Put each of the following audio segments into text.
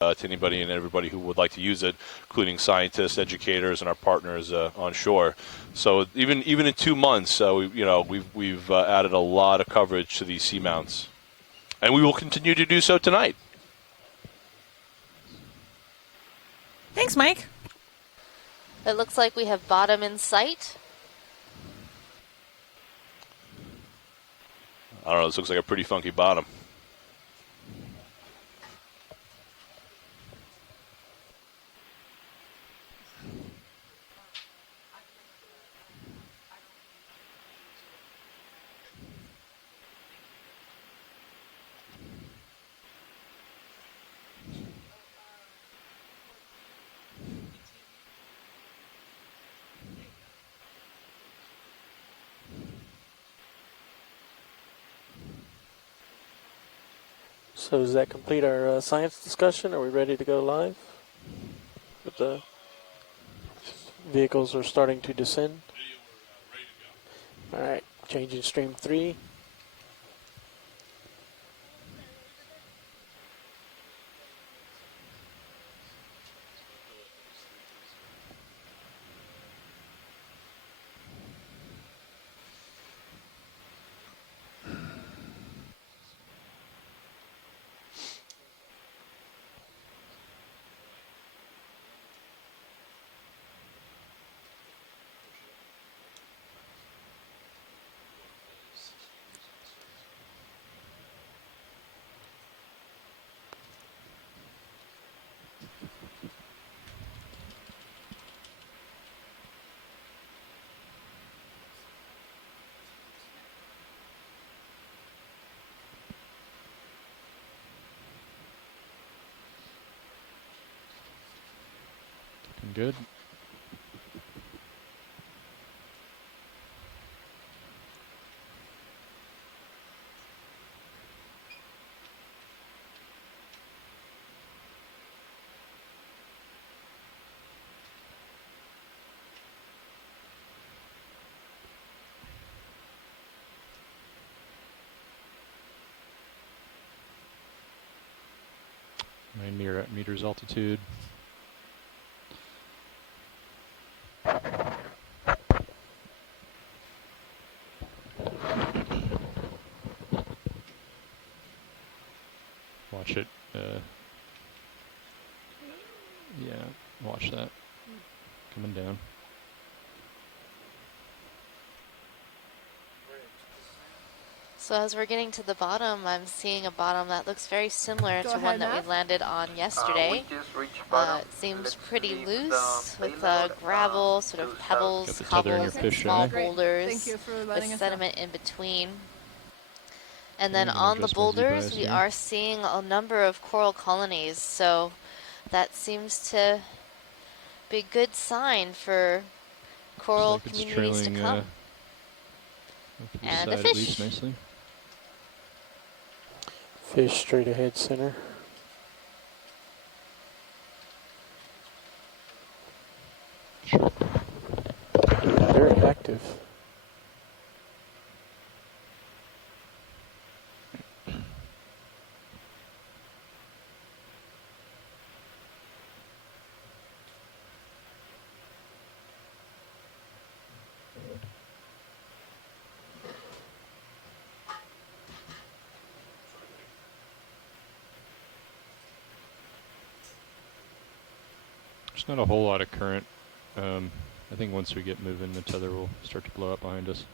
to anybody and everybody who would like to use it, including scientists, educators, and our partners on shore. So even in 2 months, we've added a lot of coverage to these seamounts, and we will continue to do so tonight. Thanks, Mike. It looks like we have bottom in sight. I don't know. This looks like a pretty funky bottom. So does that complete our science discussion? Are we ready to go live? But the vehicles are starting to descend. All right, changing stream 3. Good. Near at meters altitude. Watch it. Yeah, watch that. Coming down. So as we're getting to the bottom, I'm seeing a bottom that looks very similar to one that we landed on yesterday. It seems pretty loose with gravel, sort of pebbles, cobbles, and small boulders with sediment in between. And then on the boulders, we are seeing a number of coral colonies, so that seems to be a good sign for coral communities to come. And a fish. Nicely. Fish straight ahead center. Very active. There's not a whole lot of current. I think once we get moving, the tether will start to blow up behind us.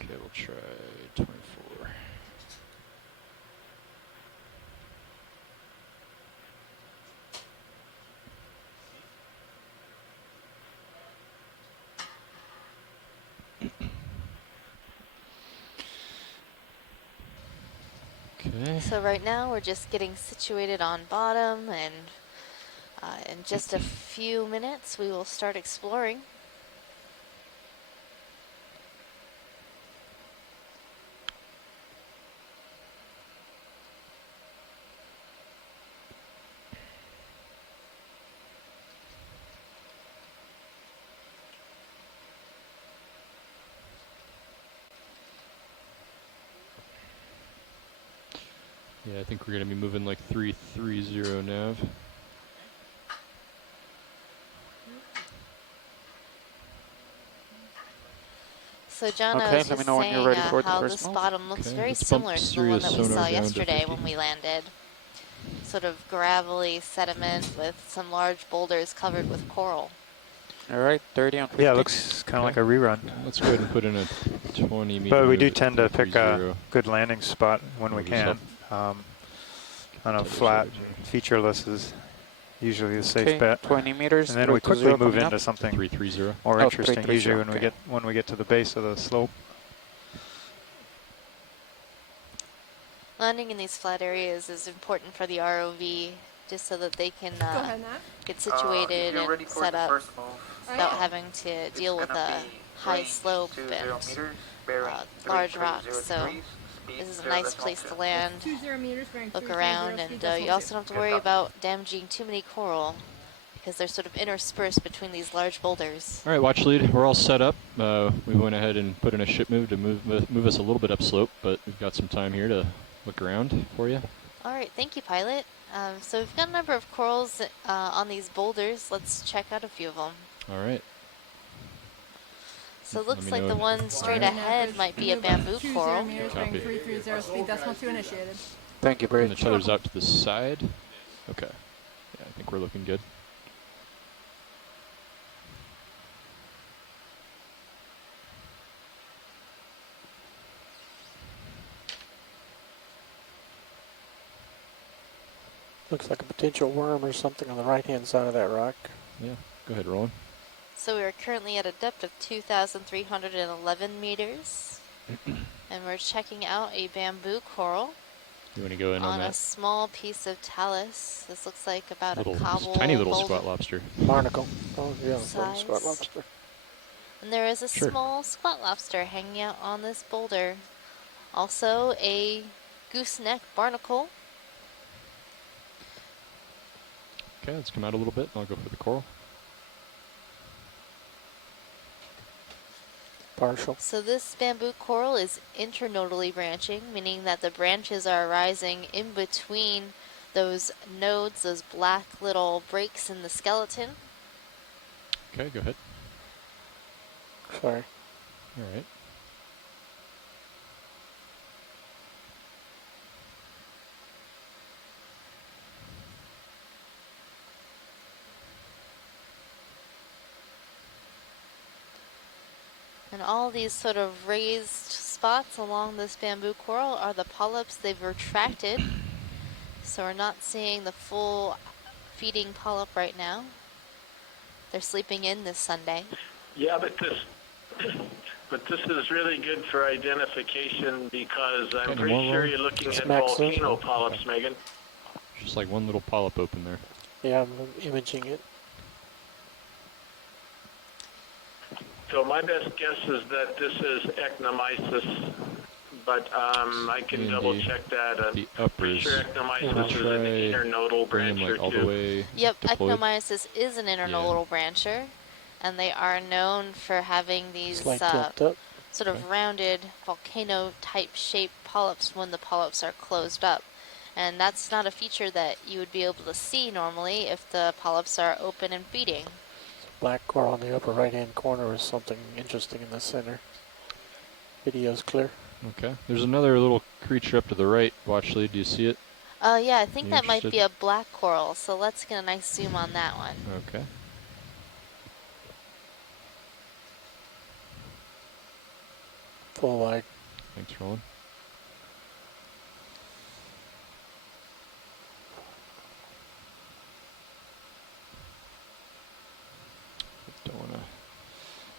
Okay, we'll try 24. Okay. So right now we're just getting situated on bottom, and in just a few minutes we will start exploring. Yeah, I think we're going to be moving like 330 nav. So John, I Okay, was let me just know when you're saying ready for the how first this move. bottom looks Okay, very let's bump similar to the Sirius one that we sonar saw down to yesterday 50. when we landed. Sort of gravelly sediment with some large boulders covered with coral. All right, 30 on 50. Yeah, it looks kind of like a rerun. Let's go ahead and put in a 20 meter But we move do at tend to pick a 330. good landing spot when we Move this can. up. Kind of Tether flat side and featureless is usually the safe Okay, bet. 20 meters. And then we 320 quickly move coming into up. something 330. more Oh, interesting. 330, Usually okay. when we get to the base of the slope. Landing in these flat areas is important for the ROV just so that they can Go ahead, Nat. get situated and set up without having to deal with a high slope and large rocks. So this is a nice place to land, 20 meters, bearing look 330, around, speed and you decimal also don't have to worry about damaging too many coral because they're sort of interspersed between these large boulders. All right, watch lead. We're all set up. We went ahead and put in a ship move to move us a little bit upslope, but we've got some time here to look around for you. All right, thank you, pilot. So we've got a number of corals on these boulders. Let's check out a few of them. All right. So it Let looks me like know the if- one straight ahead might be a bamboo 20 coral. meters, Copy. bearing 330, speed decimal 2 initiated. Thank you, And the Bridge. tether's out to the side. Okay. Yeah, I think we're looking good. Looks like a potential worm or something on the right-hand side of that rock. Yeah, go ahead, Roland. So we are currently at a depth of 2,311 meters. And we're checking out a bamboo coral You want to go in on on a that small piece of talus. This looks like about little, a cobble tiny little boulder squat lobster? Barnacle. Oh, yeah, little size. squat lobster. And there is a Sure. small squat lobster hanging out on this boulder. Also a gooseneck barnacle. Okay, let's come out a little bit, and I'll go for the coral. Partial. So this bamboo coral is internodally branching, meaning that the branches are arising in between those nodes, those black little breaks in the skeleton. Okay, go ahead. Sorry. All right. And all these sort of raised spots along this bamboo coral are the polyps they've retracted. So we're not seeing the full feeding polyp right now. They're sleeping in this Sunday. Yeah, but this is really good for identification because I'm Okay, pretty more sure roll. you're looking It's at max volcano zoom. polyps, Megan. Just like one little polyp open there. Yeah, I'm imaging it. So my best guess is that this is ecnomyces, but I can And double the- check that. The Pretty uppers. sure ecnomyces We'll is an try internodal bring them brancher like all the too. way Yep, deployed. Ecnomyces is an internodal brancher, and they are known for having these Slight tilt up. sort of rounded volcano-type shaped polyps when the polyps are closed up. And that's not a feature that you would be able to see normally if the polyps are open and feeding. Black coral in the upper right-hand corner with something interesting in the center. Video's clear. Okay. There's another little creature up to the right. Watch lead. Do you see it? Yeah, I think You that might interested? be a black coral, so let's get a nice zoom on that one. Okay. Full wide. Thanks, Roland.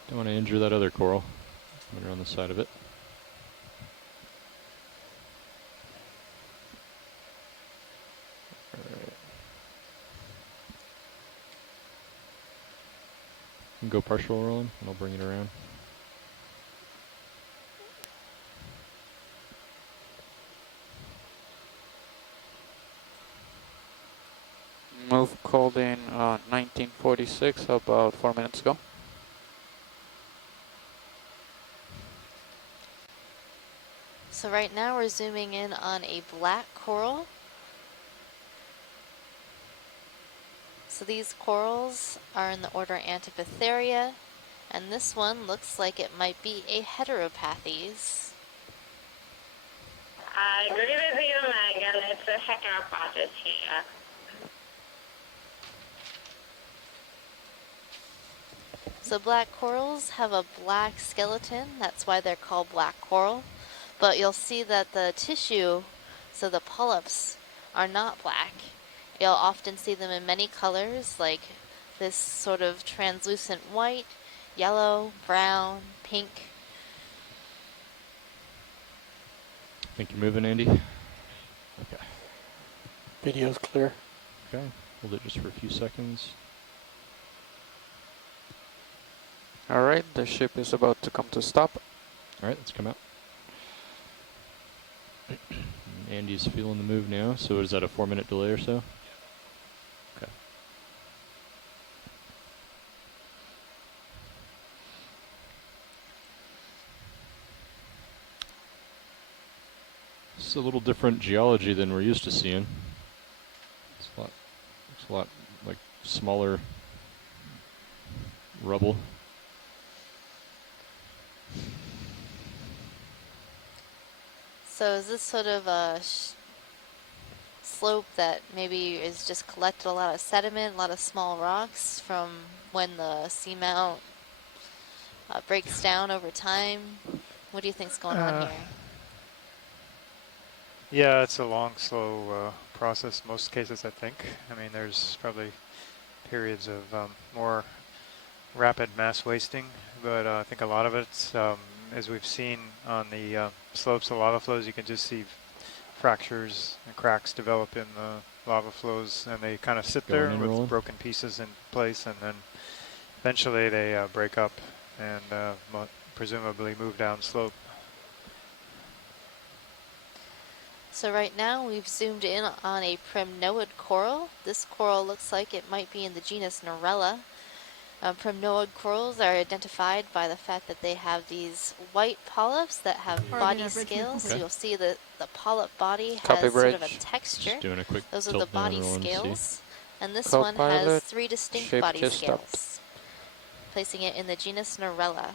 Don't wanna injure that other coral when you're on the side of it. All right. You can go partial, Roland, and I'll bring it around. Move called in 1946, about 4 minutes ago. So right now we're zooming in on a black coral. So these corals are in the order Antipatharia, and this one looks like it might be a Heteropathes. I agree with you, Megan. It's a Heteropathes here. So black corals have a black skeleton, that's why they're called black coral. But you'll see that the tissue, so the polyps, are not black. You'll often see them in many colors, like this sort of translucent white, yellow, brown, pink. Think you're moving, Andy? Okay. Video's clear. Okay. Hold it just for a few seconds. Alright, the ship is about to come to stop. All right, let's come out. Andy's feeling the move now. So is that a 4-minute delay or so? Okay. It's a little different geology than we're used to seeing. It's a lot like smaller rubble. So is this sort of a slope that maybe is just collected a lot of sediment, a lot of small rocks from when the seamount breaks down over time? What do you think's going on here? Yeah, it's a long, slow process. Most cases, I think. I mean, there's probably periods of more rapid mass wasting, but I think a lot of it's, as we've seen on the slopes of lava flows, you can just see fractures and cracks develop in the lava flows, and they kind of sit there with broken pieces in place, and then eventually they break up and presumably move down slope. So right now we've zoomed in on a primnoid coral. This coral looks like it might be in the genus Norella. Primnoid corals are identified by the fact that they have these white polyps that have body scales. So you'll see that the polyp body has sort of a texture. Just doing a quick Those are tilt the body down roll scales. And this Co-pilot, one has 3 distinct shape body just scales, stopped. placing it in the genus Norella.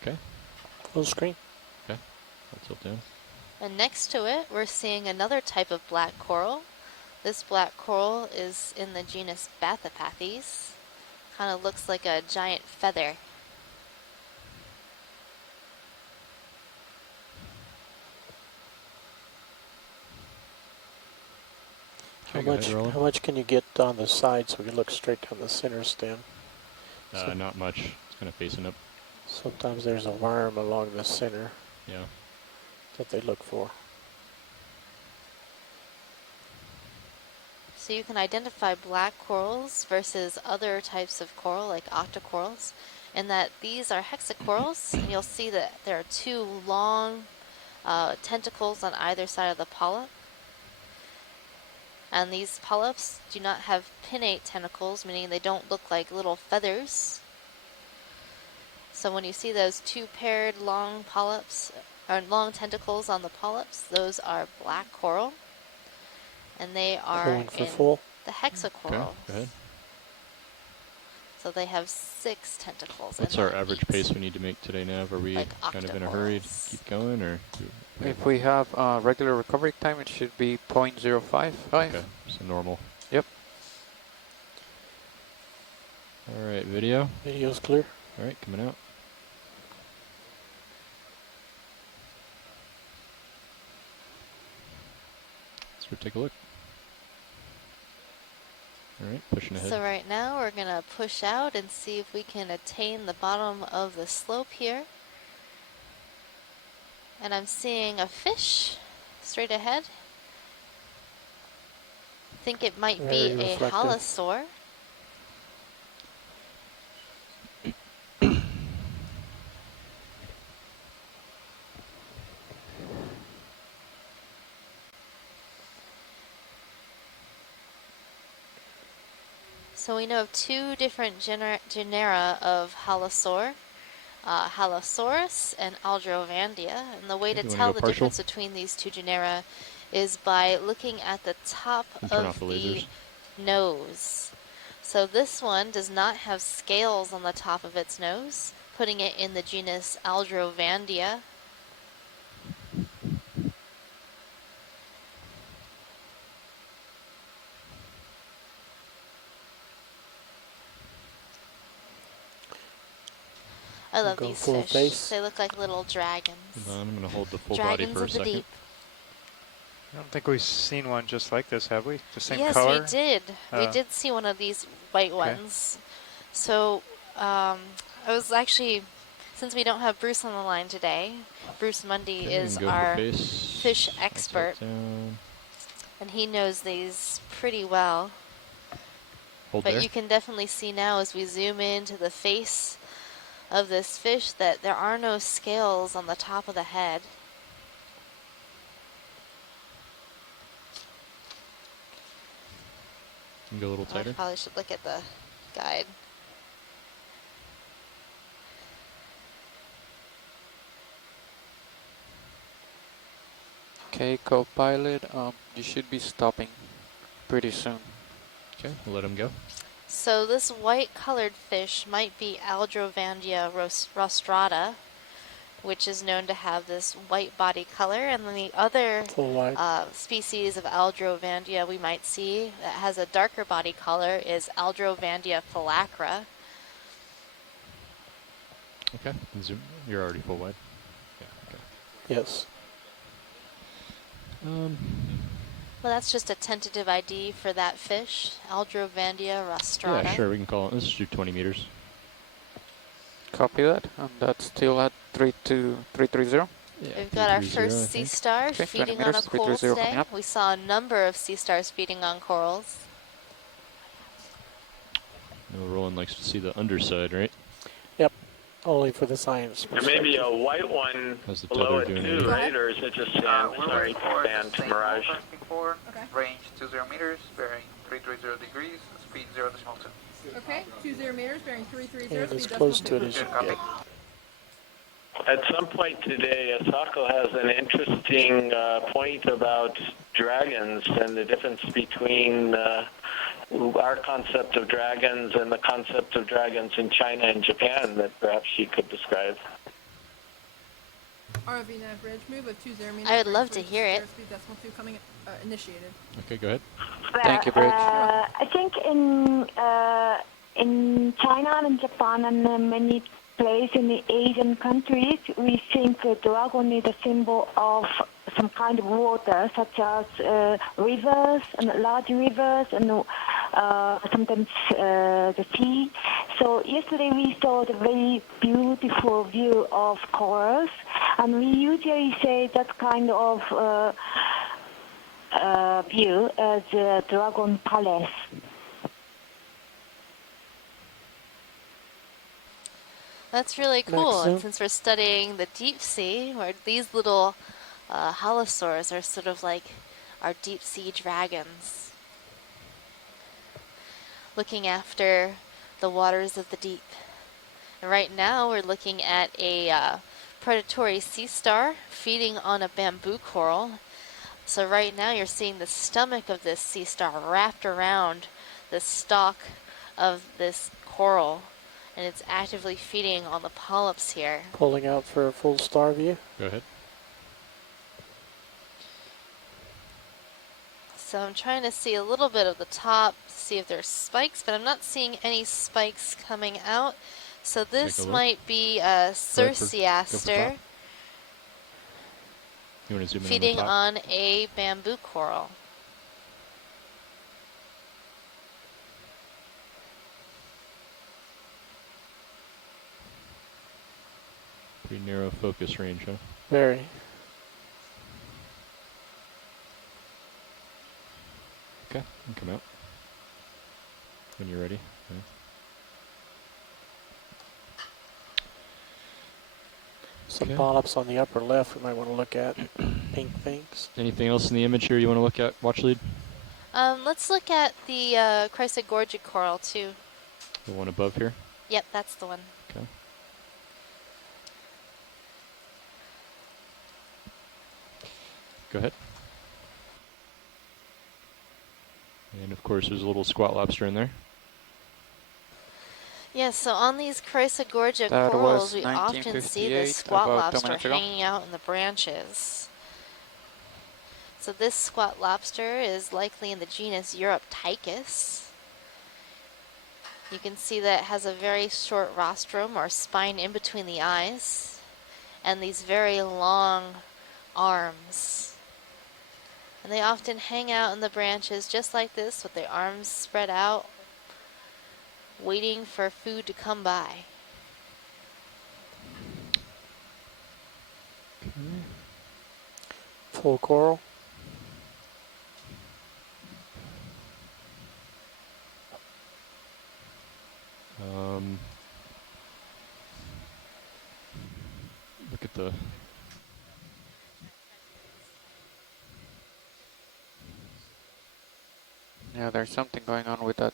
Okay. Full screen. Okay. I'll tilt down. And next to it, we're seeing another type of black coral. This black coral is in the genus Bathypathes. Kind of looks like a giant feather. How much can you get on the side so we can look straight down the center stem? Not much. It's kind of facing up. Sometimes there's a worm along the center. Yeah. That they look for. So you can identify black corals versus other types of coral like octocorals, in that these are hexacorals, and you'll see that there are 2 long tentacles on either side of the polyp. And these polyps do not have pinnate tentacles, meaning they don't look like little feathers. So when you see those 2 paired long polyps, or long tentacles on the polyps, those are black coral. And they are in the hexacorals. Okay, go ahead. So they have 6 tentacles. What's our average pace we need to make today, Nav? Are we like kind of in a hurry to keep going, or? If we have regular recovery time, it should be 0.055. Okay, so normal. Yep. All right, video. Video's clear. All right, coming out. Let's go take a look. All right, pushing ahead. So right now we're going to push out and see if we can attain the bottom of the slope here. And I'm seeing a fish straight ahead. I think it might be a halosaur. So we know of two different genera of halosaur, Halosaurus and Aldrovandia. And the way to You wanna tell go the partial? difference between these two genera is by looking at the top And turn of off the the lasers. nose. So this one does not have scales on the top of its nose, putting it in the genus Aldrovandia. I love Go these full fish. face. They look like little dragons. I'm going to hold the full body Dragons for a of the second. deep. I don't think we've seen one just like this, have we? The same Yes, color? we did. We Oh. did see one of these white ones. So I was actually, since we don't have Bruce on the line today, Bruce Mundy Okay, is and go for our face. fish Upside expert, down. and he knows these pretty well. Hold But there. you can definitely see now as we zoom into the face of this fish that there are no scales on the top of the head. And go a little I tighter. probably should look at the guide. Okay, co-pilot, you should be stopping pretty soon. Okay, we'll let him go. So this white colored fish might be Aldrovandia rostrata, which is known to have this white body color, and then the other Full wide. species of Aldrovandia we might see that has a darker body color is Aldrovandia phylacra. Okay, and zoom. You're already full wide. Yeah, okay. Yes. Well, that's just a tentative ID for that fish, Aldrovandia rostrata. Yeah, sure, we can call it. Let's do 20 meters. Copy that, and that's still at 330. Yeah, We've got our 330, first I sea think. star Okay, 20 feeding on a meters, coral 330 coming today. up. We saw a number of sea stars feeding on corals. No, Roland likes to see the underside, right? Only for the science. There may be a white one How's the below tether it doing too, here? right? Or is it just sand? Sorry, sand mirage. Okay. Range 20 meters, bearing 330 degrees, speed 0.2. Okay, 20 meters, bearing 330. And as speed close decimal to it as you Copy. can get. At some point today, Asako has an interesting point about dragons and the difference between our concept of dragons and the concept of dragons in China and Japan that perhaps she could describe. ROV nav bridge move of 20 meters. I would bearing love to 330, hear it. Speed decimal 2 coming initiated. Okay, go ahead. Thank you, Bridge. I think in China and Japan and many places in the Asian countries, we think a dragon is a symbol of some kind of water, such as rivers and large rivers and sometimes the sea. So yesterday we saw the very beautiful view of corals, and we usually say that kind of view as a dragon palace. That's really cool. And Maxim? since we're studying the deep sea, where these little halosaurs are sort of like our deep sea dragons, looking after the waters of the deep. And right now we're looking at a predatory sea star feeding on a bamboo coral. So right now you're seeing the stomach of this sea star wrapped around the stalk of this coral, and it's actively feeding on the polyps here. Pulling out for a full star view. Go ahead. So I'm trying to see a little bit of the top, see if there's spikes, but I'm not seeing any spikes coming out. So this look. might be a Go for Circeaster top. You want to zoom feeding in on on a bamboo coral. the top? Pretty narrow focus range, huh? Very. Okay, you can come out. When you're ready. Okay. Some Okay. polyps on the upper left we might want to look at. Pink things. Anything else in the image here you want to look at? Watch lead? Let's look at the Chrysogorgic coral too. The one above here? Yep, that's the one. Okay. Go ahead. And of course, there's a little squat lobster in there. Yeah, so on these Chrysogorgic That corals, was we often see this 1958, squat about 2 lobster minutes ago. hanging out in the branches. So this squat lobster is likely in the genus Europtychus. You can see that it has a very short rostrum or spine in between the eyes, and these very long arms. And they often hang out in the branches just like this with their arms spread out, waiting for food to come by. Full coral. Look at the... Yeah, there's something going on with that.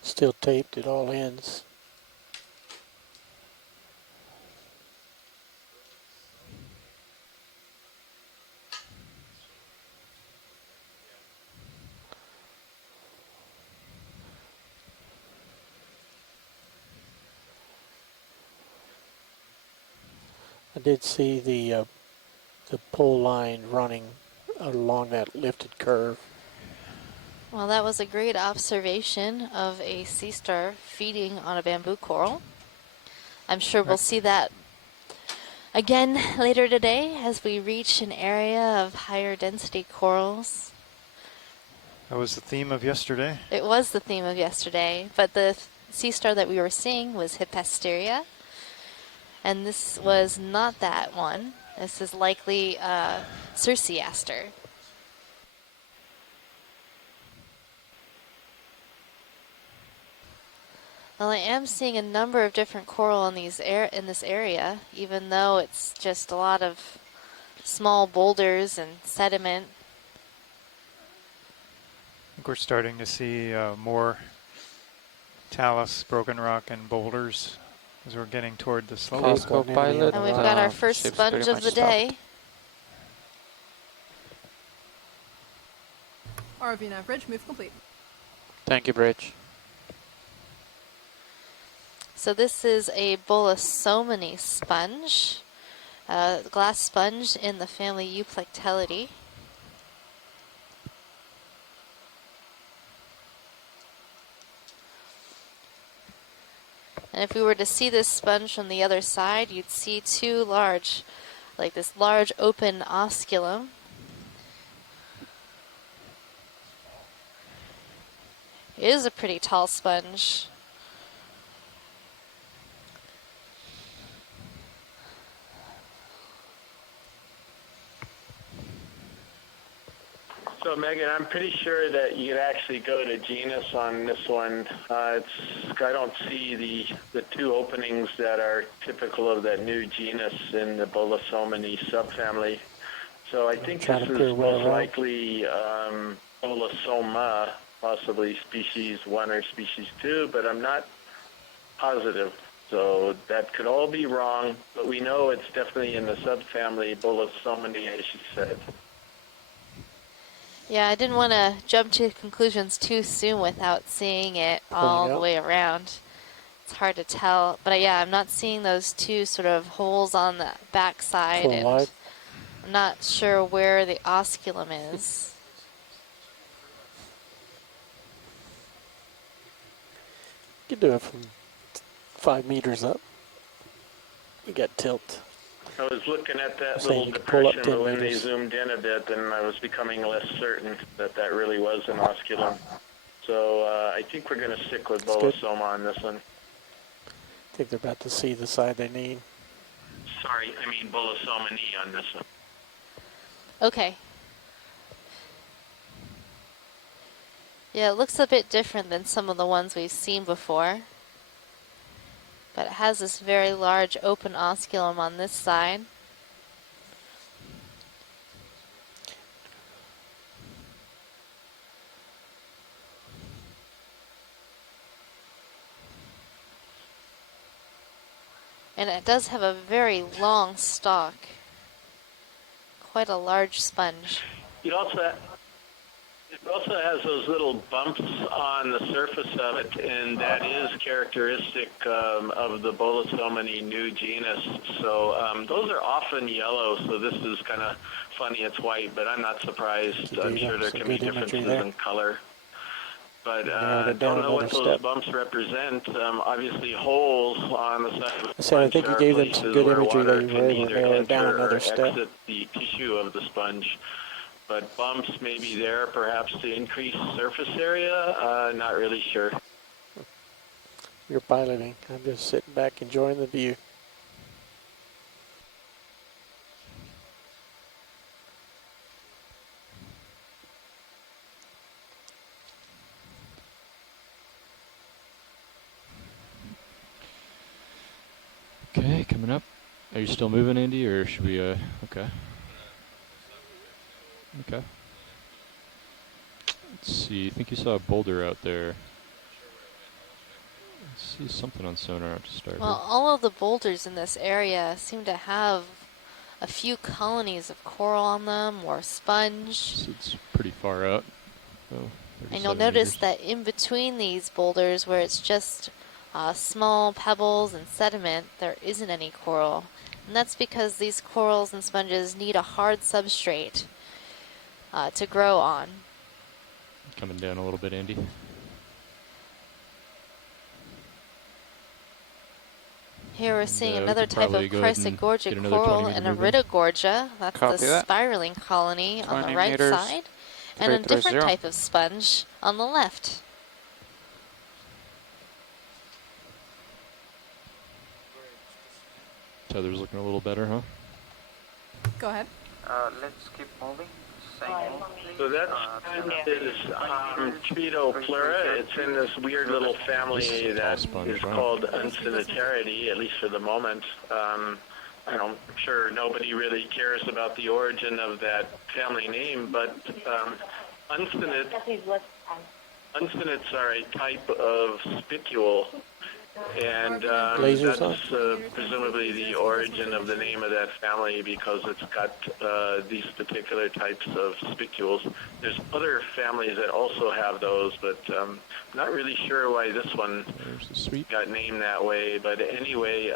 Still taped at all ends. I did see the pole line running along that lifted curve. Well, that was a great observation of a sea star feeding on a bamboo coral. I'm sure we'll see that again later today as we reach an area of higher density corals. That was the theme of yesterday. It was the theme of yesterday, but the sea star that we were seeing was Hippasteria, and this was not that one. This is likely Circeaster. Well, I am seeing a number of different coral in these in this area, even though it's just a lot of small boulders and sediment. I think we're starting to see more talus, broken rock, and boulders as we're getting toward the slope. Costco pilot. And we've got our first ship's sponge pretty of much the stopped. day. ROV nav bridge, move complete. Thank you, Bridge. So this is a Bolosomini sponge, glass sponge in the family Euplectellidae. And if we were to see this sponge from the other side, you'd see two large, like this large open osculum. It is a pretty tall sponge. So Megan, I'm pretty sure that you'd actually go to genus on this one. I don't see the two openings that are typical of that new genus in the Bolosomini subfamily. So I think this is most likely Bolosoma, possibly species 1 or species 2, but I'm not positive. So that could all be wrong, but we know it's definitely in the subfamily Bolosomini, as you said. Yeah, I didn't want to jump to conclusions too soon without seeing it all the way around. It's hard to tell, but yeah, I'm not seeing those two sort of holes on the backside, and I'm not sure where the osculum is. You can do it from 5 meters up. You got tilt. I was looking at that Saying little you could pull up depression, 10 but when they meters. zoomed in a bit, and I was becoming less certain that that really was an osculum. So I think we're going to stick with That's good. Bolosoma on this one. I think they're about to see the side they need. Sorry, I mean Bolosoma knee on this one. Okay. Yeah, it looks a bit different than some of the ones we've seen before. But it has this very large open osculum on this side. And it does have a very long stalk. Quite a large sponge. It also has those little bumps on the surface of it, and that is characteristic of the Bolosomini new genus. So those are often yellow, so this is kind of funny it's white, but I'm not surprised. I'm sure there can be differences in color. But don't know what those bumps represent. Obviously, holes on the side of the sponge I think you are gave them some places good where imagery that water you can were able to either narrow it down enter or another step. exit the tissue of the sponge. But bumps may be there perhaps to increase surface area. Not really sure. You're piloting. I'm just sitting back enjoying the view. Okay, coming up. Are you still moving, Andy, or should we, okay. Okay. Let's see, I think you saw a boulder out there. Let's see something on sonar to start. Well, all of the boulders in this area seem to have a few colonies of coral on them or sponge. It's pretty far out. Oh, and you'll notice that in between these boulders where it's just small pebbles and sediment, there isn't any coral. And that's because these corals and sponges need a hard substrate to grow on. Coming down a little bit, Andy. Here we're seeing another type of Chrysogorgia coral and Iridogorgia. That's the spiraling colony on the right side. And a different type of sponge on the left. Tether's looking a little better, huh? Go ahead. Let's keep moving. So that is Tritopleura. It's in this weird little family that is called Uncinetaridae, at least for the moment. I'm sure nobody really cares about the origin of that family name, but uncinets are a type of spicule, and that's presumably the origin of the name of that family because it's got these particular types of spicules. There's other families that also have those, but not really sure why this one got named that way. But anyway,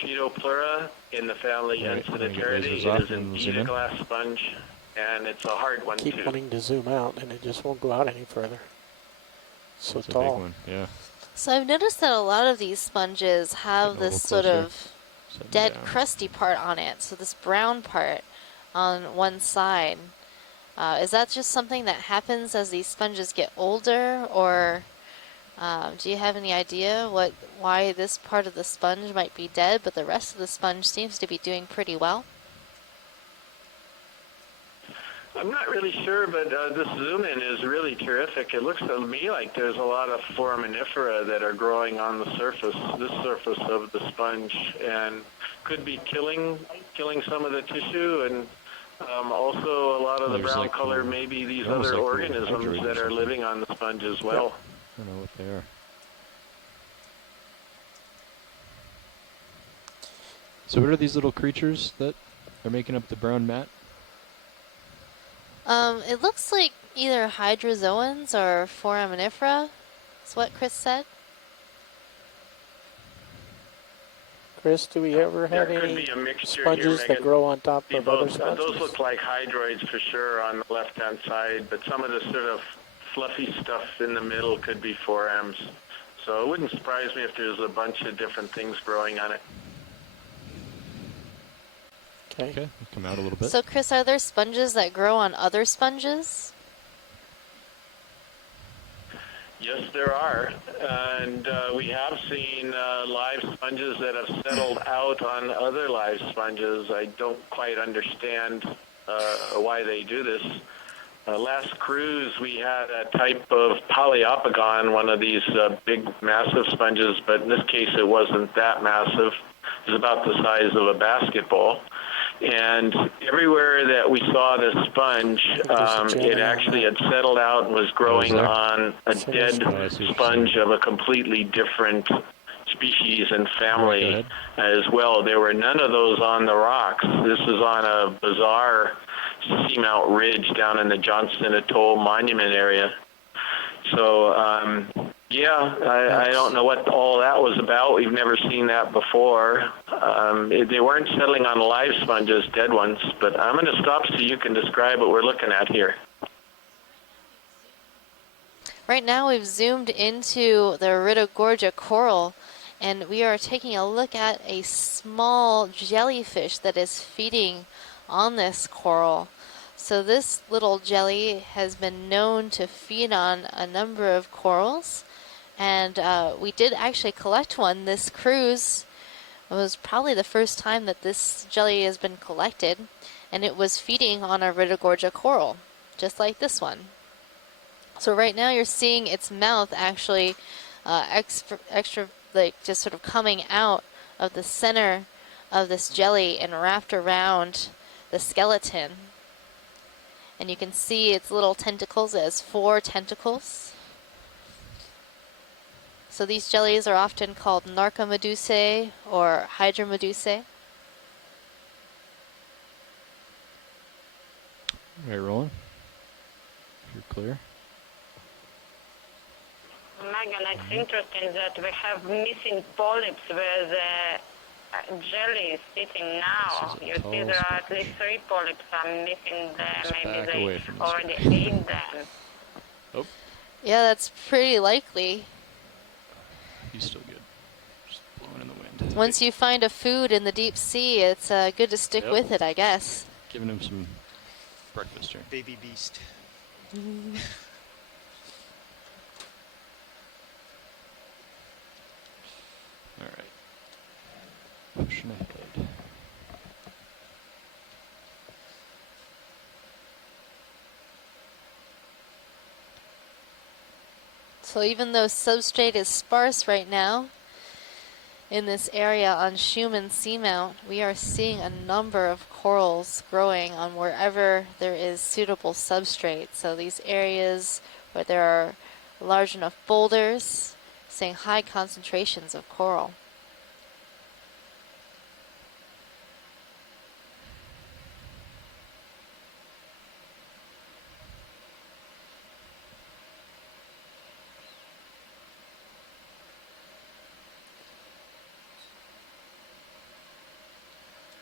Tritopleura in the family Uncinetaridae is indeed a glass sponge, and it's a hard one too. Keep wanting to zoom out, and it just won't go out any further. So That's tall. a big one, yeah. So I've noticed that a lot of these sponges have this sort of dead crusty part on it. So this brown part on one side. Is that just something that happens as these sponges get older, or do you have any idea why this part of the sponge might be dead, but the rest of the sponge seems to be doing pretty well? I'm not really sure, but this zoom-in is really terrific. It looks to me like there's a lot of foraminifera that are growing on the surface, this surface of the sponge, and could be killing some of the tissue, and also a lot of the brown color, maybe these other organisms that are living on the sponge as well. I don't know what they are. So what are these little creatures that are making up the brown mat? It looks like either hydrozoans or foraminifera, is what Chris said. Chris, do we ever have any sponges that grow on top of other sponges? Those look like hydroids for sure on the left-hand side, but some of the sort of fluffy stuff in the middle could be forams. So it wouldn't surprise me if there's a bunch of different things growing on it. Okay, come out a little bit. So Chris, are there sponges that grow on other sponges? Yes, there are, and we have seen live sponges that have settled out on other live sponges. I don't quite understand why they do this. Last cruise, we had a type of polyopogon, one of these big, massive sponges, but in this case, it wasn't that massive. It was about the size of a basketball. And everywhere that we saw this sponge, it actually had settled out and was growing on a dead sponge of a completely different species and family as well. There were none of those on the rocks. This is on a bizarre Seamount ridge down in the Johnston Atoll Monument area. So, yeah, I don't know what all that was about. We've never seen that before. They weren't settling on live sponges, dead ones, but I'm going to stop so you can describe what we're looking at here. Right now we've zoomed into the Iridogorgia coral, and we are taking a look at a small jellyfish that is feeding on this coral. So this little jelly has been known to feed on a number of corals, and we did actually collect one this cruise. It was probably the first time that this jelly has been collected, and it was feeding on a Iridogorgia coral, just like this one. So right now you're seeing its mouth actually extra like just sort of coming out of the center of this jelly and wrapped around the skeleton. And you can see its little tentacles. It has 4 tentacles. So these jellies are often called Narcomedusae or Hydromedusae. All right, rolling. If you're clear. Megan, it's interesting that we have missing polyps where the jelly is sitting now. You see there are at least 3 polyps are missing there. Maybe they already ate them. Oh. Yeah, that's pretty likely. He's still good. Just blowing in the wind. Once you find a food in the deep sea, it's good to stick with it, I guess. Giving him some breakfast here. Baby beast. All right. Pushing ahead. So even though substrate is sparse right now in this area on Schumann Seamount, we are seeing a number of corals growing on wherever there is suitable substrate. So these areas where there are large enough boulders, seeing high concentrations of coral.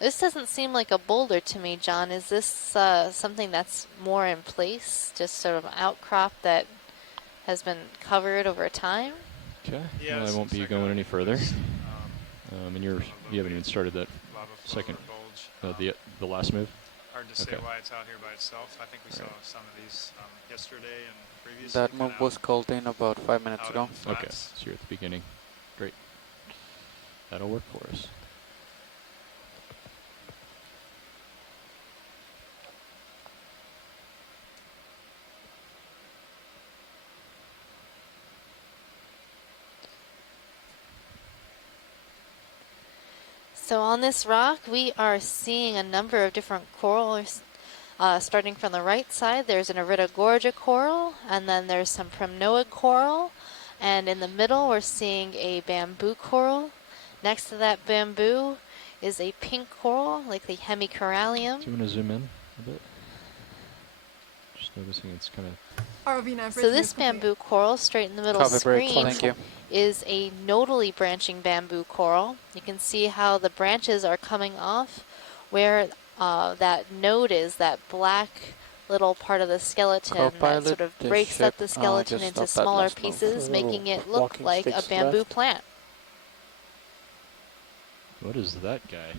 This doesn't seem like a boulder to me, John. Is this something that's more in place, just sort of outcrop that has been covered over time? Okay. Yeah, well, I won't be going any further. And you haven't even started that second, the last move. Hard to say why it's out here by itself. I think we saw some of these yesterday and previously. That move was called in about 5 minutes ago. Okay, so you're at the beginning. Great. That'll work for us. So on this rock, we are seeing a number of different corals. Starting from the right side, there's an Iridogorgia coral, and then there's some Primnoid coral, and in the middle, we're seeing a bamboo coral. Next to that bamboo is a pink coral, like the Hemicorallium. Do you want to zoom in a bit? Just noticing it's kind of... So this bamboo coral, straight in the middle of the screen, Thank you. is a nodally branching bamboo coral. You can see how the branches are coming off where that node is, that black little part of the skeleton that sort of breaks up the skeleton into smaller pieces, making it look like a bamboo plant. What is that guy?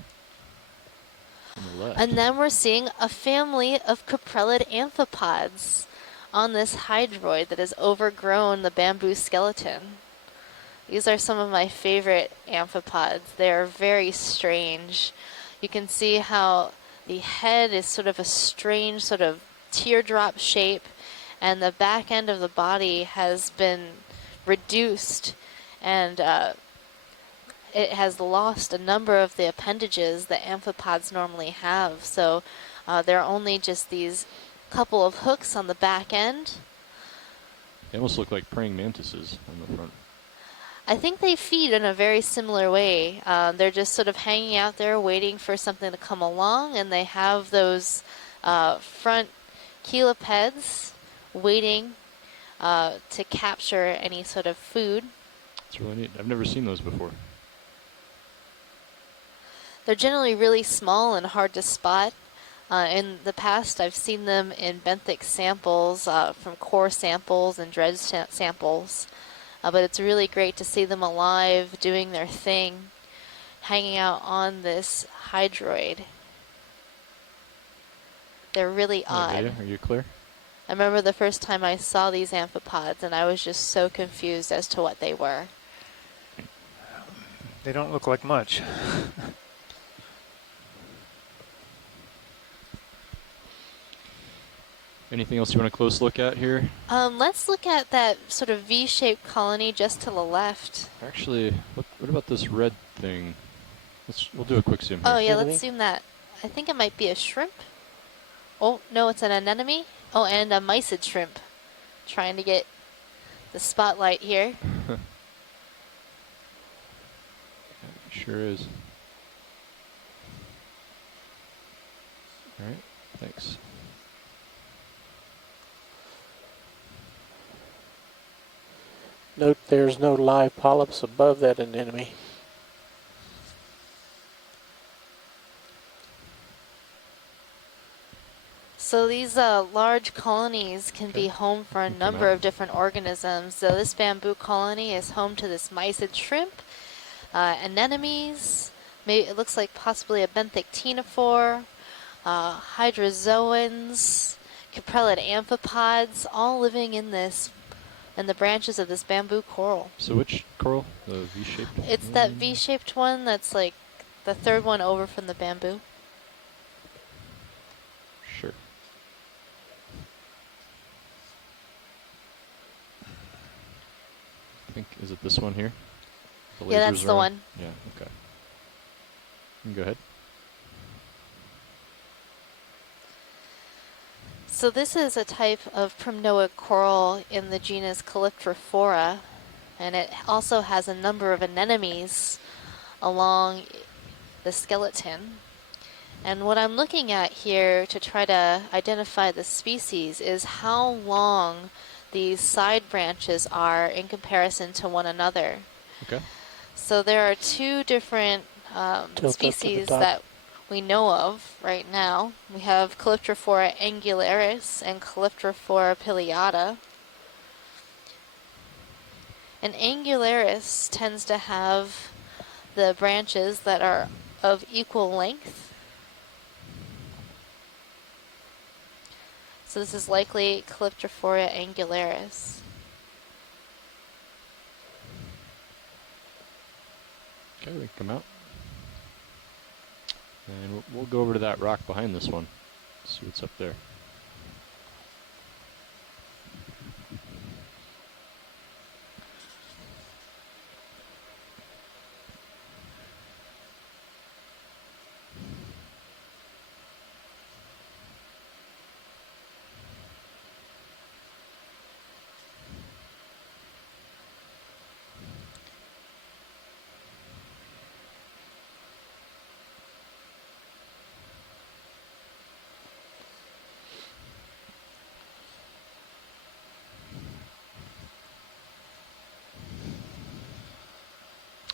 on the left. And then we're seeing a family of caprellid amphipods on this hydroid that has overgrown the bamboo skeleton. These are some of my favorite amphipods. They're very strange. You can see how the head is sort of a strange sort of teardrop shape, and the back end of the body has been reduced, and it has lost a number of the appendages that amphipods normally have. So there are only just these couple of hooks on the back end. They almost look like praying mantises on the front. I think they feed in a very similar way. They're just sort of hanging out there waiting for something to come along, and they have those front cheilipeds waiting to capture any sort of food. It's really neat. I've never seen those before. They're generally really small and hard to spot. In the past, I've seen them in benthic samples from core samples and dredge samples. But it's really great to see them alive, doing their thing, hanging out on this hydroid. They're really odd. Are you clear? I remember the first time I saw these amphipods, and I was just so confused as to what they were. They don't look like much. Anything else you want a close look at here? Let's look at that sort of V-shaped colony just to the left. Actually, what about this red thing? We'll do a quick zoom here. Oh yeah, let's zoom that. I think it might be a shrimp. Oh, no, it's an anemone. Oh, and a mysid shrimp. Trying to get the spotlight here. Sure is. All right, thanks. Note there's no live polyps above that anemone. So these large colonies can be home for a number of different organisms. So this bamboo colony is home to this mysid shrimp, anemones, maybe it looks like possibly a benthic ctenophore, hydrozoans, caprellid amphipods, all living in the branches of this bamboo coral. So which coral? The V-shaped? It's that V-shaped one that's like the third one over from the bamboo. Sure. I think, is it this one here? Yeah, that's the one. Yeah, okay. You can go ahead. So this is a type of primnoid coral in the genus Calyptrophora, and it also has a number of anemones along the skeleton. And what I'm looking at here to try to identify the species is how long these side branches are in comparison to one another. Okay. So there are two different species that we know of right now. We have Calyptrophora angularis and Calyptrophora pileata. And angularis tends to have the branches that are of equal length. So this is likely Calyptrophora angularis. Okay, we can come out. And we'll go over to that rock behind this one. See what's up there.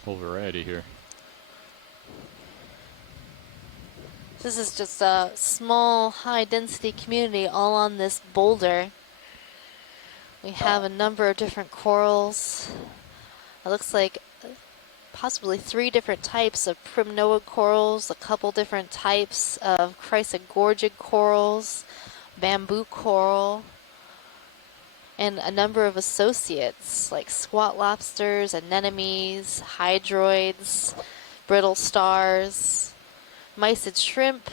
Whole variety here. This is just a small, high-density community all on this boulder. We have a number of different corals. It looks like possibly 3 different types of primnoid corals, a couple different types of chrysogorgid corals, bamboo coral, and a number of associates like squat lobsters, anemones, hydroids, brittle stars, mysid shrimp,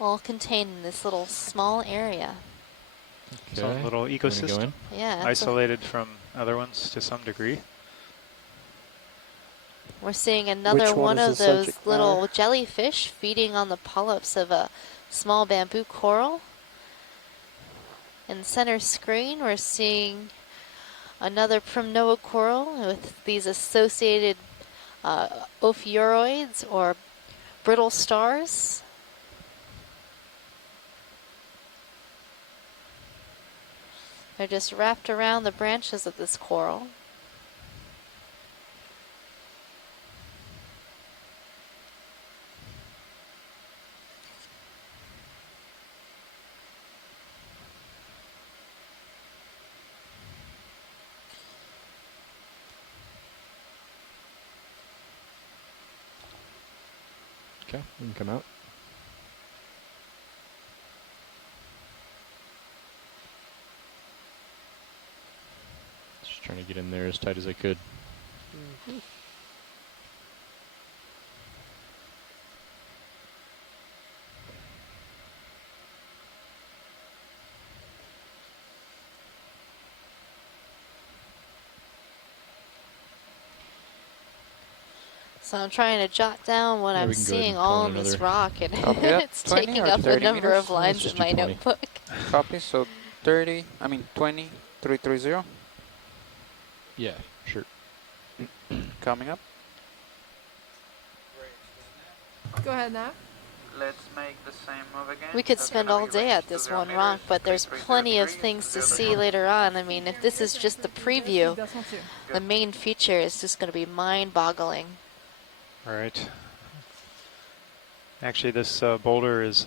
all contained in this little small area. Its own little Wanna go ecosystem, in? Yeah, isolated from other ones to some degree. we're seeing another Which one one is of the those subject little matter? jellyfish feeding on the polyps of a small bamboo coral. In center screen, we're seeing another primnoid coral with these associated ophiuroids or brittle stars. They're just wrapped around the branches of this coral. Okay, we can come out. Just trying to get in there as tight as I could. So I'm trying to jot down what Yeah, I'm we can go ahead seeing and call all it on this another- rock, and Copy that. it's 20 taking or up a 30 number meters? of lines just in my 220. notebook. Copy, so 30, I mean 20, 330, Yeah, sure. coming up. Go ahead now. Let's make the same move again. We could spend all day at this one rock, but there's plenty of things to see later on. I mean, if this is just the preview, the main feature is just going to be mind-boggling. All right. Actually, this boulder is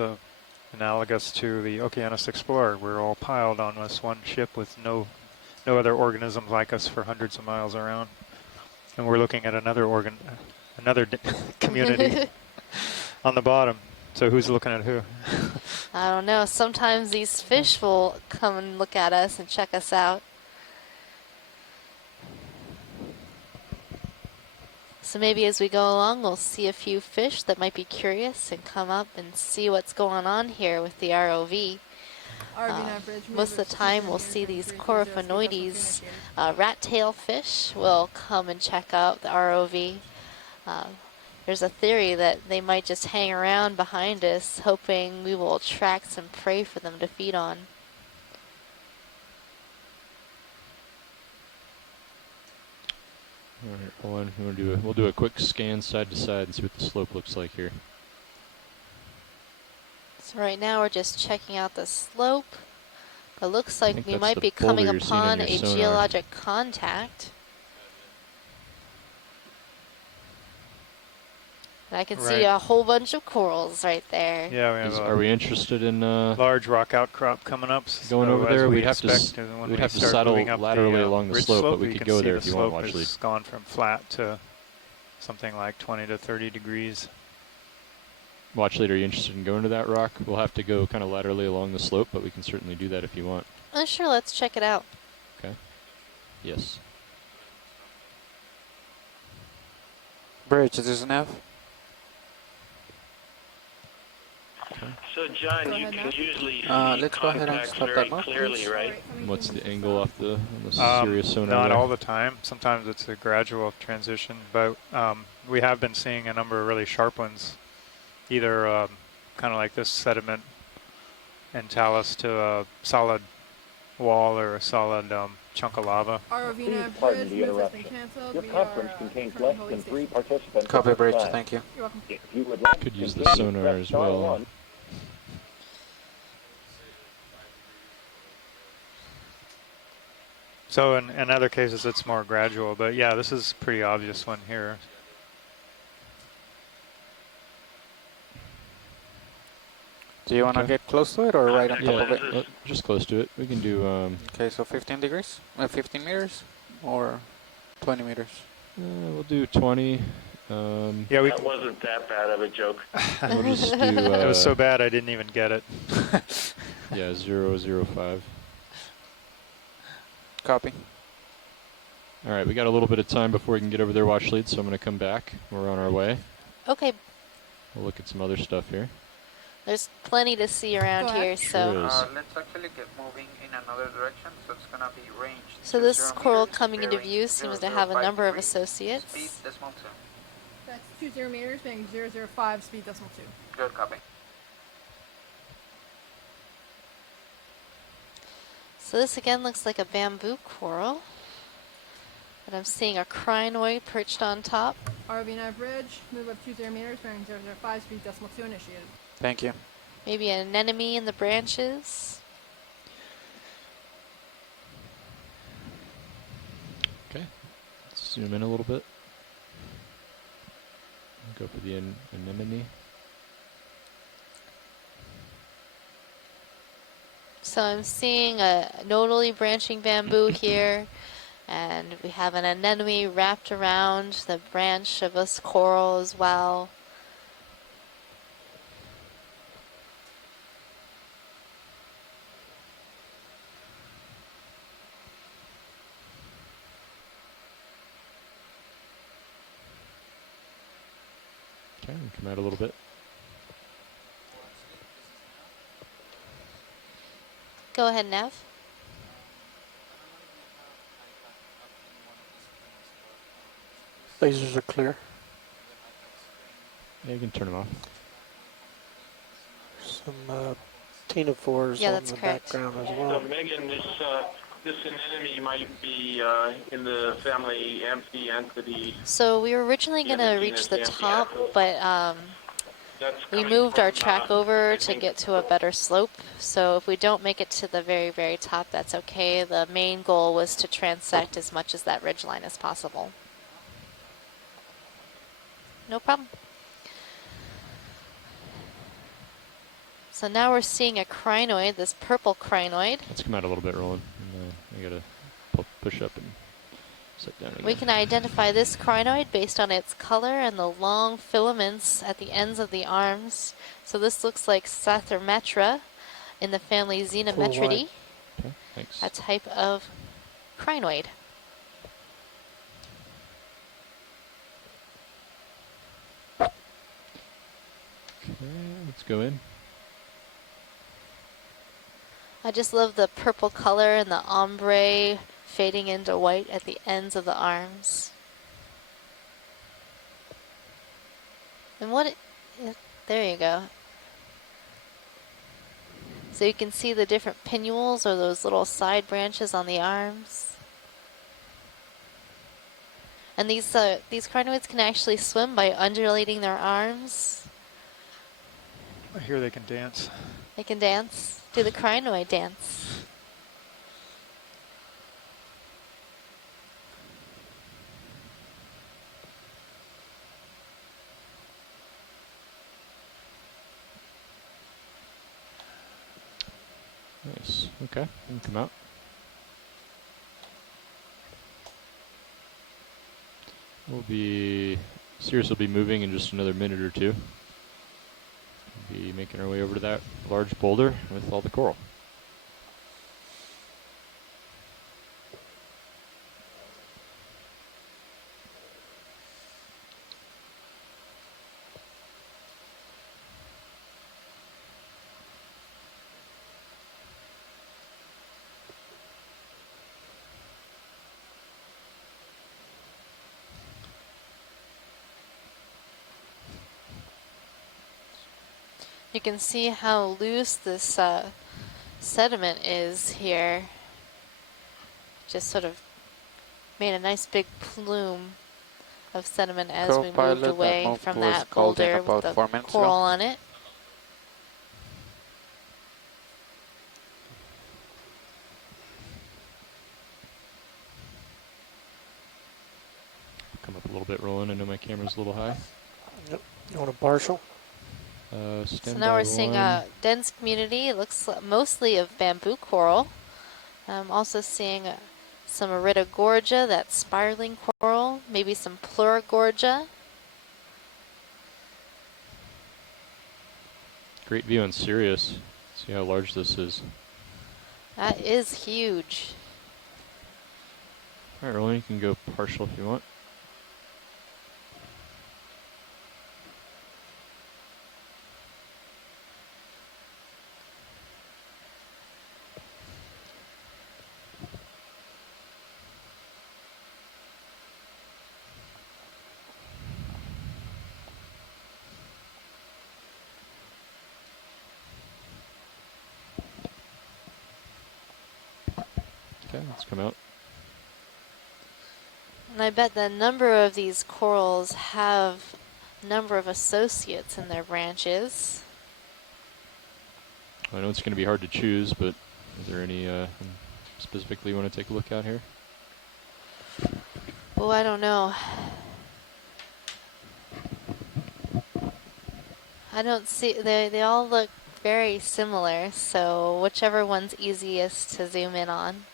analogous to the Okeanos Explorer. We're all piled on this one ship with no other organisms like us for hundreds of miles around, and we're looking at another community on the bottom. So who's looking at who? I don't know. Sometimes these fish will come and look at us and check us out. So maybe as we go along, we'll see a few fish that might be curious and come up and see what's going on here with the ROV. Most of the time, we'll see these coryphonoides, rat tail fish will come and check out the ROV. There's a theory that they might just hang around behind us, hoping we will attract some prey for them to feed on. All right, hold on. We'll do a quick scan side to side and see what the slope looks like here. So right now we're just checking out the slope. It looks like think we that's might the be coming boulder you're seeing in upon your a sonar. geologic contact. And I can see Right. a whole bunch of corals right there. Yeah, we have Are we interested in large rock outcrop coming up. going over as there? we We'd have to expect, and when we'd we have to start saddle moving up laterally along the ridge slope, but we you could can go see there the if you want, slope actually. has gone from flat to something like 20 to 30 degrees. Watch leader, are you interested in going to that rock? We'll have to go kind of laterally along the slope, but we can certainly do that if you want. Sure, let's check it out. Okay. Yes. Bridge, is this enough? So, John, Go you ahead can now. usually see Let's go ahead and contacts stop very that move, clearly, please. right? What's the angle off the Sirius sonar Not there? all the time. Sometimes it's a gradual transition, but we have been seeing a number of really sharp ones, either kind of like this sediment and talus to a solid wall or a solid chunk of lava. ROV nav bridge move has been canceled. Your We conference are contains currently less holding than 3 station. participants. Copy, at Bridge, this time. thank you. You're welcome. If you would like Could to use the continue, sonar press as star well. 1. So in other cases, it's more gradual, but yeah, this is a pretty obvious one here. Do you want to get close to it or right on top of it? Just close to it. We can do. Okay, so 15 degrees, 15 meters, or 20 meters. We'll do 20. Yeah, that wasn't that bad of a joke. We'll just do. It was so bad I didn't even get it. Yeah, 005. Copy. All right, we got a little bit of time before we can get over their watch lead, so I'm going to come back. We're on our way. Okay. We'll look at some other stuff here. There's plenty to see around here, so. Let's actually get moving in another direction, so it's going to be range. So this coral coming into view seems to have a number of associates. Speed decimal 2. That's 20 meters, being 005, speed decimal 2. Good, copy. So this again looks like a bamboo coral. And I'm seeing a crinoid perched on top. RV9 bridge, move up 20 meters, bearing 005, speed decimal 2 initiated. Thank you. Maybe an anemone in the branches. Okay, let's zoom in a little bit. Go for the anemone. So I'm seeing a nodally branching bamboo here, and we have an anemone wrapped around the branch of this coral as well. Okay, and come out a little bit. Go ahead, Nav. Lasers are clear. Yeah, you can turn them off. Some ctenophores Yeah, on that's the correct. background as well. Megan, this anemone might be in the family Amphianthidae. So we were originally going to reach the top, but we moved our track over to get to a better slope. So if we don't make it to the very, very top, that's okay. The main goal was to transect as much as that ridgeline as possible. No problem. So now we're seeing a crinoid, this purple crinoid. Let's come out a little bit, Roland. And, I gotta push up and sit down again. We can identify this crinoid based on its color and the long filaments at the ends of the arms. So this looks like Sathermetra in the family Xenometridae, Okay, thanks. a type of crinoid. Okay, let's go in. I just love the purple color and the ombre fading into white at the ends of the arms. And there you go. So you can see the different pinnules or those little side branches on the arms. And these crinoids can actually swim by undulating their arms. I hear they can dance. They can dance. Do the crinoid dance. Nice. Okay, you can come out. Sirius will be moving in just another minute or two. We'll be making our way over to that large boulder with all the coral. You can see how loose this sediment is here. Just sort of made a nice big plume of sediment as we moved away from that boulder with the coral on it. Come up a little bit, Roland. I know my camera's a little high. Yep. You want a partial? So now we're seeing a dense community. It looks mostly of bamboo coral. I'm also seeing some Iridogorgia, that spiraling coral, maybe some Pleurogorgia. Great view on Sirius. See how large this is. That is huge. All right, Roland, you can go partial if you want. Okay, let's come out. And I bet the number of these corals have a number of associates in their branches. I know it's going to be hard to choose, but is there any specifically you want to take a look at here? Oh, I don't know. I don't see, they all look very similar, so whichever one's easiest to zoom in on.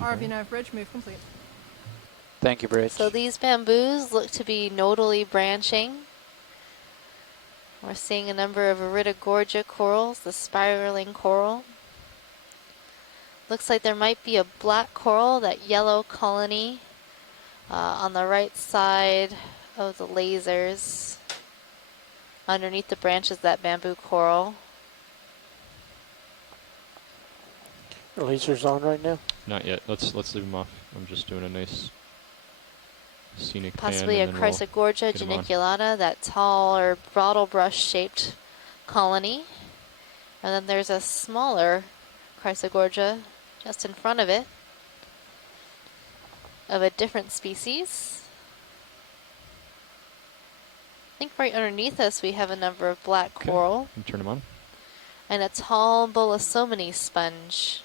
RV9 bridge, move complete. Thank you, Bridge. So these bamboos look to be nodally branching. We're seeing a number of Iridogorgia corals, the spiraling coral. Looks like there might be a black coral, that yellow colony, on the right side of the lasers. Underneath the branches, that bamboo coral. Are lasers on right now? Not yet. Let's leave them off. I'm just doing a nice scenic Possibly pan, a and then we'll Chrysogorgia get 'em on. geniculata, that tall or bottle brush shaped colony. And then there's a smaller Chrysogorgia just in front of it, of a different species. I think right underneath us we have a number of black Okay, coral and turn them on. and a tall Bolosomini sponge.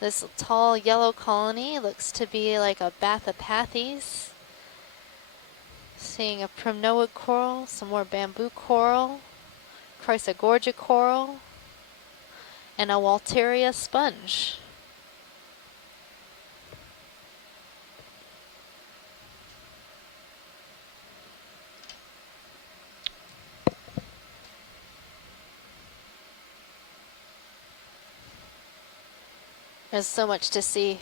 This tall yellow colony looks to be like a Bathypathes. Seeing a primnoid coral, some more bamboo coral, Chrysogorgia coral, and a Walteria sponge. There's so much to see.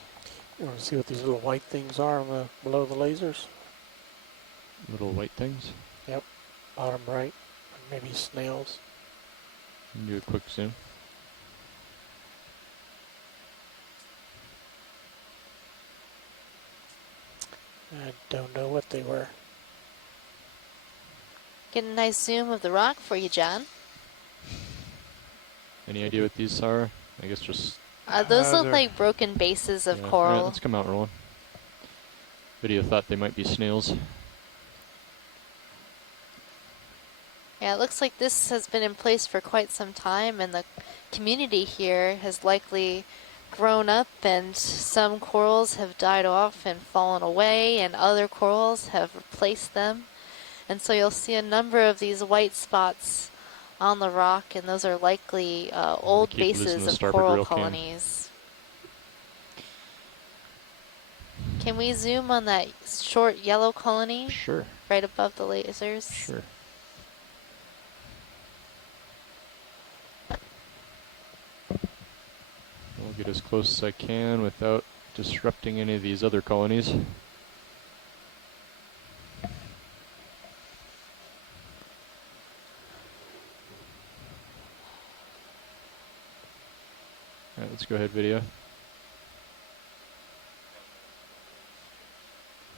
You want to see what these little white things are on the, below the lasers? Little white things. Yep, bottom right. Maybe snails. You can do a quick zoom. I don't know what they were. Get a nice zoom of the rock for you, John. Any idea what these are? I guess just... Those look they're- like broken bases of yeah. coral. All right, let's come out, Roland. Video thought they might be snails. Yeah, it looks like this has been in place for quite some time, and the community here has likely grown up, and some corals have died off and fallen away, and other corals have replaced them. And so you'll see a number of these white spots on the rock, and those are likely old keep losing bases the of starboard coral rail cam. colonies. Can we zoom on that short yellow colony Sure, right above the lasers? sure. I'll get as close as I can without disrupting any of these other colonies. All right, let's go ahead, video.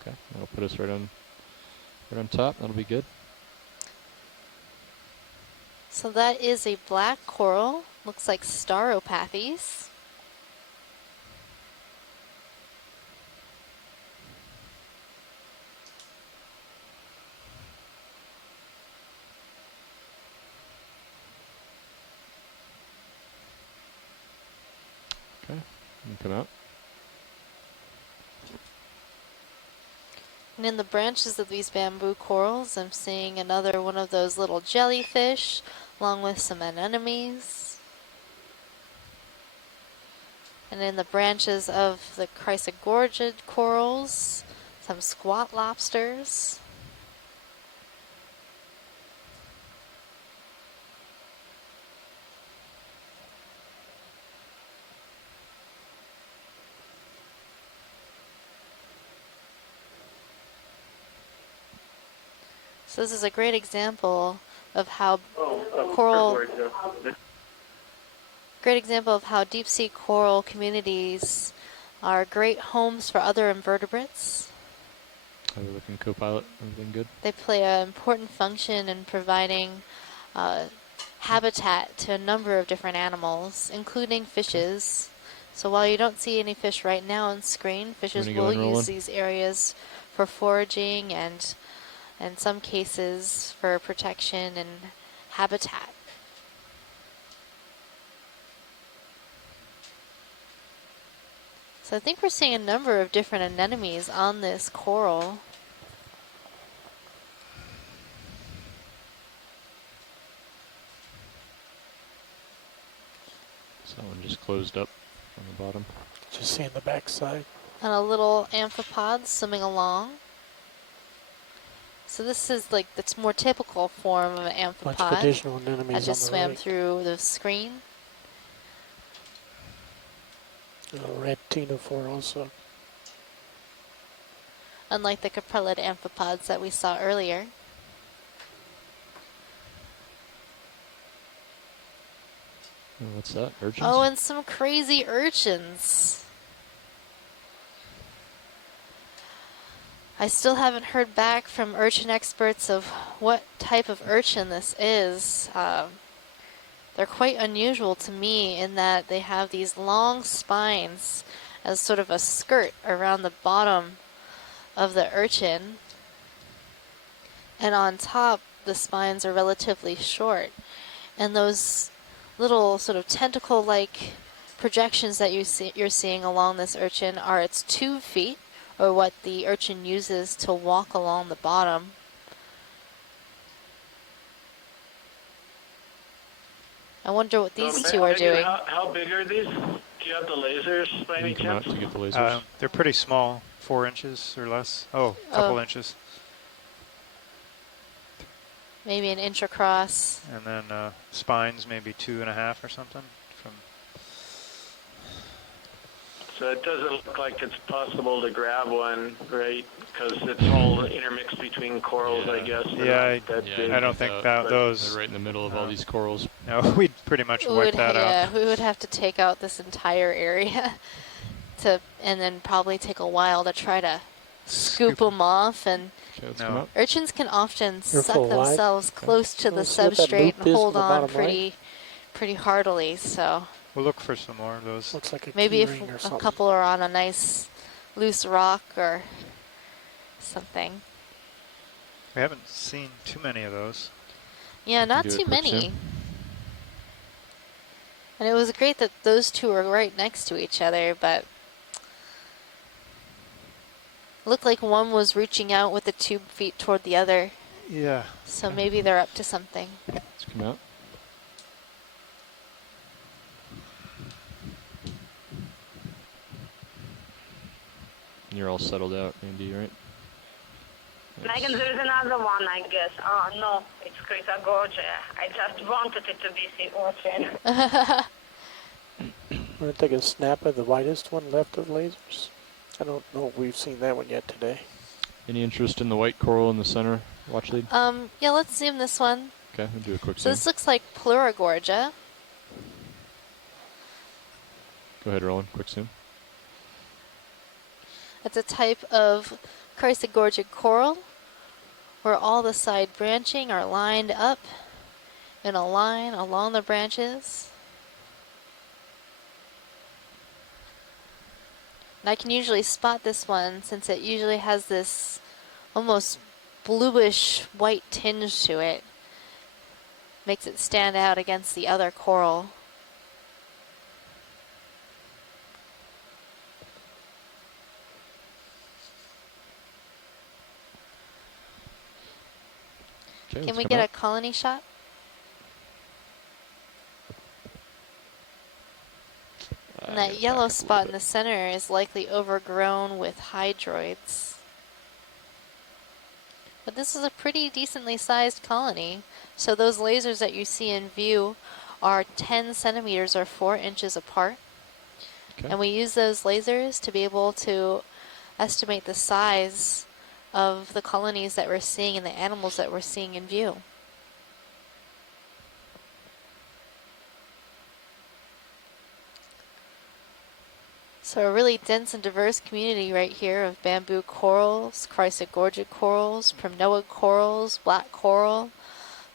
Okay, that'll put us right on top. That'll be good. So that is a black coral. Looks like Staropathes. And come out. And in the branches of these bamboo corals, I'm seeing another one of those little jellyfish, along with some anemones. And in the branches of the chrysogorgid corals, some squat lobsters. So this is a great example of how deep sea coral communities are great homes for other invertebrates. How are we looking, co-pilot? Everything good? They play an important function in providing habitat to a number of different animals, including fishes. So while you don't see any fish right now on screen, fishes will use these areas for foraging and in some cases for protection and habitat. So I think we're seeing a number of different anemones on this coral. So that one just closed up on the bottom. Just seeing the backside. And a little amphipod swimming along. So this is like the more typical form of an amphipod. Bunch of additional anemones I just on the swam right. through the screen. A red ctenophore also. Unlike the caprellid amphipods that we saw earlier. Oh, what's that? Urchins? Oh, and some crazy urchins. I still haven't heard back from urchin experts of what type of urchin this is. They're quite unusual to me in that they have these long spines as sort of a skirt around the bottom of the urchin. And on top, the spines are relatively short. And those little sort of tentacle-like projections that you're seeing along this urchin are its tube feet, or what the urchin uses to walk along the bottom. I wonder what these two are doing. How big are these? Do you have the lasers by any Come out chance? to get the lasers. They're pretty small, 4 inches or less. Oh, a couple inches. Maybe an inch across. And then spines maybe 2.5 or something. So it doesn't look like it's possible to grab one, right? Because it's all intermixed between corals, I guess. Yeah, I don't think that those... They're right in the middle of all these corals. No, we'd pretty much wipe that out. Yeah, we would have to take out this entire area and then probably take a while to try to scoop them off. And Okay, let's come out. urchins can often suck full wide. themselves close to the substrate and hold on pretty heartily. So We'll look for some more of those. Looks like a maybe if keyring or a something. couple are on a nice loose rock or something. We haven't seen too many of those. Yeah, not do a too quick many. zoom. And it was great that those two were right next to each other, but looked like one was reaching out with the tube feet toward the other. Yeah. So maybe they're up to something. Let's come out. You're all settled out, Andy, right? Megan, there is another one, I guess. Oh, no, it's chrysogorgia. I just wanted it to be sea urchin. I'm going to take a snap of the widest one left of the lasers. I don't know if we've seen that one yet today. Any interest in the white coral in the center watch lead? Yeah, let's zoom this one. Okay, we'll do a quick So zoom. this looks like Pleurogorgia. Go ahead, Roland, quick zoom. It's a type of chrysogorgid coral where all the side branching are lined up in a line along the branches. And I can usually spot this one since it usually has this almost bluish white tinge to it. Makes it stand out against the other coral. Okay, Can let's we come get out. a colony shot? And that Gotta yellow back up a little spot in bit. the center is likely overgrown with hydroids. But this is a pretty decently sized colony. So those lasers that you see in view are 10 centimeters or 4 inches apart. Okay. And we use those lasers to be able to estimate the size of the colonies that we're seeing and the animals that we're seeing in view. So a really dense and diverse community right here of bamboo corals, chrysogorgiid corals, primnoid corals, black coral,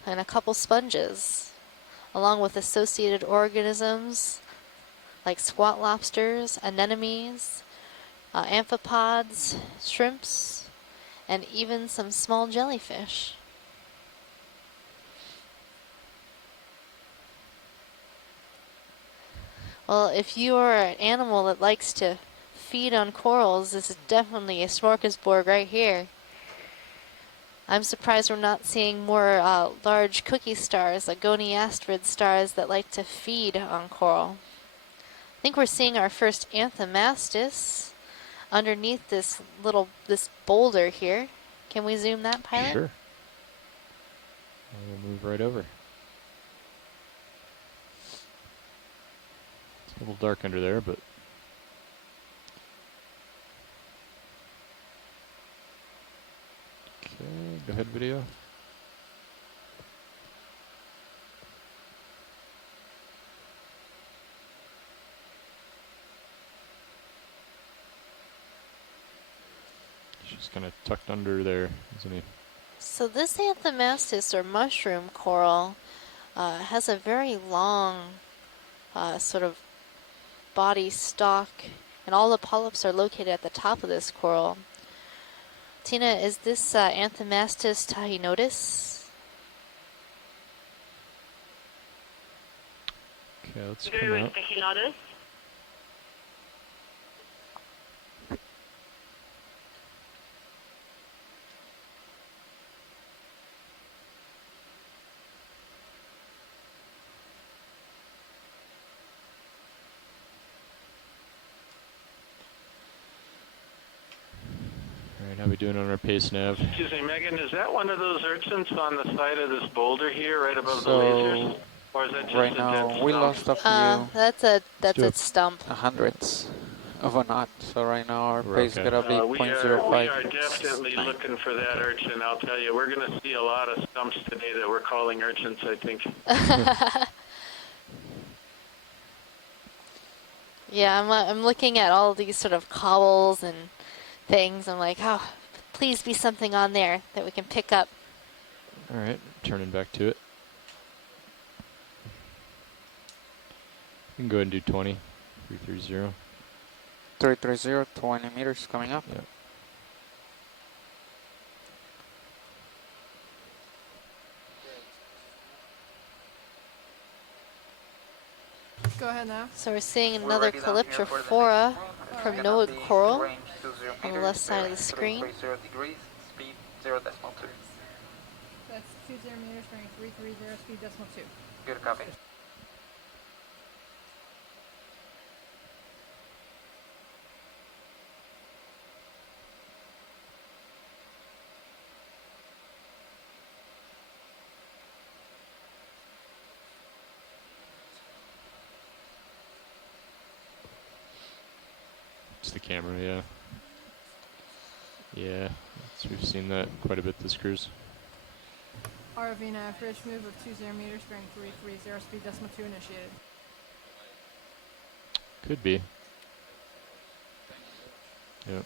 and a couple sponges, along with associated organisms like squat lobsters, anemones, amphipods, shrimps, and even some small jellyfish. Well, if you are an animal that likes to feed on corals, this is definitely a smorgasbord right here. I'm surprised we're not seeing more large cookie stars, like goniasterid stars that like to feed on coral. I think we're seeing our first anthomastus underneath this boulder here. Can we zoom that, pilot? Sure. We'll move right over. It's a little dark under there, but okay. Go ahead, video. She's kind of tucked under there, isn't he? So this anthomastus, or mushroom coral, has a very long sort of body stalk, and all the polyps are located at the top of this coral. Tina, is this Anthomastus tahinotis? Okay, let's come out. All right, how we doing on our pace nav? Excuse me, Megan, is that one of those urchins on the side of this boulder here, right above the So lasers? Or is that just right a now dead we stump? lost a few That's a do it. stump. hundredths of a knot. So right now our We're pace okay. gotta be We are 0.05. definitely looking for that urchin, I'll tell you. We're going to see a lot of stumps today that we're calling urchins, I think. Yeah, I'm looking at all these sort of cobbles and things. I'm like, oh, please be something on there that we can pick up. All right, turning back to it. We can go ahead and do 20. 330. 330, 20 meters coming up. Yeah. Go ahead now. So we're seeing another Calyptrophora primnoid coral on the left side of the screen. That's 20 meters, bearing 330, speed decimal 2. Good copy. It's the camera, yeah. Yeah, we've seen that quite a bit this cruise. ROV nav, bridge move of 20 meters, bearing 330, speed decimal 2 initiated. Could be. Yep.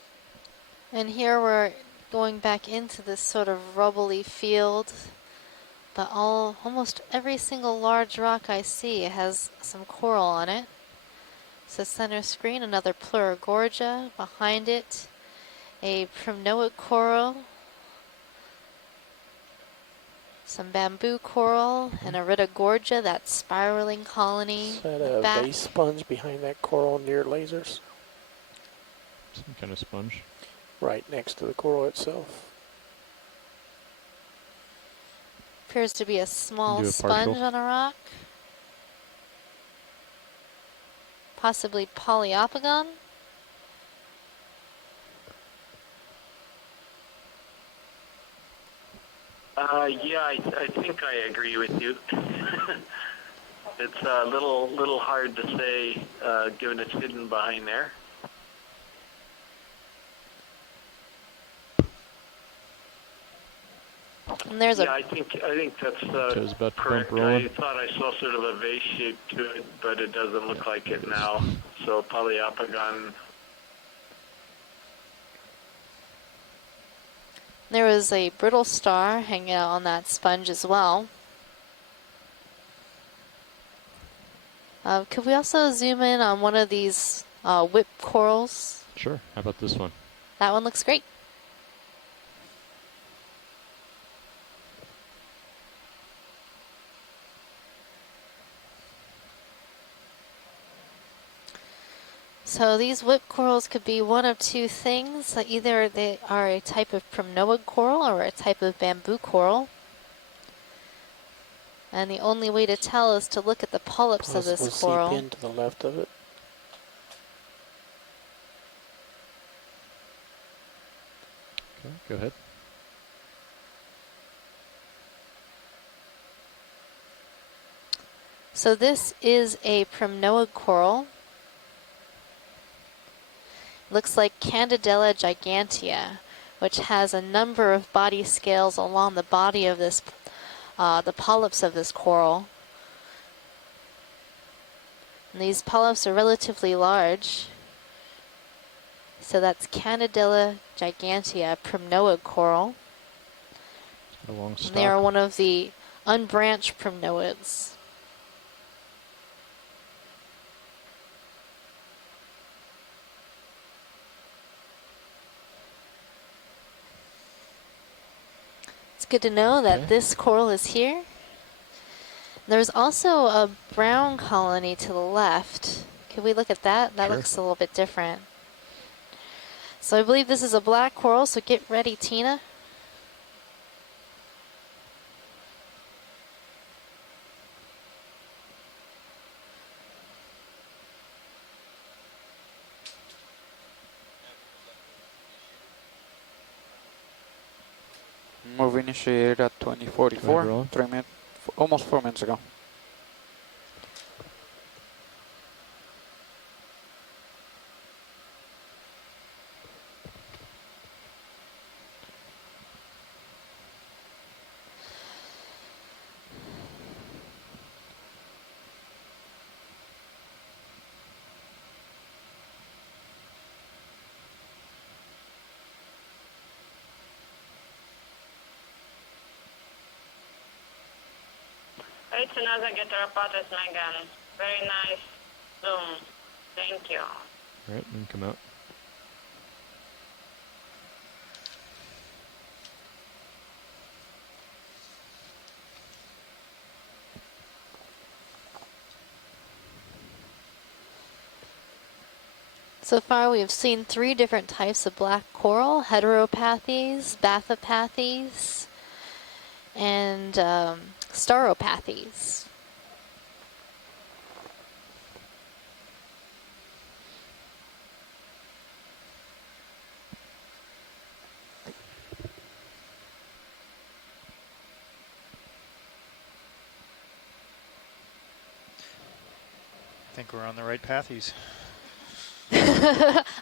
And here we're going back into this sort of rubbly field, but almost every single large rock I see has some coral on it. So center screen, another Pleurogorgia. Behind it, a primnoid coral, some bamboo coral, and Iridogorgia, that spiraling colony. Is that a back. vase sponge behind that coral near lasers? Some kind of sponge. Right next to the coral itself. appears to be a small Do a sponge partial. on a rock. Possibly Poliopogon. Yeah, I think I agree with you. It's a little hard to say, given it's hidden behind there. And there's I think that's Toes about to correct. bump rolling. I thought I saw sort of a vase shape to it, but it doesn't look like it now. So Poliopogon. there was a brittle star hanging out on that sponge as well. Could we also zoom in on one of these whip corals? Sure. How about this one? That one looks great. So these whip corals could be one of two things. Either they are a type of primnoid coral or a type of bamboo coral. And the only way to tell is to look at the polyps of this Possible coral. sepia to the left of it. Okay, go ahead. So this is a primnoid coral. Looks like Candidella gigantea, which has a number of body scales along the body of this, the polyps of this coral. And these polyps are relatively large. So that's Candidella gigantea, primnoid coral. A long And they are stalk. one of the unbranched primnoids. It's good to know that Okay. this coral is here. There's also a brown colony to the left. Can we look at that? That Sure. looks a little bit different. So I believe this is a black coral, so get ready, Tina. Move initiated at Go ahead, 2044. Roland. Almost 4 minutes ago. It's another Geteropatus Megan. Very nice zoom. Thank you. All right, then come out. So far we have seen 3 different types of black coral: heteropathes, bathopathes, and stauropathes. I think we're on the right pathies.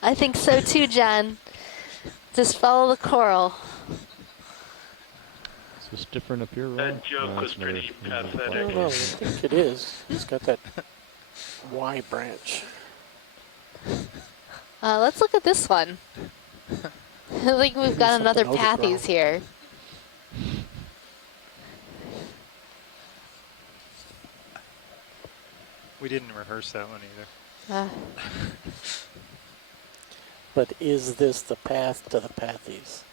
I think so too, John. Just follow the coral. Is this different up here, Roland? That joke No, was that's another- pretty another I pathetic. don't know. I think it is. It's got that Y branch. Let's look at this one. I think we've got Something another overgrown. pathies here. We didn't rehearse that one either. But is this the path to the pathies?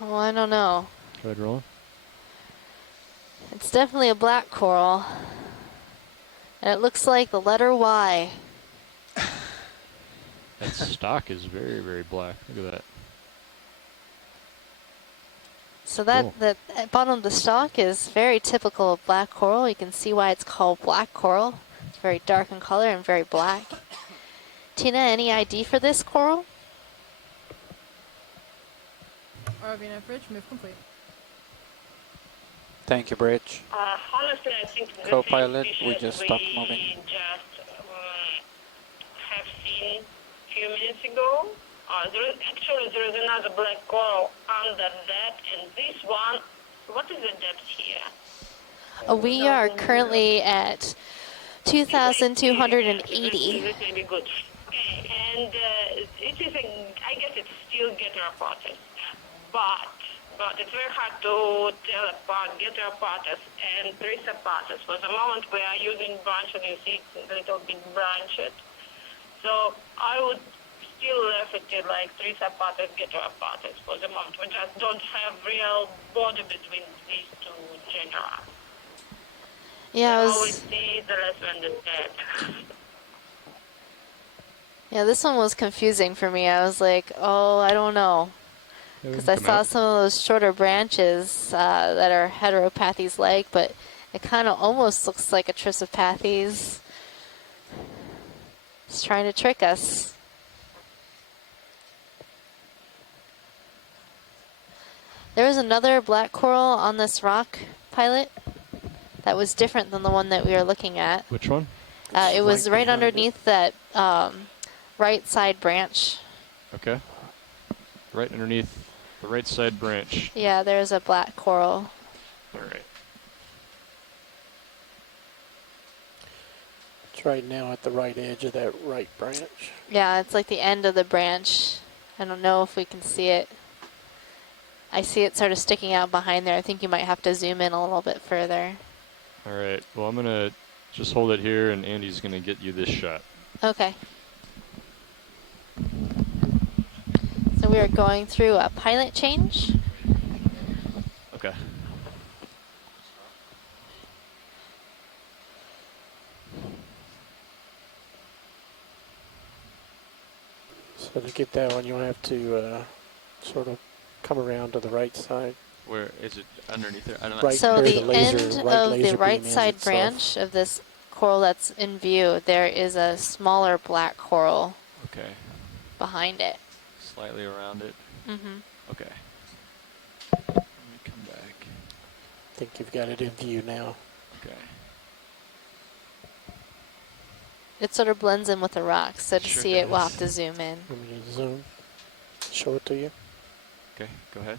Oh, I don't know. Go ahead, Roland. It's definitely a black coral. And it looks like the letter Y. That stock is very, very black. Look at that. So that Cool. the bottom of the stalk is very typical of black coral. You can see why it's called black coral. It's very dark in color and very black. Tina, any ID for this coral? ROV Bridge, move complete. Thank you, Bridge. Honestly, I think the Co-pilot, same we species just stopped moving. just have seen a few minutes ago. Actually, there is another black coral under that, and this one, what is the depth here? We are currently at 2,280. This may be good. Okay, and it is I guess it's still Geteropotes, but it's very hard to tell apart Geteropotes and Thrysopotes. For the moment, we are using branch, and you see it's a little bit branched. So I would still left it like Thrysopotes, Geteropotes for the moment. We just don't have real border between these two genera. Yeah, The more we see, the less we understand. yeah, this one was confusing for me. I was like, oh, I don't know. Because I saw some of those shorter branches that are Heteropathes-like, but it kind of almost looks like a Trissopathes. It's trying to trick us. There was another black coral on this rock, Pilot, that was different than the one that we were looking at. Which one? It was right behind underneath that right side branch. Okay. Right underneath the right side branch. Yeah, there's a black coral. All right. It's right now at the right edge of that right branch. Yeah, it's like the end of the branch. I don't know if we can see it. I see it sort of sticking out behind there. I think you might have to zoom in a little bit further. All right. Well, I'm going to just hold it here, and Andy's going to get you this shot. Okay. So we are going through a pilot change. Okay. So to get that one, you'll have to sort of come around to the right side. Where is it underneath there? I don't know. Right So where the laser, end right of laser the right beam is side itself. branch of this coral that's in view, there is a smaller black coral Okay. behind it. Slightly around it. Mm-hmm. Okay. Let me come back. I think you've got it in view now. Okay. It sort of blends in with the rocks, so to Sure see it, we'll does. have to zoom in. Want me to zoom? Show it to you. Okay, go ahead.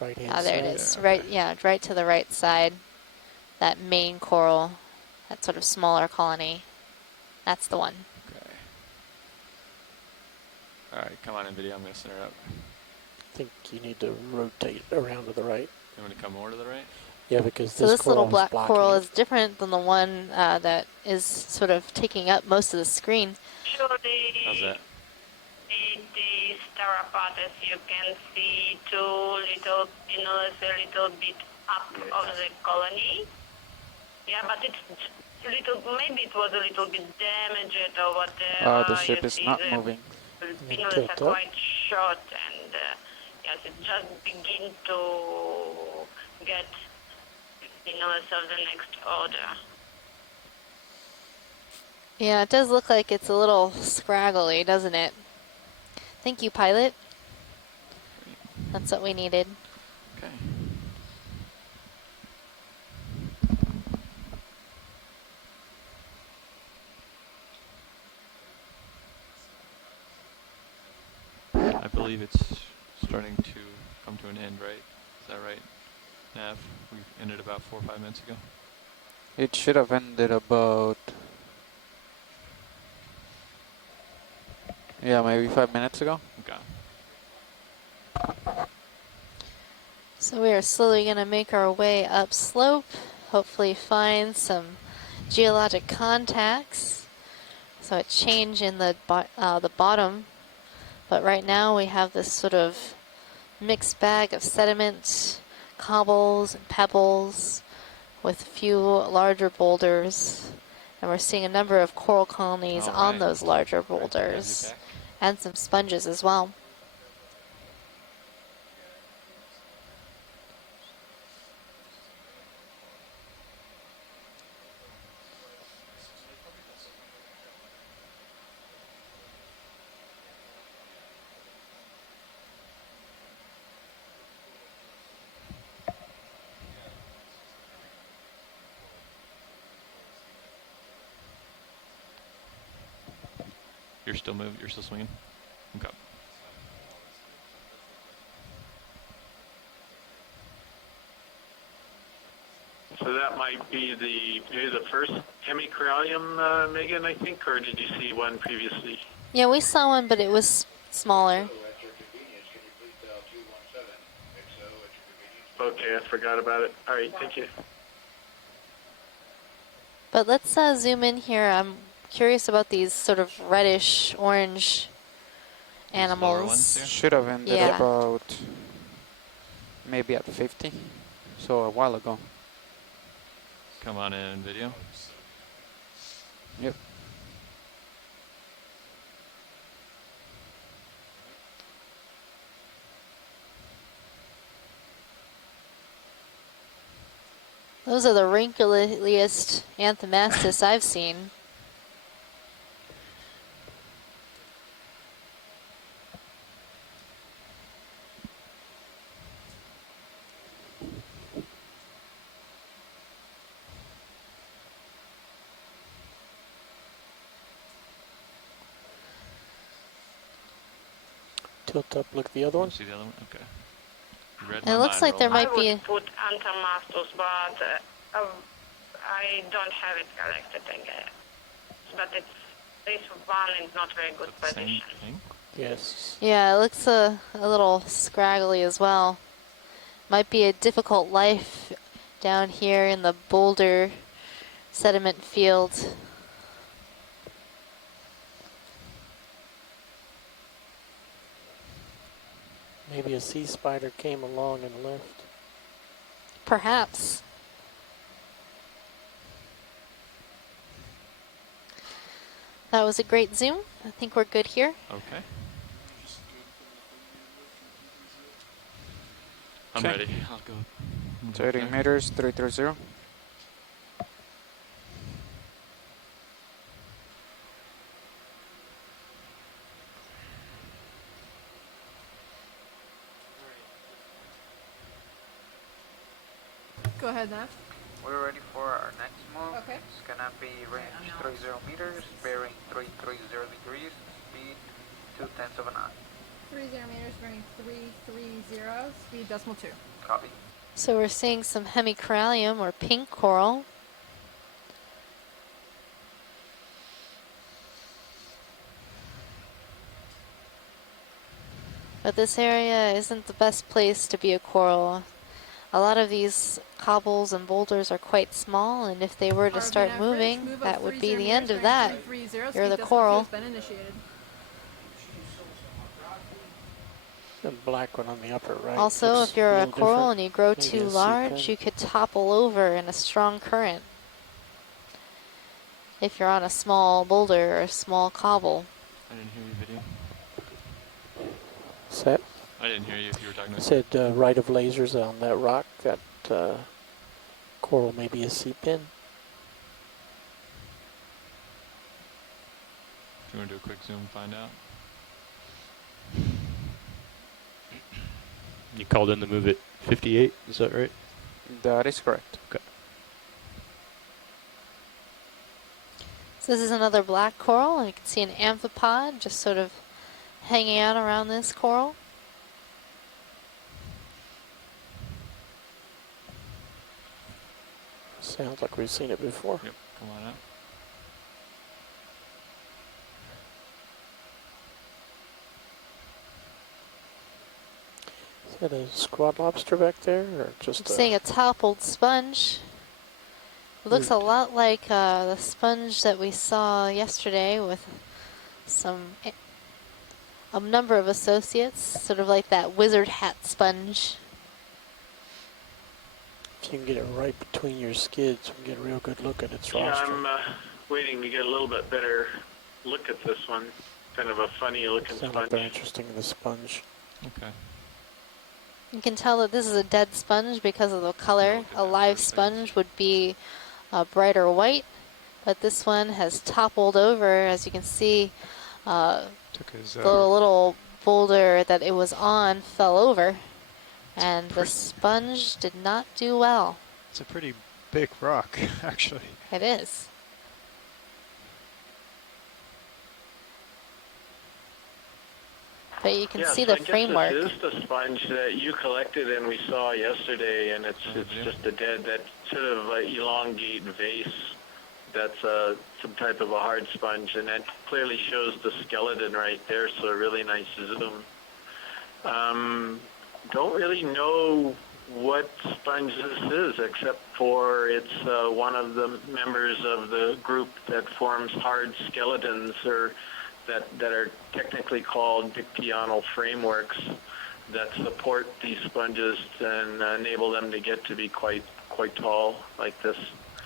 Right hand Ah, there side. it is. Yeah, Right, okay. yeah, right to the right side. That main coral, that sort of smaller colony. That's the one. Okay. All right, come on in video. I'm going to center up. I think you need to rotate around to the right. You want to come more to the right? Yeah, because So this this little coral black is blocking coral it. is different than the one that is sort of taking up most of the screen. How's that? The Starapates, you can see two little pinnulets a little bit up of the colony. Yeah, but it's a little, maybe it was a little bit damaged or whatever. The ship You is see not the moving. pinnulets tilt are up. quite short, and yes, it just begin to get pinnulets of the next order. Yeah, it does look like it's a little scraggly, doesn't it? Thank you, pilot. That's what we needed. Okay. I believe it's starting to come to an end, right? Is that right, Nav? We ended about 4 or 5 minutes ago. It should have ended about, yeah, maybe 5 minutes ago. Okay. So we are slowly going to make our way up slope, hopefully find some geologic contacts. So a change in the bottom, but right now we have this sort of mixed bag of sediment, cobbles and pebbles, with a few larger boulders And we're seeing a number of coral colonies All on right. those larger Great to have you boulders back. and some sponges as well. You're still moving. You're still swinging. Okay. So that might be maybe the first hemicralium, Megan, I think, or did you see one previously? Yeah, we saw one, but it was smaller. Okay, I forgot about it. All right, thank you. But let's zoom in here. I'm curious about these sort of reddish orange These lower ones animals. here? Should have ended Yeah. about maybe at 50. So a while ago. Come on in video. Yep. Those are the wrinkliest Anthomastus I've seen. Tilt up, look at the other one. See the other one? Okay. You read And it my looks mind like there rolling. might be I would put Anthomastus, but I don't have it collected, I guess. But this one is not very good Is that the same position. thing? Yes. Yeah, it looks a little scraggly as well. Might be a difficult life down here in the boulder sediment field. Maybe a sea spider came along and left. Perhaps. That was a great zoom. I think we're good here. Okay. I'm Okay. ready. I'll go. move up 30 there. meters, 330. Go ahead, Nav. We're ready for our next move. Okay. It's gonna be range 30 meters, bearing 330 degrees, speed 0.2 of a knot. 30 meters, bearing 330, speed decimal 2. Copy. So we're seeing some hemicralium or pink coral. But this area isn't the best place to be a coral. A lot of these cobbles and boulders are quite small, and if they were to start moving, that would be the end of that. You're the coral. Been initiated. The black one on the upper right. Also, looks if you're a little coral different. and you grow Maybe too a sea large, pen. you could topple over in a strong current. If you're on a small boulder or a small cobble. I didn't hear you video. Set. I didn't hear you if you were talking I about. said right of lasers on that rock. That coral may be a sea pin. Do you want to do a quick zoom and find out? You called in the move at 58, is that right? That is correct. Okay. So this is another black coral, and you can see an amphipod just sort of hanging out around this coral. Sounds like we've seen it before. Yep, come on up. Is that a squad lobster back there, or just I'm seeing a toppled sponge. It looks a lot like the sponge that we saw yesterday with a number of associates, sort of like that wizard hat sponge. If you can get it right between your skids, we can get a real good look at its Yeah, rostrum. I'm waiting to get a little bit better look at this one. Kind of a funny looking Sound like sponge. they're interesting in the sponge. Okay. You can tell that this is a dead sponge because of the color. A live sponge would be brighter white, but this one has toppled over. As you can see, Took his, the little boulder that it was on fell over, and the sponge did not do well. It's a pretty big rock, actually. It is. But you can see the framework. This is the sponge that you collected and we saw yesterday, and it's just a dead, that sort of elongate vase. That's some type of a hard sponge, and that clearly shows the skeleton right there, so a really nice zoom. Don't really know what sponge this is, except for it's one of the members of the group that forms hard skeletons, or that are technically called dictyonal frameworks that support these sponges and enable them to get to be quite tall like this.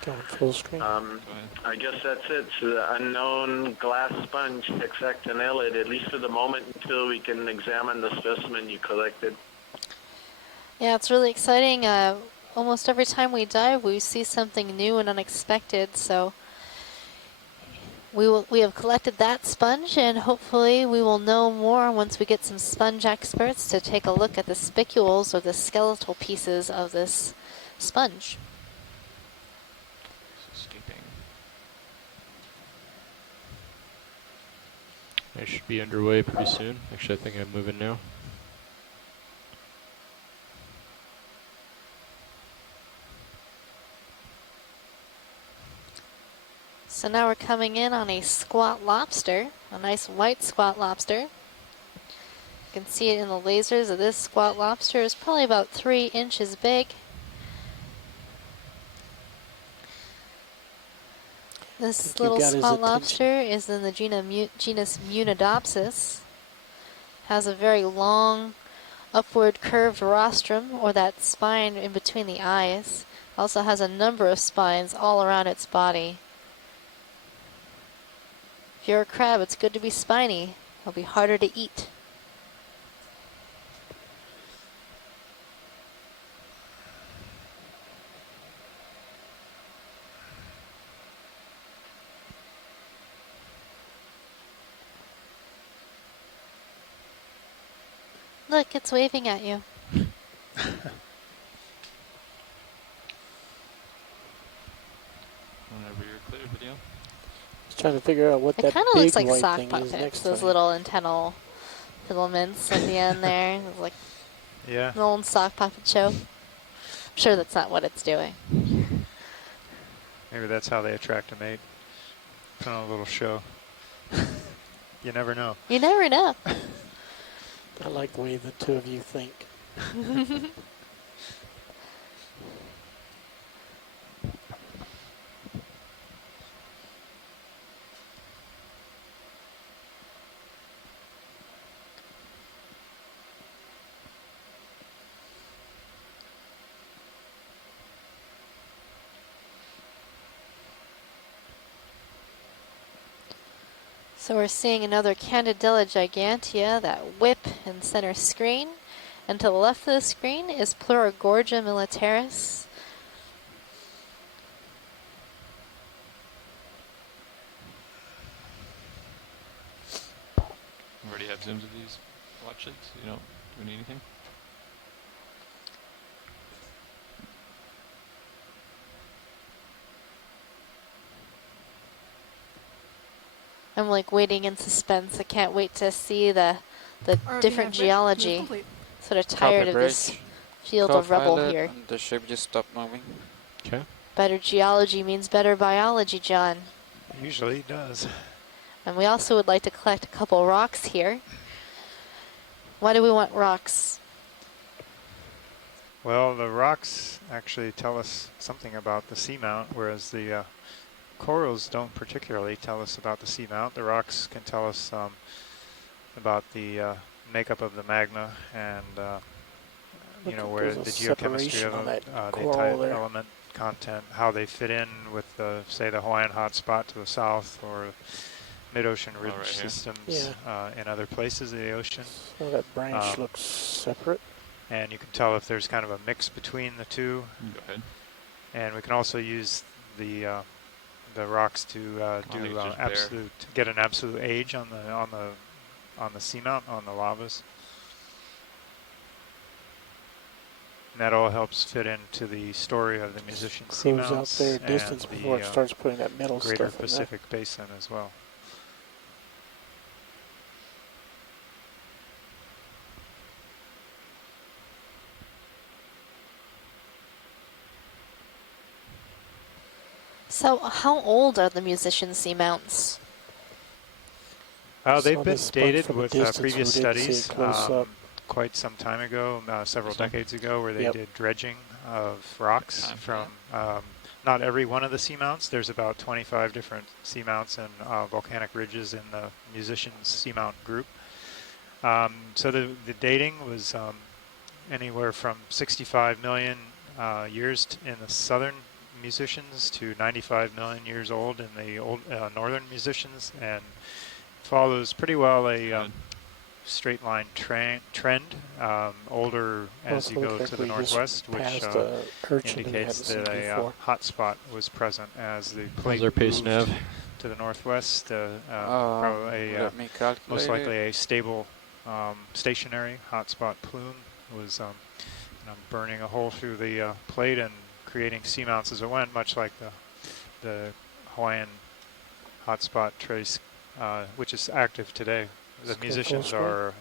Going full screen. I guess that's it. It's the unknown glass sponge, hexactinellid, at least for the moment until we can examine the specimen you collected. Yeah, it's really exciting. Almost every time we dive, we see something new and unexpected. So we have collected that sponge, and hopefully we will know more once we get some sponge experts to take a look at the spicules or the skeletal pieces of this sponge. Escaping. I should be underway pretty soon. Actually, I think I'm moving now. So now we're coming in on a squat lobster, a nice white squat lobster. You can see it in the lasers that this squat lobster is probably about 3 inches big. This little squat lobster is in the genus Munidopsis. Has a very long, upward curved rostrum, or that spine in between the eyes. Also has a number of spines all around its body. If you're a crab, it's good to be spiny. It'll be harder to eat. Look, it's waving at you. Whenever you're clear, video. Trying to figure out what it that kind of big looks like white sock thing is puppets, next those to little antennal filaments at the end there. It's like yeah, an old sock puppet show. I'm sure that's not what it's doing. maybe that's how they attract a mate. Put on a little show. You never know. You never know. I like the way the two of you think. So we're seeing another Candidella gigantea, that whip in center screen. And to the left of the screen is Pleurogorgia militaris. We already have zooms of these watch leads. You don't do we need anything? I'm like waiting in suspense. I can't wait to see the different geology. Sort of tired of this field of rubble here. The ship just stopped moving. Okay. Better geology means better biology, John. Usually it does. And we also would like to collect a couple rocks here. Why do we want rocks? Well, the rocks actually tell us something about the seamount, whereas the corals don't particularly tell us about the seamount. The rocks can tell us about the makeup of the magma and you know, where the geochemistry of the type element content, how they fit in with the, say, the Hawaiian hotspot to the south, or mid-ocean ridge right here. systems in other places of the ocean. So that branch looks separate. And you can tell if there's kind of a mix between the two. Go ahead. And we can also use the rocks to get an absolute age on the seamount, on the lavas. And that all helps fit into the story of the musician Proves out seamounts their and distance before it starts putting that middle greater stuff in Pacific Basin as well. So how old are the musician seamounts? They've been dated with previous studies quite some time ago, several decades ago, where they did dredging of rocks from not every one of the seamounts. There's about 25 different seamounts and volcanic ridges in the musicians seamount group. So the dating was anywhere from 65 million years in the southern musicians to 95 million years old in the old northern musicians, and follows pretty well a straight line trend, older as you go to the northwest, which indicates that a hot spot was present as the plate moved to the northwest. Probably most likely a stable, stationary hotspot plume was burning a hole through the plate and creating seamounts as it went, much like the Hawaiian hotspot trace, which is active today. The musicians are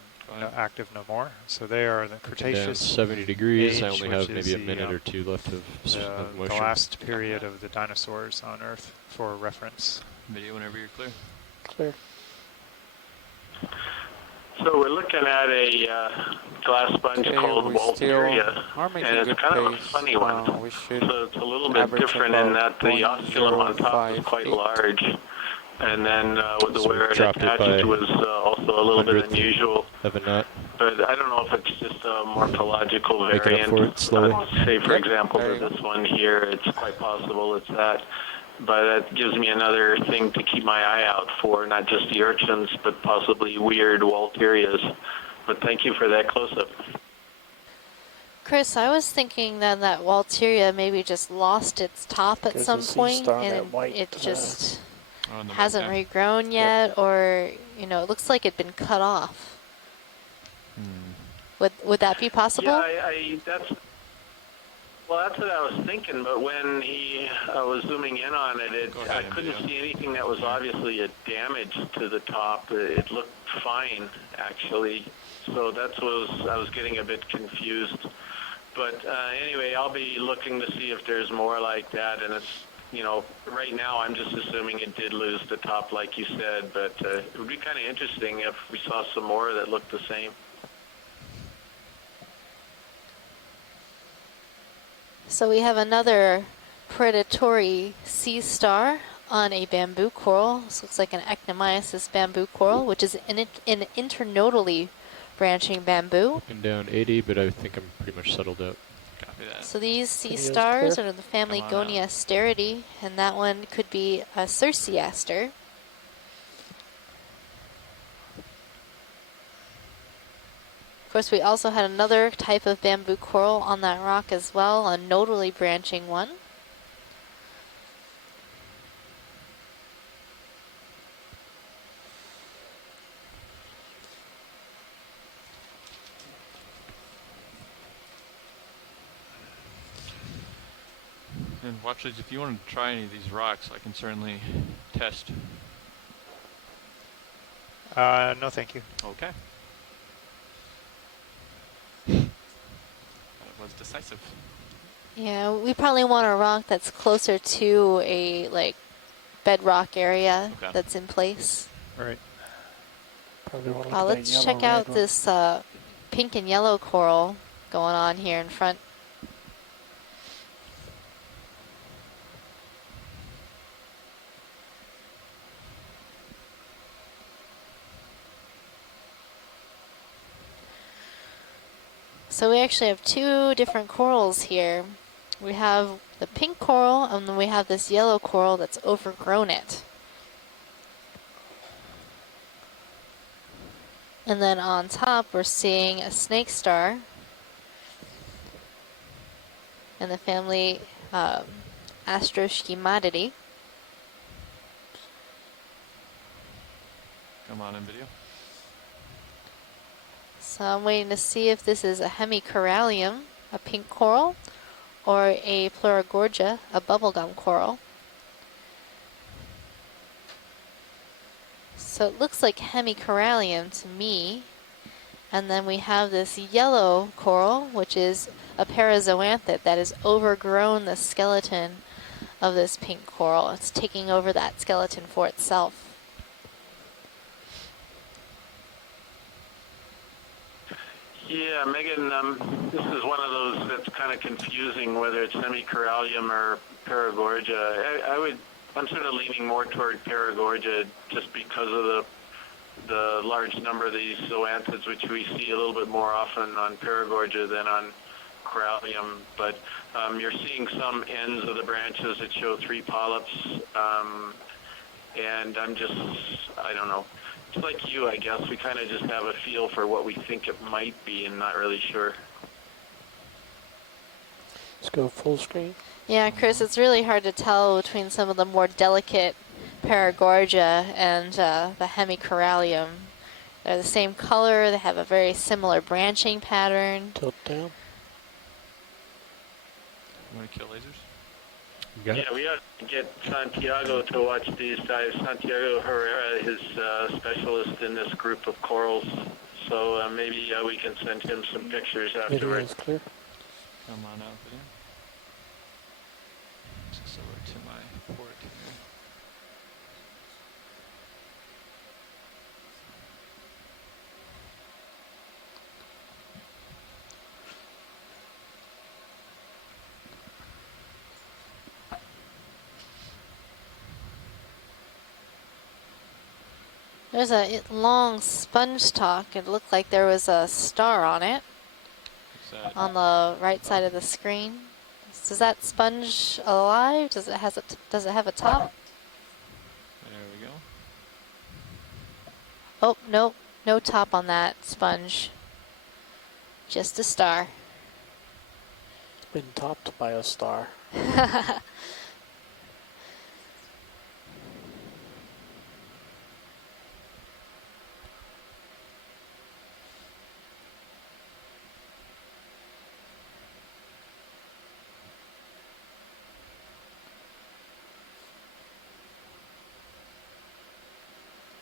active no more, so they are the Cretaceous 70 degrees. age, I only have maybe a the, minute or two left of motion. The last period of the dinosaurs on Earth, for reference. Video whenever you're clear. Clear. So we're looking at a glass sponge called Walteria, and it's kind of a funny one. So it's a little bit different in that the osculum on top is quite large, and then where it attaches was also a little bit unusual. Of a nut. But I don't know if it's just a morphological variant. Say, for example, this one here, it's quite possible it's that. But that gives me another thing to keep my eye out for, not just the urchins, but possibly weird Walterias. But thank you for that close-up. Chris, I was thinking that Walteria maybe just lost its top at some point, and it just hasn't regrown yet, or, you know, it looks like it'd been cut off. Would that be possible? Yeah, that's what I was thinking, but when he was zooming in on it, I couldn't see anything that was obviously a damage to the top. It looked fine, actually. So that's what I was getting a bit confused. But anyway, I'll be looking to see if there's more like that. And it's, you know, right now I'm just assuming it did lose the top, like you said. But it would be kind of interesting if we saw some more that looked the same. So we have another predatory sea star on a bamboo coral. This looks like an Actinomyces bamboo coral, which is an internodally branching bamboo. Up and down 80, but I think I'm pretty much settled out. Copy that. So these sea stars are the family Goniasteridi, and that one could be a Circeaster. Of course, we also had another type of bamboo coral on that rock as well, a nodally branching one. And watchers, if you want to try any of these rocks, I can certainly test. No, thank you. Okay. That was decisive. Yeah, we probably want a rock that's closer to a bedrock area that's in place. Right. Let's check out this pink and yellow coral going on here in front. So we actually have two different corals here. We have the pink coral, and then we have this yellow coral that's overgrown it. And then on top, we're seeing a snake star in the family Astroschimatidie. Come on in video. So I'm waiting to see if this is a hemicorallium, a pink coral, or a Pleurogorgia, a bubblegum coral. So it looks like hemicorallium to me. And then we have this yellow coral, which is a parazoanthid that has overgrown the skeleton of this pink coral. It's taking over that skeleton for itself. Yeah, Megan, this is one of those that's kind of confusing whether it's hemicorallium or Paragorgia. I'm sort of leaning more toward Paragorgia just because of the large number of these zoanthids, which we see a little bit more often on Paragorgia than on corallium. But you're seeing some ends of the branches that show 3 polyps, and I don't know. It's like you, I guess. We kind of just have a feel for what we think it might be and not really sure. Let's go full screen. Yeah, Chris, it's really hard to tell between some of the more delicate Paragorgia and the hemicorallium. They're the same color, they have a very similar branching pattern. Tilt down. You want to kill lasers? You got it? Yeah, we ought to get Santiago to watch these dives. Santiago Herrera is specialist in this group of corals. So maybe we can send him some pictures Video afterwards. is clear. Come on out video. Just over to my port here. There's a long sponge stalk. It looked like there was a star on it. What's that? On the right side of the screen. Is that sponge alive? Does it have a top? There we go. Oh, no, no top on that sponge. Just a star. Been topped by a star.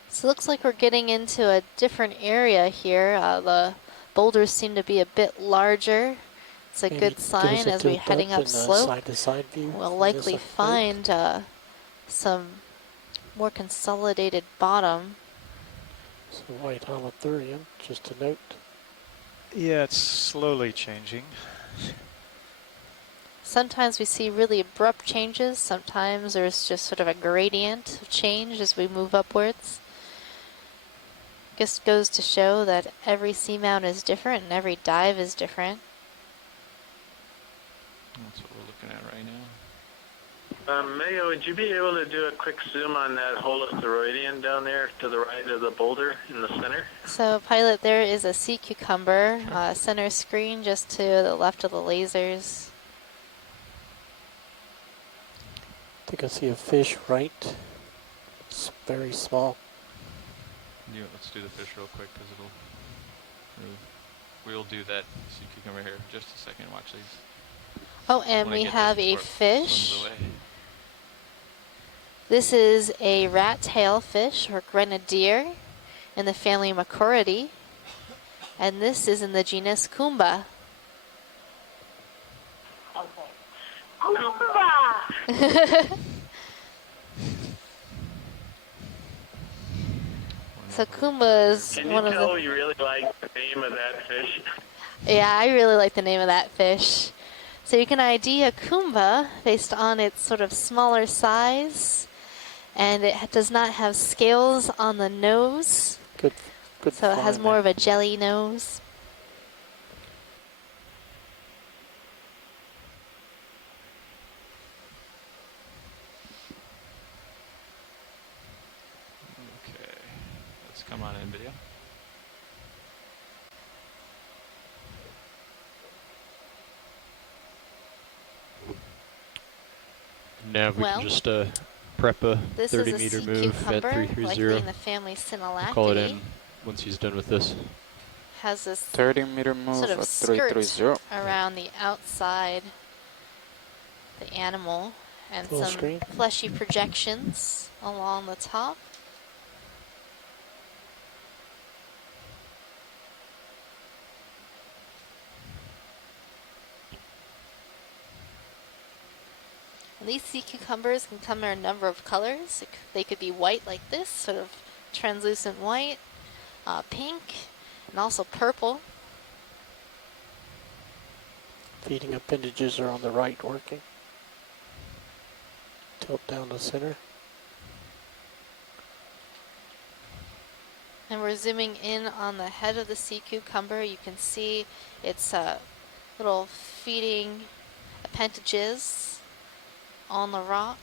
So it looks like we're getting into a different area here. The boulders seem to be a bit larger. It's a Maybe good give us sign a as we're tilt heading up up and a slope. side-to-side view We'll from likely this side. find some more consolidated bottom. So white holothurium, just a note. Yeah, it's slowly changing. Sometimes we see really abrupt changes. Sometimes there's just sort of a gradient of change as we move upwards. Just goes to show that every seamount is different and every dive is different. That's what we're looking at right now. Mayo, would you be able to do a quick zoom on that holothuroidean down there to the right of the boulder in the center? So pilot, there is a sea cucumber, center screen just to the left of the lasers. I think I see a fish right. It's very small. Let's do the fish real quick because we'll do that sea cucumber here in just a second. Watch these. Oh, and When I we get have this a before it fish. swims away. This is a rat tail fish or grenadier in the family Macoridae. And this is in the genus Kumba. So Kumba is Can you one of tell the... you really like the name of that fish? Yeah, I really like the name of that fish. So you can ID a Kumba based on its sort of smaller size, and it does not have scales on the nose. Good So it has find more there. of a jelly nose. Nav, we Well, can just prep a this 30 is a meter sea move at cucumber, 330. likely in the family We'll call it Synallactidae. in once he's done with this. Has this 30-meter move sort of at skirt 330. around the outside, the animal, and Full some screen. fleshy projections along the top. And these sea cucumbers can come in a number of colors. They could be white like this, sort of translucent white, pink, and also purple. Feeding appendages are on the right working. Tilt down the center. And we're zooming in on the head of the sea cucumber. You can see its little feeding appendages on the rock.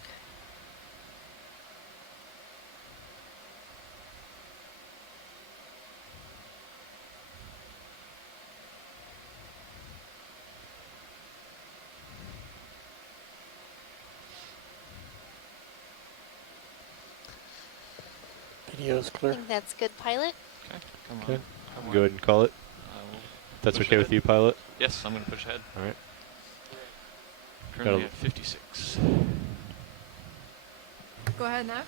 Video's I clear. think that's good, pilot. Okay, come Okay. on. Come on. Go ahead and call it. We'll That's push okay with ahead. you, pilot? Yes, I'm going to push ahead. All right. Currently at 56. Go ahead, Nav.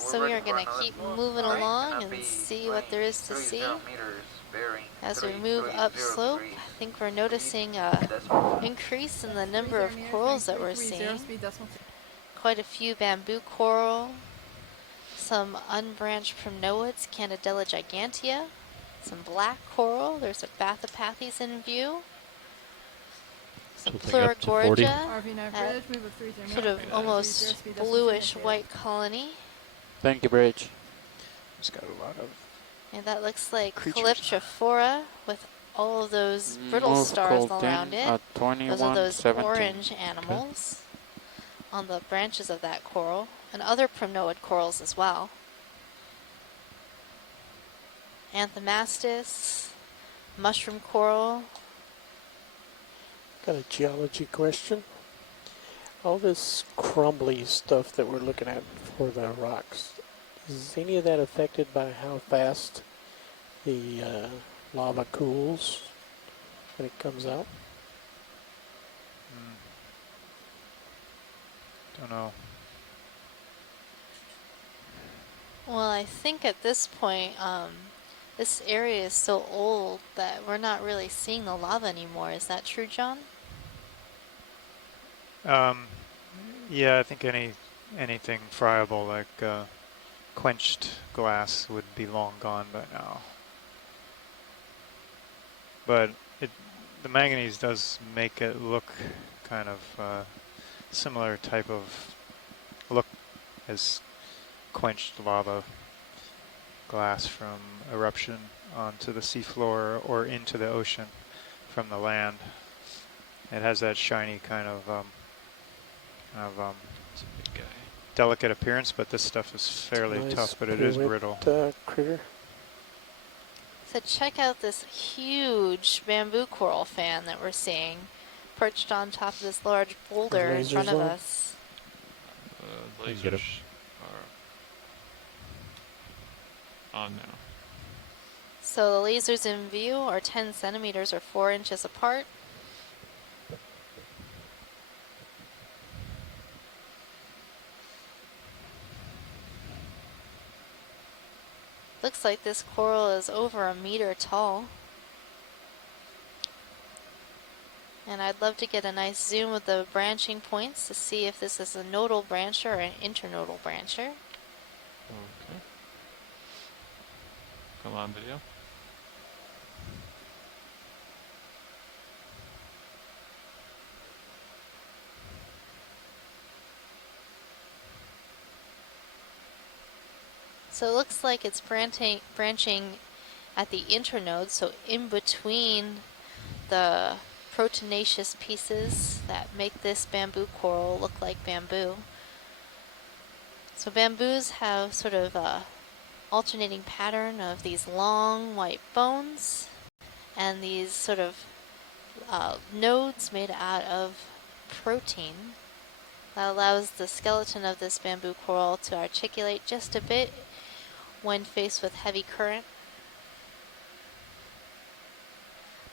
So we are going to keep moving along and see what there is to see. As we move upslope, I think we're noticing a increase in the number of corals that we're seeing. Quite a few bamboo coral, some unbranched primnoids, Candidella gigantea, some black coral. There's a Bathypathes in view. Some Tilting up to 40. Pleurogorgia, sort of almost bluish white colony. Thank you, Bridge. It's got a lot of And that looks like creatures. Calyptrophora with all of those brittle Move stars cold around in it. at Those are those 21:17. orange animals on the branches of that coral, and other primnoid corals as well. Anthomastus, mushroom coral. Got a geology question. All this crumbly stuff that we're looking at for the rocks, is any of that affected by how fast the lava cools when it comes out? Don't know. Well, I think at this point, this area is so old that we're not really seeing the lava anymore. Is that true, John? Yeah, I think anything friable like quenched glass would be long gone by now. But the manganese does make it look kind of similar type of look as quenched lava glass from eruption onto the seafloor or into the ocean from the land. It has that shiny kind of It's a big guy. delicate appearance, but this stuff is fairly Nice tough, but it is pirouette, brittle. Critter. So check out this huge bamboo coral fan that we're seeing perched on top of this large boulder in front of Lasers on. us. can get 'em. Lasers are on now. So the lasers in view are 10 centimeters or 4 inches apart. Looks like this coral is over 1 meter tall. And I'd love to get a nice zoom of the branching points to see if this is a nodal brancher or an internodal brancher. Okay. Come on, video. So it looks like it's branching at the internode, so in between the proteinaceous pieces that make this bamboo coral look like bamboo. So bamboos have sort of a alternating pattern of these long white bones and these sort of nodes made out of protein. That allows the skeleton of this bamboo coral to articulate just a bit when faced with heavy current.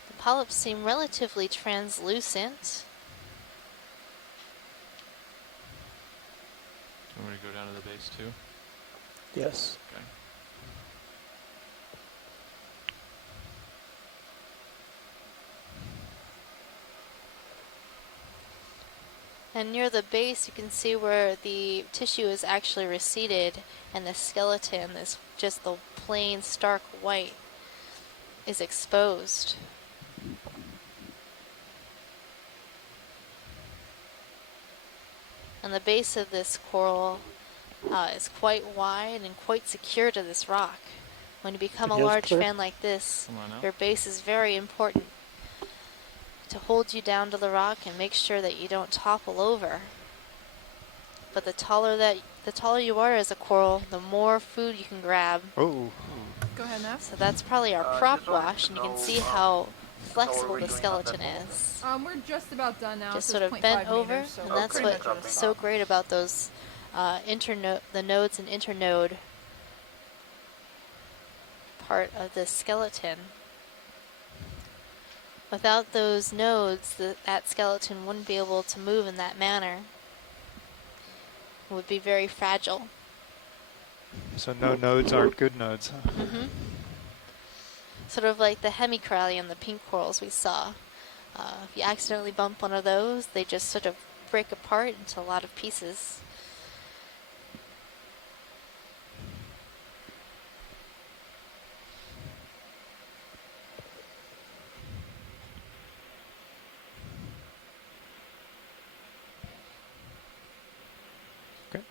The polyps seem relatively translucent. Do you want me to go down to the base too? Yes. Okay. And near the base, you can see where the tissue is actually receded, and the skeleton, is just the plain stark white, is exposed. And the base of this coral is quite wide and quite secure to this rock. When you become a large fan like this, your base is very important to hold you down to the rock and make sure that you don't topple over. But the taller you are as a coral, the more food you can grab. Oh. Go ahead, Nav. So that's probably our prop wash, and you can see how flexible the skeleton is. We're just about done now. Just It sort says of 0.5 bent over, meters, so and we're that's pretty much at a what's stop. so great about those the nodes and internode part of this skeleton. Without those nodes, that skeleton wouldn't be able to move in that manner. It would be very fragile. So no nodes aren't good nodes, huh? Mm-hmm. Sort of like the hemicorallia and the pink corals we saw. If you accidentally bump one of those, they just sort of break apart into a lot of pieces. Okay.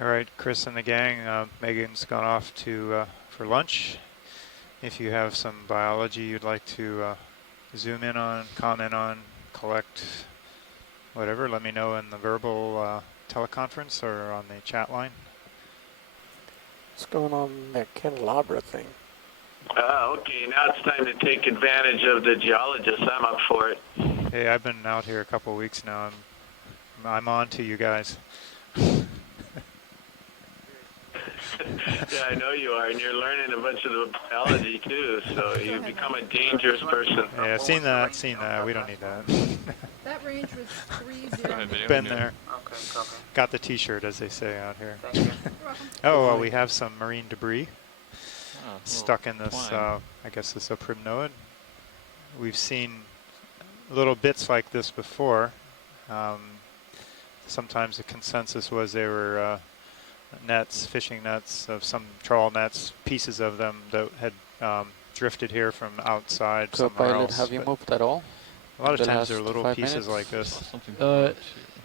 All right, Chris and the gang, Megan's gone off to for lunch. If you have some biology you'd like to zoom in on, comment on, collect, whatever, let me know in the verbal teleconference or on the chat line. What's going on in that candelabra thing? Okay, now it's time to take advantage of the geologists. I'm up for it. Hey, I've been out here a couple weeks now. I'm on to you guys. Yeah, I know you are, and you're learning a bunch of the biology too, so you become a dangerous person. Yeah, I've seen that. We don't need that. That range was 30. Been there. Okay, copy. Got the t-shirt, as they say out here. Thank you. You're welcome. Oh, well, we have some marine debris Oh, stuck in this, I guess this is a primnoid. We've seen little bits like this before. Sometimes the consensus was they were nets, fishing nets of some trawl nets, pieces of them that had drifted here from outside So somewhere pilot, else. have you But moved at all? a lot of the times they're last little 5 pieces minutes? like this.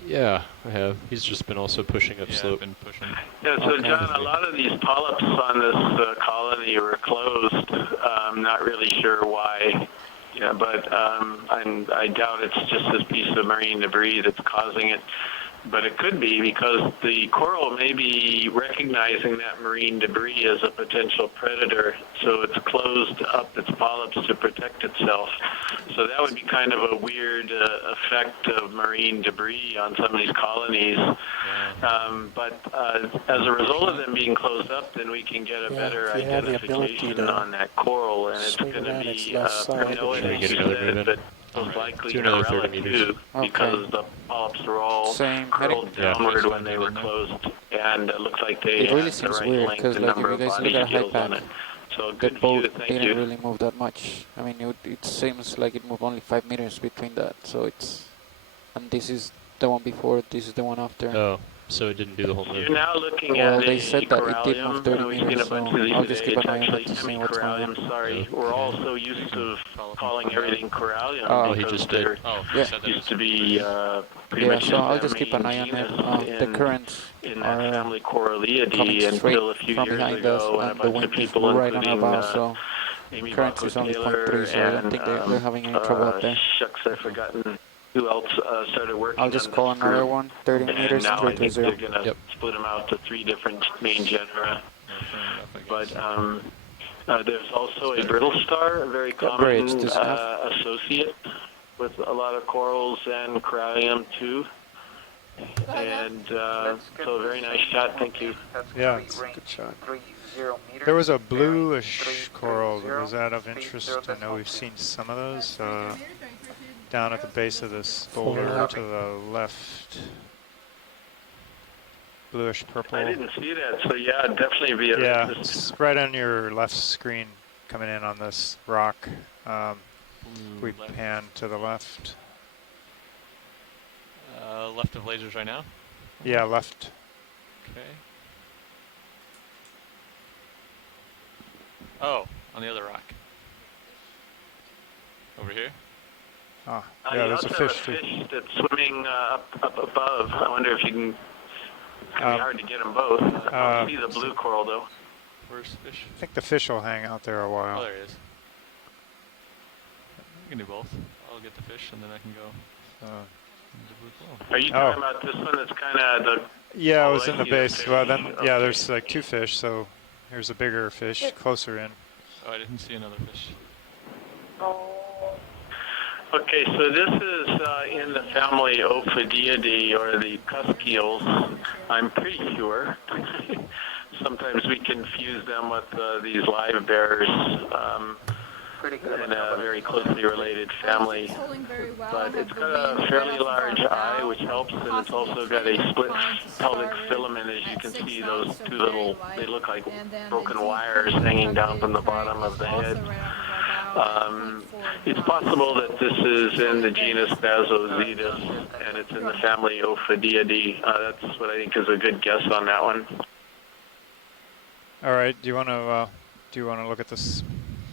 Yeah, I have. He's just been also pushing up slope. Been pushing. Yeah, so Okay. John, a lot of these polyps on this colony were closed. I'm not really sure why. Yeah, but I doubt it's just this piece of marine debris that's causing it. But it could be because the coral may be recognizing that marine debris as a potential predator, so it's closed up its polyps to protect itself. So that would be kind of a weird effect of marine debris on some of these colonies. But as a result of them being closed up, then we can get a better identification on that coral, and it's going to be primnoid, as you said, but most likely Norella too, because the polyps were all curled downward when they were closed, and it looks like they It really had the seems right weird length because, and like, if number you of guys body look at a high details on pack, it. So that good view, boat thank didn't you. really move that much. I mean, it seems like it moved only 5 meters between that. So it's, and this is the one before, this is the one after. Oh, so it didn't do the whole move. You're now looking Well, at they a said that it did move corallium. 30 We've seen meters, a bunch so of these I'll today. just keep It's an eye on actually it to see what's going on. hemi-corallium. Sorry, Okay. we're all so used to calling everything corallium Oh, he because just did. there Oh, Yeah. said that used it's to be pretty Yeah, much so just I'll that just keep main an eye on it. genus The currents in that are family coming Corallidae straight until a few from years behind us, ago, and a and the bunch of wind is people, right on our including bow, so Amy currents Bacco is only Taylor 0.3, so I don't and think they're having any trouble up there. shucks, I've forgotten who else started working I'll on just this call another group. one, 30 And meters, now I think they're 330. going to Yep. split them out to 3 different main genera. But there's also a brittle star, a very common bridge, does it have? associate with a lot of corals and corallium too. And so a very nice shot, thank you. Yeah, it's a good shot. There was a bluish coral that was out of interest. I know we've seen some of those down at the base of this boulder to the left. Bluish purple. I didn't see that, so yeah, it'd definitely be of Yeah, interest. it's right on your left screen coming in on this rock. We pan to the left. Left of lasers right now? Yeah, left. Okay. Oh, on the other rock. Over here? Ah, You yeah, there's a also fish have too. a fish that's swimming up above. I wonder if you can. It's gonna be hard to get them both. I see the blue coral though. Where's the fish? I think the fish will hang out there a Oh, while. there he is. We can do both. I'll get the fish and then I can go. The blue coral. Are you talking about this one that's kind of the? Yeah, it oh, was I in the see base. fish. Well, then, yeah, Okay. there's like 2 fish, so here's a bigger fish closer in. Oh, I didn't see another fish. Okay, so this is in the family Ophidiidae, or the Cusceals. I'm pretty sure. Sometimes we confuse them with these live bears in a very closely related family. But it's got a fairly large eye, which helps, and it's also got a split pelvic filament, as you can see. Those 2 little, they look like broken wires hanging down from the bottom of the head. It's possible that this is in the genus Basozetus, and it's in the family Ophidiidae. That's what I think is a good guess on that one. All right, do you want to look at this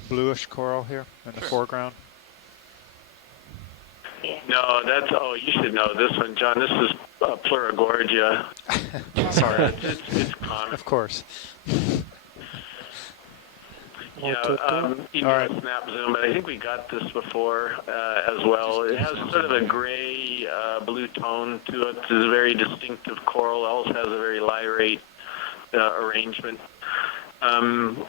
bluish coral here in the foreground? No, that's, oh, you should know this one, John. This is Pleurogorgia. Sorry. It's common. Of course. Yeah, even a snap zoom, but I think we got this before as well. It has sort of a gray blue tone to it. It's a very distinctive coral. It also has a very lyrate arrangement.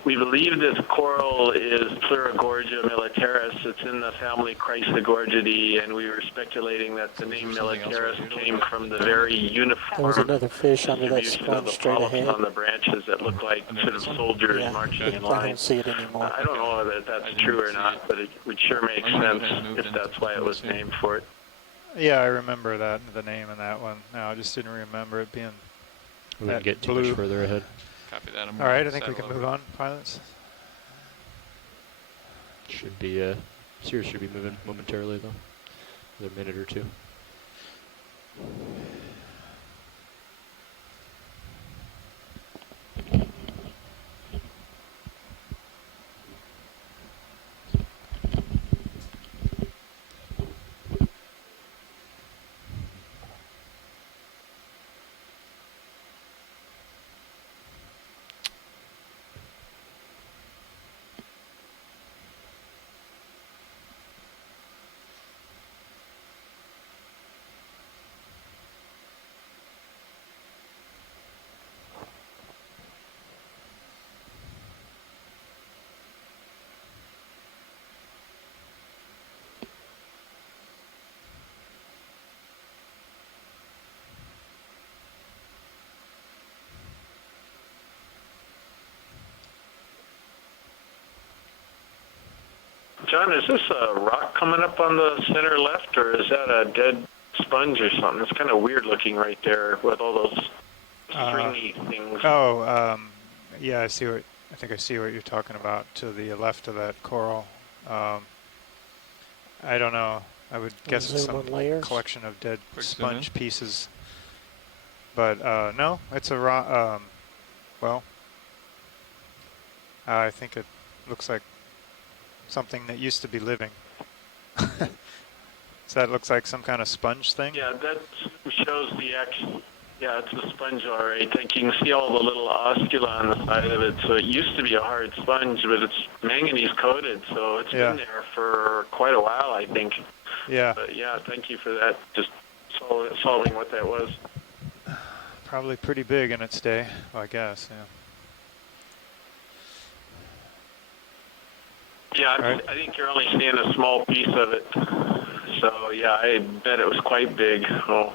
We believe this coral is Pleurogorgia militaris. It's in the family Chrysogorgidae, and we were speculating that the name militaris came from the very uniform There was another fish under that distribution of the sponge straight polyps ahead. on the branches that look like sort of soldiers marching in I line. don't see it anymore. I don't know whether that's true or not, but it would sure make sense if that's why it was named for it. Yeah, I remember that, the name in that one. No, I just didn't remember it being We that didn't get too blue. much further ahead. Copy that. All right, I think we can move on, pilots. Should be, Sears should be moving momentarily though. Another minute or 2. John, is this a rock coming up on the center left, or is that a dead sponge or something? It's kind of weird looking right there with all those stringy things. Yeah, I think I see what you're talking about to the left of that coral. I don't know. I would guess it's some collection of dead sponge pieces. But no, it's a rock. Well, I think it looks like something that used to be living. So that looks like some kind of sponge thing? Yeah, that shows the action. Yeah, it's a sponge, all right. Like you can see all the little oscula on the side of it. So it used to be a hard sponge, but it's manganese coated, so it's been there for quite a while, I think. Yeah. But yeah, thank you for that. Just solving what that was. Probably pretty big in its day, I guess. Yeah, I think you're only seeing a small piece of it. So yeah, I bet it was quite big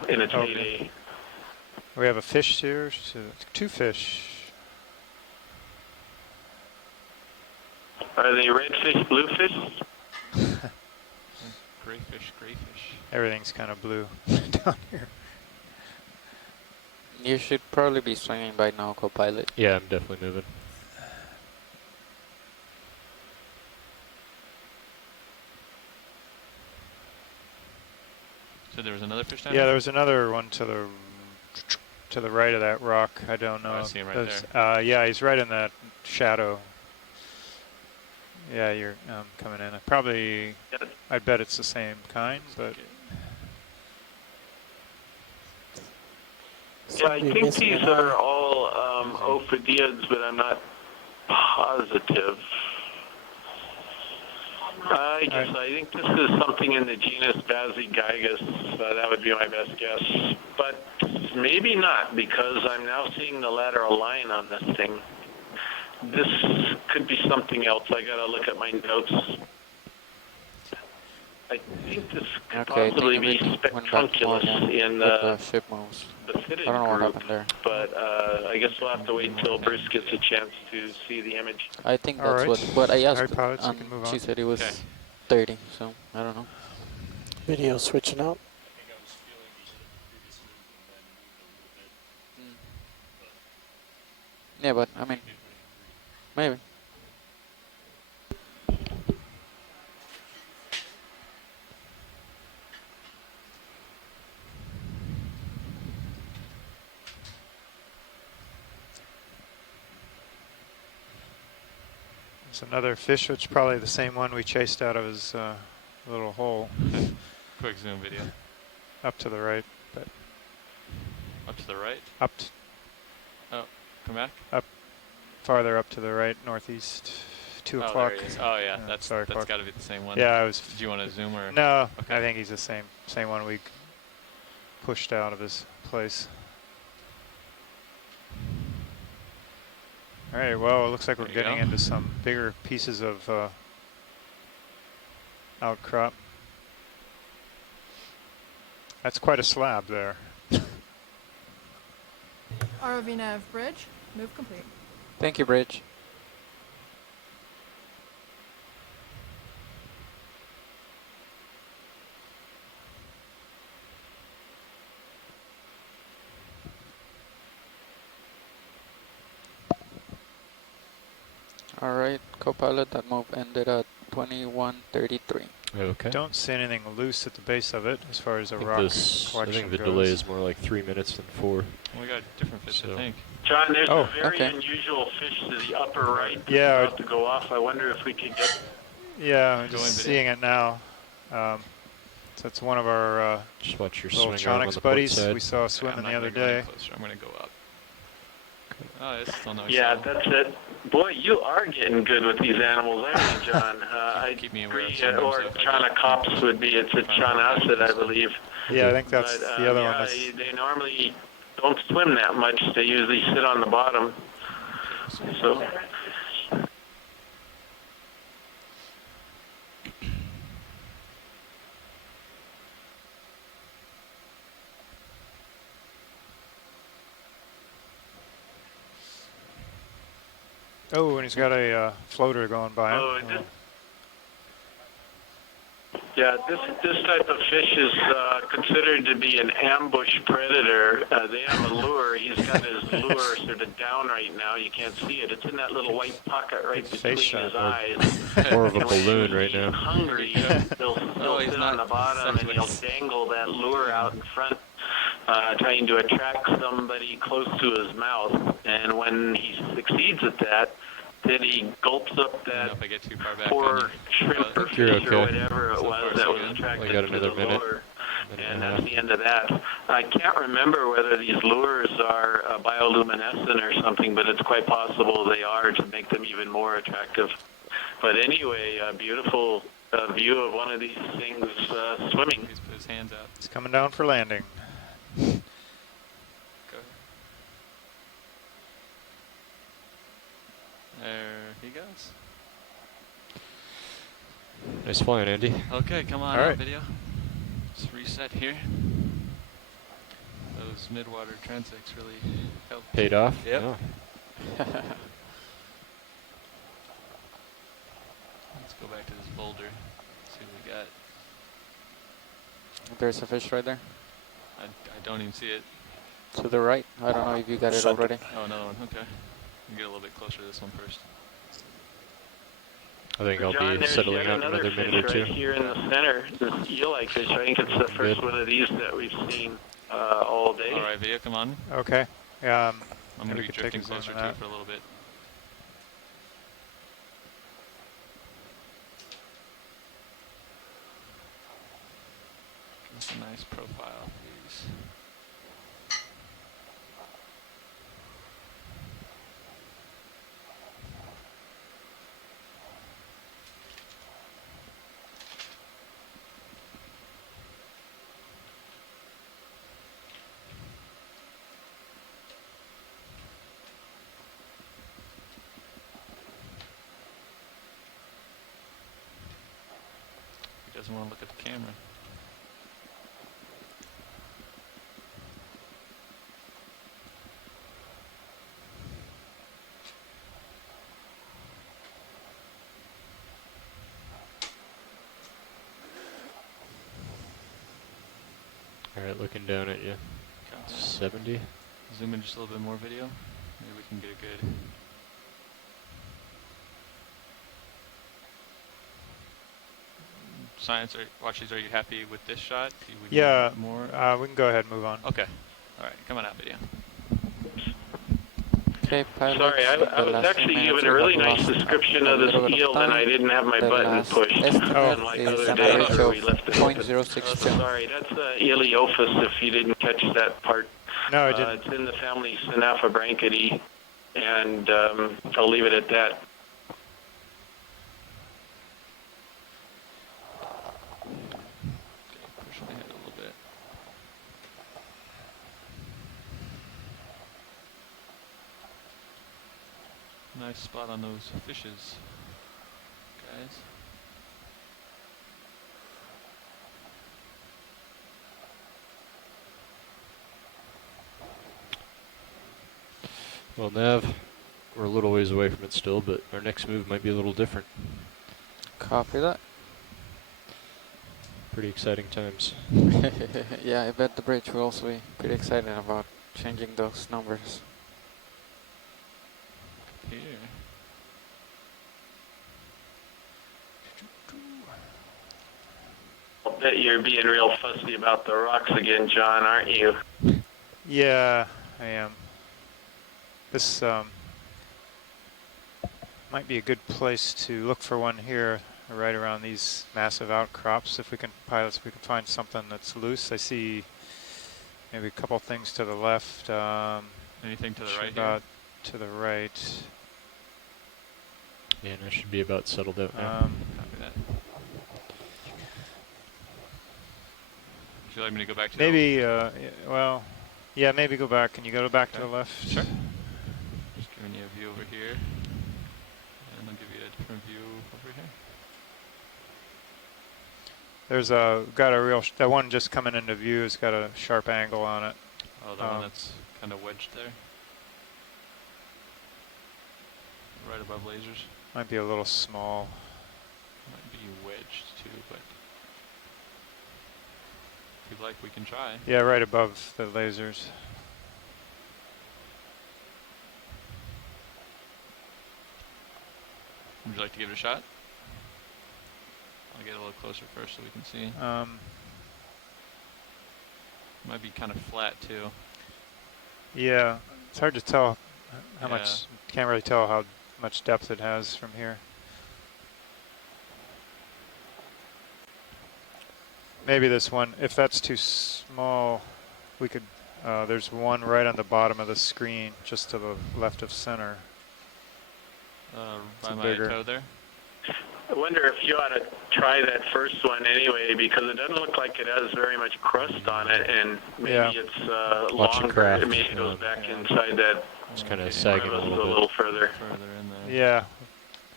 in its heyday. We have a fish here, so 2 fish. Are they red fish, blue fish? Gray fish, gray fish. Everything's kind of blue down here. You should probably be swinging by now, co-pilot. Yeah, I'm definitely moving. So there was another fish down Yeah, there? there was another one to the right of that rock. I don't know. I see him right there. Yeah, he's right in that shadow. Yeah, you're coming in. I bet it's the same kind, but... Yeah, I think these are all ophidiids, but I'm not positive. I think this is something in the genus Bazygigas. That would be my best guess. But maybe not, because I'm now seeing the lateral line on this thing. This could be something else. I got to look at my notes. I think this could possibly be Spectrunculus in the ship moves. fitted I don't know what group, happened there. but I guess we'll have to wait until Bruce gets a chance to see the image. I think that's what I asked, pilots, you and can move she on. said it was 30, so I don't know. Video switching out. Yeah, but I mean, maybe. There's another fish, which is probably the same one we chased out of his little hole. Quick zoom video. Up to the right. But up to the right? Oh, come back? Up, farther up to the right, northeast, 2 o'clock. There he is. Oh yeah, that's got to be the same one. Yeah, Did you want to zoom or? No, okay. I think he's the same one we pushed out of his place. All right, well, it looks like we're getting into some bigger pieces of outcrop. That's quite a slab there. ROV nav bridge, move complete. Thank you, Bridge. All right, co-pilot, that move ended at 21:33. Okay. Don't see anything loose at the base of it as far as a rock collection I think the goes. delay is more like 3 minutes than 4. We got different fish, I think. John, there's a very unusual fish to the upper right that's about to go off. I wonder if we could get... Yeah, I'm just seeing it now. So it's one of our just watch your little swing arm on Chonics the buddies port side. we saw swimming the other day. I'm going to go up. Oh, it's still no that's it. Boy, you are getting good with these animals, aren't you, John? I agree, or Chonocops would be, it's a Chonacid, I believe. Yeah, I think that's the other one. They normally don't swim that much. They usually sit on the bottom. So... Oh, and he's got a floater going by him. Yeah, this type of fish is considered to be an ambush predator. They have a lure. He's got his lure sort of down right now. You can't see it. It's in that little white pocket right between his eyes. More of a balloon right now. Hungry, he'll sit on the bottom and he'll dangle that lure out in front. trying to attract somebody close to his mouth. And when he succeeds at that, then he gulps up that if I get too far back poor shrimp or you're fish or okay. whatever it So was far, that so was good. attracted We got to another the minute. lure. Minute And and a that's half. the end of that. I can't remember whether these lures are bioluminescent or something, but it's quite possible they are to make them even more attractive. But anyway, a beautiful view of one of these things swimming. He's put his hands out. It's coming down for landing. Go. There he goes. Nice flying, Andy. Okay, come on All out, right. video. Just reset here. Those mid-water transects really helped. Paid off? Yep. Yeah. Let's go back to this boulder. See what we got. There's a fish right there. I don't even see it. To the right. I don't know if you got it already. Oh, another one. Okay. We'll get a little bit closer to this one first. I think I'll John, be there's settling yet out in another another minute or fish two. right here in the center. This eel-like fish. I think it's the first one of these that we've seen all day. All right, video, come on. Okay. I'm going to we be could take drifting a zoom closer on to that. it for a little bit. Give us a nice profile, please. He doesn't want to look at the camera. All right, looking down at you. Copy. 70. Zoom in just a little bit more video. Maybe we can get a good. Science, Watchies, are you happy with this shot? Do we Yeah. need more? We can go ahead and move on. Okay. All right, coming out, video. Okay, pilots. Sorry, I was actually given a really nice description of this eel, and I didn't have my button pushed. Unlike other days where we left it open. Sorry, that's Eliophus, if you didn't catch that part. No, I didn't. It's in the family Synaphobranchidae, and I'll leave it at that. Okay, pushing ahead a little bit. Nice spot on those fishes, guys. Well, Nav, we're a little ways away from it still, but our next move might be a little different. Copy that. Pretty exciting times. Yeah, I bet the bridge will also be pretty excited about changing those numbers. Here. I'll bet you're being real fussy about the rocks again, John, aren't you? Yeah, I am. This might be a good place to look for one here, right around these massive outcrops. If we can, pilots, if we can find something that's loose. I see maybe a couple things to the left. Anything to the right about to the right. Yeah, and I should be about settled out now. Copy that. Would you like me to go back to Maybe, well, yeah, maybe go back. Can you go back to the left? Sure. Just giving you a view over here. And I'll give you a different view over here. There's got a real, that one just coming into view has got a sharp angle on it. Oh, the one that's kind of wedged there? Right above lasers? Might be a little small. Might be wedged too, but if you'd like, we can try. Yeah, right above the lasers. Would you like to give it a shot? I'll get a little closer first so we can see. Might be kind of flat too. Yeah, it's hard to tell how much. Can't really tell how much depth it has from here. Maybe this one, if that's too small, we could, there's one right on the bottom of the screen, just to the left of center. By my toe there? I wonder if you ought to try that first one anyway, because it doesn't look like it has very much crust on it, and maybe it's longer. Maybe it goes back inside that. It's kind of sagging a little further. In there. Yeah,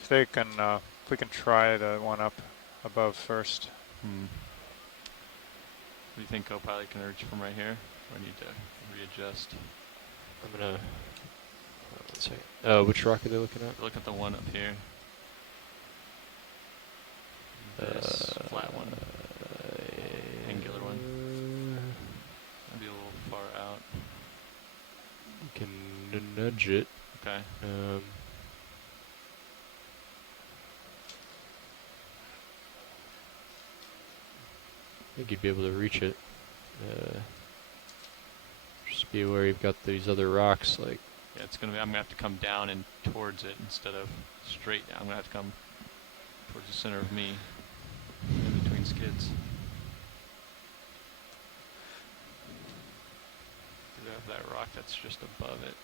if they can, if we can try the one up above first. Do you think Copilot can reach from right here? Or need to readjust? I'm gonna. Let's see. Which rock are they looking at? Look at the one up here. This flat one. Angular one. Maybe a little far out. You can nudge it. Okay. I think you'd be able to reach it. Just be aware you've got these other rocks, like. Yeah, it's gonna be. I'm gonna have to come down and towards it instead of straight down. I'm gonna have to come towards the center of me, in between skids. You have that rock that's just above it.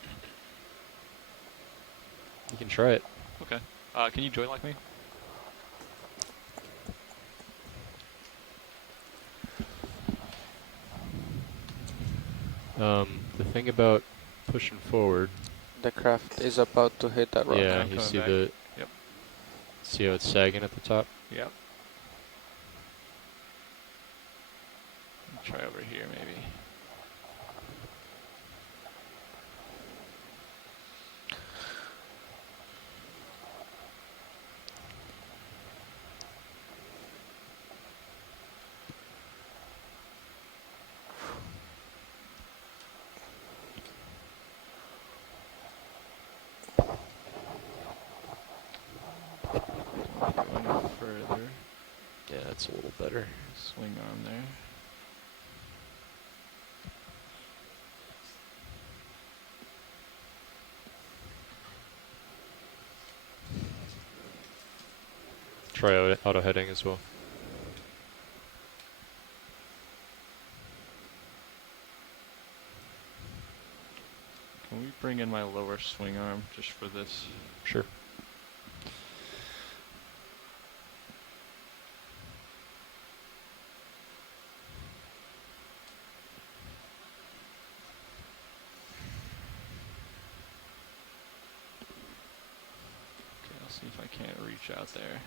You can try it. Okay. Can you joy lock me? The thing about pushing forward. The craft is about to hit that rock. Yeah, you see the. Yep. See how it's sagging at the top? Yep. Try over here, maybe. Going further. Yeah, that's a little better. Swing arm there. Try auto heading as well. Can we bring in my lower swing arm just for this? Sure. Okay, I'll see if I can't reach out there.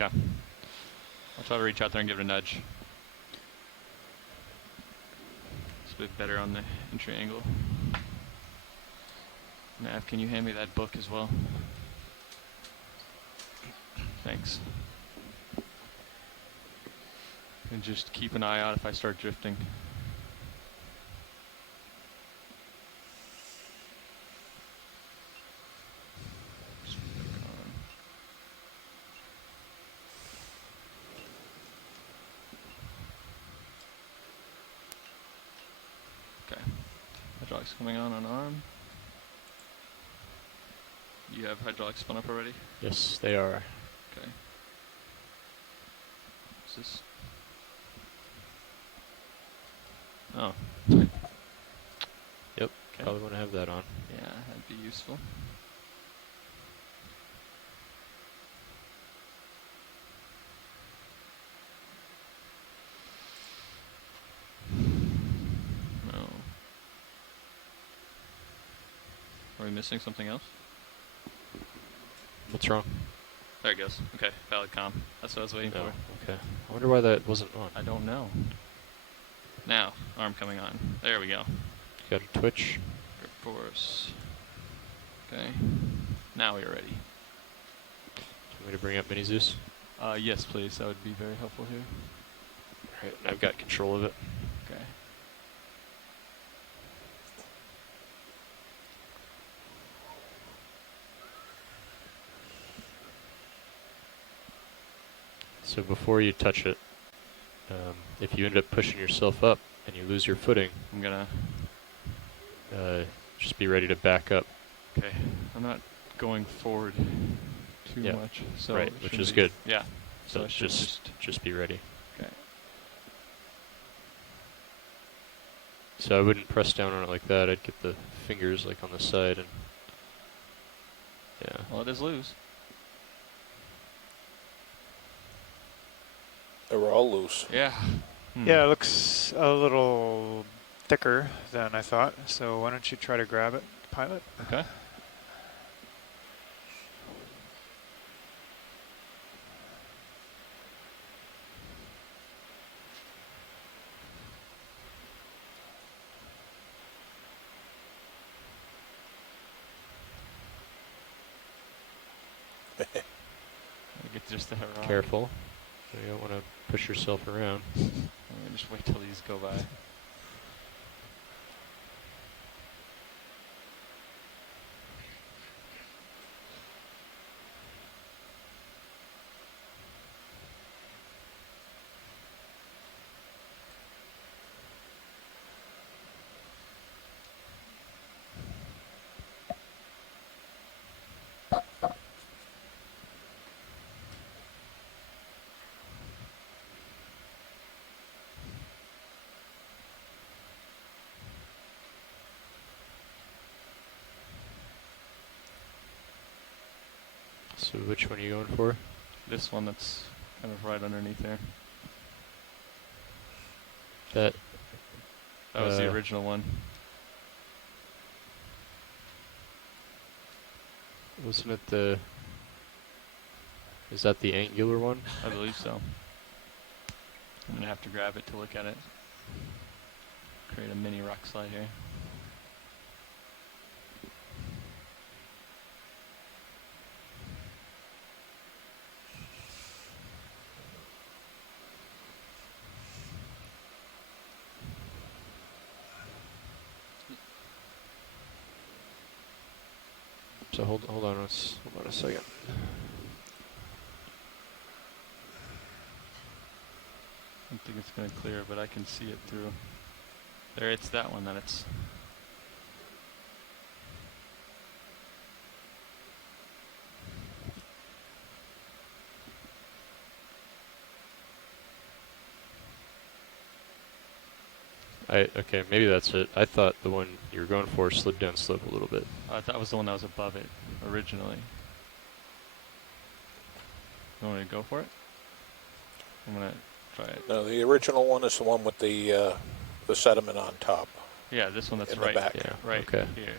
Okay. I'll try to reach out there and give it a nudge. It's a bit better on the entry angle. Nav, can you hand me that book as well? Thanks. And just keep an eye out if I start drifting. Hydraulics coming on arm. You have hydraulics spun up already? Yes, they are. Okay. What's this? Oh. Yep, probably want to have that on. Yeah, that'd be useful. Are we missing something else? What's wrong? There it goes. Okay, valid comm. That's what I was waiting for. Okay. I wonder why that wasn't on. I don't know. Now, arm coming on. There we go. Got a twitch. Grip force. Okay. Now we are ready. Do you want me to bring up Mini Zeus? Yes, please. That would be very helpful here. Alright, I've got control of it. Okay. So before you touch it, if you end up pushing yourself up and you lose your footing, I'm gonna just be ready to back up. Okay, I'm not going forward too much, so right, which is be, good. Yeah. So I should just be ready. Okay. So I wouldn't press down on it like that. I'd get the fingers like on the side and yeah. Well, it is loose. They were all loose. Yeah. Yeah, it looks a little thicker than I thought. So why don't you try to grab it, pilot? Okay. Get just that wrong. Careful. You don't want to push yourself around. Just wait till these go by. So which one are you going for? This one that's kind of right underneath there. That was the original one. Wasn't it the... Is that the angular one? I believe so. I'm going to have to grab it to look at it. Create a mini rock slide here. So hold on a second. I don't think it's going to clear, but I can see it through. There, it's that one that it's... Okay, maybe that's it. I thought the one you were going for slid down slope a little bit. That was the one that was above it originally. You want me to go for it? I'm going to try it. No, the original one is the one with the sediment on top. Yeah, this one that's in right, the back. right Okay. here.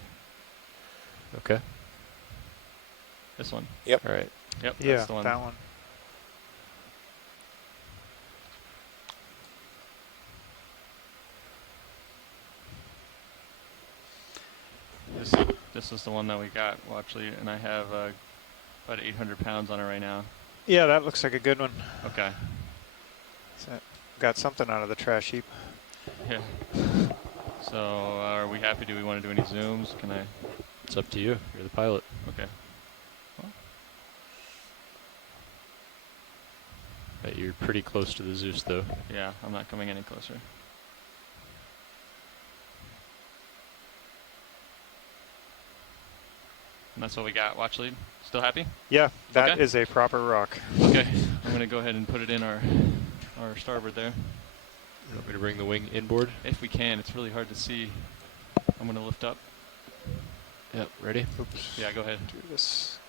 Okay. This one. Yep. All right. Yep, Yeah, that's the one. that one. This is the one that we got, well, actually, and I have about 800 pounds on it right now. Yeah, that looks like a good one. Okay. So got something out of the trash heap. Yeah. So are we happy? Do we want to do any zooms? Can I? It's up to you. You're the pilot. Okay. Well. You're pretty close to the Zeus, though. Yeah, I'm not coming any closer. And that's what we got. Watch lead. Still happy? Yeah, that okay. is a proper rock. Okay. I'm going to go ahead and put it in our starboard there. You want me to bring the wing inboard? If we can. It's really hard to see. I'm going to lift up. Yep. Ready? Oops. Yeah, go ahead. Do this.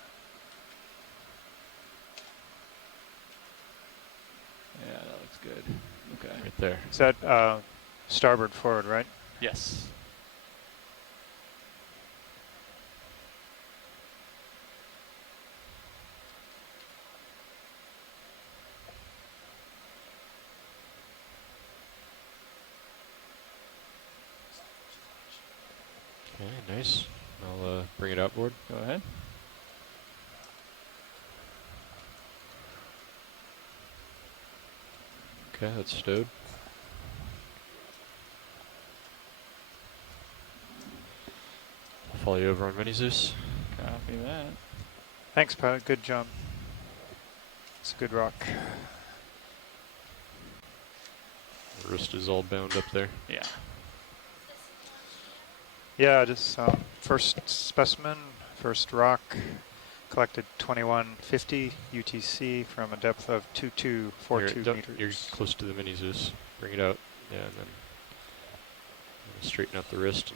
Yeah, that looks good. Okay. Right there. Is that starboard forward, right? Yes. Okay, nice. I'll bring it outboard. Go ahead. Okay, that's stowed. I'll follow you over on Mini Zeus. Copy that. Thanks, pilot. Good job. It's a good rock. Wrist is all bound up there. Yeah. Yeah, just first specimen, first rock, collected 2150 UTC from a depth of 2242 meters. You're close to the mini Zeus. Bring it out. Yeah, and then straighten out the wrist.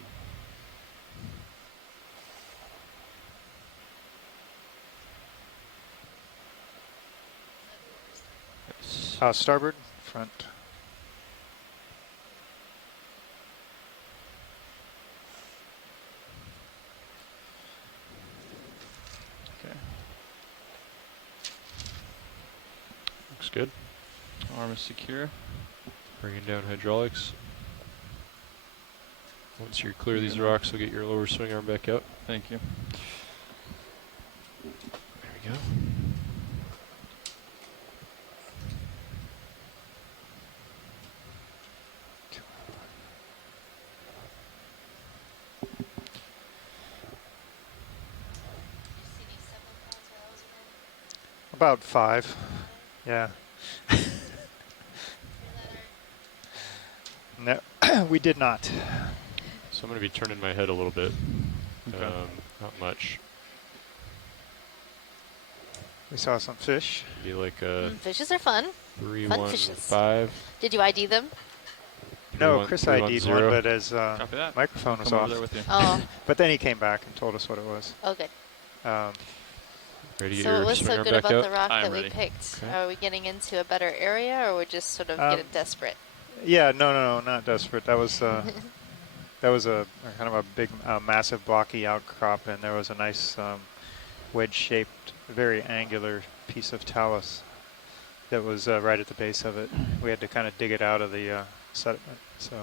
Nice. Starboard, front. Looks good. Arm is secure. Bringing down hydraulics. Once you're clear of these rocks, we'll get your lower swing arm back out. Thank you. There we go. About 5. Yeah. No, we did not. So I'm going to be turning my head a little bit. Okay. Not much. We saw some fish. Be like a Fishes are fun. 315. Did you ID them? No, Chris ID'd one, but his Copy that. microphone was Come over off. there with you. Oh. But then he came back and told us what it was. Okay. Ready to get So your what was swing so arm good back about out? the rock I'm that we ready. picked? Okay. Are we getting into a better area, or we're just sort of getting desperate? Yeah, no, not desperate. That was a kind of a big, massive, blocky outcrop, and there was a nice wedge-shaped, very angular piece of talus that was right at the base of it. We had to kind of dig it out of the sediment. So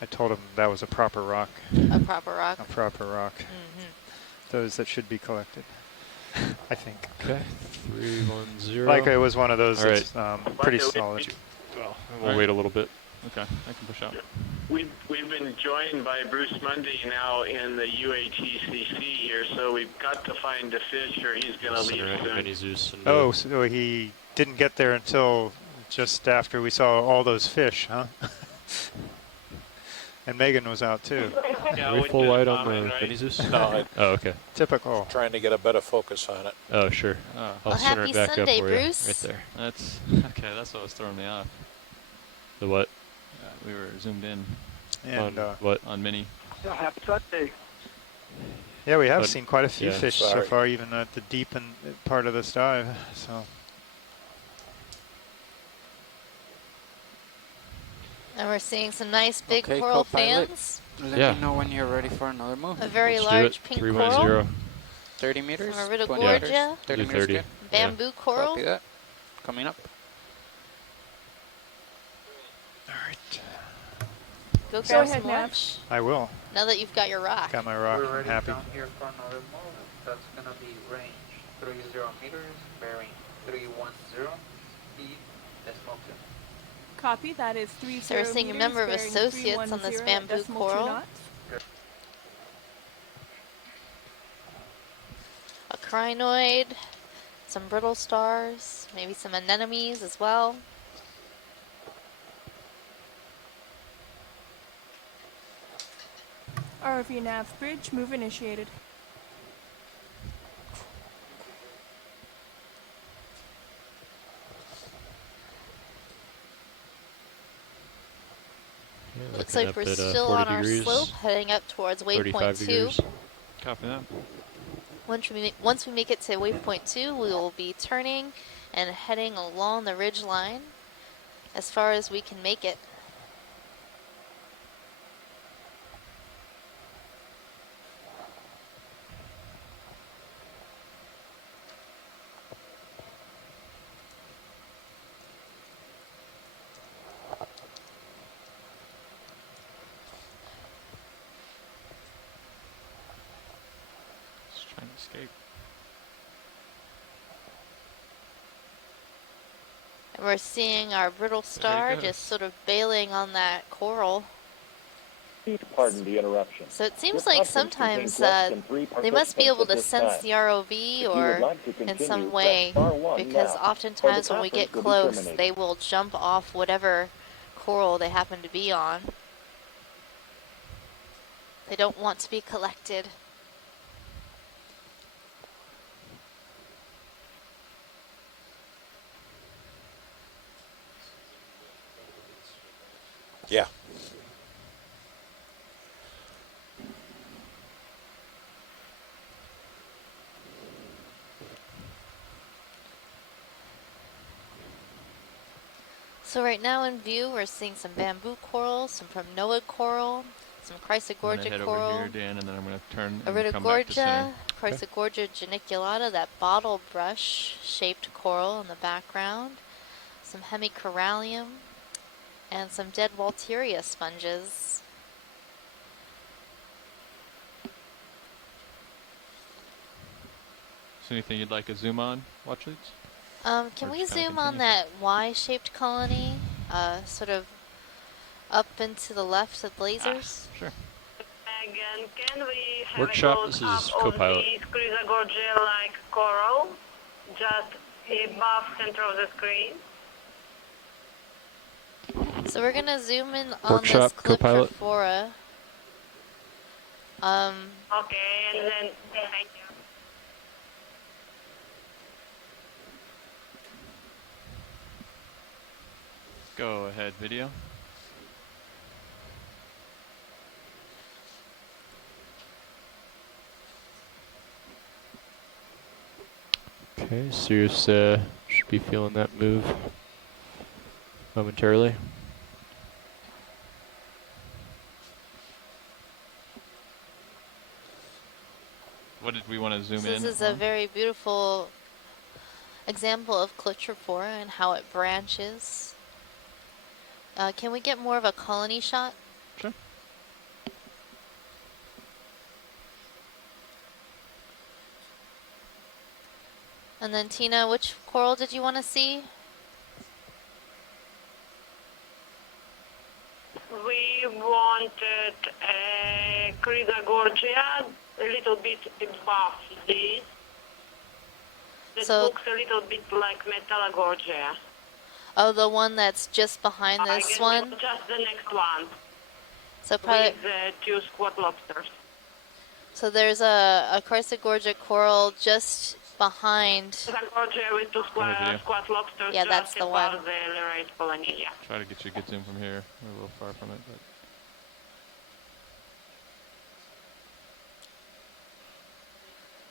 I told him that was a proper rock. A proper rock. A proper rock. Mm-hmm. Those that should be collected, I think. Okay, 310. Like it was one of those All that's pretty solid. Well, we'll wait a little bit. Okay, I can push out. We've been joined by Bruce Mundy now in the UATCC here, so we've got to find a fish or he's going to leave soon. Mini Zeus and, Oh, so he didn't get there until just after we saw all those fish, huh? And Megan was out too. Are we full wide on the mini Zeus? No, Oh, okay. Typical. trying to get a better focus on it. Oh, sure. Oh. I'll Well, center happy it back Sunday, up for Bruce. you. Right there. That's okay. That's what was throwing me off. The what? We were zoomed in And on what? on mini. Happy Sunday. yeah, we have But- seen quite a few yeah, fish so sorry. far, even at the deep part of this dive. So And we're seeing some nice big Okay, coral co-pilot. fans. Let Yeah. me know when you're ready for another move. A very Let's do large it. pink 310. coral. 30 meters. From Arita 20 Gorgia. meters. 30 Do meters 30. good. Bamboo coral. Copy that. Coming up. all right, Go Go grab ahead, some Nav. lunch. I will. Now that you've got your rock. Got my rock. We're I'm ready happy. down here for another move. That's gonna be range 30 meters, bearing 310, speed decimal 2. Copy. That is 30 So we're seeing a meters, member of bearing associates on this 310 bamboo decimal 2 coral. knots. A crinoid. Some brittle stars. Maybe some anemones as well. RV nav bridge. Move initiated. Yeah, Looks looking like up we're at, still 40 on our degrees, slope, heading up towards 35 waypoint 2. degrees. Copy that. Once we make it to waypoint 2, we will be turning and heading along the ridge line as far as we can make it. Just trying to escape. And we're seeing our brittle star goes. just sort of bailing on that coral. Pardon the interruption. So it Your seems like conference contains sometimes less than 3 they must be able participants to at this sense time. the ROV If you or would like to in continue, some press way, star 1 because now, or the oftentimes when we get conference will be close, terminated. they will jump off whatever coral they happen to be on. They don't want to be collected. Yeah. So right now in view, we're seeing some bamboo coral, some primnoid coral, some I'm going to chrysogorgia head coral, over here, Dan, and then I'm going to turn and come back to iridogorgia, center. chrysogorgia geniculata, that bottle brush shaped coral in the background, some hemicorallium, and some dead Walteria sponges. Is there anything you'd like a zoom on, watch leads? Can Or we just kinda zoom on continue? that Y-shaped colony, sort of up and to the left of lasers? Sure. Again, can we have Workshop, a this close is up of Copilot. the Chrysogorgia-like coral, just above center of the screen? So we're gonna zoom in on Workshop, this Copilot. Calyptrophora. Okay, and then thank you. Go ahead, video. Okay, Sirius should be feeling that move momentarily. What did we want to zoom So in this is on? a very beautiful example of Calyptrophora and how it branches. Can we get more of a colony shot? Sure. And then Tina, which coral did you want to see? We wanted a Chrysogorgia a little bit above this. This So- looks a little bit like Metallogorgia. Oh, the one that's just behind I this guess one? just the next one. So probably, With 2 squat lobsters. so there's a Chrysogorgia coral just behind. Chrysogorgia with 2 video. squat lobsters Yeah, just that's the above one. the Lerate Polonilla. Try to get you a good zoom from here. We're a little far from it, but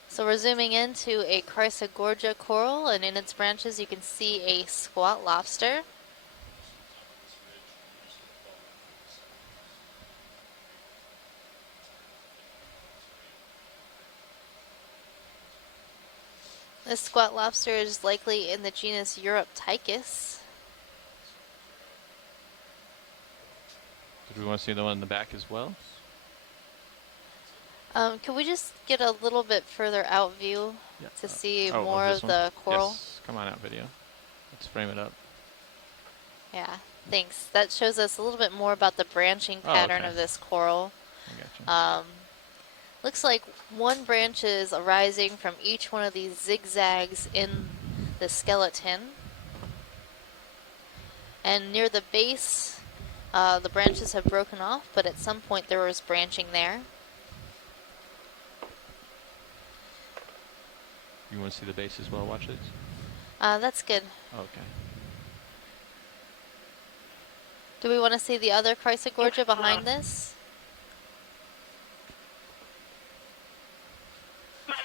So we're zooming into a Chrysogorgia coral, and in its branches you can see a squat lobster. This squat lobster is likely in the genus Europtychus. did we want to see the one in the back as well? Can we just get a little bit further out view to see Oh, more this of one? the coral? Yes. Come on out, video. Let's frame it up. Yeah, thanks. That shows us a little bit more about the branching Oh, pattern okay. of this coral. I gotcha. Looks like one branch is arising from each one of these zigzags in the skeleton. And near the base, the branches have broken off, but at some point there was branching there. You want to see the base as well? Watch this. That's good. Okay. Do we want to see the other Chrysogorgia behind this?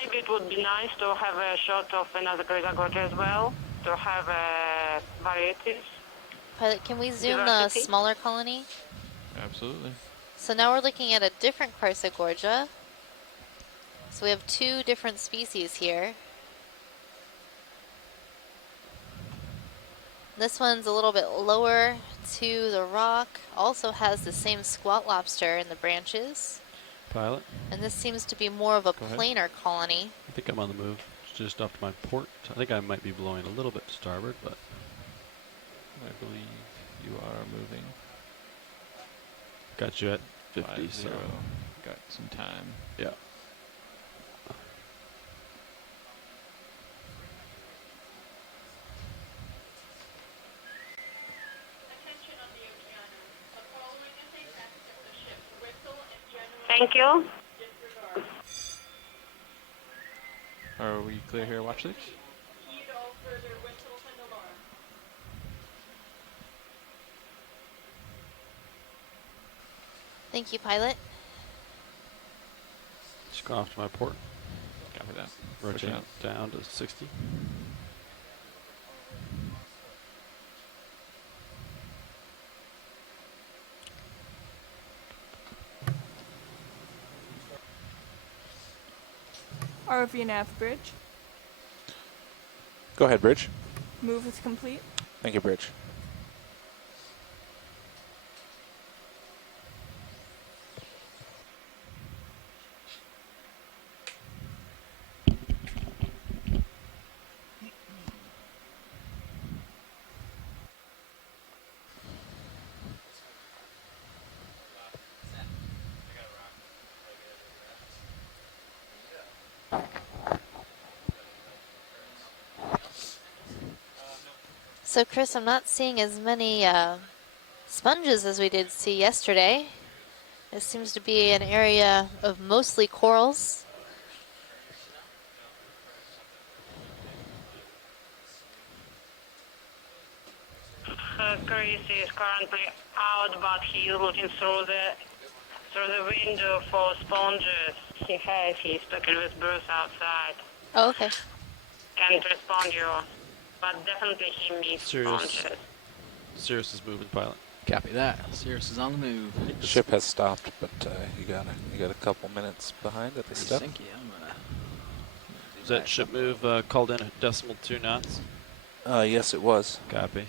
Maybe it would be nice to have a shot of another Chrysogorgia as well, to have varieties. Pilot, can we zoom the Diversity. smaller colony? Absolutely. So now we're looking at a different Chrysogorgia. So we have 2 different species here. This one's a little bit lower to the rock, also has the same squat lobster in the branches. Pilot, And this seems to be more of a Go ahead. planar colony. I think I'm on the move. It's just off to my port. I think I might be blowing a little bit to starboard, but I believe you are moving. got you at 50, so. Got some time. Yeah. Thank you. Are we clear here, watch this? Thank you, pilot. Just go off to my port. Copy that. Rotate Pushing out. down to 60. ROV nav bridge. Go ahead, Bridge. Move is complete. Thank you, Bridge. So Chris, I'm not seeing as many sponges as we did see yesterday. This seems to be an area of mostly corals. Chris is currently out, but he's looking through the window for sponges. He has. He's talking with Bruce outside. Oh, okay. Can't respond you, but definitely he meets sponges. Sirius is moving, pilot. Copy that. Sirius is on the move. Ship has stopped, but you got a couple minutes behind at the step. Is that ship move called in at decimal 2 knots? Yes, it was. Copy.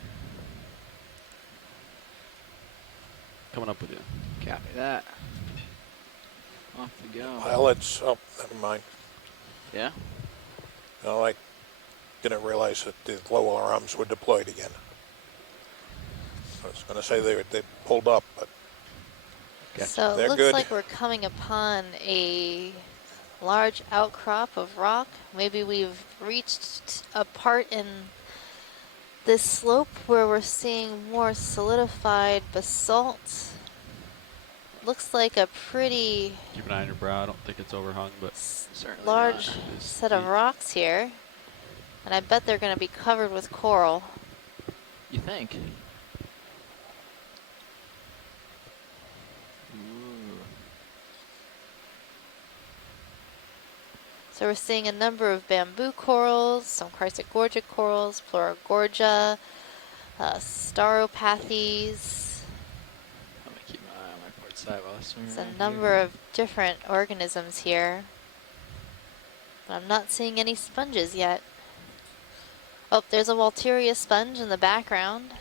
Coming up with you. Copy that. Off we go. Pilots. Oh, never mind. Yeah? No, I didn't realize that the low alarms were deployed again. I was going to say they pulled up, but So it they're looks good. like we're coming upon a large outcrop of rock. Maybe we've reached a part in this slope where we're seeing more solidified basalt. Looks like a pretty Keep an eye on your brow. I don't think it's overhung, but certainly large not. set of rocks here. And I bet they're going to be covered with coral. You think? So we're seeing a number of bamboo corals, some Chrysogorgic corals, Pleurogorgia, Staropathes. I'm going to keep my eye on my port side while I swim There's a around number here. of different organisms here. But I'm not seeing any sponges yet. Oh, there's a Walteria sponge in the background.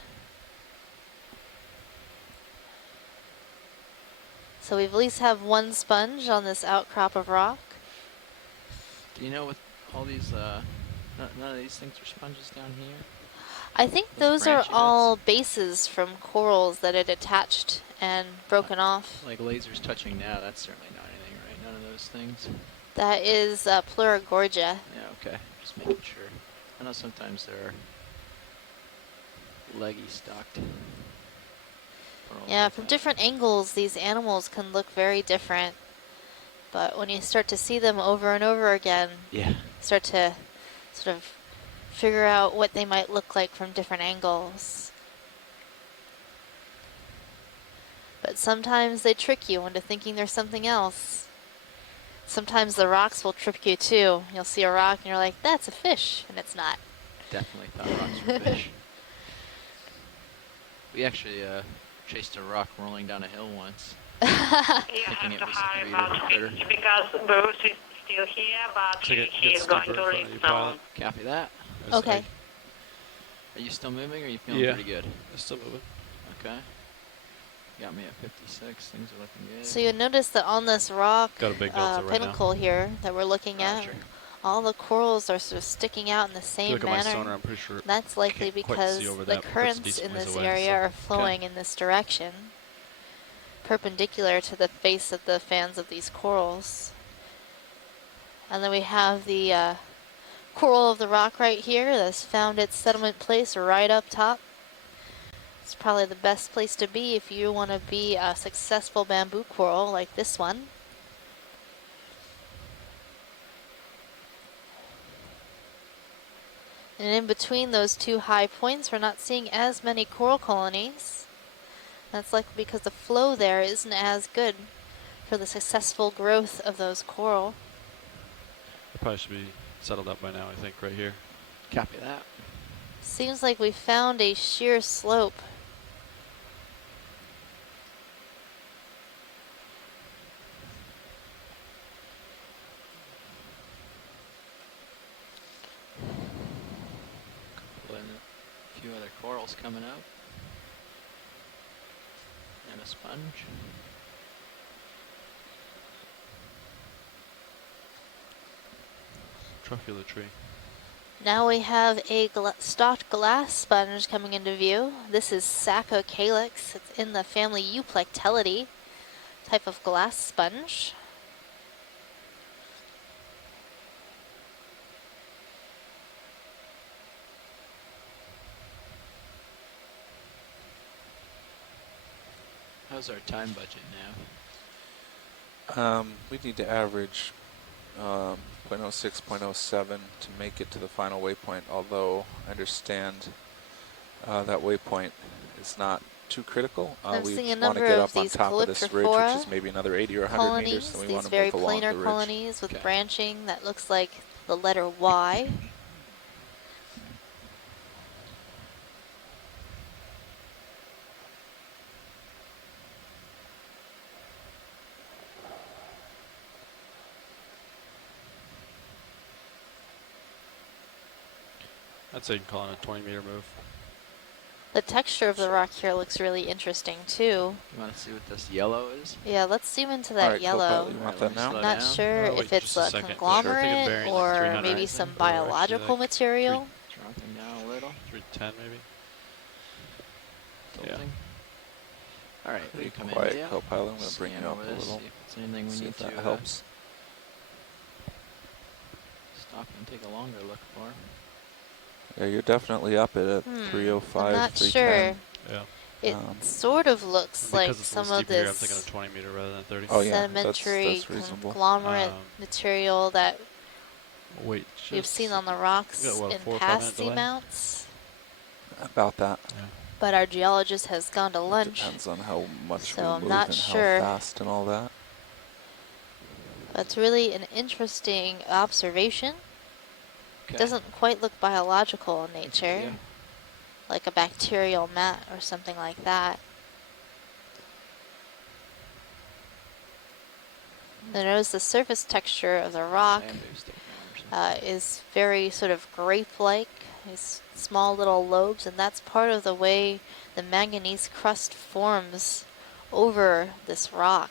So we at least have one sponge on this outcrop of rock. Do you know with all these, none of these things are sponges down here? I think Those those are branchy all bases from corals that had attached and broken off. Like lasers touching now, that's certainly not anything, right? None of those things? That is Pleurogorgia. Yeah, okay. Just making sure. I know sometimes there are leggy stocked. Yeah, from different angles, these animals can look very different. But when you start to see them over and over again, yeah, you start to sort of figure out what they might look like from different angles. But sometimes they trick you into thinking there's something else. Sometimes the rocks will trick you too. You'll see a rock and you're like, that's a fish, and it's not. Definitely thought rocks were fish. We actually chased a rock rolling down a hill once. Thinking it was a critter. Because Bruce is still here, but he's going to leave soon. Copy that. Okay. Are you still moving, or are you feeling pretty good? Still moving. Okay. Got me at 56. Things are looking good. So you'll notice that on this rock Got a big delta right pinnacle here that we're looking at, all the corals are sort of sticking out in the same look at my manner. sonar, I'm pretty sure That's likely can't quite because see over the that, but that's a currents decent in ways this away, area so- are flowing in this direction. perpendicular to the face of the fans of these corals. And then we have the coral of the rock right here that's found its settlement place right up top. It's probably the best place to be if you want to be a successful bamboo coral like this one. And in between those two high points, we're not seeing as many coral colonies. That's likely because the flow there isn't as good for the successful growth of those coral. It probably should be settled up by now, I think, right here. Copy that. Seems like we found a sheer slope. A few other corals coming up. And a sponge. Truffula tree. Now we have a stalked glass sponge coming into view. This is Saccocalyx. It's in the family Euplectellidae type of glass sponge. How's our time budget now? We need to average 0.06, 0.07 to make it to the final waypoint, although I understand that waypoint is not too critical. We seeing a want to number get of up on these top of this ridge, which is maybe another 80 or 100 colonies, meters, so we these want to very move along the planar ridge. colonies with branching that looks like the letter Y. I'd say you can call it a 20-meter move. The texture of the rock here looks really interesting too. You want to see what this yellow is? Yeah, let's zoom into that yellow. You want that now? I'm not sure if it's a conglomerate or maybe some biological material. Dropping down a little. 310 maybe. Tilting. All right, Be we come quiet, in. co-pilot. I'm going to bring you Scan up over a this, little. see if it's anything we See need if to that helps. Stop and take a longer look for. Yeah, you're definitely up at 305, I'm not 310. sure. Yeah. It sort of looks like some of here, I'm thinking this of 20 meter rather than 30. Oh, yeah, sedimentary that's reasonable. conglomerate material that Wait, we've seen on the rocks got, what, a in 4 or 5 past minute delay? seamounts. About that. Yeah. But our geologist has gone to lunch. Depends on how much So we I'm move not and sure. how fast and all that. That's really an interesting observation. Okay. Doesn't quite look biological in nature, Yeah. like a bacterial mat or something like that. Then notice the surface texture of the rock is very sort of grape-like, these small little lobes, and that's part of the way the manganese crust forms over this rock.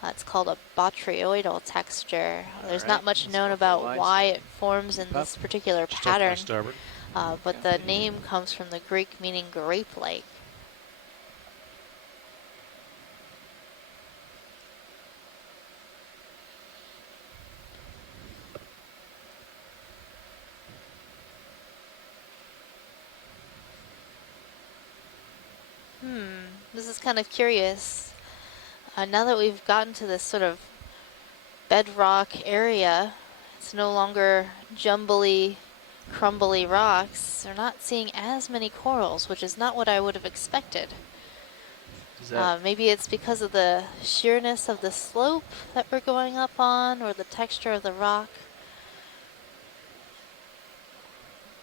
It's called a botryoidal texture. There's not much known about why it forms in this particular pattern, but the name comes from the Greek meaning grape-like. This is kind of curious. Now that we've gotten to this sort of bedrock area, it's no longer jumbly, crumbly rocks. They're not seeing as many corals, which is not what I would have expected. Maybe it's because of the sheerness of the slope that we're going up on, or the texture of the rock.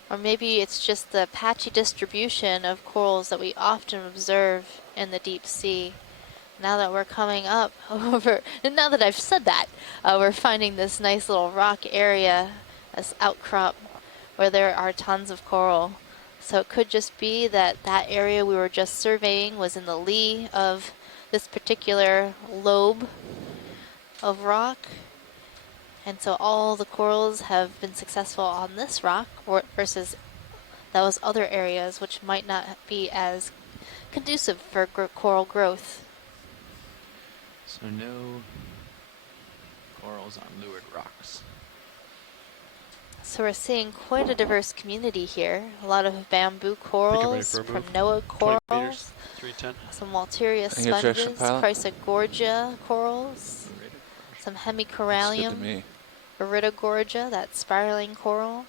Or maybe it's just the patchy distribution of corals that we often observe in the deep sea. Now that we're coming up over, and now that I've said that, we're finding this nice little rock area, this outcrop, where there are tons of coral. So it could just be that that area we were just surveying was in the lee of this particular lobe of rock. And so all the corals have been successful on this rock versus those other areas which might not be as conducive for coral growth. So no corals on lured rocks. So we're seeing quite a diverse community here. A lot of bamboo Think I'm ready corals, for a move. Pranoa 20 corals, meters, 310. some Walteria Any objection, sponges, pilot? Chrysogorgia corals, some Looks good to Hemicorallium, me. Iridogorgia, that spiraling coral,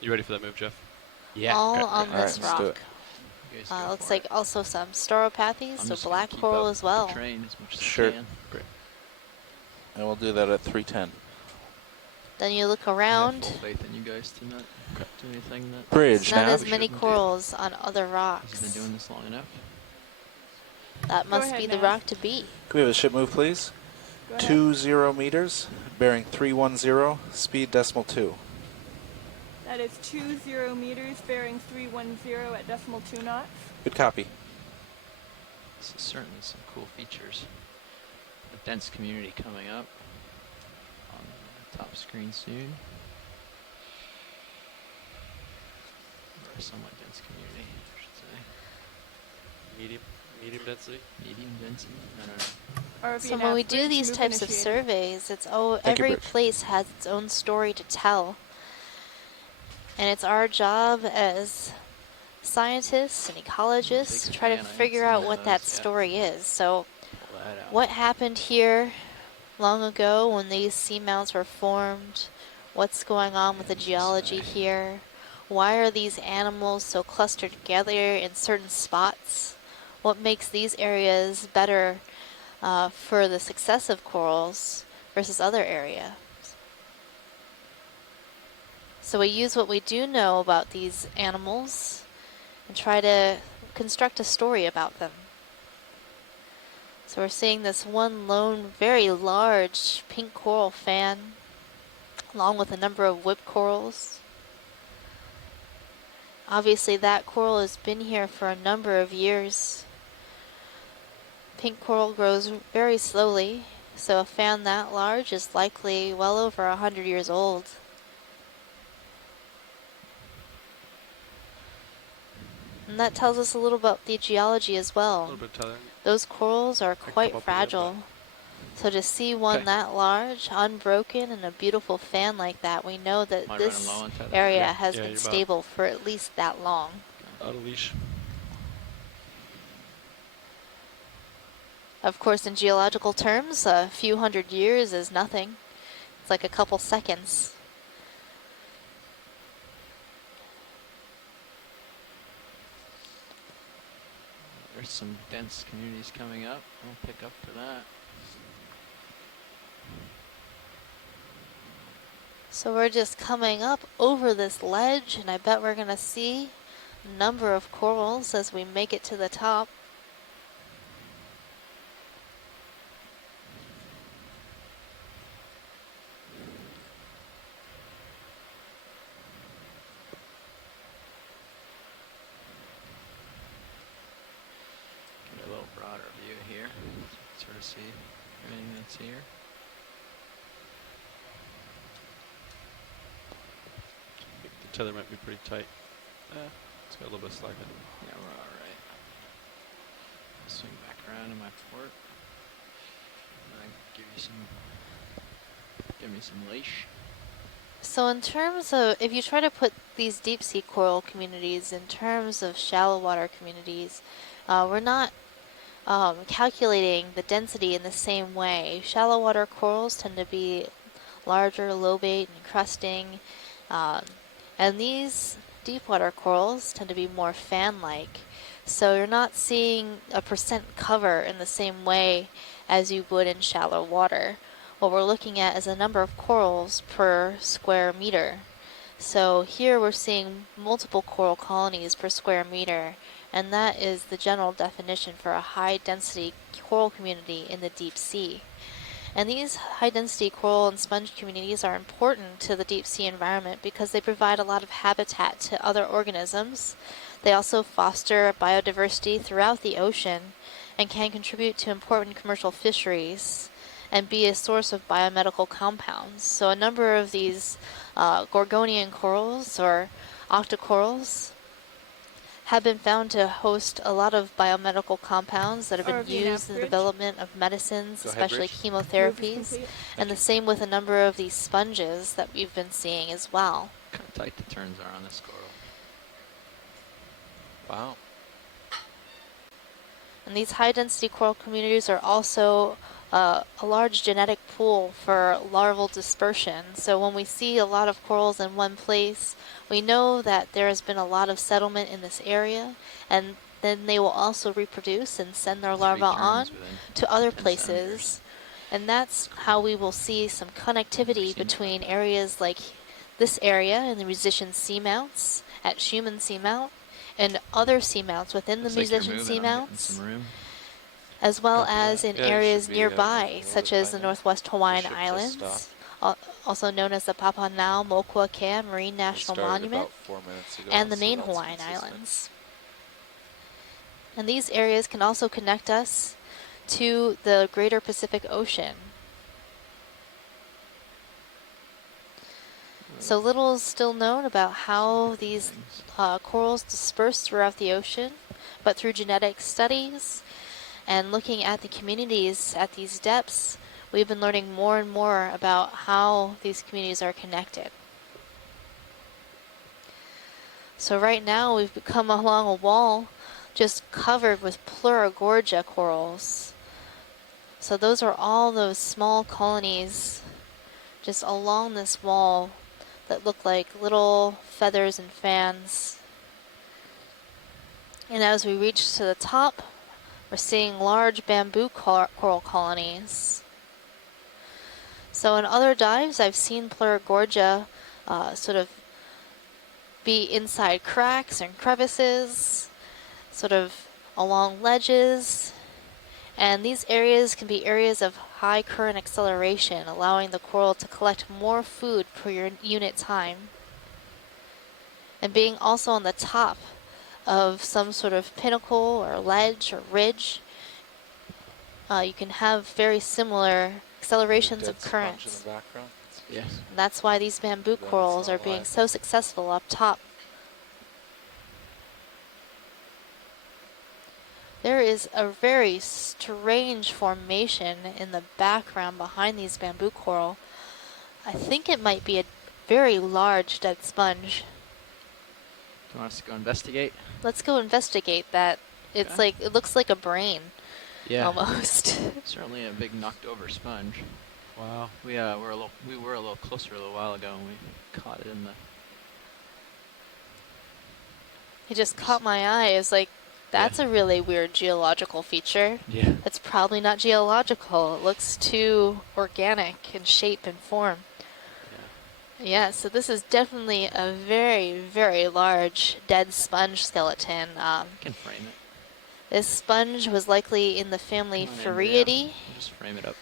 You ready for that move, Jeff? all Okay, on great. this let's do rock. it. Looks like also some stauropathes, I'm so just gonna black keep coral up as well. the train as much as Sure. I can. Great. And we'll do that at 310. Then you look I have around, full faith in you guys to not do anything that Bridge, not nav. as many corals on other He's been rocks. doing this long enough. That Go must ahead, be the Nav. rock to beat. Can we have a ship move, please? Go ahead. 20 meters, bearing 310, speed decimal 2. That is 20 meters, bearing 310 at decimal 2 knots. Good copy. This is certainly some cool features. A dense community coming up on the top screen soon. Or a somewhat dense community, I should say. Medium density? Medium density? I don't know. RV So when nav, we do bridge these move types of initiated. surveys, it's Thank you, every Bridge. place has its own story to tell. And it's our job as scientists and ecologists to try to fan. I haven't figure seen out one what of that those yet. story is. So Pull that out. what happened here long ago when these seamounts were formed? What's going on with the geology here? Why are these animals so clustered together in certain spots? What makes these areas better for the success of corals versus other areas? So we use what we do know about these animals and try to construct a story about them. So we're seeing this one lone, very large pink coral fan, along with a number of whip corals. Obviously that coral has been here for a number of years. Pink coral grows very slowly, so a fan that large is likely well over 100 years old. And that tells us a little about the geology as A well. little bit taller. Those corals are come up quite with it, fragile. So to see one Okay. that large, unbroken, and a beautiful fan like that, we know that Am I this running low on tether? area Yeah, has yeah, been you're about- stable for at least that long. Out of leash. Of course, in geological terms, a few hundred years is nothing. It's like a couple seconds. There's some dense communities coming up. I'll pick up for that. So we're just coming up over this ledge, and I bet we're going to see a number of corals as we make it to the top. Get a little broader view here. Sort of see everything that's here. I think the tether might be pretty tight. It's got a little bit of slack in it. Yeah, we're alright. Swing back around to my port. And give me some leash. So in terms of, if you try to put these deep sea coral communities in terms of shallow water communities, we're not calculating the density in the same way. Shallow water corals tend to be larger, lobate, and crusting, and these deep water corals tend to be more fan-like. So you're not seeing a percent cover in the same way as you would in shallow water. What we're looking at is a number of corals per square meter. So here we're seeing multiple coral colonies per square meter, and that is the general definition for a high-density coral community in the deep sea. And these high-density coral and sponge communities are important to the deep sea environment because they provide a lot of habitat to other organisms. They also foster biodiversity throughout the ocean and can contribute to important commercial fisheries and be a source of biomedical compounds. So a number of these Gorgonian corals or octocorals have been found to host a lot of biomedical compounds that have been RV used in the Bridge. development of medicines, Go ahead, especially Bridge. chemotherapies, and the same with a number of these sponges that we've been seeing as well. Kind of tight the turns are on this coral. Wow. And these high-density coral communities are also a large genetic pool for larval dispersion. So when we see a lot of corals in one place, we know that there has been a lot of settlement in this area, and then they will also reproduce and send their larvae on to other places. And that's how we will see some connectivity between areas like this area and the musician seamounts at Schumann Seamount and other seamounts within the musician seamounts, as well as in areas nearby, such as the Northwest Hawaiian Islands, also known as the Papahanao-Mokuakea Marine National Monument, and the main Hawaiian Islands. And these areas can also connect us to the greater Pacific Ocean. So little is still known about how these corals disperse throughout the ocean, but through genetic studies and looking at the communities at these depths, we've been learning more and more about how these communities are connected. So right now we've come along a wall just covered with Pleurogorgia corals. So those are all those small colonies just along this wall that look like little feathers and fans. And as we reach to the top, we're seeing large bamboo coral colonies. So in other dives, I've seen Pleurogorgia sort of be inside cracks and crevices, sort of along ledges. And these areas can be areas of high current acceleration, allowing the coral to collect more food per unit time. And being also on the top of some sort of pinnacle or ledge or ridge, you can have very similar accelerations of currents. Yes. And that's why these bamboo corals are being so successful up top. There is a very strange formation in the background behind these bamboo coral. I think it might be a very large dead sponge. Do you want us to go investigate? Let's go investigate that. It's like, it looks like a brain. Yeah. Almost. Certainly a big knocked over sponge. Wow. We were a little closer a little while ago and we caught it in the... It just caught my eye. It was like, that's a really weird geological feature. Yeah. It's probably not geological. It looks too organic in shape and form. Yeah, so this is definitely a very, very large dead sponge skeleton. Can frame it. This sponge was likely in the family Furiidae. Just frame it up.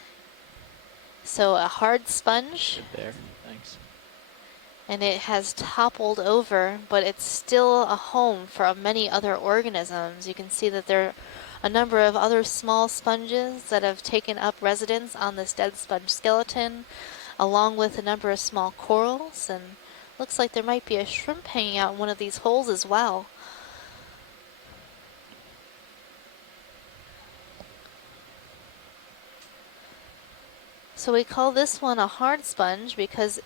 So a hard sponge. Good there. Thanks. And it has toppled over, but it's still a home for many other organisms. You can see that there are a number of other small sponges that have taken up residence on this dead sponge skeleton, along with a number of small corals, and looks like there might be a shrimp hanging out in one of these holes as well. So we call this one a hard sponge because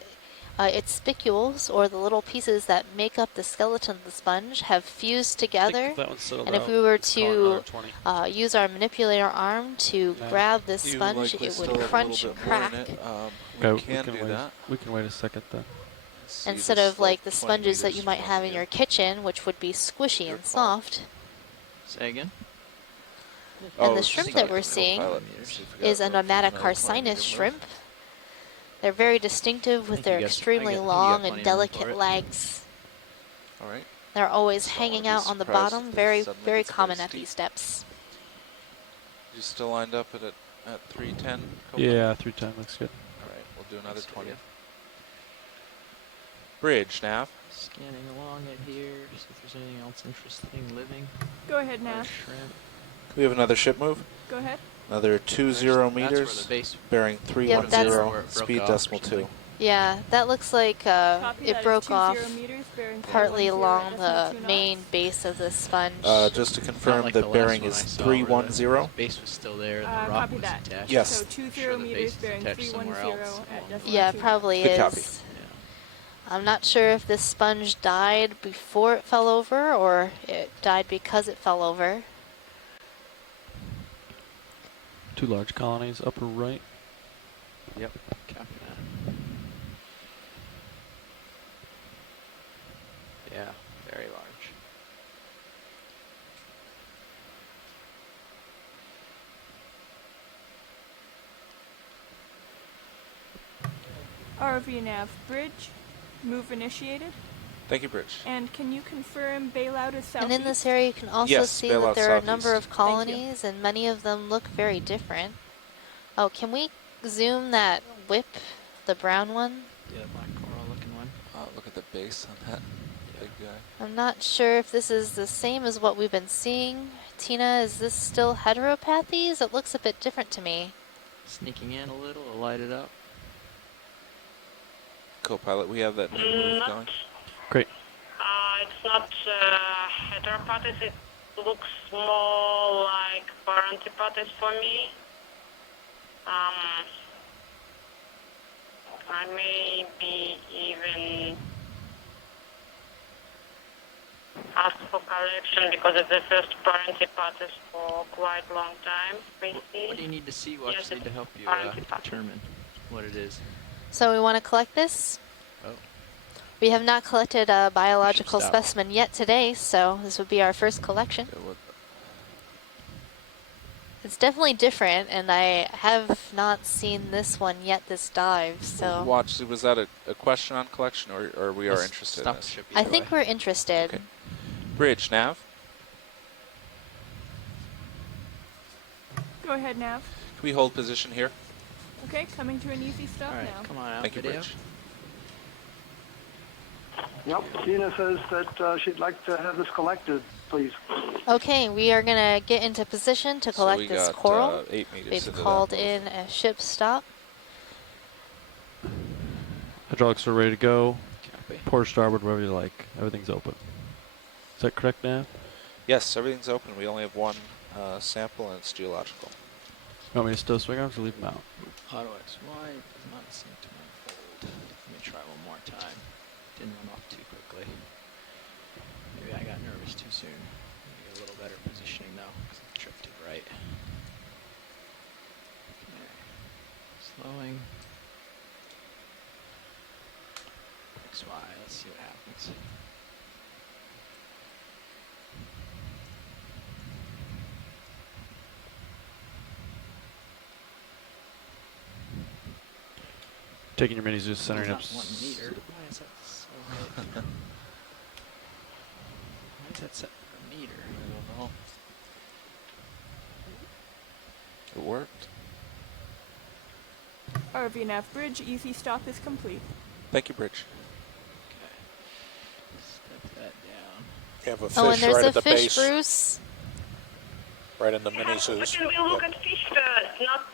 its spicules, or the little pieces that make up the skeleton of the sponge, have fused together. And if we were to use our manipulator arm to grab this sponge, it would crunch and crack. We can wait a second then. Instead of like the sponges that you might have in your kitchen, which would be squishy and soft. Say again? And the shrimp that we're seeing is a Nomatocarcinus shrimp. They're very distinctive with their extremely long and delicate legs. All right. They're always hanging out on the bottom, very, very common at these depths. You still lined up at 310? Yeah, 310 looks good. All right, we'll do another 20. Bridge, Nav. Scanning along it here, see if there's anything else interesting living. Go ahead, Nav. Shrimp. Can we have another ship move? Go ahead. Another 20 meters, bearing 310, speed decimal 2. Yeah, that looks like Copy, it that is broke 20 off meters, bearing partly 310 along at the decimal 2 main knots. base of the sponge. Just to Not confirm, like the the last bearing one is I saw, 310. where the base was still there and the rock Copy was that. attached. Yes. So I'm 20 sure the meters, base is bearing attached somewhere 310 else. at decimal Yeah, 2 it probably Good is. copy. I'm not sure if this sponge died before it fell over or it died because it fell over. 2 large colonies, upper right. Yep, copy that. Yeah, very large. RV nav bridge, move initiated. Thank you, Bridge. And can you confirm bailout is southeast? And in this area you can also Yes, see bailout that there are a number southeast. of colonies and many of them look very different. Oh, can we zoom that whip, the brown one? Yeah, black coral looking one. Look at the base on that big guy. I'm not sure if this is the same as what we've been seeing. Tina, is this still heteropathies? It looks a bit different to me. Sneaking in a little to light it up. Co-pilot, we have that new move going. Great. It's not heteropathes. It looks more like parantipathes for me. I may be even ask for correction because it's the first parantipathes for quite a long time. What do you need to see? What Yes, need to help you parantipathes. determine what it is? So we want to collect this? Oh. We have not collected a biological stop. specimen yet today, so this would be our first collection. It's definitely different, and I have not seen this one yet, this dive, so... Watch, was that a question on collection, or we are interested in this? I think we're interested. Okay. Bridge, nav. Go ahead, nav. Can we hold position here? Okay, coming to an easy stop now. Come on out, Thank you, video. Bridge. Yep, Tina says that she'd like to have this collected, please. Okay, we are going to get into position to collect we this got, coral. 8 meters We've into called that in a ship stop. Hydraulics are ready to go. Copy. Port starboard, wherever you like. Everything's open. Is that correct, Nav? Yes, everything's open. We only have one sample, and it's geological. You want me to still swing arms or leave them out? Auto XY does not seem to unfold. Let me try one more time. Didn't run off too quickly. Maybe I got nervous too soon. Maybe a little better positioning though, because it drifted right. Okay. Slowing. XY, let's see what happens. Taking your minis, just centering up. 1 meter. Why is that so high? Why is that set for a meter? I don't know. It worked. RV nav bridge, easy stop is complete. Thank you, Bridge. Step that down. You have a fish Oh, and there's right a at the fish, base, Bruce. right in the mini But zoos. can we look at fish first, not...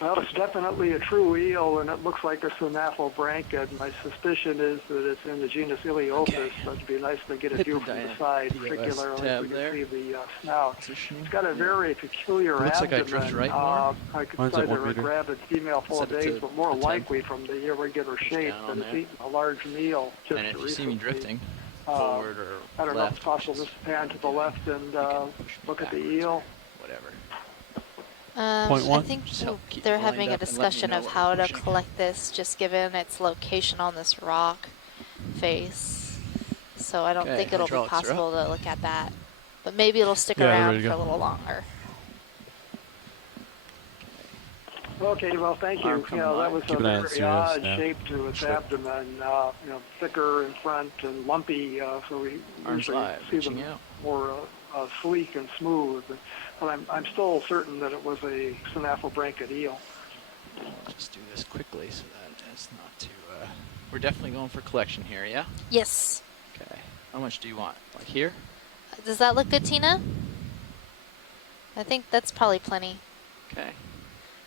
Well, it's definitely a true eel, and it looks like a synaphobranchid. My suspicion is that it's in the genus Ileopus, but it'd be nice to get a Hit view the from the side, DLS particularly tab if we there. can see the snout. Positioning. It's got a very peculiar Looks like I abdomen. drift right I could Mine's say at 1 they're a meter. gravid female full of Set it to eggs, but more a 10. likely from the irregular shape down that on it's there. eaten a large meal just And if you see recently. me drifting, forward or I don't know if left, it's possible which is just pan to the left and push me look at the backwards eel. whatever. Point one. I think Just help keep they're it lined having a up and let me discussion know of what how we're to pushing. collect this, just given its location on this rock face. So I don't Okay, think it'll be hydraulics are possible to look at that. But maybe it'll stick Yeah, they're around ready to for a go. little longer. Okay, well, thank you. Arm coming That live. was Keep a an eye on very serious odd now. shape to its abdomen, thicker in front and lumpy, so we Arms usually live, see reaching them out. more sleek and smooth. But I'm still certain that it was a synaphobranchid eel. I'll just do this quickly so that it's not too... we're definitely going for collection here, yeah? Yes. Okay. How much do you want? Like here? Does that look good, Tina? I think that's probably plenty. Okay.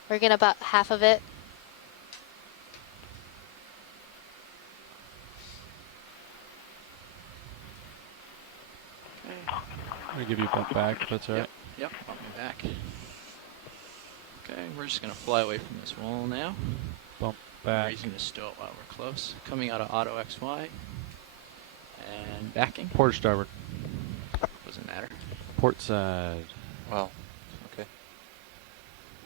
We're getting about half of it. I'm going to give you a bump back if that's all right. Yep, bump me back. Okay, we're just going to fly away from this wall now. Bump back. He's going to stow it while we're close. Coming out of auto XY. And backing. Port starboard. Doesn't matter. Port side. Wow. Okay.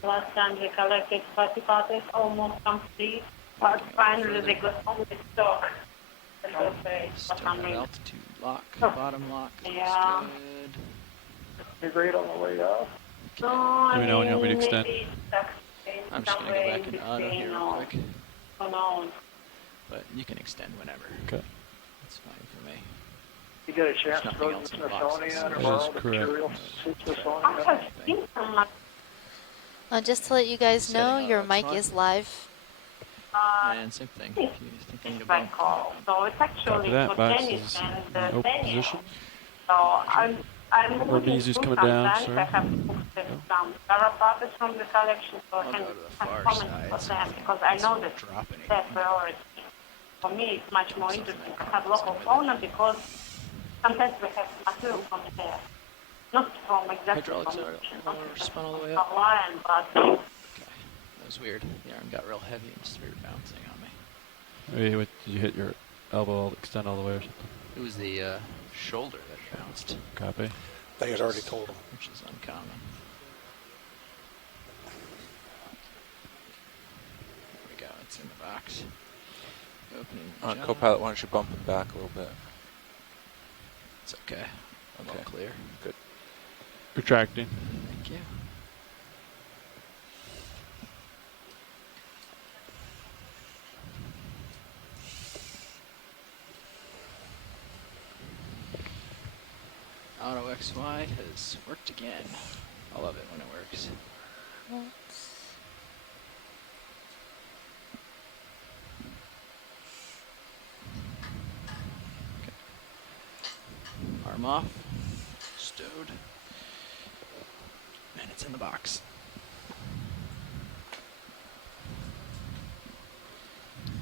Last time they collected 40 parts, almost complete, but finally they got only stock. Altitude lock, bottom lock. Yeah. Good. You're great on the way up. No, Let me know when you want me to extend. I'm just going to go back into auto here real quick. Oh, no. But you can extend whenever. Okay. That's fine for me. You get a chance There's to go nothing to else in the box. Smithsonian or That borrow is the correct. material to Smithsonian. Just to let you guys Setting know, auto your mic X1. is live. And same thing. If you think I need a bump. So it's actually Copy that. for Box tennis is and in open tennis. position. So I'm looking Easy's through coming down, sometimes. sorry. I have booked some Tarapatas from the collection, so I I'll can go to the have far comments side for so them I because I know that drop anything. that's priority. For me, it's much more interesting to have local fauna because sometimes we have material from there. Not from exactly Hydraulics from are spun all the way up. Hawaiian, but That was weird. The arm got real heavy and started bouncing on me. Wait, did you hit your elbow extend all the way or something? It was the shoulder that bounced. Copy. They had already told them. Which is uncommon. There we go. It's in the box. Opening the Copilot, why don't you bump it back a little bit? It's okay. Okay. All clear. Good. Retracting. Thank you. Auto XY has worked again. I love it when it works. Okay. Arm off. Stowed. And it's in the box.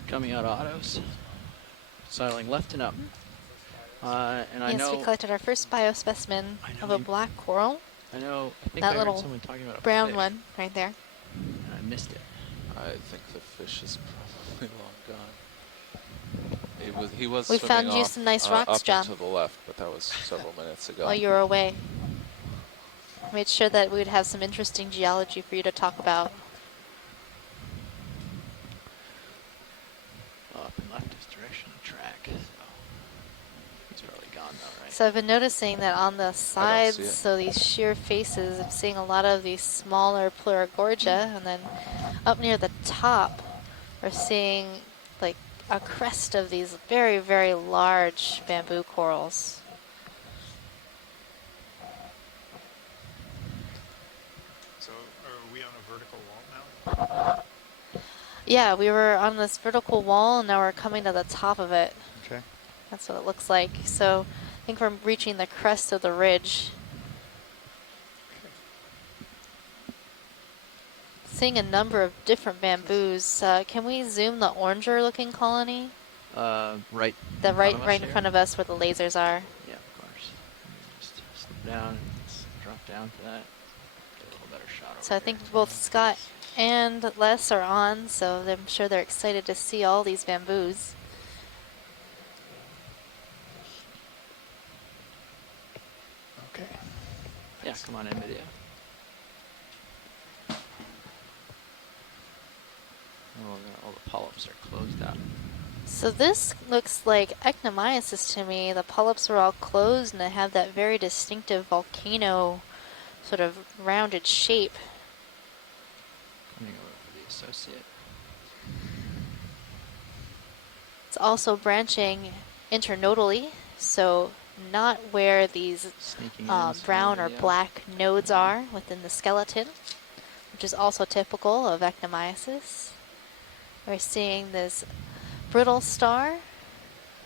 Coming out of autos. Sidling left and up. And I Yes, know we collected our first biospecimen of a black coral. I know. I think that I heard little someone talking about a brown fish, one right there. and I missed it. I think the fish is probably long gone. He was We swimming found you off, some nice rocks, up John. and to the left, but that was several minutes ago. While you were away. Made sure that we would have some interesting geology for you to talk about. Up and left is direction of track. So he's probably gone though, right? So I've been noticing that on the sides, see it. so these sheer faces, I'm seeing a lot of these smaller Pleurogorgia, and then up near the top, we're seeing like a crest of these very, very large bamboo corals. So are we on a vertical wall now? Yeah, we were on this vertical wall, and now we're coming to the top of it. Okay. That's what it looks like. So I think we're reaching the crest of the ridge. Seeing a number of different bamboos. Can we zoom the oranger looking colony? Right. The right in in front of us where the lasers are. Yeah, of course. Let me just slip down and drop down to that. Get a little better shot over So I think both Scott and Les are on, so I'm sure they're excited to see all these bamboos. Okay. Yeah, come on in video. All the polyps are closed out. So this looks like ectomyosis to me. The polyps are all closed and they have that very distinctive volcano sort of rounded shape. Coming over for the associate. It's also branching internodally, so not where these brown or black nodes are within the skeleton, which is also typical of ectomyosis. We're seeing this brittle star,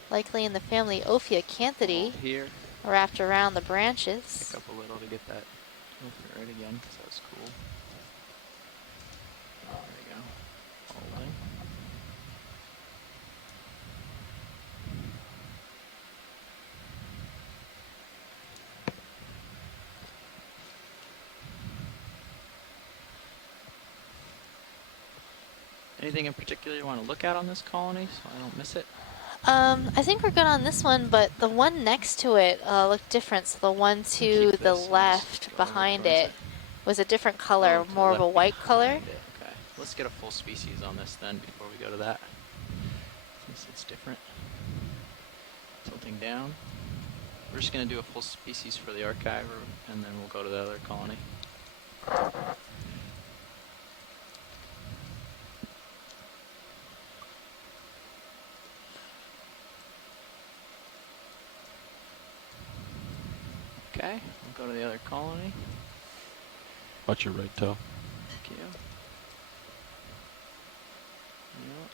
likely in the family Ophiacanthidae, Here. wrapped around the branches. Pick up a little to get that right again, because that was cool. There we go. Holding. Anything in particular you want to look at on this colony so I don't miss it? I think we're good on this one, but the one next to it looked different. So the one to the left behind it was a different color, more of a white color. Okay, let's get a full species on this then before we go to that. Since it's different. Tilting down. We're just going to do a full species for the archiver, and then we'll go to the other colony. Okay, we'll go to the other colony. Watch your right toe. Thank you. Yep.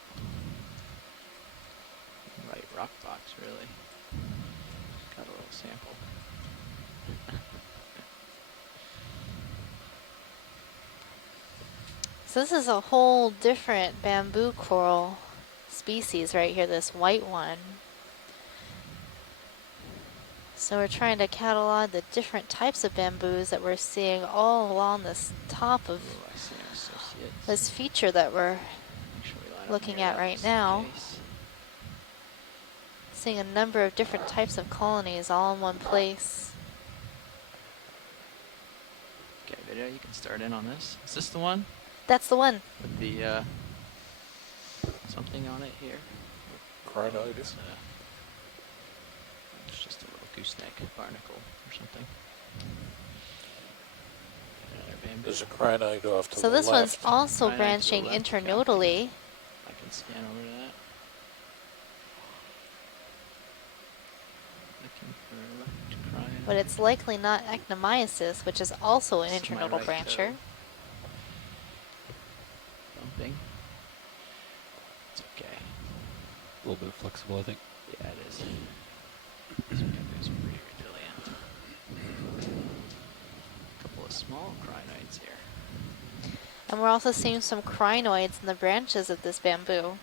Right rock box, really. Got a little sample. So this is a whole different bamboo coral species right here, this white one. So we're trying to catalog the different types of bamboos that we're seeing all along this top of this feature that we're looking at right now. Seeing a number of different types of colonies all in one place. Okay, video, you can start in on this. Is this the one? That's the one. With the something on it here. Crinoides. It's just a little gooseneck barnacle or something. There's a crinoid off to the So left. this one's also branching internodally. I can scan over to that. Looking for crinoid. But it's likely not actinomyces, which is also an internodal brancher. Bumping. It's okay. A little bit flexible, I think. Yeah, it is. This bamboo's pretty resilient. A couple of small crinoids here. And we're also seeing some crinoids in the branches of this bamboo.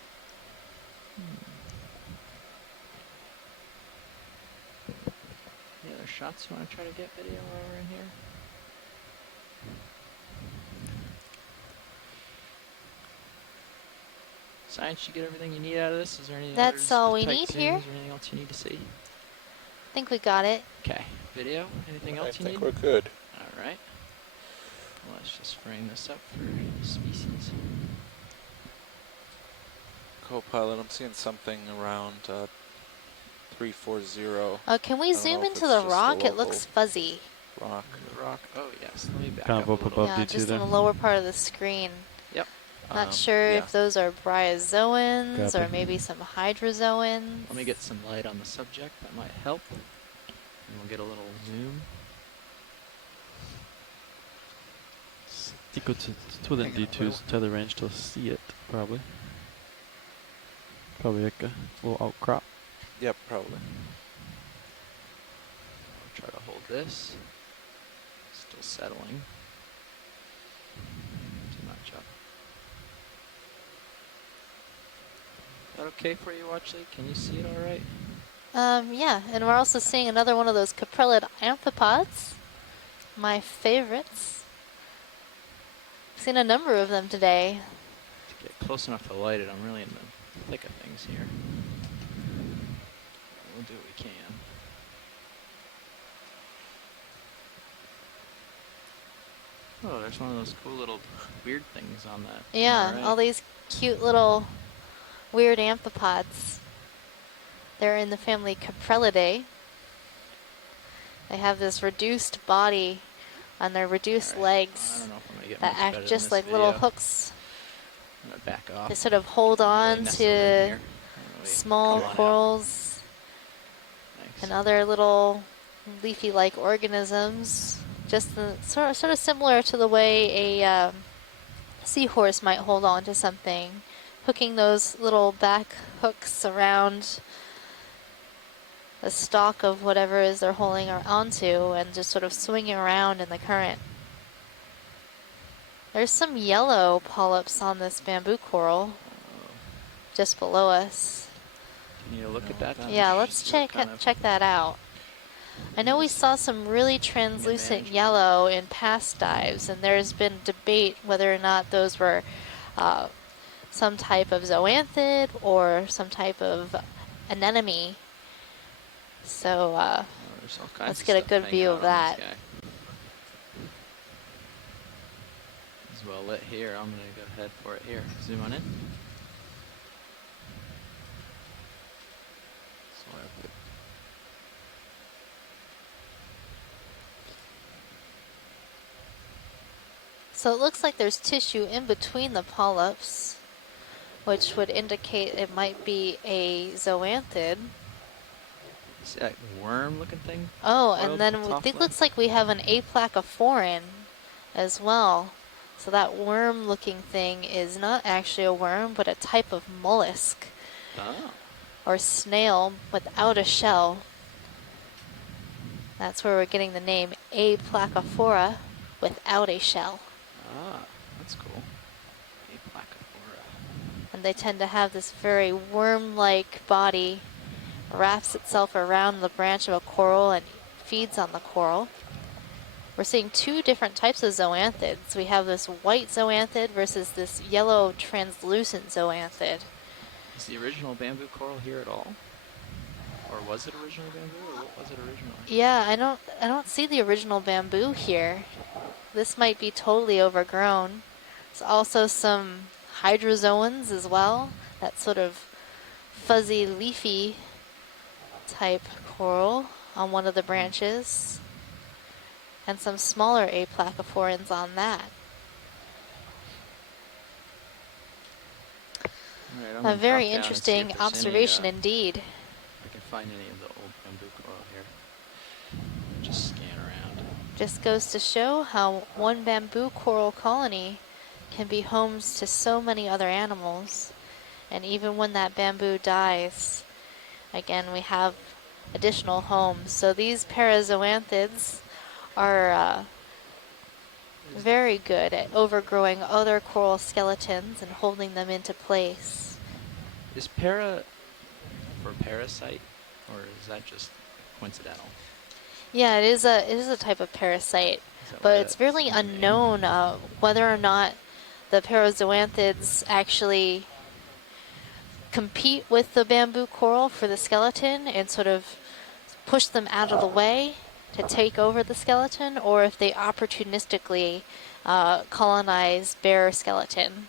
Any other shots you want to try to get, video, while we're in here? Science, you get everything you need out of this? Is there any That's all we tight need zooms here. or anything else you need to see? I think we got it. Okay, video, anything else you need? I think we're good. All right. Let's just frame this up for species. Co-pilot, I'm seeing something around 340. Can we zoom into the rock? It looks fuzzy. Rock. The rock. Oh yes. Let me back Kind up of a up little. above Yeah, D2 just in there. the lower part of the screen. Yep. Not sure yeah. if those are bryozoans or Copy. maybe some hydrozoans. Let me get some light on the subject. That might help. And we'll get a little zoom. Equal to within D2's tether range to see it, probably. Probably like a little outcrop. Yep, probably. I'll try to hold this. Still settling. Too much up. Is that okay for you, Watchley? Can you see it all right? Yeah, and we're also seeing another one of those caprillid amphipods. My favorites. Seen a number of them today. To get close enough to light it, I'm really in the thick of things here. We'll do what we can. Oh, there's one of those cool little weird things on that. Yeah, Right. all these cute little weird amphipods. They're in the family Caprellidae. They have this reduced body on their reduced I legs don't know if I'm gonna get that much better act than just this like little video. hooks. I'm gonna back off. They sort of hold on nestled in to here. Really small come on out. corals Thanks. and other little leafy-like organisms. Just sort of similar to the way a seahorse might hold on to something, hooking those little back hooks around the stalk of whatever it is they're holding onto and just sort of swinging around in the current. There's some yellow polyps on this bamboo coral just below us. Do you need to look at that? Yeah, let's check kind of- check that out. I know we saw some really translucent yellow in past dives, and there's been debate whether or not those were some type of zoanthid or some type of anemone. So there's all kinds let's of get a stuff good hanging view out of on that. this guy. It's well lit here. I'm going to go ahead for it here. Zoom on in. So it looks like there's tissue in between the polyps, which would indicate it might be a zoanthid. See that worm-looking thing? Oh, Coiled and then at the top it left? looks like we have an aplacophorine as well. So that worm-looking thing is not actually a worm, but a type of mollusk Oh. or snail without a shell. That's where we're getting the name Aplacophora without a shell. Ah, that's cool. Aplacophora. And they tend to have this very worm-like body, wraps itself around the branch of a coral and feeds on the coral. We're seeing two different types of zoanthids. We have this white zoanthid versus this yellow translucent zoanthid. Is the original bamboo coral here at all? Or was it original bamboo, or what was it originally? Yeah, I don't see the original bamboo here. This might be totally overgrown. There's also some hydrozoans as well. That sort of fuzzy, leafy type coral on one of the branches. And some smaller aplacophorans on that. Right, I'm A gonna very drop down and see interesting if there's observation any, indeed. I can find any of the old bamboo coral here. Just scan around. Just goes to show how one bamboo coral colony can be homes to so many other animals. And even when that bamboo dies, again, we have additional homes. So these parazoanthids are very good at overgrowing other coral skeletons and holding them into place. Is para for parasite, or is that just coincidental? Yeah, it is a type of parasite, but it's really unknown whether or not the parazoanthids actually compete with the bamboo coral for the skeleton and sort of push them out of the way to take over the skeleton, or if they opportunistically colonize bare skeleton.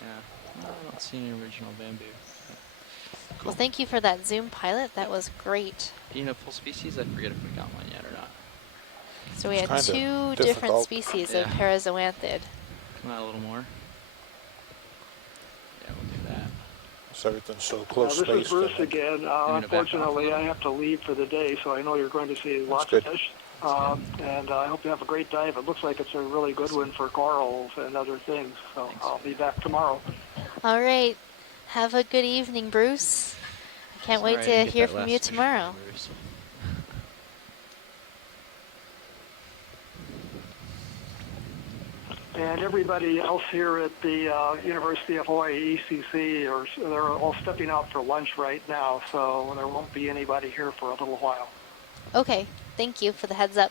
Yeah, I don't see any original bamboo. Cool. Well, thank you for that Zoom pilot. That was great. Do you know full species? I forget if we got one yet or not. So we had two different species of parazoanthid. Come out a little more. Yeah, we'll do that. So everything's so close This spaced. is Bruce again. Unfortunately, I have to leave for the day, so I know you're going to see lots of fish. And I hope you have a great dive. It looks like it's a really good one for corals and other things. So thanks. I'll be back tomorrow. All right. Have a good evening, Bruce. I can't wait to hear from you tomorrow. And everybody else here at the University of Hawaii, ECC, they're all stepping out for lunch right now, so there won't be anybody here for a little while. Okay. Thank you for the heads up.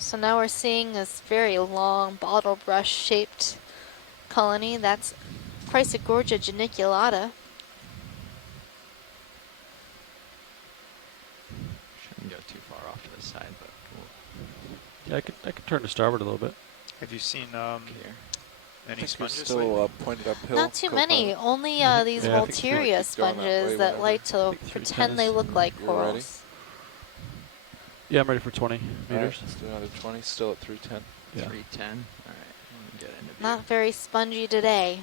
So now we're seeing this very long bottle brush shaped colony. That's Chrysogorgia geniculata. Shouldn't go too far off to the side, but Yeah, I could turn to starboard a little bit. Have you seen any sponges still pointed uphill? Not too many. Only these Volteria sponges that like to pretend they look like corals. Yeah, I'm ready for 20 meters. Right, let's do another 20, still at 310. Yeah. 310. All right, get into Not very spongy today.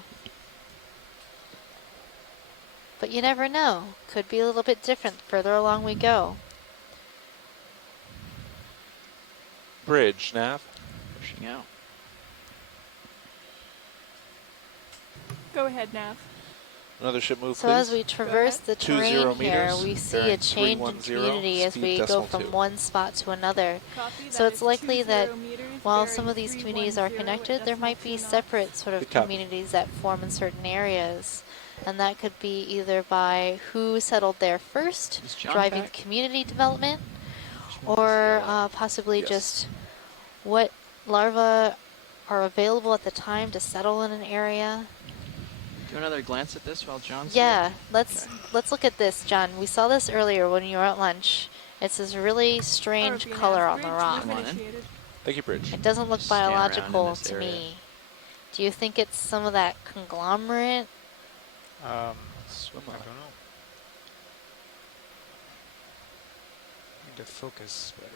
But you never know. Could be a little bit different further along we go. Bridge, nav. Pushing out. Go ahead, Nav. Another ship move, So please. as we traverse the terrain here, we see a change in community as we go from one spot to another. So it's likely that while some of these communities are connected, there might be separate sort of Good copy. communities that form in certain areas. And that could be either by who settled there first, Is John driving back? community development, Which one is or yellow? possibly Yes. just what larvae are available at the time to settle in an area. Do another glance at this while John's Yeah, here? let's look at this, John. We saw this earlier when you were at lunch. It's this really strange color on the rock. Come on in. Thank you, Bridge. It doesn't look Scan around in biological this to area. me. Do you think it's some of that conglomerate? Swim I on. don't know. Need to focus better.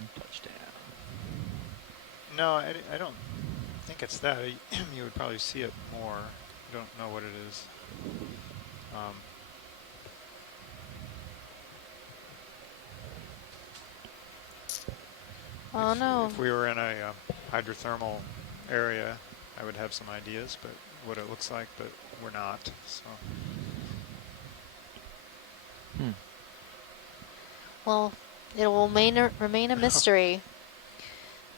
And touchdown. No, I don't think it's that. You would probably see it more. I don't know what it is. Oh no. If we were in a hydrothermal area, I would have some ideas, but what it looks like, but we're not. So. Well, it will remain a mystery.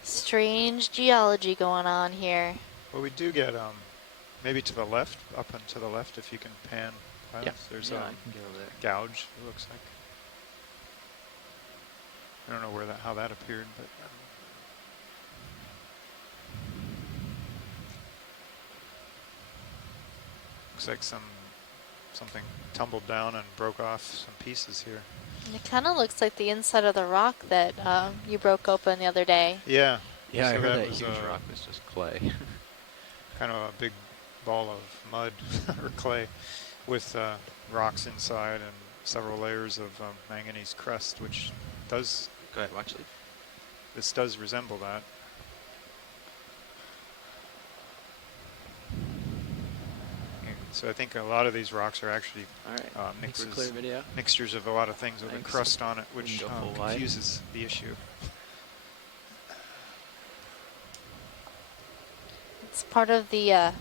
Strange geology going on here. Well, we do get maybe to the left, up and to the left, if you can pan. Yeah. There's Yeah, a I can get over there. gouge. It looks like. I don't know where how that appeared, but. Looks like something tumbled down and broke off some pieces here. It kind of looks like the inside of the rock that you broke open the other day. Yeah. Yeah, I so heard that was, huge rock was just clay. kind of a big ball of mud or clay with rocks inside and several layers of manganese crust, which does. Go ahead, watch it. This does resemble that. So I think a lot of these rocks are actually All right. Thanks for clear video. mixtures of a lot of things with a Thanks. crust on it, We which can go full wide. confuses the issue. It's part of the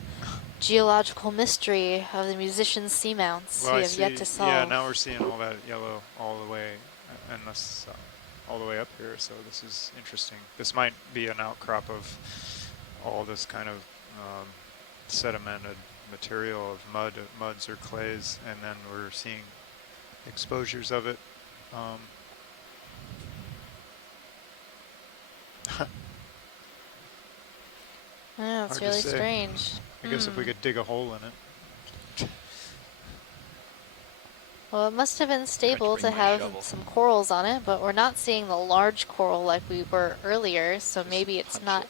geological mystery of the musician's seamounts Well, we I have yet see- to solve. Yeah, now we're seeing all that yellow all the way, and this all the way up here. So this is interesting. This might be an outcrop of all this kind of sedimented material of muds or clays, and then we're seeing exposures of it. Yeah, it's Hard to really say. strange. I guess if we could dig a hole in it. Well, it must have been stable to have some corals on it, but we're not seeing the large coral like we were earlier, so maybe it's not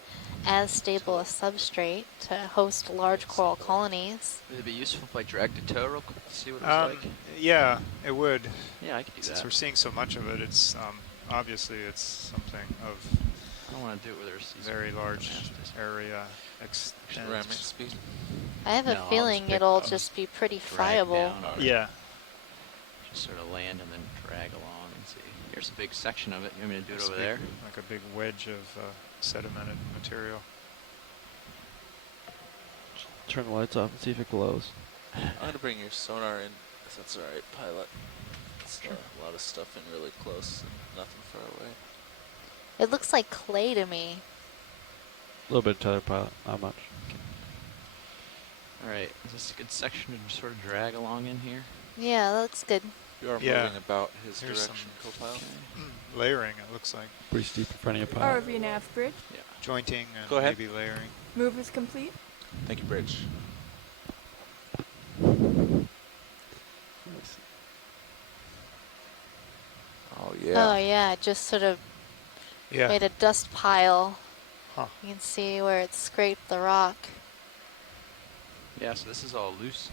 as stable a substrate to host large coral colonies. Would it be useful if I dragged a toe real quick to see what it was like? Yeah, it would. Yeah, I could do Since that. we're seeing so much of it, it's obviously it's something of I don't want to do it where there's these very large Damascus. area extent. Ramming speed. I have a No, I'll feeling just it'll pick- just be pretty drag friable. down on it. Yeah. Just sort of land and then drag along and see. Here's a big section of it. You want me to do it It's over big- there? Like a big wedge of sedimented material. Turn the lights off and see if it glows. I'm going to bring your sonar in, if that's alright, pilot. It's a lot of stuff in really close and nothing far away. It looks like clay to me. A little bit of tether pilot, not much. All right. Is this a good section to sort of drag along in here? Yeah, that looks good. You are Yeah. moving about his Here's direction, co-pilot. Layering, it looks like. Pretty steep in front of you, pilot. RV nav bridge. Yeah. Jointing and Go ahead. maybe layering. Move is complete. Thank you, Bridge. Oh, yeah. Oh yeah, it just sort of Yeah. made a dust pile. Huh. You can see where it scraped the rock. Yeah, so this is all loose.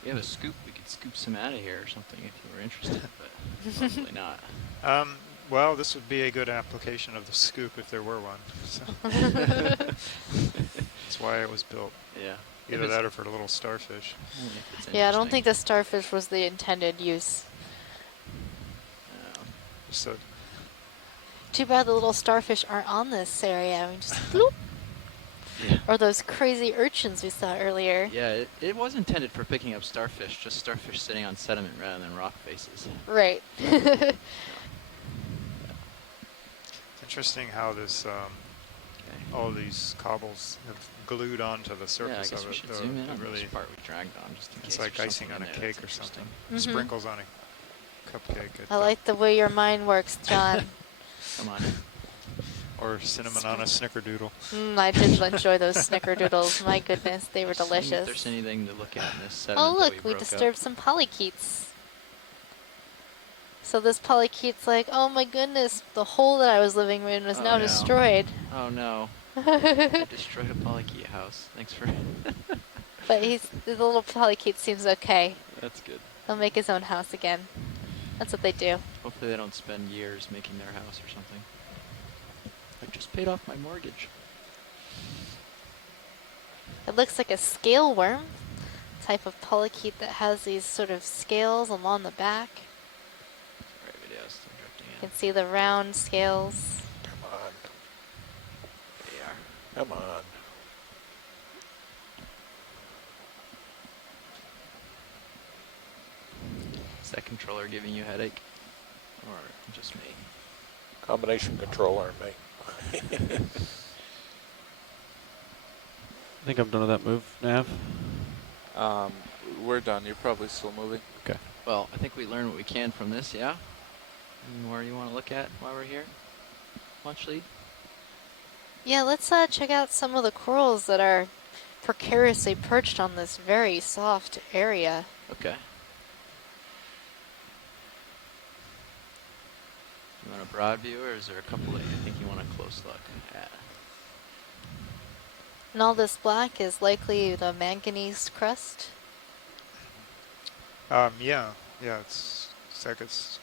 If you have a scoop, we could scoop some out of here or something if you were interested, but probably not. Well, this would be a good application of the scoop if there were one. So. That's why it was built. Yeah. Either that or for the little starfish. Only if it's Yeah, I don't interesting. think the starfish was the intended use. So Too bad the little starfish aren't on this area. I mean, just bloop. Or those crazy urchins we saw earlier. Yeah, it was intended for picking up starfish, just starfish sitting on sediment rather than rock faces. Right. It's interesting how this, all these cobbles have glued onto the surface yeah, I guess of we it. should zoom in on really, this part we dragged on, just in case. it's like there's icing on something a in there cake or that's something. Mhm. Sprinkles on a cupcake. I like the way your mind works, John. Come on. Or cinnamon on a snickerdoodle. I did enjoy those snickerdoodles. My goodness, they were Seeing delicious. if there's anything to look at in this sediment Oh that look, we we broke disturbed up. some polychaetes. So this polychaete's like, oh my goodness, the hole that I was living in is now no. destroyed. Oh no. I destroyed a polychaete house. Thanks for... But the little polychaete seems okay. That's good. He'll make his own house again. That's what they do. Hopefully they don't spend years making their house or something. I just paid off my mortgage. It looks like a scale worm type of polychaete that has these sort of scales along the back. Right, video is still drifting in. You can see the round scales. Come on. There you are. Come on. Is that controller giving you a headache? Or just me? Combination controller and me. I think I'm done with that move, Nav. We're done. You're probably still moving. Okay. Well, I think we learned what we can from this, yeah? Any more you want to look at while we're here? Launch lead? Yeah, let's check out some of the corals that are precariously perched on this very soft area. Okay. You want a broad view, or is there a couple that you think you want a close look at? And all this black is likely the manganese crust. Yeah, it's like it's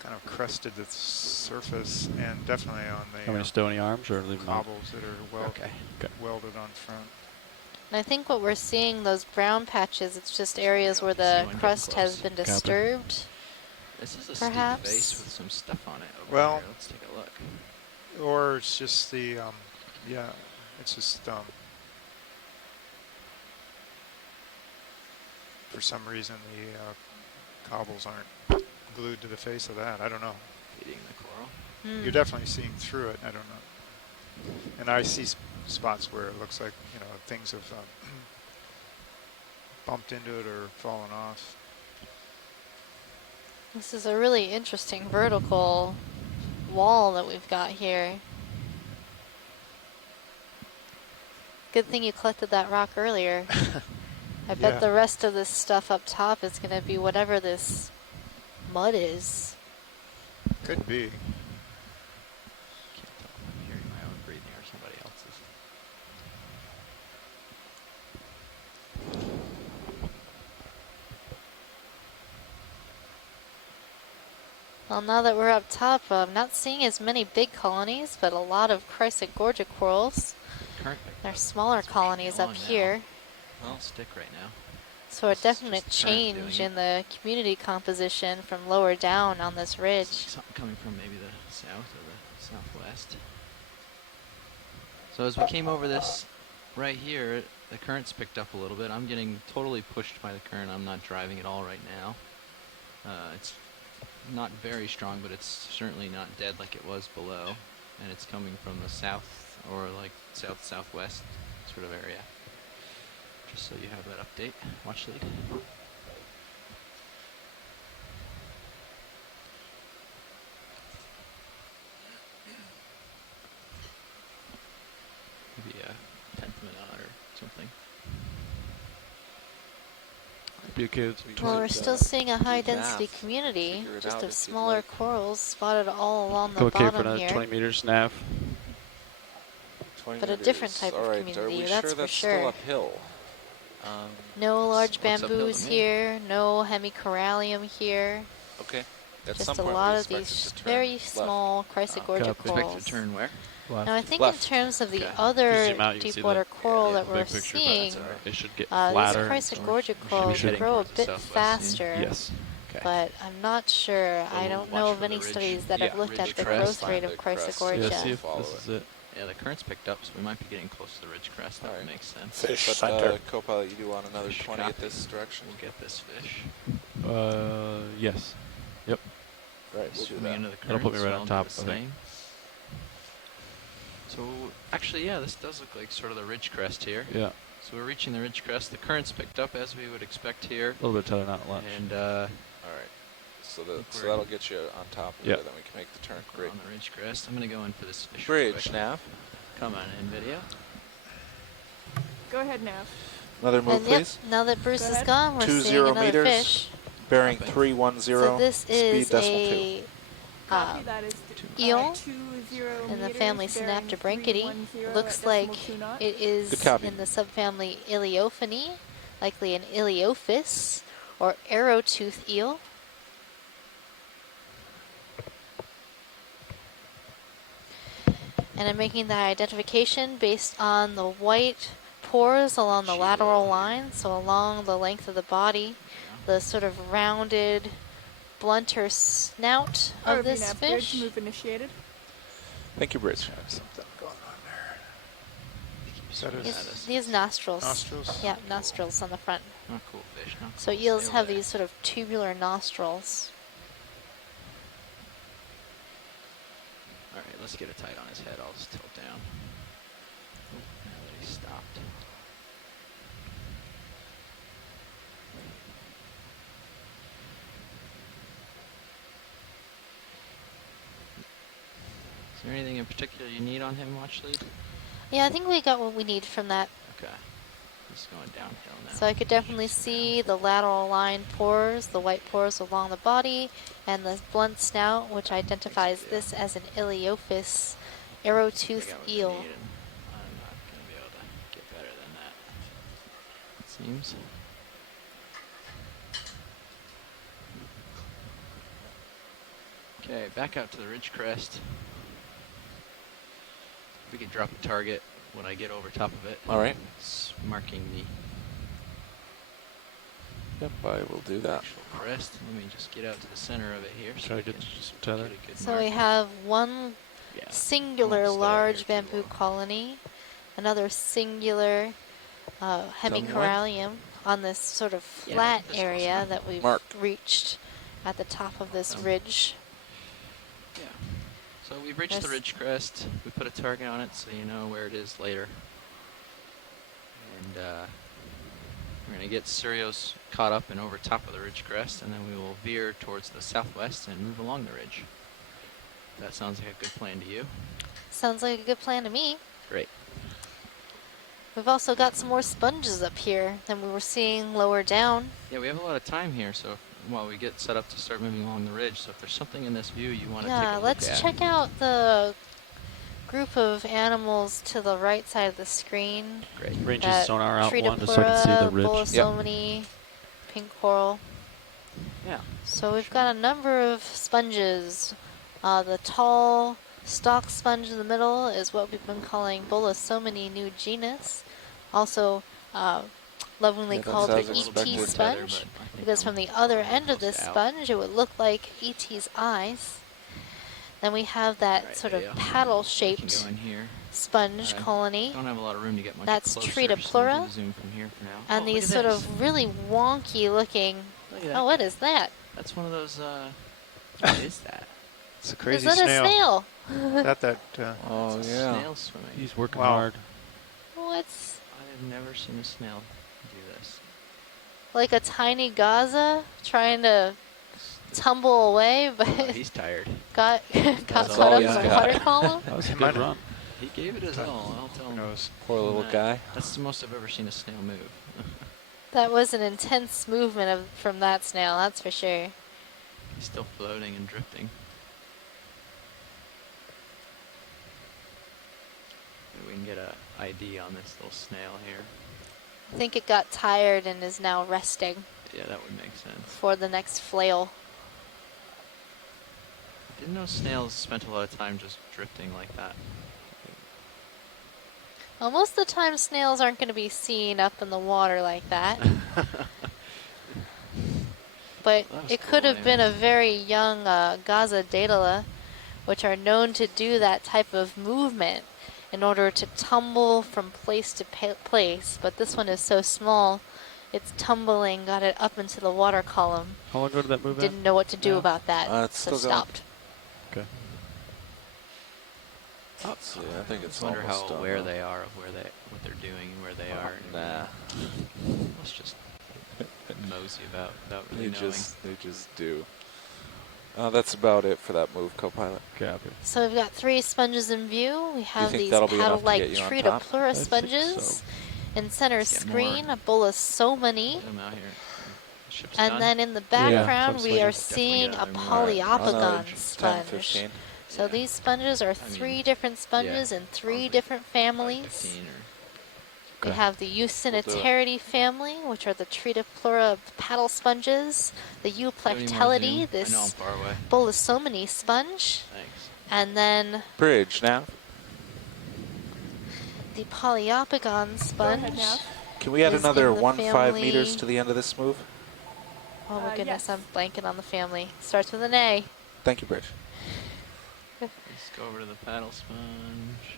kind of crusted the surface, and definitely on the How many stony arms, or leave them out? cobbles that are welded on front. And I think what we're seeing, those brown patches, it's just areas where the crust has been disturbed. This is a perhaps. steep face with some stuff on it over Well, here. Let's take a look. Or it's just the, it's just, for some reason the cobbles aren't glued to the face of that. I don't know. Feeding the coral. You're definitely seeing through it. I don't know. And I see spots where it looks like, things have bumped into it or fallen off. This is a really interesting vertical wall that we've got here. Good thing you collected that rock earlier. I bet the rest of this stuff up top is going to be whatever this mud is. Could be. Can't tell if I'm hearing my own breathing or somebody else's. Well, now that we're up top, I'm not seeing as many big colonies, but a lot of Chrysogorgia corals. There's smaller colonies up here. Well, stick right now. So a definite change in the community composition from lower down on this ridge. Something coming from maybe the south or the southwest. So as we came over this right here, the current's picked up a little bit. I'm getting totally pushed by the current. I'm not driving at all right now. It's not very strong, but it's certainly not dead like it was below. And it's coming from the south or like south-southwest sort of area. Just so you have that update. Watch lead. Maybe a 10th of a knot or something. Be okay. Well, we're still seeing a high-density community, just of smaller corals spotted all along the Okay for bottom another here. 20 meters, Nav. But a different type of community, that's for sure. Still uphill? No large what's uphill to bamboos me? here, no hemicorallium here. Okay. At Just some a point lot we of expect these it to turn very left. small Chrysogorgia corals. Expect to turn where? Now I think Left. in terms of the Okay. other Zoom out, you can see deep-water the coral that big we're picture, but seeing, they should get these flatter. Chrysogorgia corals should- grow a towards the bit southwest, faster. Yes. Okay. But I'm not sure. I we'll don't watch know for of the any ridge. studies that Yeah, have looked ridge at the crest. growth rate of Find the crest. Chrysogorgia. Yeah, see if Follow this is it. Yeah, the current's picked up, so we might be getting close to the ridge crest. That makes sense. Fish But center. co-pilot, you do want another Fish 20 at copy. this direction? We'll get this fish. Yes. Yep. Right, we'll do Swimming that. into the That'll put current, me so right I'll on do top, the I think. same. So actually, yeah, this does look like sort of the ridge crest here. Yeah. So we're reaching the ridge crest. The current's picked up as we would expect here. A little bit tighter, not much. And all right. So that'll get you on top of Yeah. it, then we can make the turn. we're Great. on the ridge crest. I'm going to go in for this fish. real Bridge, quick. nav. Come on in, video. Go ahead, Nav. Another move, And yep, please. now that Bruce Go is ahead. gone, we're 20 seeing another meters. fish. Bearing Dropping. 310. So this speed is decimal 2. a Copy, that is eel 20 in the meters, family bearing Synaptobranchidae. 310 Looks at like decimal 2 knots. it is Good copy. in the subfamily Iliophany, likely an Iliophis or arrowtooth eel. And I'm making the identification based on the white pores along the lateral line, so along the length of the body, the sort of rounded, blunter snout of this Nav, bridge fish. move initiated. Thank you, Bridge. Something going on there. These nostrils. Nostrils? Yeah, nostrils on the front. Oh, cool fish. No? So Cool. eels Stay have over these sort of tubular nostrils. there. All right, let's get it tight on his head. I'll just tilt down. Oh, now that he stopped. Is there anything in particular you need on him, watch lead? Yeah, I think we got what we need from that. Okay. He's going downhill now. So I could definitely see the lateral line pores, the white pores along the body, and the blunt snout, which identifies this as an Iliophis arrowtooth eel. I'm not going to be able to get better than that, it seems. Okay, back out to the ridge crest. We could drop a target when I get over top of it. All right. It's marking the Yep, I will do that. actual crest. Let me just get out to the center of it here. Try we to get can some tether. get a good So mark. we have one Yeah, singular almost there, large here, too bamboo low. colony, another singular hemicorallium on this sort of Yeah, flat this close area enough. that we've Mark. reached at the top of this ridge. Yeah. So we reached the This- ridge crest. We put a target on it so you know where it is later. And we're going to get Sirios caught up and over top of the ridge crest, and then we will veer towards the southwest and move along the ridge. That sounds like a good plan to you. Sounds like a good plan to me. Great. We've also got some more sponges up here than we were seeing lower down. Yeah, we have a lot of time here, so while we get set up to start moving along the ridge, so if there's something in this view you want to take a Yeah, look let's at. check out the group of animals to the right side of the screen. Great. Range That his sonar out one just so I can see the ridge. Bolosomini, pink coral. Yeah. So we've got a number of sponges. The tall stalk sponge in the middle is what we've been calling Bolosomini new genus. Also lovingly Yeah, that called the sounds ET expected. sponge, because from the other end of this sponge it would look like ET's eyes. Then we have that Right, sort video. of We can paddle-shaped go in here. sponge I colony. Don't have a lot of room to get much That's closer, Trita so we'll do pleura. the zoom from here for now. And Oh, these look at sort this. of really wonky looking. Look at that Oh, what guy. is that? That's one of those. What is that? It's a crazy Is that snail. a snail? Not that. Oh, It's a yeah. snail swimming. He's working Wow. hard. What's I have never seen a snail do this. like a tiny Gaza trying to tumble away, but Oh, he's tired. got That's caught all up he's in the got. water column? That was a He good might have- run. He gave it his all. I'll tell Who him. knows? Poor little guy. That's the most I've ever seen a snail move. That was an intense movement from that snail, that's for sure. He's still floating and drifting. Maybe we can get a ID on this little snail here. I think it got tired and is now resting Yeah, that would make sense. for the next flail. Didn't know snails spent a lot of time just drifting like that. Well, most of the time snails aren't going to be seen up in the water like that. But That was it could cool have been a anyways. very young Gaza Daedala, which are known to do that type of movement. in order to tumble from place to place, but this one is so small, it's tumbling, got it up into the water column. How long ago did that move Didn't know what to do about that, It's so still going. stopped. Okay. Let's see, I think it's I wonder almost how done, aware though. they are of what they're doing, where they are. Nah. Let's just mosey about without They really knowing. just do. That's about it for that move, co-pilot. Copy. So we've got 3 sponges in view. We have think these that'll be enough to paddle-like get you on top? Tritoplura I think sponges. so. In center Let's get screen, more. a bowl of Somani. Get 'em out here. The ship's And done. then in the Yeah, background, so we are Definitely seeing a gather more. Poliopogon 10, sponge. 15. So these sponges are 3 different sponges in 3 different families. 15 or We Okay. have the Eucynotaridae family, which are the Tritoplura paddle sponges, the do you have any more Euplectellidae, zoom? I this know I'm far away. Bolosomini sponge, Thanks. and then Bridge now. the Poliopogon Go ahead sponge. now. Can we add is another in the 1.5 meters family- to the end of this move? Oh my goodness, yes. I'm blanking on the family. Starts with an A. Thank you, Bridge. Let's go over to the paddle sponge.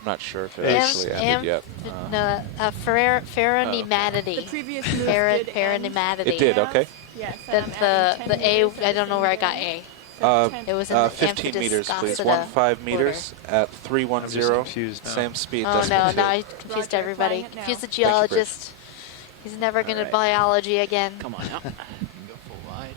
I'm not sure if it Am- actually ended yet. no, Pharonematidae. The previous move did end. Pharonematidae. It did, okay. Yes. Then and I'm adding 10 the A, meters I at don't know the where I same got time. A. So 10 It was in the 15 meters, please. Amphidiscosida 1.5 meters at I'm 310. just confused now. Same speed. Oh decimal no, two. no, I confused Roger, everybody. applying it now. Confused the Thank you, Bridge. geologist. He's never going to Alright. biology again. Come on now. You can go full wide.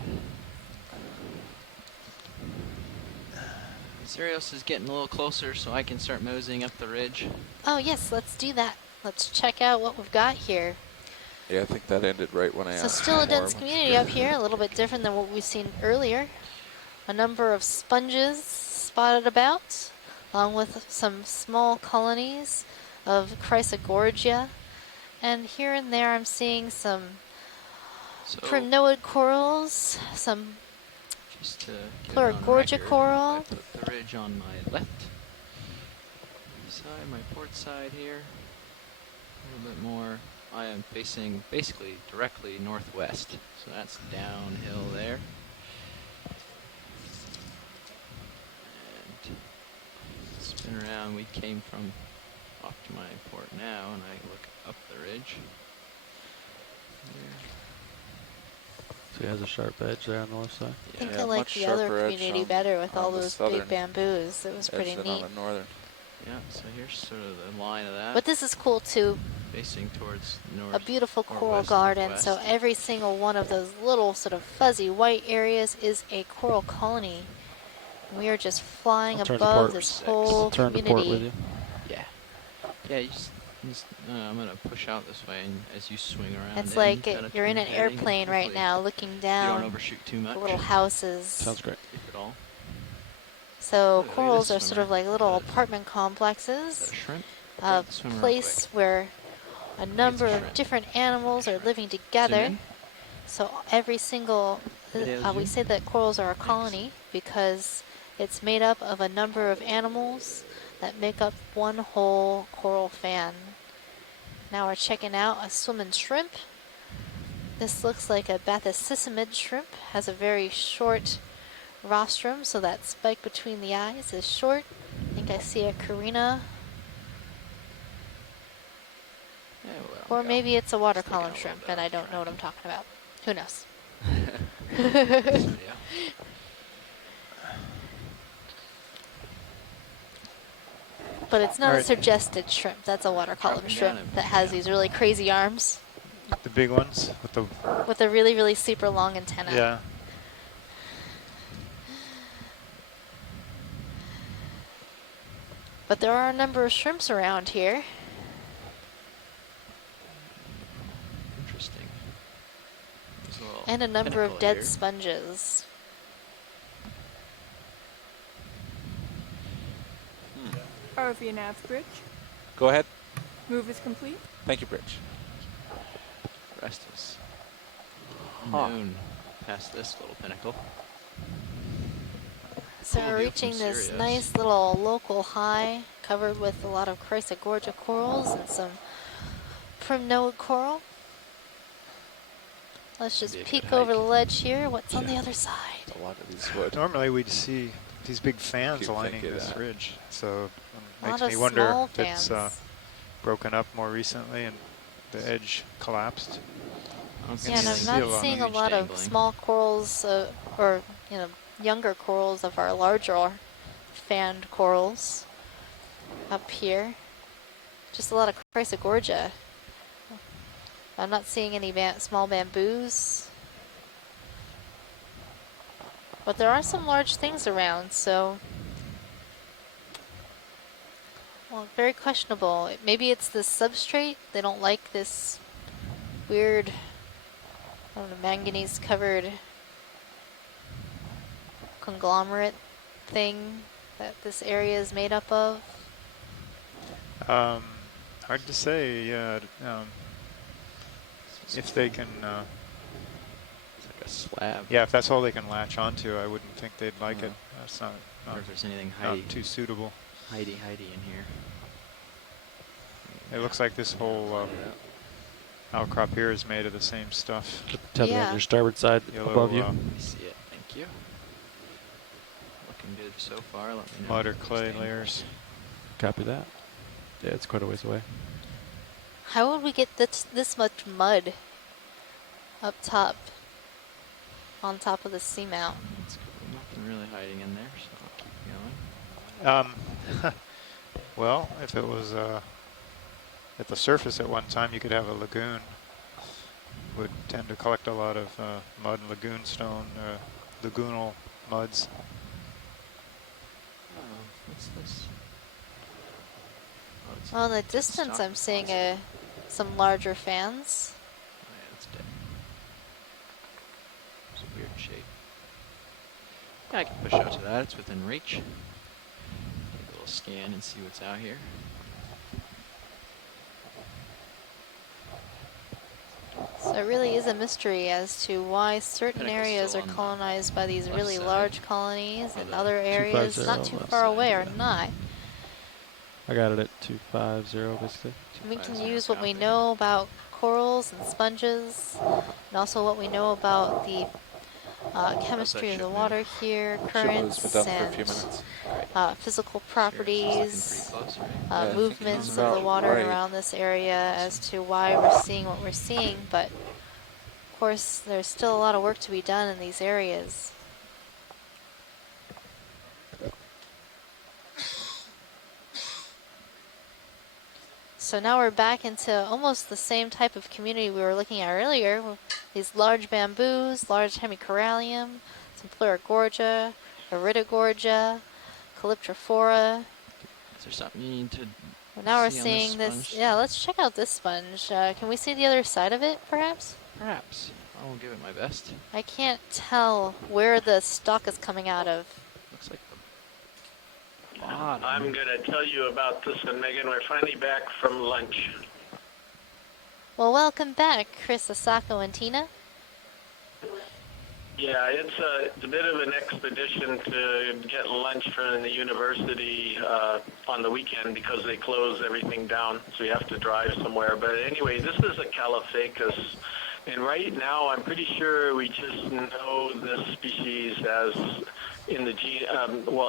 Sirius is getting a little closer, so I can start moseying up the ridge. Oh yes, let's do that. Let's check out what we've got here. Yeah, I think that ended right when I So asked. still a for more, dense but- community up here, a little bit different than what we've seen earlier. A number of sponges spotted about, along with some small colonies of Chrysogorgia. And here and there I'm seeing some So primnoid corals, some just to get it Plurigorgia on record, coral. I put the ridge on my left side, my port side here. A little bit more. I am facing basically directly northwest, so that's downhill there. And spin around. We came from off to my port now, and I look up the ridge. There. So he has a sharp edge there on the left side. I think Yeah, I like much the other sharper edge community on- better with on all the those southern big bamboos. It was pretty edge than neat. on the northern. Yeah, so here's sort of the line of that. But this is cool too. Facing towards north. A beautiful or coral west, garden. northwest. So every single one of those little sort of fuzzy white areas is a coral colony. We are just flying I'll turn to above port. this 6. whole Turn to community. port with you. Yeah. Yeah, you just I'm going to push out this way, and as you swing around. It's in, like kinda you're in an turn heading, airplane right hopefully now looking You down don't overshoot too much. the little houses. Sounds great. If at all. So Look at corals this are sort swimmer. of like little Is that- apartment Is complexes. that a shrimp? A Swim real place where a number of shrimp. different animals are living Zoom together. in. So every single, Video we zoom. say that corals are a colony because it's made up of a number of animals that make up one whole coral fan. Now we're checking out a swimming shrimp. This looks like a bathysisimid shrimp, has a very short rostrum, so that spike between the eyes is short. I think I see a carina, Yeah, we'll let 'em or go. maybe it's a water Just looking column a little shrimp, bit and I off don't know track. what I'm talking about. Who knows? This video. But it's not a Alright. suggested shrimp. That's a water column Dropping down shrimp and- that has yeah. these really crazy arms The big ones with the with a really, really super long antenna. yeah. But there are a number of shrimps around here. Interesting. There's a little And a number of pinnacle dead here. sponges. RV nav bridge. Go ahead. Move is complete. Thank you, Bridge. The rest is Huh. known past this little pinnacle. So Cool we're view reaching from this Sirius. nice little local high covered with a lot of Chrysogorgia corals and some primnoid coral. Let's just Be a good peek over hike. the ledge here. What's on the other side? A lot of these wood. Normally we'd see these big fans Keep lining thinking this that. ridge, so A makes lot me of wonder small if it's fans. broken up more recently and the edge collapsed. Yeah, and I'm not seeing a lot of small corals, or younger corals of our larger fanned corals up here. Just a lot of Chrysogorgia. I'm not seeing any small bamboos. But there are some large things around, so... Well, very questionable. Maybe it's the substrate. They don't like this weird, I don't know, manganese-covered conglomerate thing that this area is made up of. Hard to say. Yeah, if they can. It's like a slab. Yeah, if that's all they can latch onto, I wouldn't think they'd like it. That's not. I wonder if there's anything not too suitable. hidey in here. It looks like this whole outcrop here is made of the same stuff. Tell me on your starboard side above you. Let me see it. Thank you. Looking good so far. Let me know. Mud or clay layers. Copy that. Yeah, it's quite a ways away. How would we get this much mud up top, on top of the seamount? Nothing really hiding in there, so I'll keep going. Well, if it was at the surface at one time, you could have a lagoon. Would tend to collect a lot of mud and lagoon stone, lagoonal muds. What's this? Well, in the distance, I'm seeing some larger fans. Oh, yeah, that's dead. It's a weird shape. Yeah, I can push out to that. It's within reach. Take a little scan and see what's out here. So it really is a mystery as to why certain areas are colonized by these really large colonies and other areas not too far away are not. I got it at 250 basically. We can use what we know about corals and sponges, and also what we know about the chemistry of the water here, currents and physical properties, movements of the water around this area as to why we're seeing what we're seeing. But of course, there's still a lot of work to be done in these areas. So now we're back into almost the same type of community we were looking at earlier. These large bamboos, large hemicorallium, some Pleurogorgia, Iridogorgia, Calyptrophora. Is there something you need to Well, now we're see on seeing this. sponge? Yeah, let's check out this sponge. Can we see the other side of it, perhaps? Perhaps. I will give it my best. I can't tell where the stalk is coming out of. Looks like I'm going to tell you about this one, Megan. We're finally back from lunch. Well, welcome back, Chris, Asako, and Tina. Yeah, it's a bit of an expedition to get lunch from the university on the weekend because they close everything down, so we have to drive somewhere. But anyway, this is a Caulophacus. And right now, I'm pretty sure we just know this species as in the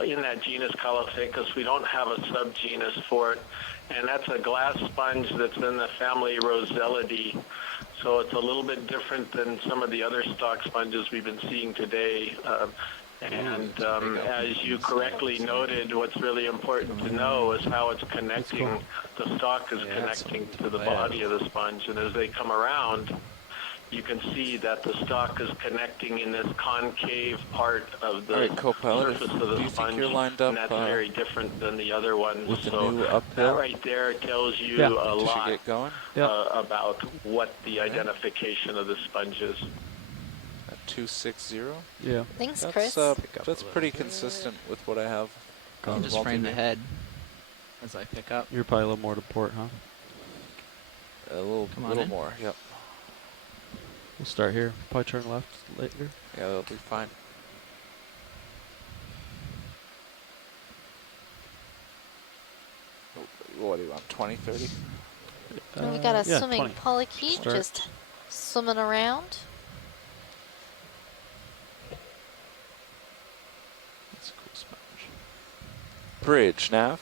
in that genus Caulophacus. We don't have a subgenus for it, and that's a glass sponge that's in the family Roselidae. So it's a little bit different than some of the other stalk sponges we've been seeing today. And as you correctly noted, what's really important to know is how it's connecting. The stalk is connecting to the body of the sponge, and as they come around, you can see that the stalk is connecting in this concave part of the surface of the sponge, and that's very different than the other ones. With the so new uphill? that right there tells you a lot about what the identification of the sponge is. 260? Yeah. Thanks, that's, Chris. That's pretty consistent with what I have. You can just frame the head as I pick up. You're probably a little more to port, huh? A little more, yep. We'll start here. Probably turn left later. Yeah, that'll be fine. What do you want, 20, 30? And we got a swimming 20. polychaete Start. just swimming around. That's a cool sponge. bridge, Nav.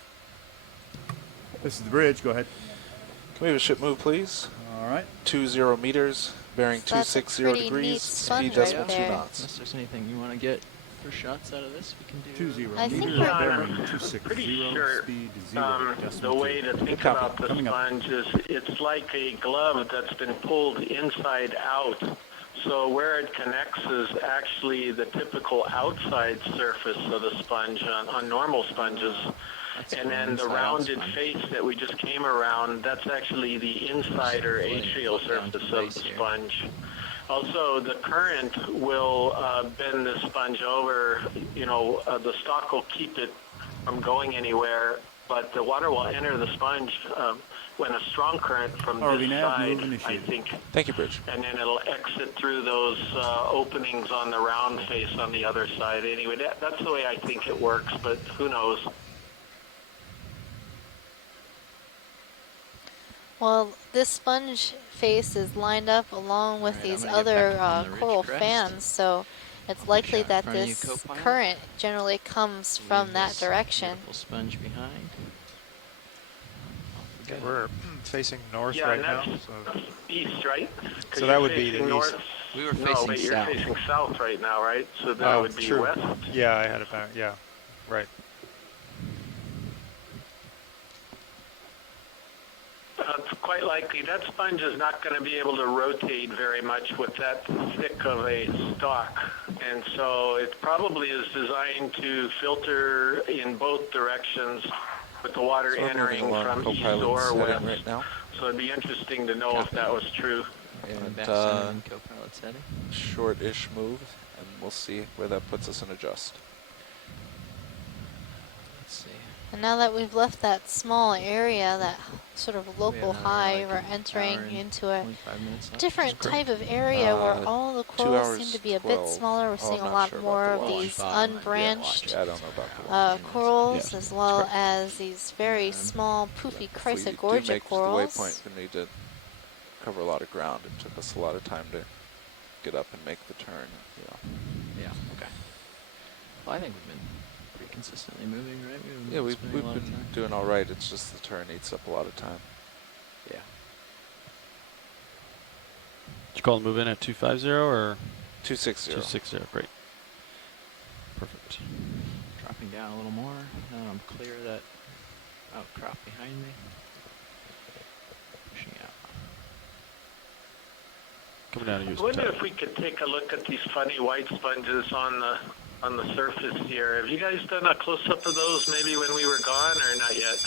This is the bridge. Go ahead. Can we have a ship move, please? All right. 20 meters, bearing So that's a 260 pretty degrees, neat speed sponge right decimal 2 there. knots. Unless there's anything you want to get for shots out of this, we can do. 20 I think meters, we're bearing pretty 260, sure speed 0, the decimal way 2. to think copy. about the Coming up. sponge is it's like a glove that's been pulled inside out. So where it connects is actually the typical outside surface of the sponge on normal sponges. And then the rounded face that we just came around, that's actually the inside or atrial surface of the sponge. Also, the current will bend the sponge over. The stock will keep it from going anywhere, but the water will enter the sponge when a strong current from this side, I think. Thank you, Bridge. And then it'll exit through those openings on the round face on the other side. Anyway, that's the way I think it works, but who knows? Well, this sponge face is lined up along with these other coral fans, so it's likely that this current generally comes from that direction. Sponge behind. Okay, we're facing north Yeah, right and now. that's east, right? So that would be the north. east. We were No, facing wait, you're south. facing south right now, right? So that would be true. west. Yeah, I had it back. Yeah, right. It's quite likely that sponge is not going to be able to rotate very much with that thick of a stalk. And so it probably is designed to filter in both directions with the water So we're entering moving along from east co-pilot's or heading west. right now. So it'd be interesting to know if that was true. And co-pilot's heading. short-ish move, and we'll see where that puts us and adjust. Let's see. And now that we've left that small area, that sort of local high, we're entering into a different type of area where all the corals seem to be a bit smaller. We're seeing a lot more of these unbranched corals, as well as these very small, poofy Chrysogorgia corals. The waypoint, we need to cover a lot of ground. It took us a lot of time to get up and make the turn. Yeah. Okay. Well, I think we've been pretty consistently moving, right? Yeah, we've been doing all right. It's just the turn eats up a lot of time. Yeah. Did you call the move in at 250 or 260? 260. Great. Perfect. Dropping down a little more. Now I'm clear of that outcrop behind me. Pushing out. Coming down to use I wonder if we could take a look at these funny white sponges on the surface here. Have you guys done a close-up of those maybe when we were gone or not yet?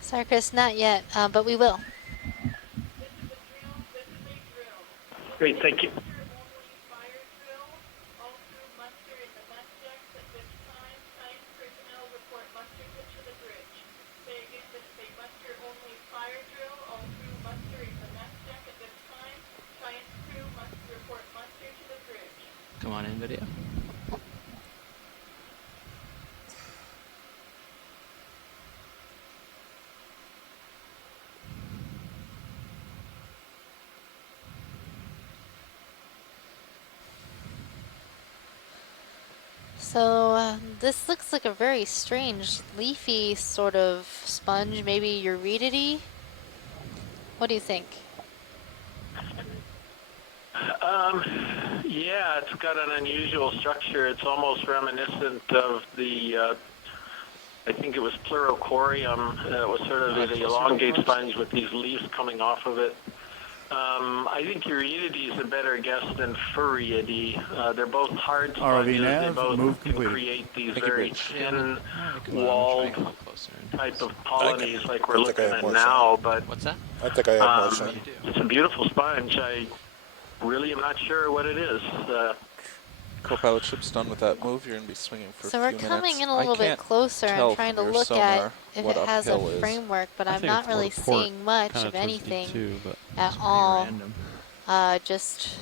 Sorry, Chris, not yet, but we will. Great, thank you. Come on in, video. So this looks like a very strange leafy sort of sponge, maybe euretid-y. What do you think? Yeah, it's got an unusual structure. It's almost reminiscent of the, I think it was Pleurochorium. It was sort of the elongate sponge with these leaves coming off of it. I think euretid is a better guess than furriidae. They're both hard sponges. They both can create these very thin, walled type of colonies like we're looking at now. But what's that? I think I have more sense. It's a beautiful sponge. I really am not sure what it is. Co-pilot ship's done with that move. You're going to be swinging for So a we're few coming minutes. in a little bit closer and trying to look at if it has a framework, but I'm not really seeing much of anything at all. Just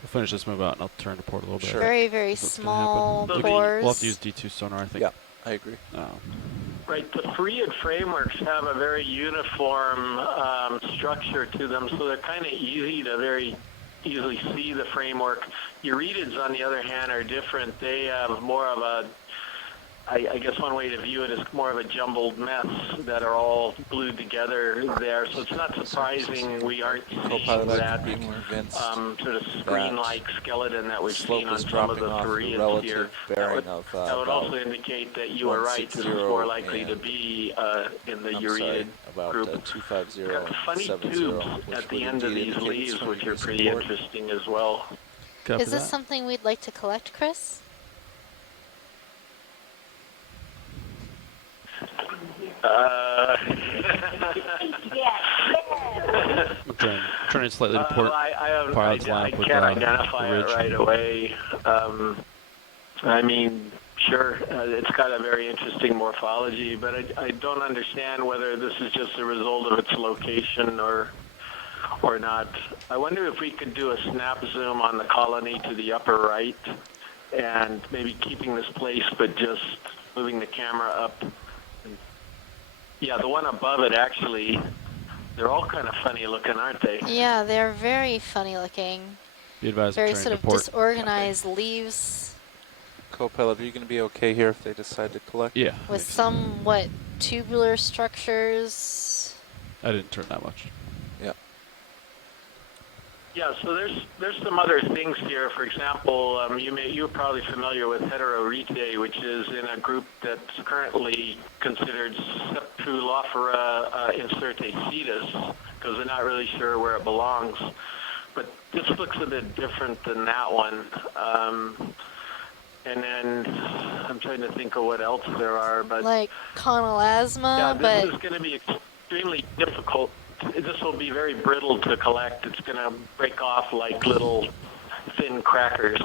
we'll finish this move out and I'll turn to port a little bit. very, very small pores. We'll have to use D2 sonar, I think. Yeah, I agree. Right, the Furiid frameworks have a very uniform structure to them, so they're kind of easy to very easily see the framework. Euretids, on the other hand, are different. They have more of a, I guess one way to view it is more of a jumbled mess that are all glued together there. So it's not surprising we aren't seeing that sort of screen-like skeleton that we've seen on some of the Theriids here. That would also indicate that you were right. This is more likely to be in the Euretid group. We've got funny tubes at the end of these leaves, which are pretty interesting as well. Is this something we'd like to collect, Chris? Turn it slightly to port. I can't identify it right away. I mean, sure, it's got a very interesting morphology, but I don't understand whether this is just a result of its location or not. I wonder if we could do a snap zoom on the colony to the upper right and maybe keeping this place, but just moving the camera up. Yeah, the one above it, actually, they're all kind of funny looking, aren't they? Yeah, they're very funny looking. Be advised, very sort of disorganized leaves. Co-pilot, are you going to be okay here if they decide to collect? Yeah. With somewhat tubular structures. I didn't turn that much. Yeah. Yeah, so there's some other things here. For example, you're probably familiar with Heterorhitae, which is in a group that's currently considered Septulophora incertacetus, because they're not really sure where it belongs. But this looks a bit different than that one. And then I'm trying to think of what else there are, but like conolasma. Yeah, this is going to be extremely difficult. This will be very brittle to collect. It's going to break off like little thin crackers.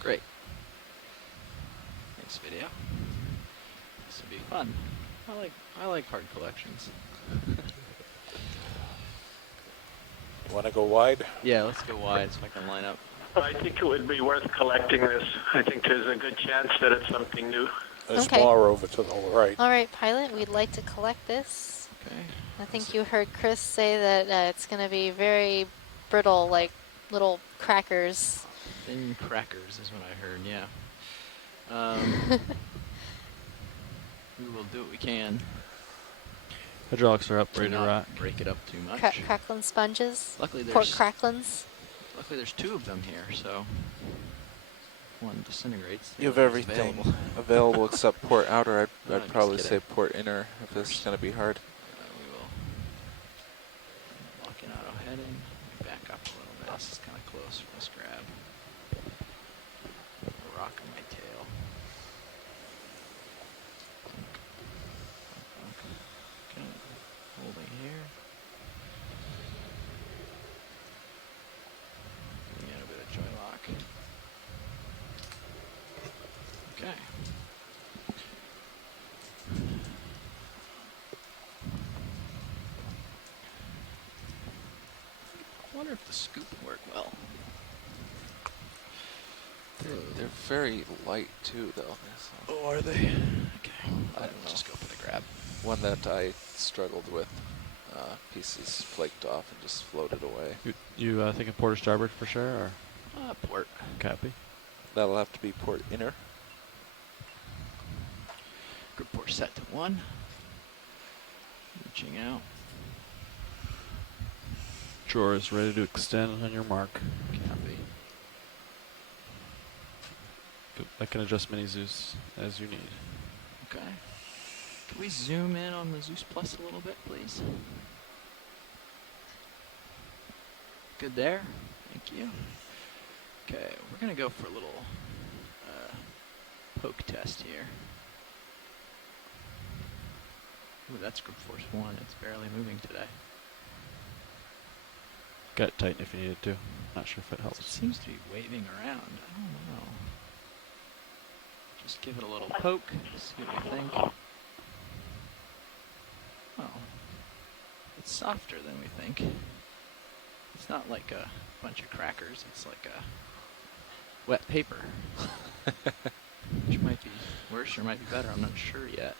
Great. Thanks, video. This will be fun. I like hard collections. Want to go wide? Yeah, let's go wide so I can line up. I think it would be worth collecting this. I think there's a good chance that it's something new. There's more over to the right. All right, pilot, we'd like to collect this. Okay. I think you heard Chris say that it's going to be very brittle, like little crackers. Thin crackers is what I heard, yeah. We will do what we can. Hydraulics are up, ready to rock. Break it up too much. Crackling sponges. Luckily, pork cracklins. Luckily, there's two of them here, so one disintegrates. You have everything available except port outer. I'd probably say port inner if this is going to be hard. We will lock in auto heading. Back up a little bit. This is kind of close for this grab. Rock on my tail. Okay, holding here. Getting in a bit of joy lock. Okay. I wonder if the scoop will work well. They're very light too, though. So. Oh, are they? Okay. I don't know. Just go for the grab. One that I struggled with. Pieces flaked off and just floated away. You thinking port or starboard for sure, or? Port. Copy. That'll have to be port inner. Grip port set to 1. Reaching out. Drawer is ready to extend on your mark. Copy. I can adjust mini Zeus as you need. Okay. Can we zoom in on the Zeus Plus a little bit, please? Good there. Thank you. Okay, we're going to go for a little poke test here. Ooh, that's grip force 1. It's barely moving today. Got it tighten if you needed to. Not sure if it helps. It seems to be waving around. I don't know. Just give it a little poke. See what we think. Oh. It's softer than we think. It's not like a bunch of crackers. It's like a wet paper. Which might be worse or might be better. I'm not sure yet.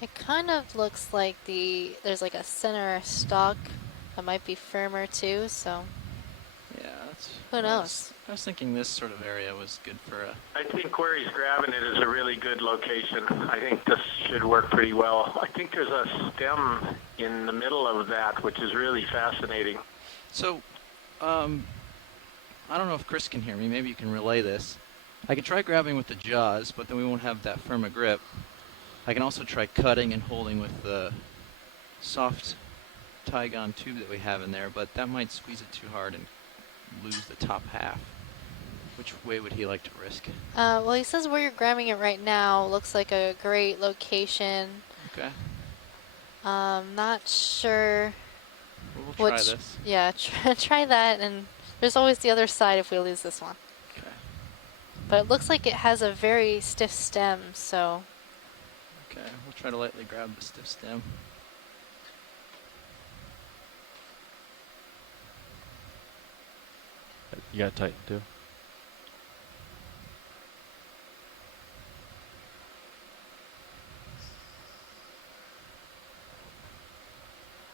It kind of looks like there's like a center stalk that might be firmer too, so. that's... Who knows? I was thinking this sort of area was good for a... I think where he's grabbing it is a really good location. I think this should work pretty well. I think there's a stem in the middle of that, which is really fascinating. So, I don't know if Chris can hear me. Maybe you can relay this. I can try grabbing with the jaws, but then we won't have that firm a grip. I can also try cutting and holding with the soft Tygon tube that we have in there, but that might squeeze it too hard and lose the top half. Which way would he like to risk? Well, he says where you're grabbing it right now looks like a great location. Okay. Not sure. We'll try this. Yeah, try that, and there's always the other side if we lose this one. Okay. But it looks like it has a very stiff stem, so... Okay, we'll try to lightly grab the stiff stem. You gotta tighten too.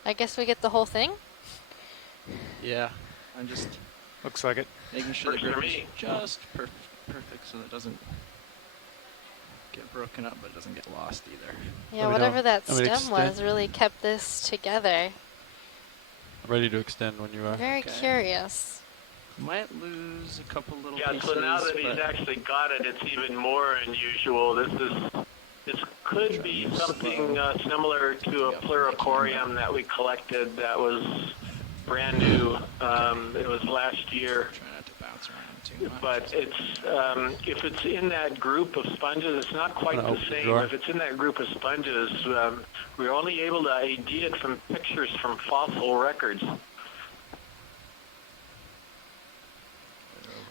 I guess we get the whole thing? Yeah, I'm just... Looks like it. Making sure the Works for grip is me. just perfect so that it doesn't get broken up, but it doesn't get lost either. Yeah, Let me know. whatever that Want me to stem was extend? really kept this together. I'm ready to extend when you are. Very Okay. curious. Might lose a couple little Yeah, pieces. so now that he's but actually got it, it's even more unusual. This could be something similar to a pluricorium that we collected that was brand new. It was last year. Try not to bounce around too much. But it's if it's in that group of sponges, it's not quite Wanna the open the same. drawer? If it's in that group of sponges, we're only able to ID it from pictures from fossil records.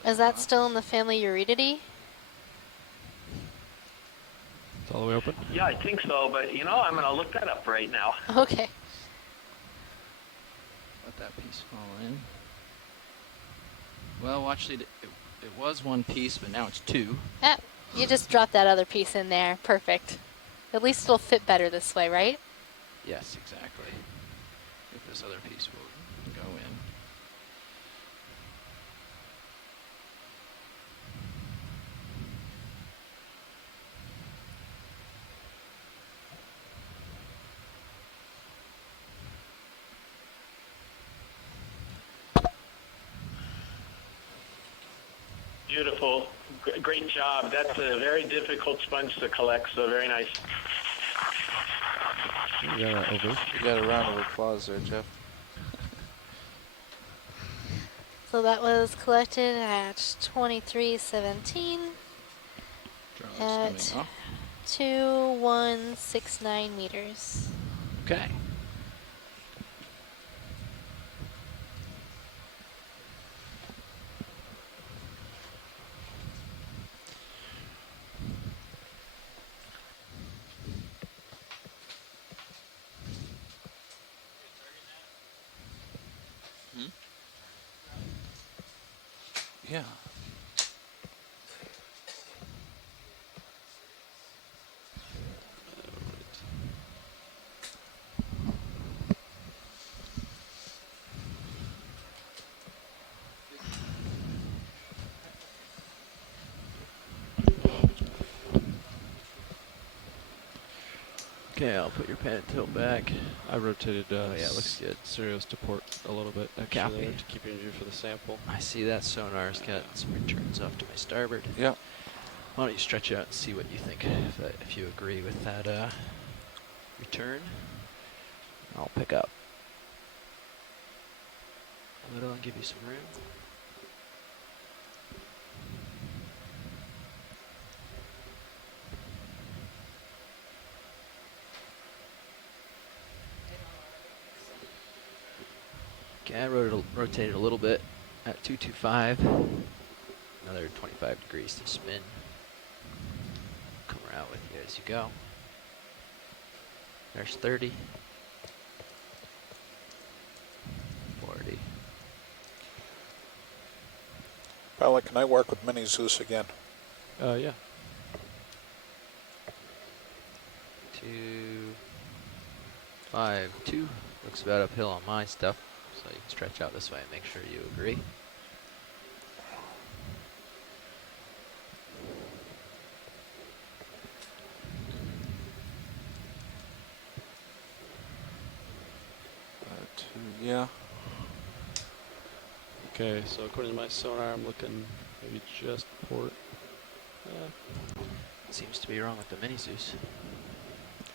Is that still in the family Eurydidae? It's all the way open. Yeah, I think so, but I'm going to look that up right now. Okay. Let that piece fall in. Well, actually, it was one piece, but now it's two. Ah, you just drop that other piece in there. Perfect. At least it'll fit better this way, right? Yes, exactly. If this other piece will go in. Beautiful. Great job. That's a very difficult sponge to collect, so very nice. You got a round of applause there, Jeff. So that was collected at 2317 at 2169 meters. Okay. Yeah. Okay, I'll put your pan tilt back. I rotated Oh yeah, looks good. Stereos to port a little bit extra Copy. there to keep energy for the sample. I see that sonar's got some returns off to my starboard. Yeah. Why don't you stretch out and see what you think, if you agree with that return. I'll pick up. A little and give you some room. Okay, I rotated a little bit at 225. Another 25 degrees to spin. Come around with you as you go. There's 30. 40. Paula, can I work with Mini Zeus again? Yeah. 2, 5, 2. Looks about uphill on my stuff, so you can stretch out this way and make sure you agree. Yeah. Okay, so according to my sonar, I'm looking maybe just port. Seems to be wrong with the mini Zeus. I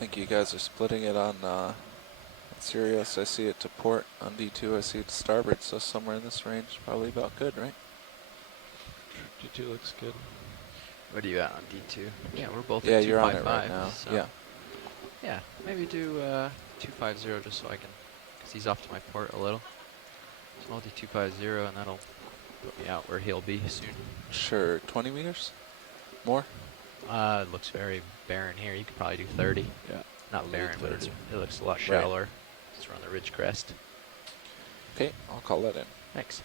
think you guys are splitting it on Sirius. I see it to port. On D2, I see it to starboard. So somewhere in this range, probably about good, right? D2 looks good. What are you at on D2? Yeah, we're both Yeah, at you're on it 255. right now. So Yeah. yeah, maybe do 250 just so I can, because he's off to my port a little. So I'll do 250 and that'll put me out where he'll be soon. Sure. 20 meters? More? It looks very barren here. You could probably do 30. Yeah. Not barren, but it looks a lot Right. shallower. It's around the ridge crest. Okay, I'll call that in. Thanks.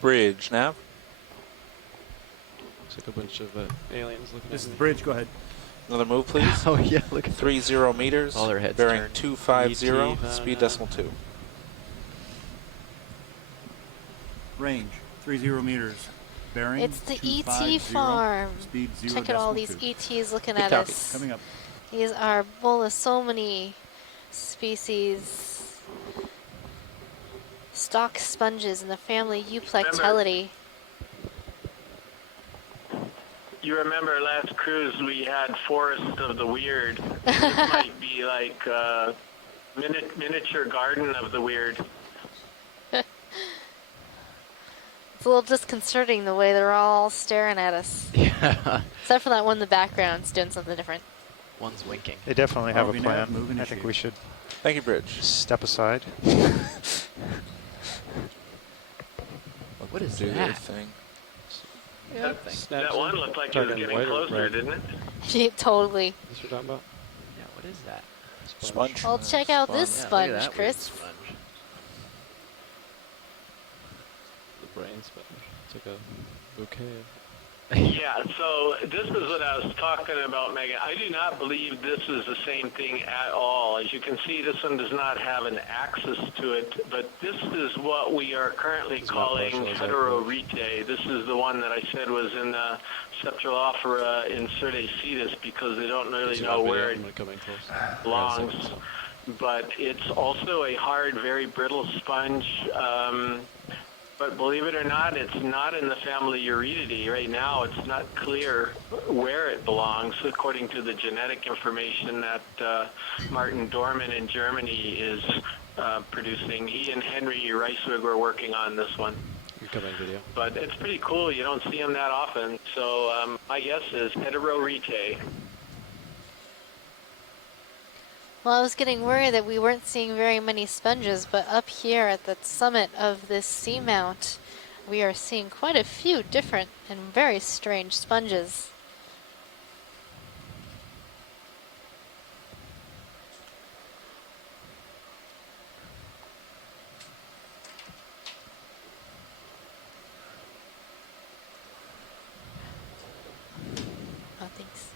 Bridge, nav. Looks like a bunch of aliens looking This at is me. the bridge. Go ahead. Another move, please. Oh yeah, look at 30 meters. all their heads bearing turned. 250. ET, Speed decimal 2. Range 30 meters. Bearing. It's the 250, ET farm. Speed 0. Check out all these decimal 2. ETs looking Good at copy. us. Coming up. These are Bolosomini species. Stock sponges in the family Euplectellidae. You remember last cruise we had Forest of the Weird. This might be like miniature Garden of the Weird. It's a little disconcerting the way they're all staring at us. Yeah. Except for that one in the background's doing something different. One's winking. They definitely have a RV nav, plan. move I think initiate. we should Thank you, Bridge. step aside. What is Do their that? thing. That one looked like it was Turning getting white or closer, red? didn't it? Totally. This we're talking about? Yeah, what is that? Sponge. Well, check out this Yeah, look at sponge, that weird Chris. sponge. The brain sponge. It's like a bouquet. Yeah, so this is what I was talking about, Megan. I do not believe this is the same thing at all. As you can see, this one does not have an axis to it, but this is what we are currently calling heterorete. This is the one that I said was in Ceptralophora incertacetus because they don't really know where it belongs. But it's also a hard, very brittle sponge. But believe it or not, it's not in the family Euretidae. Right now, it's not clear where it belongs, according to the genetic information that Martin Dorman in Germany is producing. He and Henry Reiswig were working on this one. Incoming video. But it's pretty cool. You don't see them that often. So my guess is heterorete. Well, I was getting worried that we weren't seeing very many sponges, but up here at the summit of this seamount, we are seeing quite a few different and very strange sponges. Oh, thanks.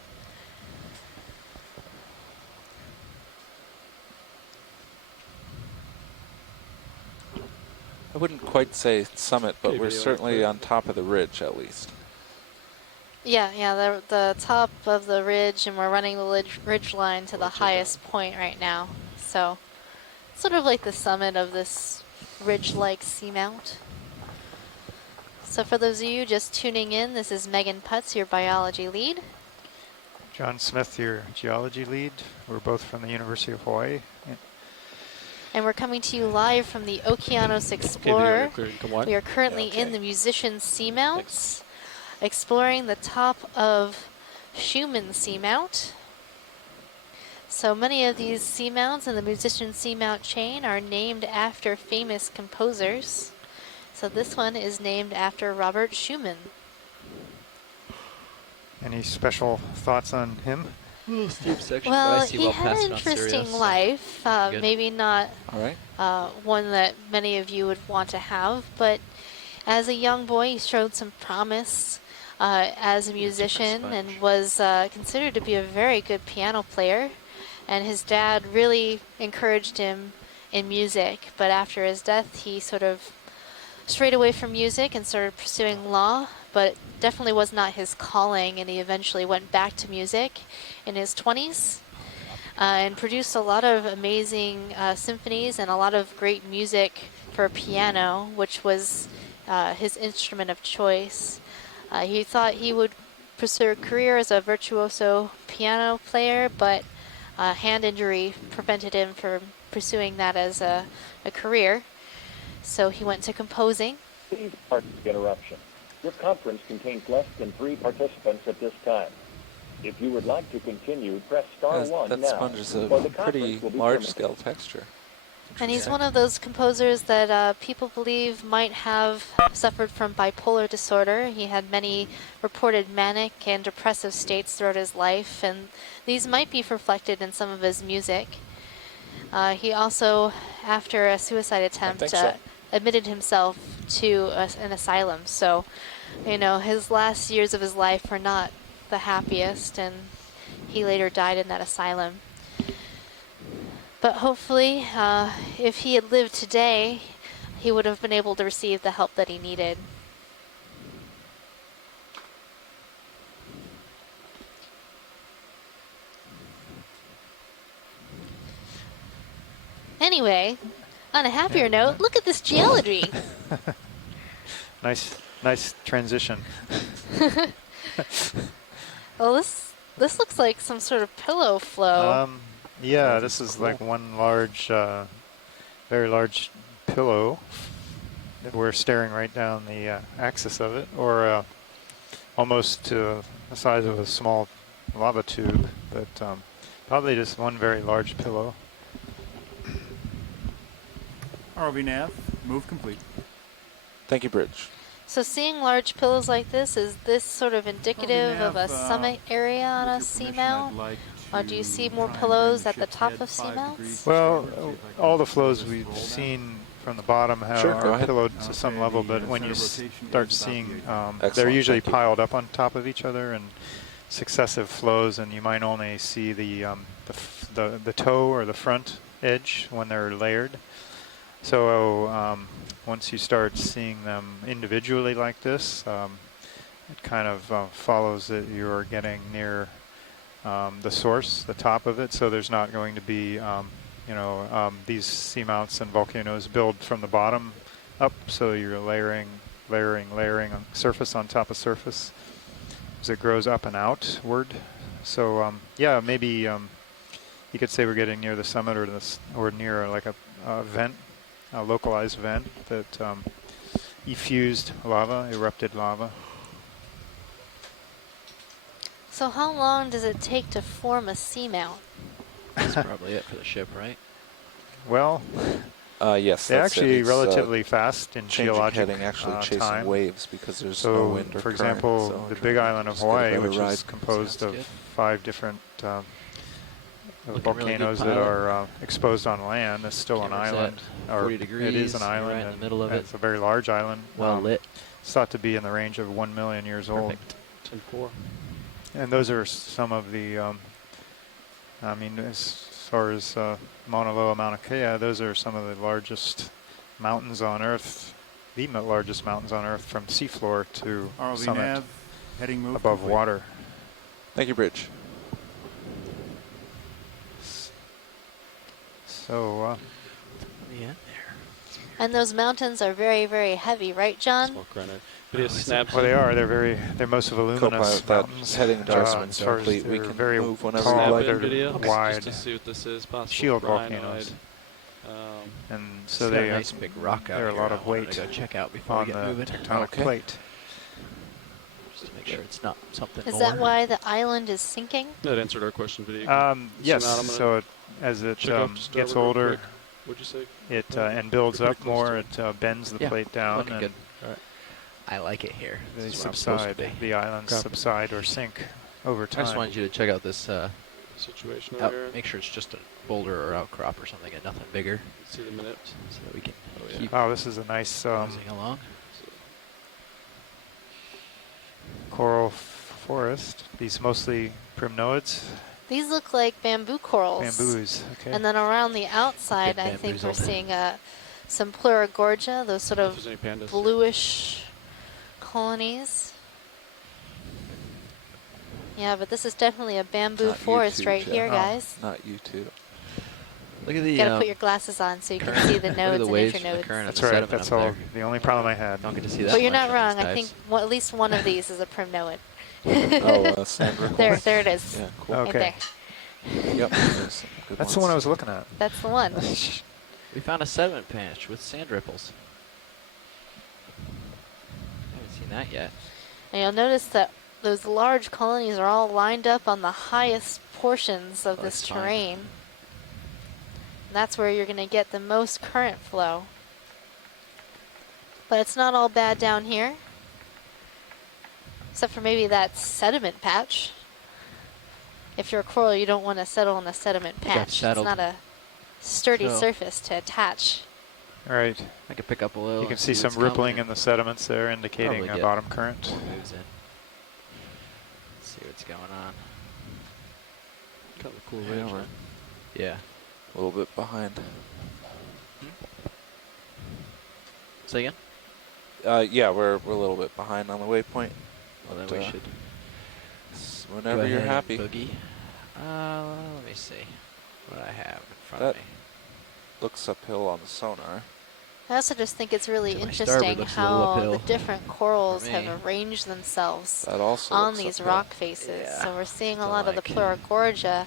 I wouldn't quite say summit, but Okay, we're video certainly record. on top of the ridge at least. Yeah, the top of the ridge, and we're running the ridge line to the highest point right now. So, sort of like the summit of this ridge-like seamount. So for those of you just tuning in, this is Megan Putz, your biology lead. John Smith, your geology lead. We're both from the University of Hawaii. Yeah. And we're coming to you live from the Okeanos Explorer. We are currently Okay. in the Musician Seamounts, exploring the top of Schumann Seamount. So many of these seamounts in the Musician Seamount chain are named after famous composers. So this one is named after Robert Schumann. Any special thoughts on him? Steep section, Well, but I see he well had past an it on interesting Sirius, so life. good. Maybe not All right. one that many of you would want to have, but as a young boy, he showed some promise as a musician and was considered to be a very good piano player. And his dad really encouraged him in music, but after his death, he sort of strayed away from music and started pursuing law, but it definitely was not his calling, and he eventually went back to music in his 20s. and produced a lot of amazing symphonies and a lot of great music for piano, which was his instrument of choice. He thought he would pursue a career as a virtuoso piano player, but hand injury prevented him from pursuing that as a career. So he went to composing. Please pardon the interruption. Your conference contains less than 3 participants at this time. If you would like to continue, press star 1 that now. sponge is a or the pretty conference will be large-scale texture. And he's one of those composers that people believe might have suffered from bipolar disorder. He had many reported manic and depressive states throughout his life, and these might be reflected in some of his music. He also, after a suicide attempt, admitted himself to an asylum. So, you know, his last years of his life were not the happiest, and he later died in that asylum. But hopefully, if he had lived today, he would have been able to receive the help that he needed. Anyway, on a happier note, look at this geology. Nice transition. Well, this looks like some sort of pillow flow. Yeah, this is like one large, very large pillow. We're staring right down the axis of it, or almost to the size of a small lava tube, but probably just one very large pillow. ROV nav, move complete. Thank you, Bridge. So seeing large pillows like this, is this sort of indicative of a summit area on a seamount? Or do you see more pillows at the top of seamounts? Well, all the flows we've seen from the bottom are pillowed to some level, but when you start seeing, they're usually piled up on top of each other and successive flows, and you might only see the toe or the front edge when they're layered. So once you start seeing them individually like this, it kind of follows that you're getting near the source, the top of it. So there's not going to be, these seamounts and volcanoes build from the bottom up. So you're layering on surface on top of surface as it grows up and outward. So yeah, maybe you could say we're getting near the summit or near like a vent. A localized vent that effused lava, erupted lava. So how long does it take to form a seamount? That's probably it for the ship, right? Well, yes, they're that's actually it's, relatively fast in geologic heading, actually chasing time. waves because there's so no wind or for current, example, so the Big Island of Hawaii, which is composed of 5 different volcanoes that are exposed on land, is still an island. 40 degrees, it is an island. right in the middle of it. It's a very large island. Well lit. It's thought to be in the range of 1 million years old. 10-4. And those are some of the, I mean, as far as Mauna Loa, Mauna Kea, those are some of the largest mountains on Earth, the largest mountains on Earth from seafloor to summit nav, heading move above complete. water. Thank you, Bridge. So, yeah. And those mountains are very, very heavy, right, John? Small granite. Snaps. Well, they are. They're most of voluminous mountains. Heading adjustments as far are as complete. We they're can very move whenever tall, you they're like. wide. Just to see what this is, possible Shield brinoid. volcanoes. And so It's got they a nice big rock out there are here a lot I of wanted weight to go check out before on we get the moving. tectonic plate. Just to make sure it's not something Is more. that why the island is sinking? That answered our question, video. Yes. So as it gets older, what'd you say? It and builds up more. It bends the plate down, looking and good. I like it here. they This is where I'm supposed to subside. be. The islands subside or sink over I time. just wanted you to check out this situation over here. make sure it's just a boulder or outcrop or something and nothing bigger. See the minutes. So that we can yeah. keep this is a nice moving along. coral forest. These mostly primnoids. These look like bamboo corals. Bamboos, okay. And then around the outside, I think we're seeing some Pleurogorgia, those sort of bluish colonies. Yeah, but this is definitely a bamboo Not forest YouTube, right Jeff. here, No, guys. not YouTube. Look at the. You gotta put your glasses on so you can see the look at nodes the and waves from the internodes. current and That's the right. sediment That's up all. there. The only problem I had. Don't get to see that. But you're much not on wrong. these I think dives. at least one of these is a primnoid. Sand ripples? There it is. Yeah, cool. Right Okay. there. Yep, there's some good That's ones. the one I was looking at. That's the one. We found a sediment patch with sand ripples. Haven't seen that yet. And you'll notice that those large colonies are all lined up on the highest portions of this That's fine. terrain. And that's where you're going to get the most current flow. But it's not all bad down here. Except for maybe that sediment patch. If you're a coral, you don't want to settle on a sediment I got patch. It's settled. not a sturdy So- surface to attach. All right. I could pick up a little. You can and see some what's coming rippling in the sediments there, indicating Probably a get bottom current. more moves in. Let's see what's going on. Kind of a cool Yeah, range. we're man. Yeah. a little bit behind. Say again? Yeah, we're a little bit behind on the waypoint. Well, then But, we should. whenever go you're ahead happy. and boogie. Let me see what I have in front That of me. looks uphill on the sonar. I also just think it's really So my interesting starboard looks a little how the uphill different corals for have me. arranged themselves That also on looks these uphill. rock faces. Yeah. So we're seeing a So lot of the like Pleurogorgia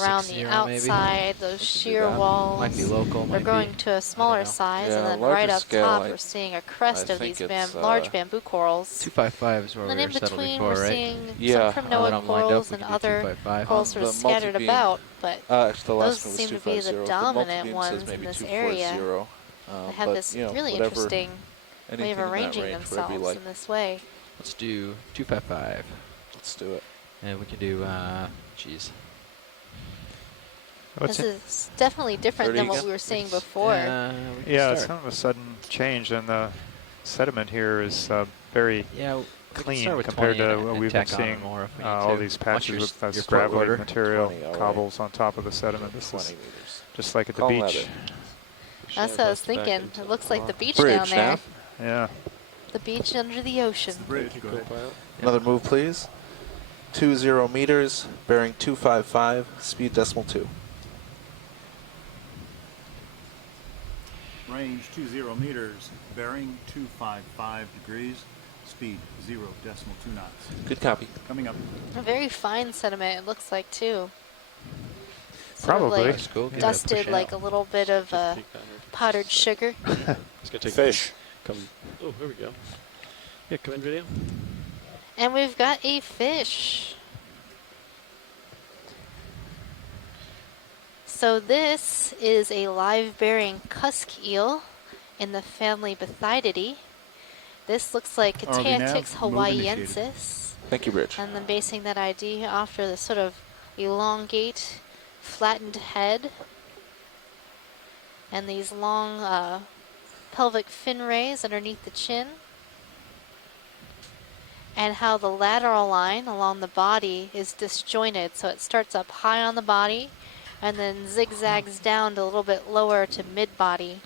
around the 260 maybe? outside, those We can do sheer that. walls. Might be local, They're might going be. to a smaller know. size, Yeah, and then larger right up scale, top, I- we're seeing a crest I of think these it's, large bamboo corals. 255 is where And we then were in settled between, before, we're right? seeing Yeah. some Now that primnoid I'm lined corals up, we and can do other 255. corals sort of The scattered multi-beam- about, but Actually, the those last one was seem to be the 250. dominant multi-beam ones says maybe in this 240. area. They have but, this you know, really whatever, interesting way anything of in that arranging range, whatever you themselves like. in this way. Let's do 255. Let's do it. And we can do, geez. What's This it? is definitely different 30 than what again? we were seeing before. We can Yeah, it's start. kind of a sudden change, and the sediment here is very Yeah, we can clean start with compared 20 to and what we've been tack on seeing. more if we need All to. these Watch patches your with foot this gravelly order. material, 20, all right. cobbles on top of the sediment. This 20 is meters. just like at the Call beach. that it. That's what I was thinking. It looks like the beach Bridge, down there. Nav. Yeah. The beach under the ocean. Bridge, go ahead. Another move, please. 20 meters, bearing 255, speed decimal 2. Range 20 meters, bearing 255 degrees, speed 0.2 knots. Good copy. Coming up. A very fine sediment, it looks like, too. Probably. Like dusted like a little bit of powdered sugar. It's gonna take Fish. Come. Oh, here we go. Yeah, come in video. And we've got a fish. So this is a live-bearing cusk eel in the family Bathydidae. This looks like RV nav, Catantix move initiated. hawaiiensis. Thank you, Rich. And then basing that idea after the sort of elongate, flattened head and these long pelvic fin rays underneath the chin, and how the lateral line along the body is disjointed, so it starts up high on the body and then zigzags down to a little bit lower to mid-body.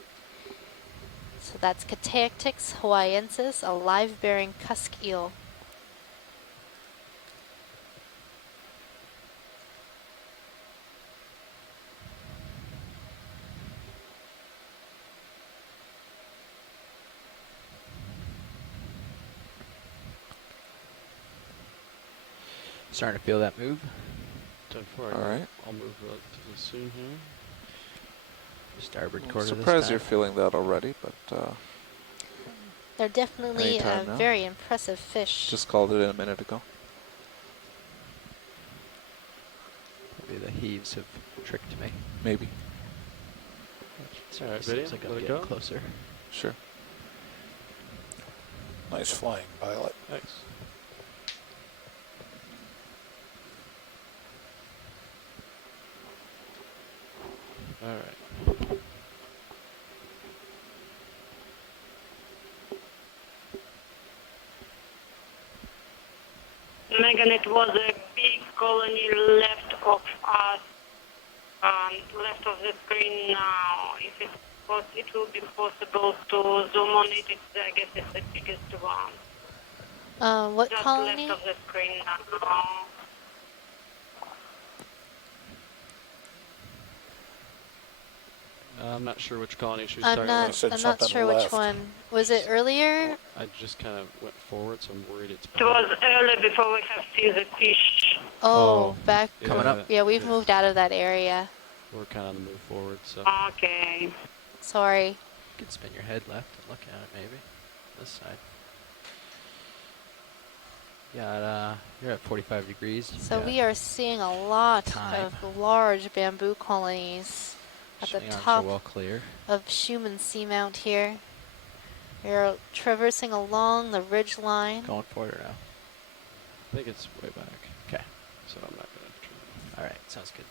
So that's Catantix hawaiiensis, a live-bearing cusk eel. Starting to feel that move. 10-4. All right. I'll move relatively soon here. Starboard I'm quarter this surprised time. you're feeling that already, but They're definitely a Anytime now. very impressive fish. just called it in a minute ago. Maybe the heaves have tricked me. Maybe. It's all right, Seems video. like I'm Let it getting go. closer. Sure. Nice flying, pilot. Thanks. All right. Megan, it was a big colony left of us, left of the screen now. If it will be possible to zoom on it, I guess it's the biggest one. What Just colony? left of the screen now. I'm not sure which colony she was I'm talking not. about. I'm not sure which one. Was it earlier? I just kind of went forward, so I'm worried it's. It was early before we have seen the fish. Oh, back. coming up. Yeah, we've moved out of that area. We're kind of on the move forward, so. Okay. Sorry. You could spin your head left and look at it, maybe. This side. Yeah, you're at 45 degrees. So we are seeing a lot of large bamboo colonies at the top well clear. of Schumann Seamount here. We're traversing along the ridge line. Going for it or no? I think it's way back. Okay. So I'm not going to turn. All right, sounds good.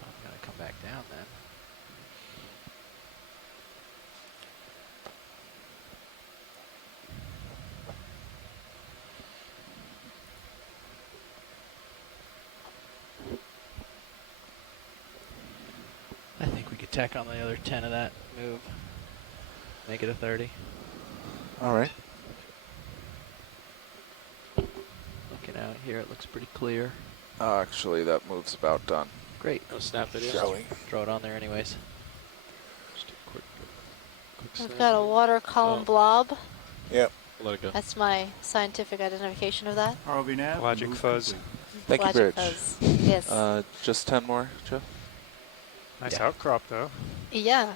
I'm going to come back down then. I think we could tack on the other 10 of that move. Make it a 30. All right. Looking out here, it looks pretty clear. Actually, that move's about done. Great. No snap it in. Throw it on there anyways. Just a quick We've got a water column blob. Yep. Let it go. That's my scientific identification of that. ROV nav. Logic fuzz. Thank you, Logic Bridge. fuzz. Yes. Just 10 more, Joe? Nice outcrop, though. Yeah.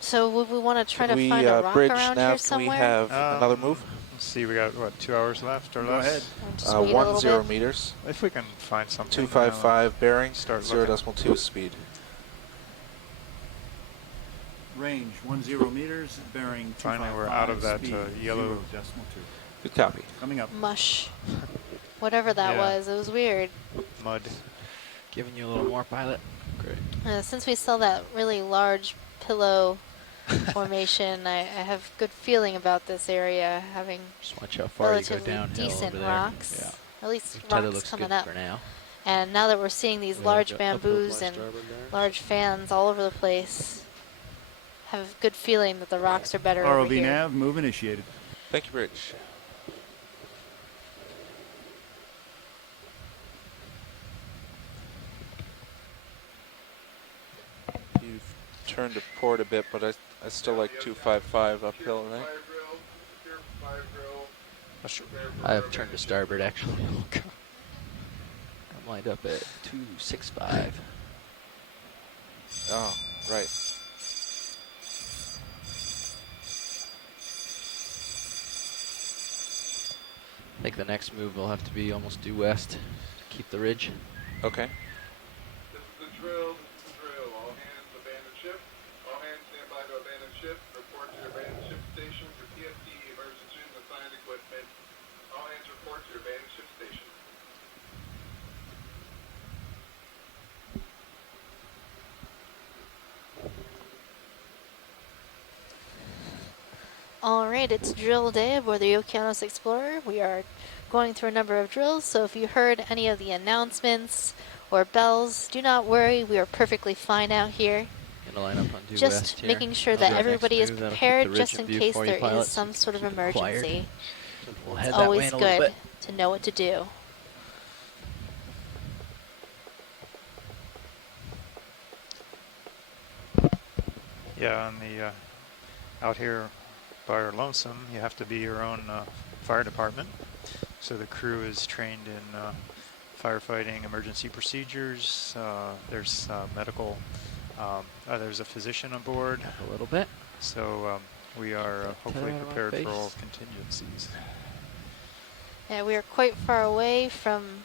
So would we want to try to we, find a rock Bridge around nav, here somewhere? Can we have another move? Let's see, we got, what, 2 hours left or Go less? ahead. Just wait a little 10 bit. meters. If we can find something. 255 bearing, start 0.2 speed. Range 10 meters, bearing 255. Finally, we're out of that speed, yellow 0.2. Good copy. Coming up. Mush. Whatever that was, it was weird. Mud. Giving you a little more, pilot. Great. Since we saw that really large pillow formation, I have good feeling about this area, having Just watch how far you go relatively downhill decent over there. rocks. Yeah. At least Tether rocks looks coming good up. for now. And now that we're seeing these Yeah, large got uphill bamboos my and starboard bearings. large fans all over the place, have a good feeling that the rocks are better over ROV here. nav, move initiated. Thank you, Bridge. You've turned to port a bit, but I still like 255 uphill, right? I have turned to starboard, actually. I'm lined up at 265. Oh, right. I think the next move will have to be almost due west to keep the ridge. Okay. This is the drill. All hands abandon ship. All hands stand by to abandon ship. Report to your abandoned ship station for PFD emergency and assigned equipment. All hands report to your abandoned ship station. All right, it's drill day aboard the Okeanos Explorer. We are going through a number of drills, so if you heard any of the announcements or bells, do not worry. We are perfectly fine out here. Gonna line up on due Just west here. making sure I'll that do our next everybody is move. That'll keep prepared the ridge just in in view case for you, there is pilots. some sort of Keep it quiet. emergency. We'll It's head that way always in a little good bit. to know what to do. Yeah, on the out here by our lonesome, you have to be your own fire department. So the crew is trained in firefighting emergency procedures. There's medical. There's a physician on board. A little bit. So we are hopefully out of my prepared for all face. contingencies. Yeah, we are quite far away from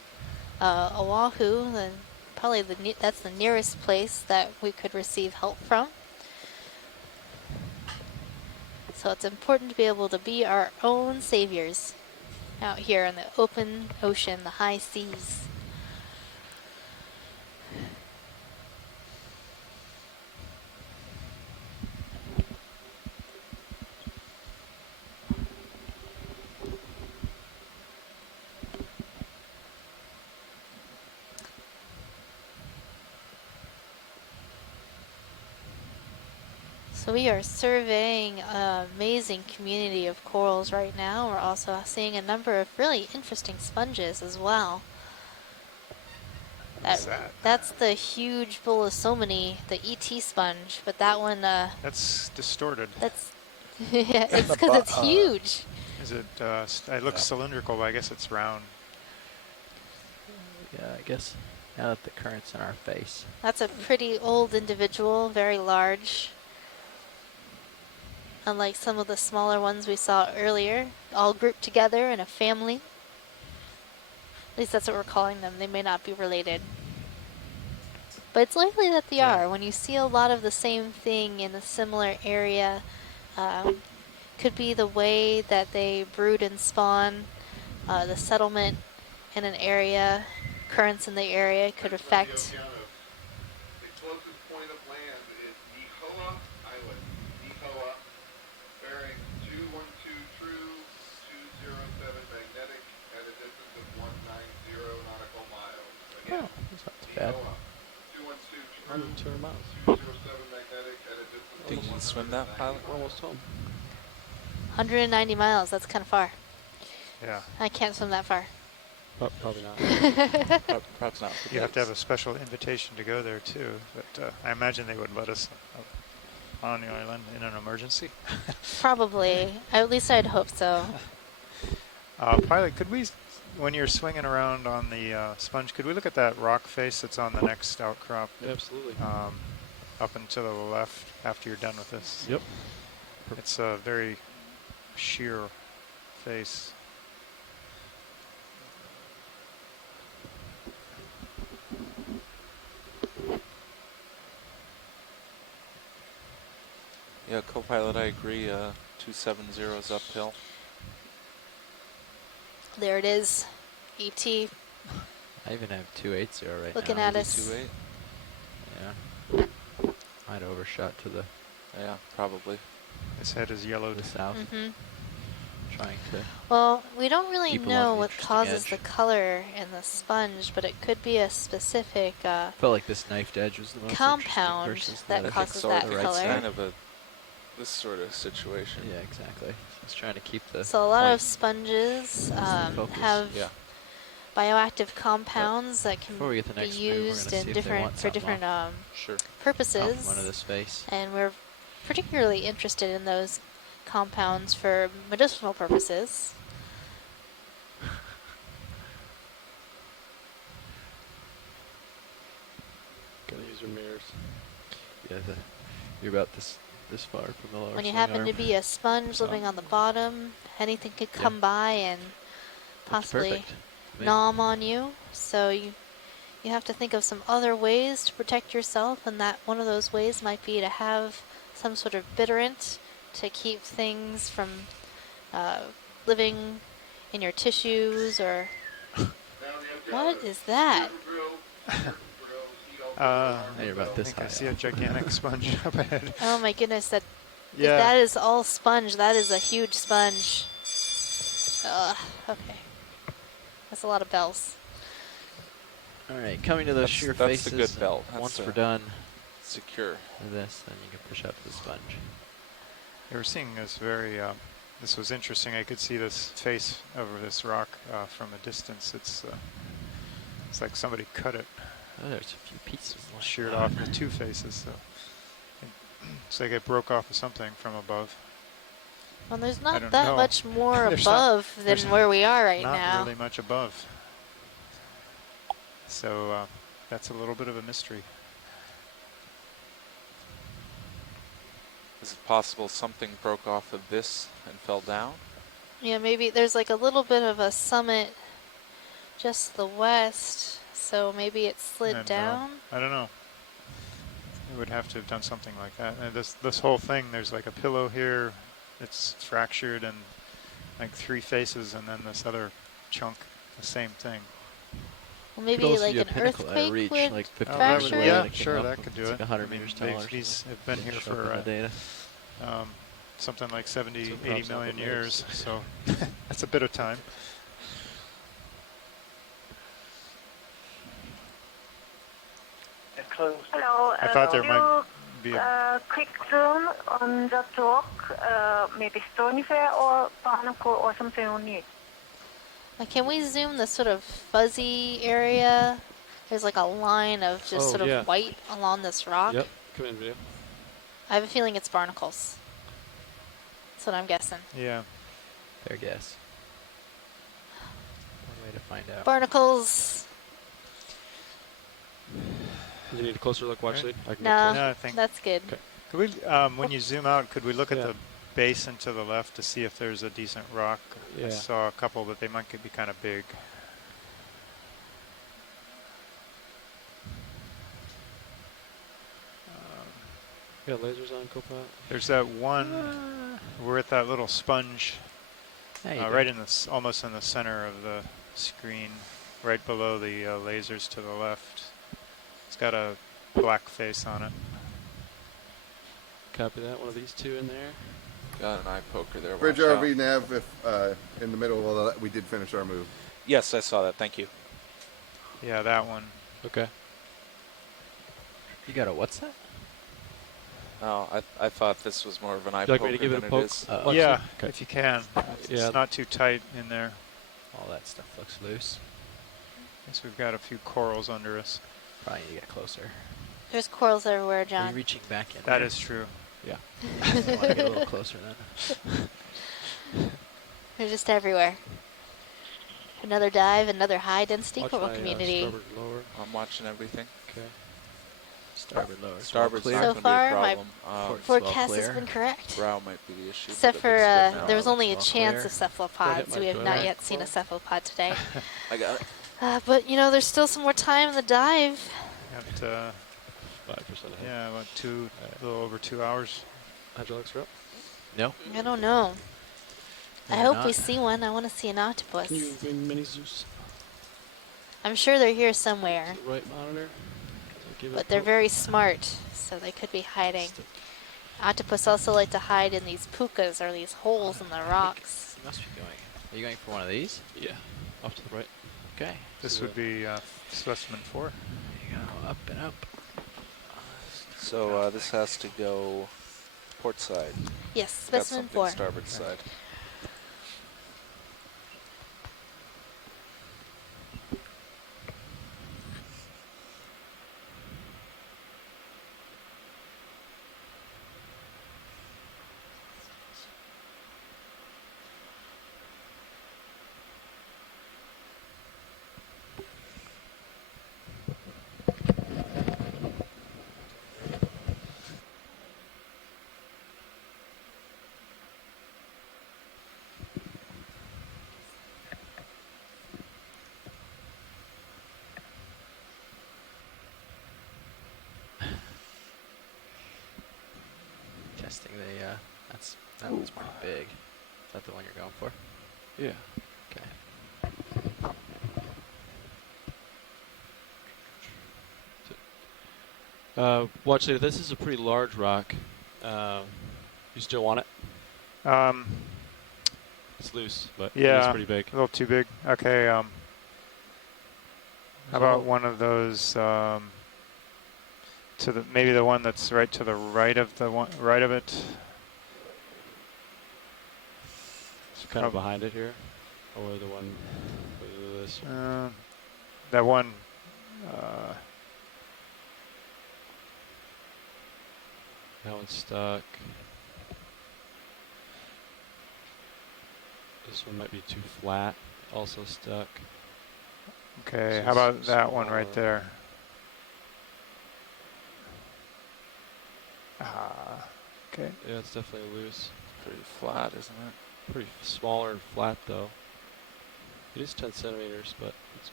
Oahu, and probably that's the nearest place that we could receive help from. So it's important to be able to be our own saviors out here in the open ocean, the high seas. So we are surveying an amazing community of corals right now. We're also seeing a number of really interesting sponges as well. What's that? That's the huge Bolosomini, the ET sponge, but that one... that's distorted. That's... yeah, it's because it's huge. Is it, it looks cylindrical, but I guess it's round. Yeah, I guess now that the current's in our face. That's a pretty old individual, very large. Unlike some of the smaller ones we saw earlier, all grouped together in a family. At least that's what we're calling them. They may not be related. But it's likely that they are. When you see a lot of the same thing in a similar area, could be the way that they brood and spawn, the settlement in an area, currents in the area could affect. The closest point of land is Nihoa Island. Nihoa, bearing 212 true, 207 magnetic, at a distance of 190 nautical miles. Again, That's not too bad. Nihoa, 212 true, 200 miles. 207 magnetic, at a distance Think you can swim that, pilot? We're almost home. 190 miles, that's kind of far. Yeah. I can't swim that far. Probably not. Perhaps not. You have to have a special invitation to go there too, but I imagine they would let us on the island in an emergency. Probably. At least I'd hope so. Pilot, could we, when you're swinging around on the sponge, could we look at that rock face that's on the next outcrop? Yeah, absolutely. Up and to the left after you're done with this. Yep. It's a very sheer face. Yeah, co-pilot, I agree. 270 is uphill. There it is. ET. I even have 280 right Looking now. at us. 2.8? Yeah. I'd overshot to the... Yeah, probably. His head is yellowed. The south. Mm-hmm. Trying to... Well, we don't really keep know along the what interesting causes edge. the color in the sponge, but it could be a specific Felt like this knifed edge was the most compound interesting versus that the, causes so that I think color. it's kind of a this sort of situation. Yeah, exactly. Just trying to keep the So a lot point. of sponges focus. have Yeah. bioactive compounds that can before we get the be next move, we're used gonna in see if they different want for something different Sure. purposes. One of this face. And we're particularly interested in those compounds for medicinal purposes. Gotta use your mirrors. Yeah, you're about this far from the lower When you swing happen arm. to be a sponge So- living on the bottom, anything could come by and possibly perfect. nom on you. So you have to think of some other ways to protect yourself, and that one of those ways might be to have some sort of bitterant to keep things from living in your tissues or... What is that? You're about this high. I see a gigantic sponge up ahead. Oh my goodness, if Yeah. that is all sponge, that is a huge sponge. Ugh, okay. That's a lot of bells. All right, coming to those sheer that's faces. the good belt. and Once That's we're done secure with this, then you can push out to the sponge. They were seeing this very, this was interesting. I could see this face over this rock from a distance. It's like somebody cut it. Oh, there's a few pieces. Sheared off the two faces. So it's like it broke off of something from above. Well, there's I not don't that know. much more There's above there's than where we are right not now. really much above. So that's a little bit of a mystery. Is it possible something broke off of this and fell down? Yeah, maybe there's like a little bit of a summit just to the west, so maybe it slid And, down. I don't know. It would have to have done something like that. And this whole thing, there's like a pillow here. It's fractured and like three faces, and then this other chunk, the same thing. Well, maybe also like be a an pinnacle at a earthquake reach, would like 50 fracture meters away, it. Yeah, that came sure, up. that could do It's it. like 100 I mean, meters tall or These something. have been Didn't here show up for in the data. something like 70, So 80 perhaps million not years. So that's a bit of time. Hello. I thought there be quick zoom on that rock, maybe stonifer or barnacle or something on it. Can we zoom the sort of fuzzy area? There's like a line of just sort of white along this rock. Yep, come in video. I have a feeling it's barnacles. That's what I'm guessing. Yeah. Fair guess. One way to find out. Barnacles. You need a closer look, watch lead? No, I think that's good. Okay. Could we, when you zoom out, could we look at the basin to the left to see if there's a decent rock? Yeah. I saw a couple, but they might be kind of big. Yeah, lasers on Copilot. There's that one. We're at that little sponge, right in the almost in the center of the screen, right below the lasers to the left. It's got a black face on it. Copy that. One of these two in there. Got an eye poker there. Bridge watch RV out. nav, if in the middle of that, we did finish our move. Yes, I saw that. Thank you. Yeah, that one. Okay. You got a what's that? Oh, I thought this was more of an eye Would you like poker me to give it than a poke? is. Yeah, Okay. if you can. It's not too tight in there. All that stuff looks loose. Guess we've got a few corals under us. Probably need to get closer. There's corals everywhere, Are John. you reaching back in? That is true. Yeah. I want to get a little closer then. They're just everywhere. Another dive, another high density Watch coral my, community. starboard lower. I'm watching everything. Okay. Starboard lower. Starboard's clear. not So going to be far, a my problem. forecast has been correct. Brow might be the issue. Except but for it looks good now. there was only a All chance clear. of cephalopods. my We have foot. not yet seen a cephalopod today. I got it. But you know, there's still some more time in the dive. Got, 5% ahead. yeah, about a little over 2 hours. Hydraulics are up. No. I don't know. I They're hope not. we see one. I want to see an octopus. Can you bring mini Zeus? I'm sure they're here somewhere, Right monitor. Give it but a they're poke. very smart, so they could be hiding. Octopus also like to hide in these pukas, or these holes in the rocks. You must be going. Are you going for one of these? Yeah. Off to the right. Okay. This would be specimen 4. There you go. Up and up. So this has to go port side. Yes, Got specimen something 4. starboard side. Testing the. That one's pretty big. Is that the one you're going for? Yeah. Okay. Watch later. This is a pretty large rock. You still want it? It's loose, but yeah, it's pretty big. A little too big. Okay. How about one of those? To the maybe the one that's right to the right of the one right of it. So kind of behind it here, or the one with this. That one. That one's stuck. This one might be too flat. Also stuck. Okay. So How about it's that one right smaller. there? Okay. Yeah, it's definitely loose. Pretty flat, isn't it? Pretty smaller and flat though. It is 10 centimeters, but it's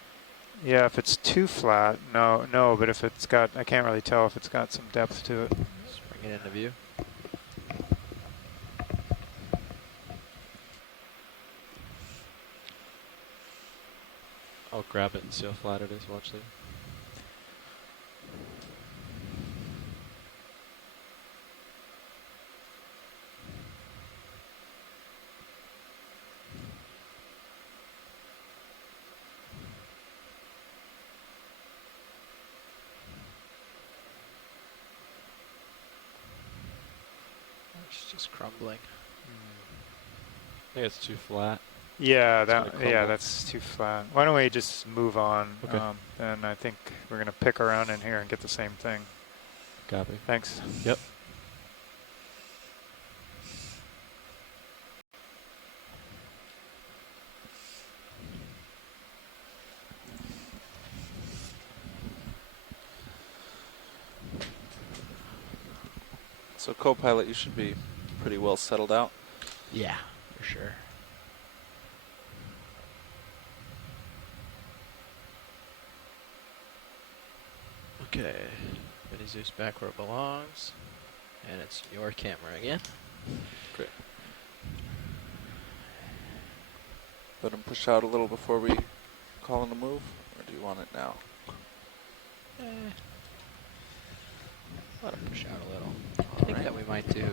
Yeah, if it's too flat, no. But if it's got, I can't really tell if it's got some depth to it. Just bring it into view. I'll grab it and see how flat it is. Watch later. It's just crumbling. I think it's too flat. Yeah, It's gonna crumble. that's too flat. Why don't we just move on? Okay. And I think we're going to pick around in here and get the same thing. Copy. Thanks. Yep. So co-pilot, you should be pretty well settled out. Yeah, for sure. Okay, Benny Zeus back where it belongs, and it's your camera again. Great. Let him push out a little before we call in a move, or do you want it now? Let him push out a little. I think that we might do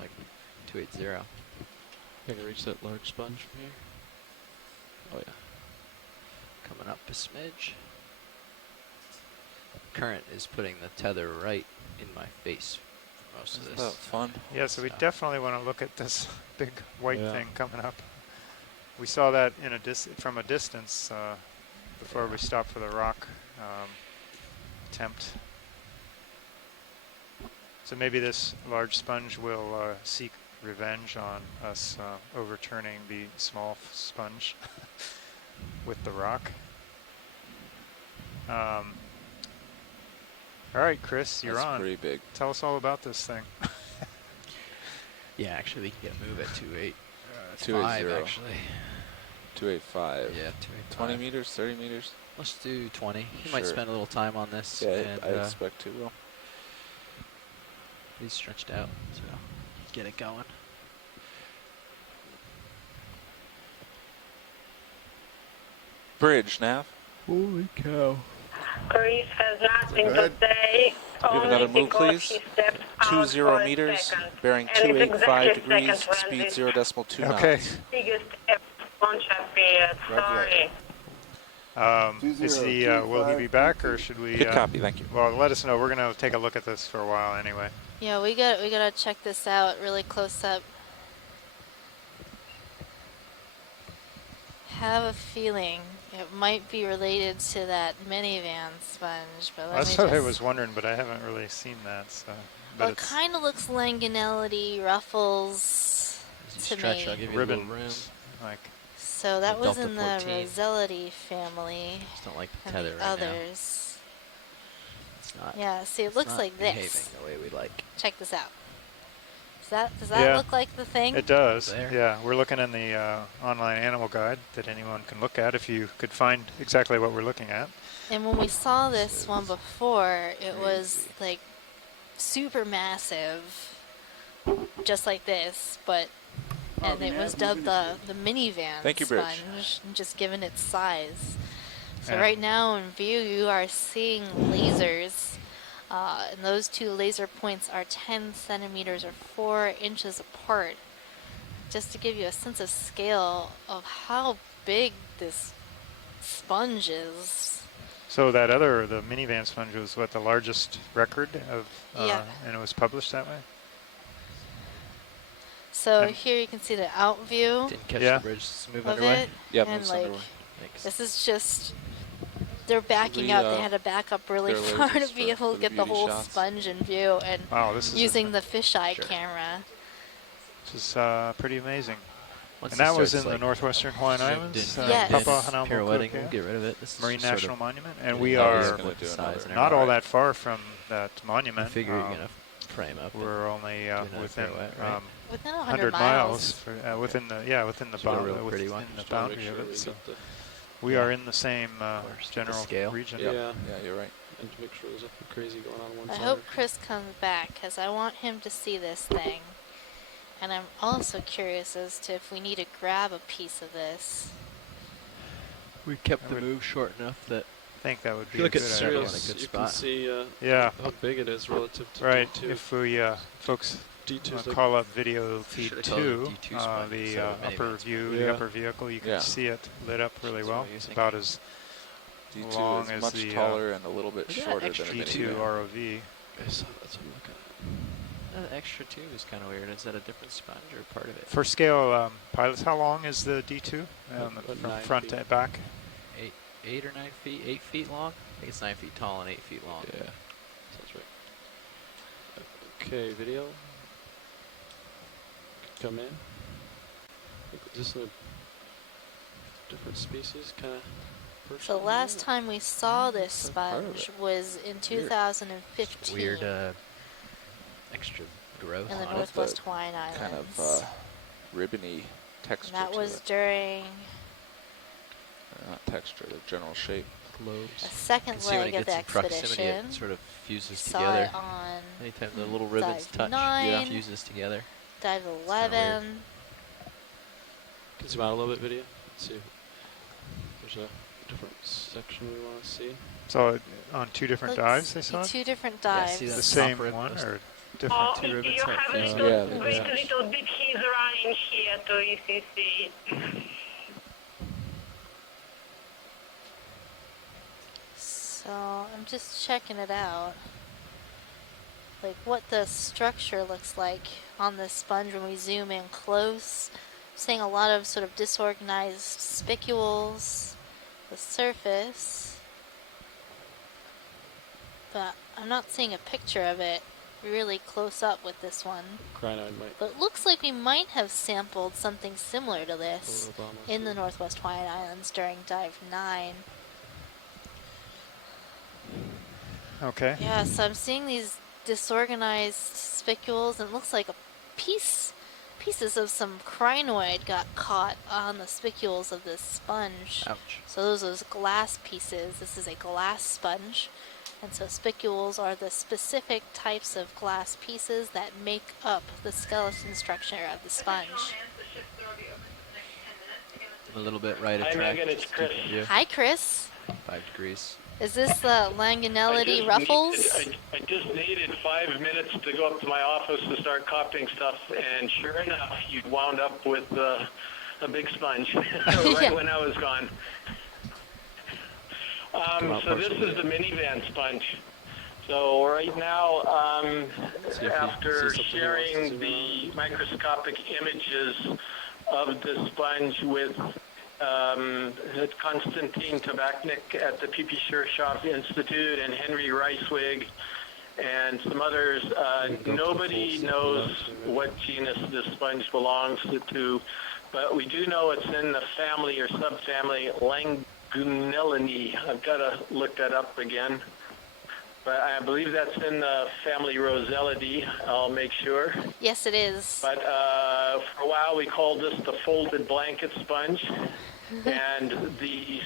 like 280. I can reach that large sponge from here. Oh yeah. Coming up a smidge. Current is putting the tether right in my face for most of Isn't this. that fun? Yeah, so we definitely want to look at this big white thing coming up. We saw that in from a distance before we stopped for the rock attempt. So maybe this large sponge will seek revenge on us overturning the small sponge with the rock. All right, Chris, you're That's on. pretty big. Tell us all about this thing. Yeah, actually we can get a move at 2.8. 280. Actually. 285. Yeah, 285. 20 meters, 30 meters? Let's do 20. You might spend a little time on this. Yeah, and, I expect to. Will. He's stretched out, so get it going. Bridge, Nav. Holy cow. Chris has nothing to say. Give another move, please. 20 meters, bearing 285 degrees, speed 0.2 knots. Biggest launch period. Sorry. Is he? Will he be back, or should we? Good copy, thank you. Well, let us know. We're going to take a look at this for a while, anyway. Yeah, we gotta check this out really close up. Have a feeling it might be related to that minivan sponge, but That's what I was wondering, but I haven't really seen that. So, well, it kind of looks langanelity, ruffles to stretch, me. I'll give you a little room. Like. So that was Delta in the 14. Roselli family. Just don't like the and tether the right now. others. It's not. Yeah, see, it it's looks not like behaving this. the way we like. Check this out. Does that look like the thing? It does. There. Yeah, we're looking in the online animal guide that anyone can look at if you could find exactly what we're looking at. And when we saw this one before, it was like super massive, just like this, but and it was dubbed the minivan Thank you, Bridge. sponge, just given its size. So Yeah. right now in view, you are seeing lasers. And those two laser points are 10 centimeters or 4 inches apart. Just to give you a sense of scale of how big this sponge is. So that the minivan sponge was what, the largest record of, Yeah. and it was published that way? So And here you can see the out view Didn't catch Yeah. the bridge. Just move of underway. it. Yep, and moves like, underway. Thanks. this is just, they're backing we, up. They had to back up really clear far to lasers be for able to the get the beauty whole shots? sponge in view and Wow, this is using the fisheye camera. This is pretty amazing. Once And it that was starts, in the like, northwestern Hawaiian zoomed Islands, in, Yes. Papa it's Hanauma pirouetting. Kuakea, We'll get rid of it. This is Marine just sort National of Monument, and getting we the are idea of gonna what do the another. size and not all everything. that far from that I monument. figure you're gonna frame up. We're only do another within pirouette, right? Within 100 miles. Within the within the So a real bound pretty within one. the Just wanna boundary make of sure it. we So get the, we are in the same course, get the general scale. region. Yep. yeah, Yeah, you're right. and to make sure there's nothing crazy going on one I side. hope Chris comes back because I want him to see this thing. And I'm also curious as to if we need to grab a piece of this. We kept I the would move short enough that I think that would be If you look a at good serials, idea. good you can spot. see Yeah. how big it is relative to Right. D2. If we folks D2's like call up video feed Should've told you 2, D2 spike the instead of upper minivans. view, Yeah. the upper vehicle, you can Yeah. see it lit up really That's well. what you're It's thinking. about as D2 long is as much the taller and a little bit look at that shorter extra than a D2 minivan. ROV. Okay, so that's what I'm looking at. The extra tube is kind of weird. Is that a different sponge or part of it? For scale pilots, how long is the D2 from 9 front feet. to back? 8 or 9 feet. 8 feet long. I think it's 9 feet tall and 8 feet long. Yeah, that's right. Okay, video. Come in. Is this a different species kind of person? The last time we saw this part of sponge it. was in 2015 Weird extra growth in the on Northwest it. Hawaiian Kind Islands. of ribbony And texture that to was it. during Not texture, the general shape. Lobes. a second See when leg it of the gets in proximity, expedition. it sort of fuses Saw together. it on Anytime the little ribbons dive touch, 9, it fuses together. dive kinda 11. Can zoom out a little bit, video. Let's see if there's a different section we want to see. So on two different Looks dives they saw it? two different Yeah, dives. see that The top same ribbon one was- or different two You ribbons? have a Yeah, little, they wait a match. little bit, he's running here to ECC. So I'm just checking it out. Like what the structure looks like on this sponge when we zoom in close. Seeing a lot of sort of disorganized spicules, the surface. But I'm not seeing a picture of it really close up with this one. Crinoid might. But it looks like we might have sampled something similar to this Little Obama in the seed. Northwest Hawaiian Islands during dive 9. Okay. Yeah, so I'm seeing these disorganized spicules, and it looks like pieces of some crinoid got caught on the spicules of this sponge. Ouch. So those are glass pieces. This is a glass sponge. And so spicules are the specific types of glass pieces that make up the skeleton structure of the sponge. A little bit right Hi, at track. Megan, it's just Chris. keeping you Hi, Chris. 5 degrees. Is this the Langanelity Ruffles? I just needed 5 minutes to go up to my office to start copying stuff, and sure enough, you wound up with a big sponge right when I was gone. So this is the minivan sponge. So right now, after sharing the microscopic images of the sponge with Konstantin Tabachnik at the P.P. Shershop Institute and Henry Reiswig and some others, nobody knows what genus this sponge belongs to, but we do know it's in the family or subfamily Langanelinae. I've got to look that up again. But I believe that's in the family Roselidae. I'll make sure. Yes, it is. But for a while, we called this the folded blanket sponge. And the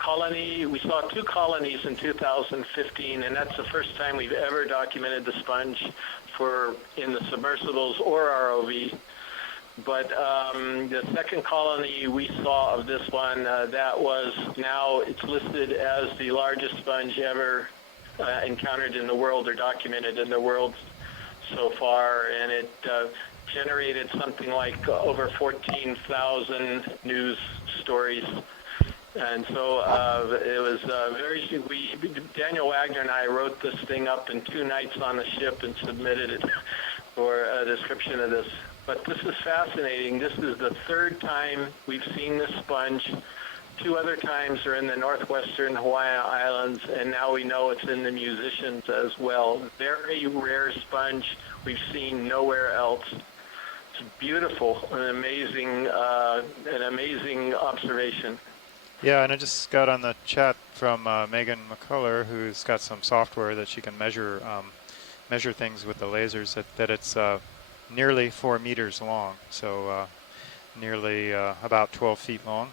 colony, we saw 2 colonies in 2015, and that's the first time we've ever documented the sponge in the submersibles or ROV. But the second colony we saw of this one, it's listed as the largest sponge ever encountered in the world or documented in the world so far, and it generated something like over 14,000 news stories. And so it was Daniel Wagner and I wrote this thing up in 2 nights on the ship and submitted it for a description of this. But this is fascinating. This is the 3rd time we've seen this sponge. 2 other times are in the northwestern Hawaiian Islands, and now we know it's in the Musicians as well. Very rare sponge we've seen nowhere else. It's beautiful, an amazing observation. Yeah, and I just got on the chat from Megan McCullough, who's got some software that she can measure things with the lasers, that it's nearly 4 meters long, so nearly about 12 feet long.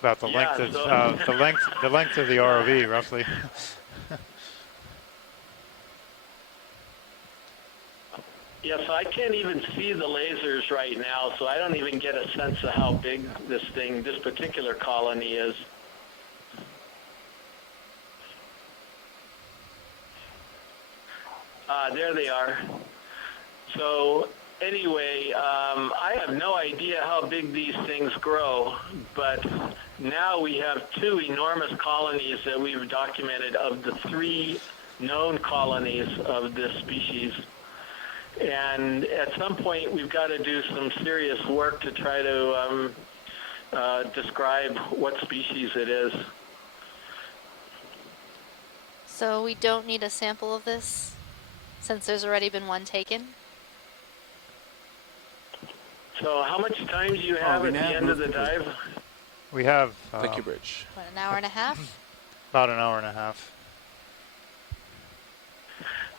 About the length of the length of the ROV, roughly. Yes, I can't even see the lasers right now, so I don't even get a sense of how big this particular colony is. There they are. So anyway, I have no idea how big these things grow, but now we have 2 enormous colonies that we've documented of the 3 known colonies of this species. And at some point, we've got to do some serious work to try to describe what species it is. So we don't need a sample of this, since there's already been one taken? So how much time do you have at the end of the dive? We have Thank you, Bridge. What, an hour and a half? About an hour and a half.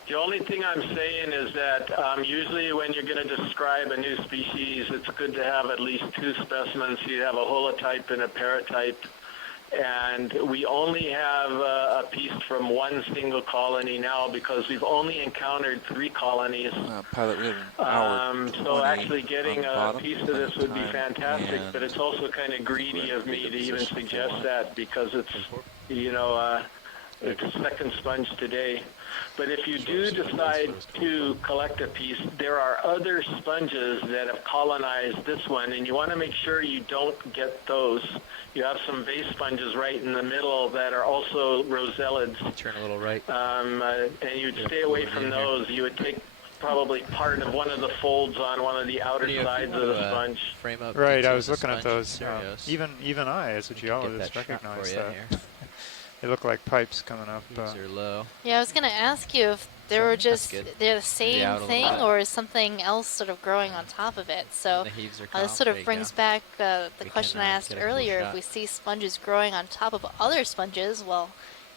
The only thing I'm saying is that usually when you're going to describe a new species, it's good to have at least 2 specimens. You have a holotype and a paratype. And we only have a piece from 1 single colony now because we've only encountered 3 colonies. Pilot, we have an hour So actually getting a piece of this would be fantastic, but it's also kind of greedy of me to even suggest that because it's, you know, it's a second sponge today. But if you do decide to collect a piece, there are other sponges that have colonized this one, and you want to make sure you don't get those. You have some vase sponges right in the middle that are also rosellids. Turn a little right. And you'd stay away from those. You would take probably part of one of the folds on one of the outer sides of the sponge. Frame up Right, I details was of looking at sponge those. and Even I, as a geologist, that shot recognize for you that. here. They look like pipes coming up. These are low. Yeah, I was going to ask you if they were just good. they're the same out a little thing bit. or is something else sort of growing on top of it. So The heaves are this calm. sort There of you brings go. back the We question can, I asked get a cool earlier. If shot. we see sponges growing on top of other sponges, well,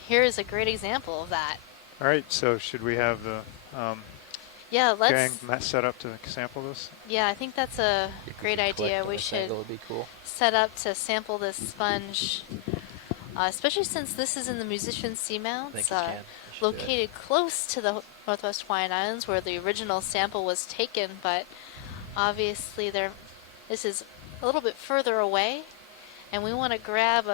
here's a great example of that. All right, so should we have the Yeah, gang let's. set up to sample this? Yeah, I think that's a great idea. on We this should angle would be cool. set up to sample this sponge, especially since this is in the Musician Seamount, think you can. You should do it. located close to the Northwest Hawaiian Islands where the original sample was taken, but obviously this is a little bit further away, and we want to grab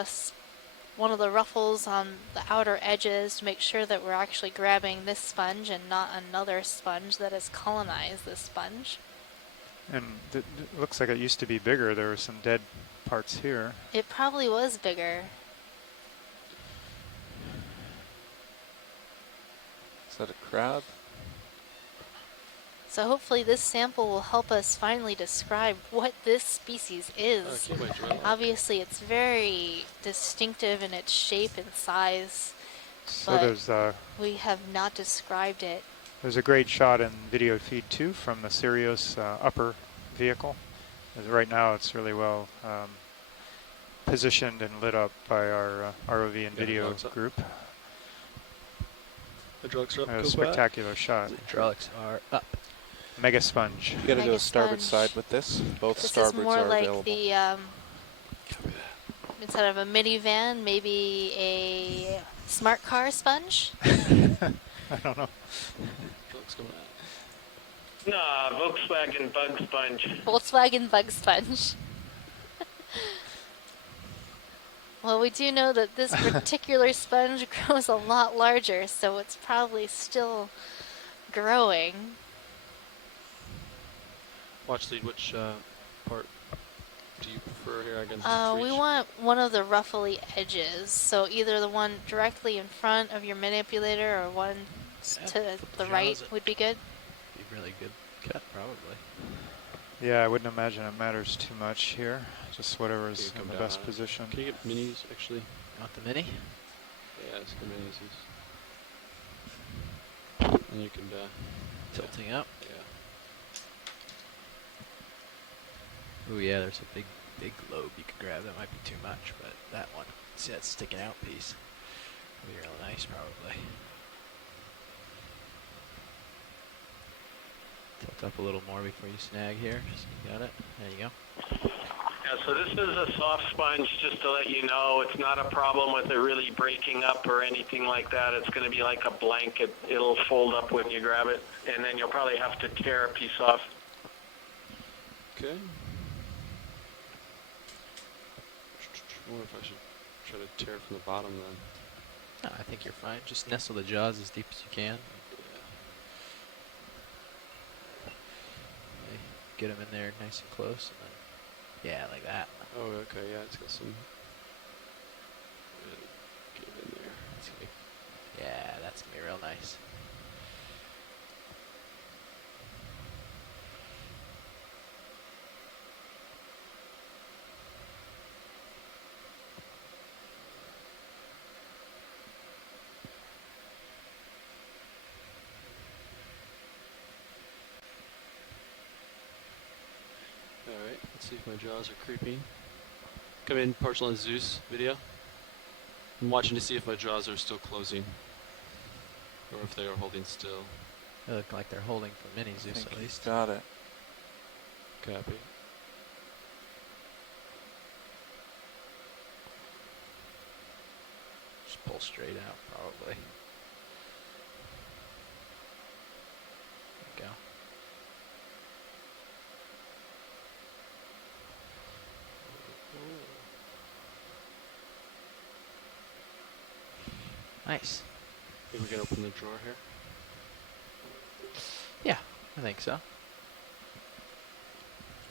one of the ruffles on the outer edges to make sure that we're actually grabbing this sponge and not another sponge that has colonized this sponge. And it looks like it used to be bigger. There were some dead parts here. It probably was bigger. Is that a crab? So hopefully this sample will help us finally describe what this species is. Obviously it's very distinctive in its shape and size, So but we have not described it. there's a great shot in video feed 2 from the Sirius upper vehicle. Right now it's really well positioned and lit up by our ROV and video group. Hydraulics are up. A spectacular shot. Hydraulics are up. Mega sponge. You gotta Mega go starboard sponge. side with this. Both This starboards is more are like available. the, instead of a minivan, maybe a smart car sponge? I don't know. Nah, Volkswagen bug sponge. Volkswagen bug sponge. Well, we do know that this particular sponge grows a lot larger, so it's probably still growing. Watch lead, which part do you prefer here? Again, We want one of the ruffly edges, so either the one directly in front of your manipulator or one to the right would be good. Be really good cut, probably. Yeah, I wouldn't imagine it matters too much here. Just whatever's in the best position. Can you get minis, actually? You want the mini? Yeah, it's good minis. And you can... Tilting up? Yeah. Ooh, yeah, there's a big lobe you could grab. That might be too much, but that one. See that sticking out piece? Would be really nice, probably. Tilt up a little more before you snag here. Just, you got it. There you go. Yeah, so this is a soft sponge, just to let you know. It's not a problem with it really breaking up or anything like that. It's going to be like a blanket. It'll fold up when you grab it, and then you'll probably have to tear a piece off. Okay. I wonder if I should try to tear from the bottom then. No, I think you're fine. Just nestle the jaws as deep as you can. Get them in there nice and close. And then, yeah, like that. Oh, okay, yeah, it's got some real nice. Alright, let's see if my jaws are creeping. Come in, partial on Zeus video. I'm watching to see if my jaws are still closing. Or if they are holding still. They look like they're holding for mini Zeus at least. Got it. Copy. Just pull straight out, probably. There we go. Nice. Think we can open the drawer here? Yeah, I think so.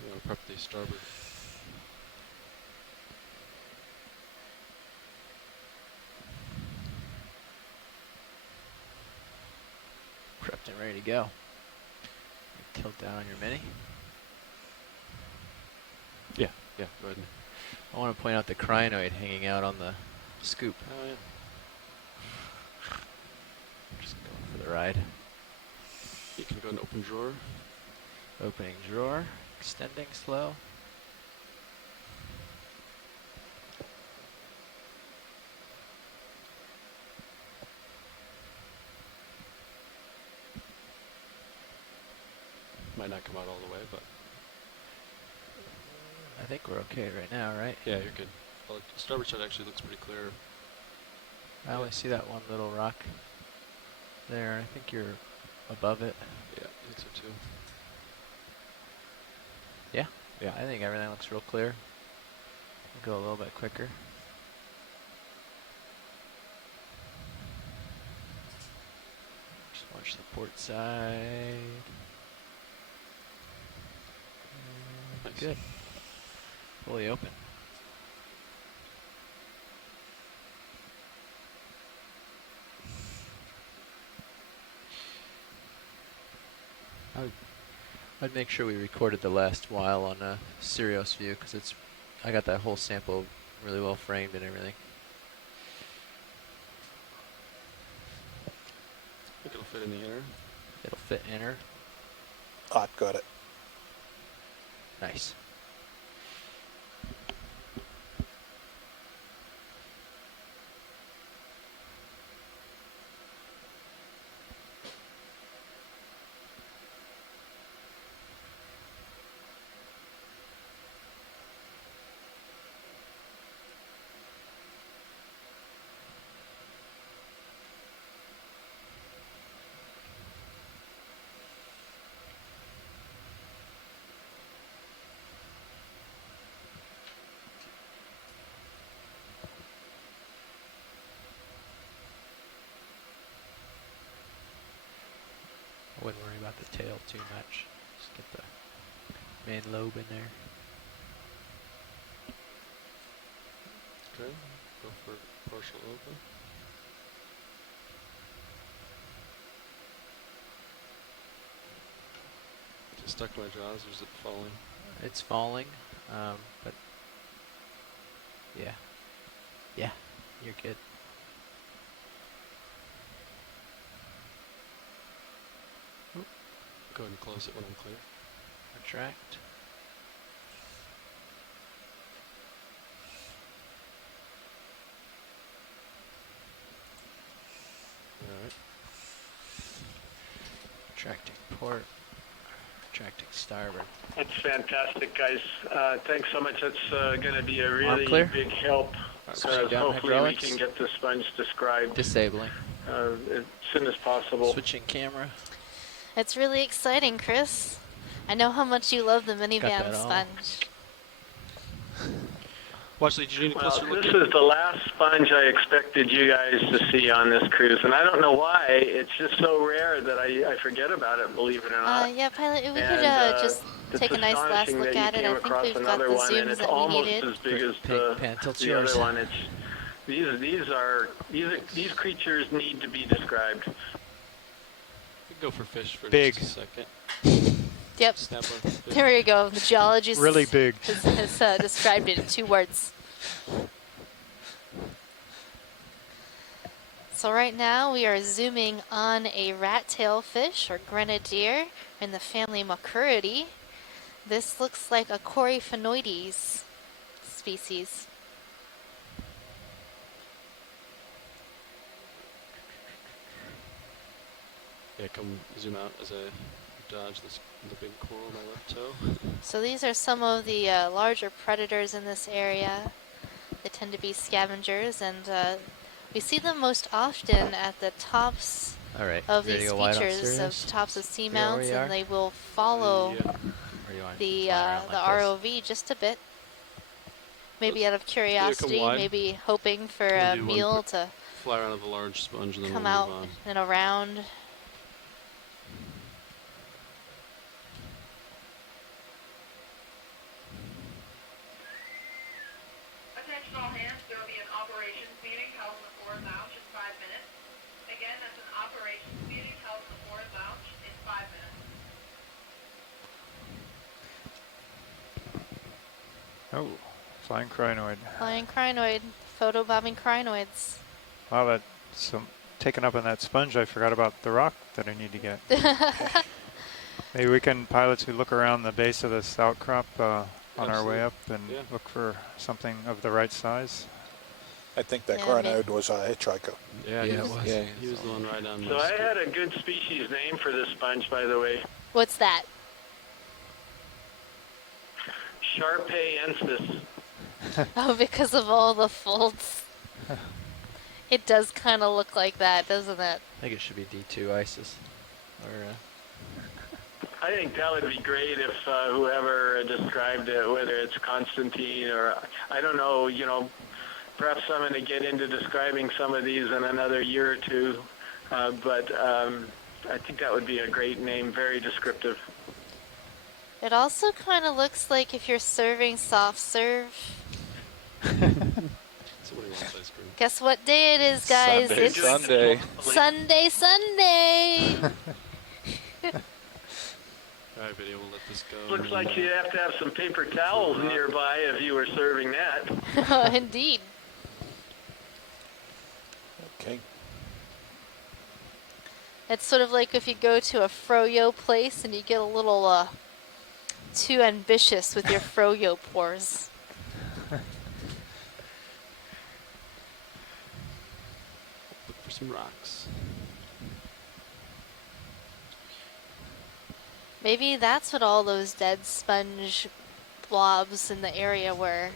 Yeah, prep the starboard. Prepped and ready to go. Tilt down on your mini. Yeah, go ahead. I want to point out the crinoid hanging out on the scoop. Oh, yeah. Just going for the ride. You can go and open drawer. Opening drawer, extending slow. Might not come out all the way, but I think we're okay right now, right? yeah, you're good. Well, the starboard side actually looks pretty clear. I only see that one little rock there. I think you're above it. Yeah, I think so too. Yeah? Yeah. I think everything looks real clear. We'll go a little bit quicker. Just watch the port side. Nice. Good. Fully open. I'd make sure we recorded the last while on a Sirius view because I got that whole sample really well framed and everything. I think it'll fit in the inner. It'll fit inner. Got it. Nice. I wouldn't worry about the tail too much. Just get the main lobe in there. Okay, go for partial open. Just stuck to my jaws, or is it falling? It's falling, but yeah. Yeah, you're good. Go ahead and close it when I'm clear. Retract. Alright. Retracting port. Retracting starboard. That's fantastic, guys. Thanks so much. That's going to be a Arm really clear? big help. Switching down Hopefully we hydraulics. can get the sponge described Disabling. as soon as possible. Switching camera. It's really exciting, Chris. I know how much you love the Got minivan that all. sponge. Watch, do you need a Well, closer look? this is the last sponge I expected you guys to see on this cruise, and I don't know why. It's just so rare that I forget about it, believe it or not. Yeah, pilot, we could And, just it's take a nice last astonishing look that you at it. came I think across we've got another the one, and zooms it's that we almost needed. as big as Pan, tilt the yours. other one. These creatures need to be described. Could go for fish for Big. just a second. Yep. Snap on fish. There you go. The geologist Really big. has described it in 2 words. So right now we are zooming on a rat-tail fish or grenadier in the family Macuridae. This looks like a Coryphaenoides species. Yeah, come zoom out as I dodge the big coral on my left toe. So these are some of the larger predators in this area. They tend to be scavengers, and we see them most often at the tops of these features, of tops of seamounts, and they will follow the ROV just a bit. Maybe out of curiosity, maybe hoping for a meal to fly around with a large sponge and then come we'll out move on. and around. Attention all hands, there will be an operations meeting held in the forward lounge in 5 minutes. Again, that's an operations meeting held in the forward lounge in 5 minutes. Oh, flying crinoid. Flying crinoid, photobombing crinoids. Wow, that's taken up in that sponge. I forgot about the rock that I need to get. Maybe we can, pilots who look around the base of this outcrop on our way up and look for something of the right size. I think that crinoid was a hitchhiker. Yeah, it was. Yeah, he was the one right on. So I had a good species name for this sponge, by the way. What's that? Sharpayensis. Oh, because of all the folds. It does kind of look like that, doesn't it? I think it should be D2 ISIS. Or, I think that would be great if whoever described it, whether it's Constantine or, I don't know, perhaps I'm going to get into describing some of these in another year or two, but I think that would be a great name, very descriptive. It also kind of looks like if you're serving soft serve. Somebody wants ice cream. Guess what day it is, guys? Sunday, It's Sunday. Sunday. Alright, video, we'll let this go. Looks like you'd have to have some paper towels nearby if you were serving that. Indeed. Okay. It's sort of like if you go to a froyo place and you get a little too ambitious with your froyo pours. Look for some rocks. Maybe that's what all those dead sponge blobs in the area were.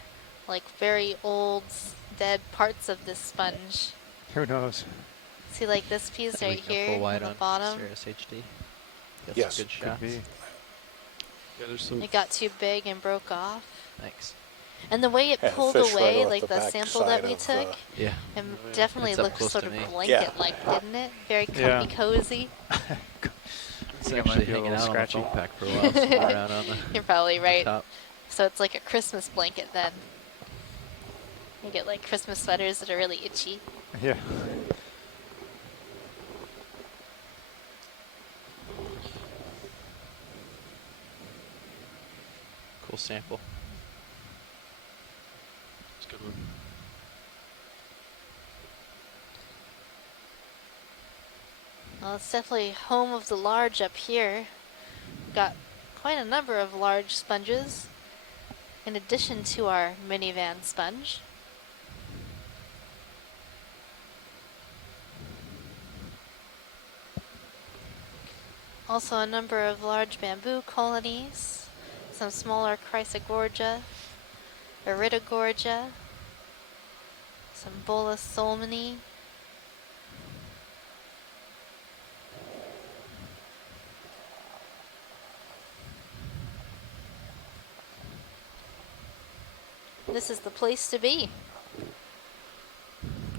Like very old, dead parts of this sponge. Who knows? See, like this piece right here wide on the on bottom. Sirius HD. Got Yes, some good shots. Could be. Yeah, there's some. It got too big and broke off. Thanks. And the way it Yeah, pulled fish right away, off like the the back sample that side we of, took, Yeah. it definitely It's up looked close sort to of me. blanket-like, didn't it? Very comfy, cozy. It's think it might actually be a hanging little out scratchy. on the phone pack for a while. Sitting around on the You're probably right. top. So it's like a Christmas blanket then. You get like Christmas sweaters that are really itchy. Yeah. Cool sample. It's a good one. Well, it's definitely home of the large up here. We've got quite a number of large sponges in addition to our minivan sponge. Also a number of large bamboo colonies, some smaller Chrysogorgia, Iridogorgia, some Bola solmani. This is the place to be.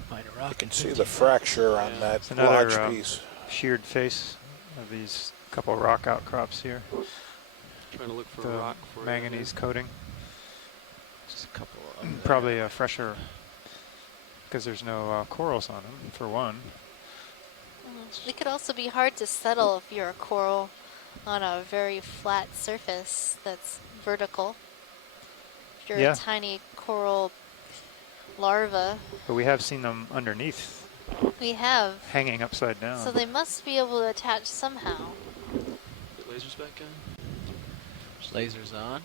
Find a rock. You can see the fracture on that It's another large piece. sheared face of these couple rock outcrops here. Trying to look for The a rock for manganese coating. Just a couple of Probably a fresher because there's no corals on them, for one. It could also be hard to settle if you're a coral on a very flat surface that's vertical. If you're Yeah. a tiny coral larva. But we have seen them underneath. We have. Hanging upside down. So they must be able to attach somehow. The lasers back on? Lasers on.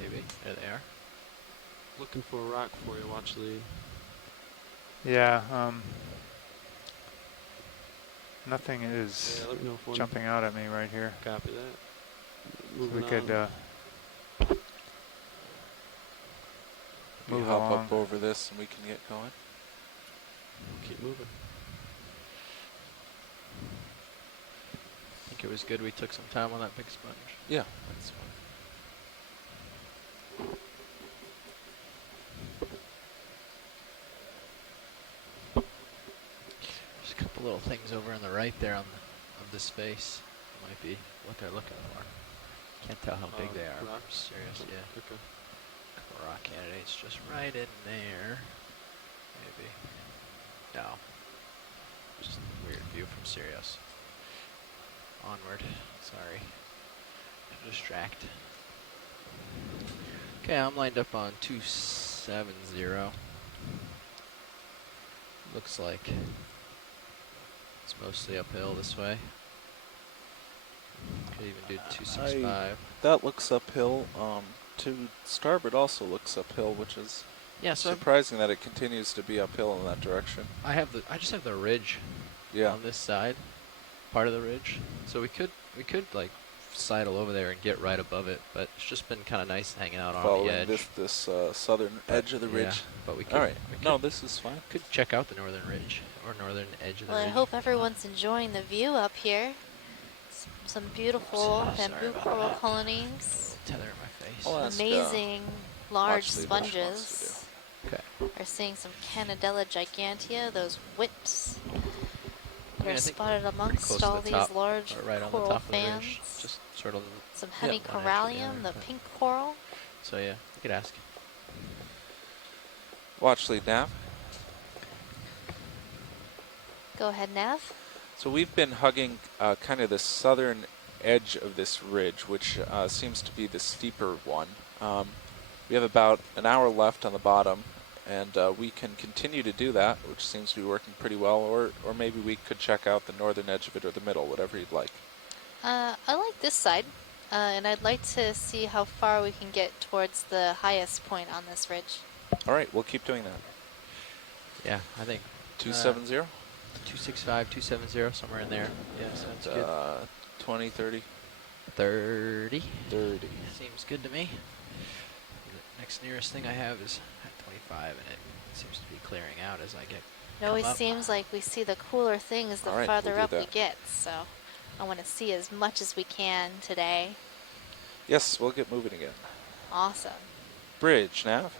Maybe. There they are. Looking for a rock for you. Watch lead. Yeah. Nothing is let me know if jumping out at me right here. Copy that. So we Moving could on. move hop along. up over this and we can get going. Keep moving. I think it was good we took some time on that big sponge. Yeah, that's fine. There's a couple little things over on the right there on this face. Might be what they're looking for. Can't tell how big they are. Rocks? Serious, yeah. Okay. Couple rock candidates just right in there. Maybe. No. Just a weird view from Sirius. Onward. Sorry. To distract. Okay, I'm lined up on 270. Looks like it's mostly uphill this way. Could even do 265. That looks uphill. To starboard also looks uphill, which is surprising that it continues to be uphill in that direction. I just have the ridge on this side, part of the ridge. So we could like sidle over there and get right above it, but it's just been kind of nice hanging out on the edge. this southern edge of the ridge. Yeah, but we could. All right. No, this is fine. Could check out the northern ridge or northern edge of the Well, ridge. I hope everyone's enjoying the view up here. Some beautiful bamboo coral colonies. Tether in my face. I'll ask, Amazing large Watch Lee what she wants sponges. Okay. We're seeing some Canadella gigantea, those whips that I are think spotted pretty amongst close to all the these top, large or right on the coral top of the fans. ridge. Just sort of Some honey one edge to the corallium, other, the but- pink coral. So yeah, you could ask. Watch lead nav. Go ahead, Nav. So we've been hugging kind of the southern edge of this ridge, which seems to be the steeper one. We have about an hour left on the bottom, and we can continue to do that, which seems to be working pretty well, or maybe we could check out the northern edge of it or the middle, whatever you'd like. I like this side, and I'd like to see how far we can get towards the highest point on this ridge. All right, we'll keep doing that. Yeah, I think 270? 265, 270, somewhere in there. Yeah, sounds good. 20, 30? 30. 30. Seems good to me. The next nearest thing I have is at 25, and it seems to be clearing out as I get. It always seems like we see the cooler things the All right, farther we'll do up we that. get, so I want to see as much as we can today. Yes, we'll get moving again. Awesome. Bridge, nav.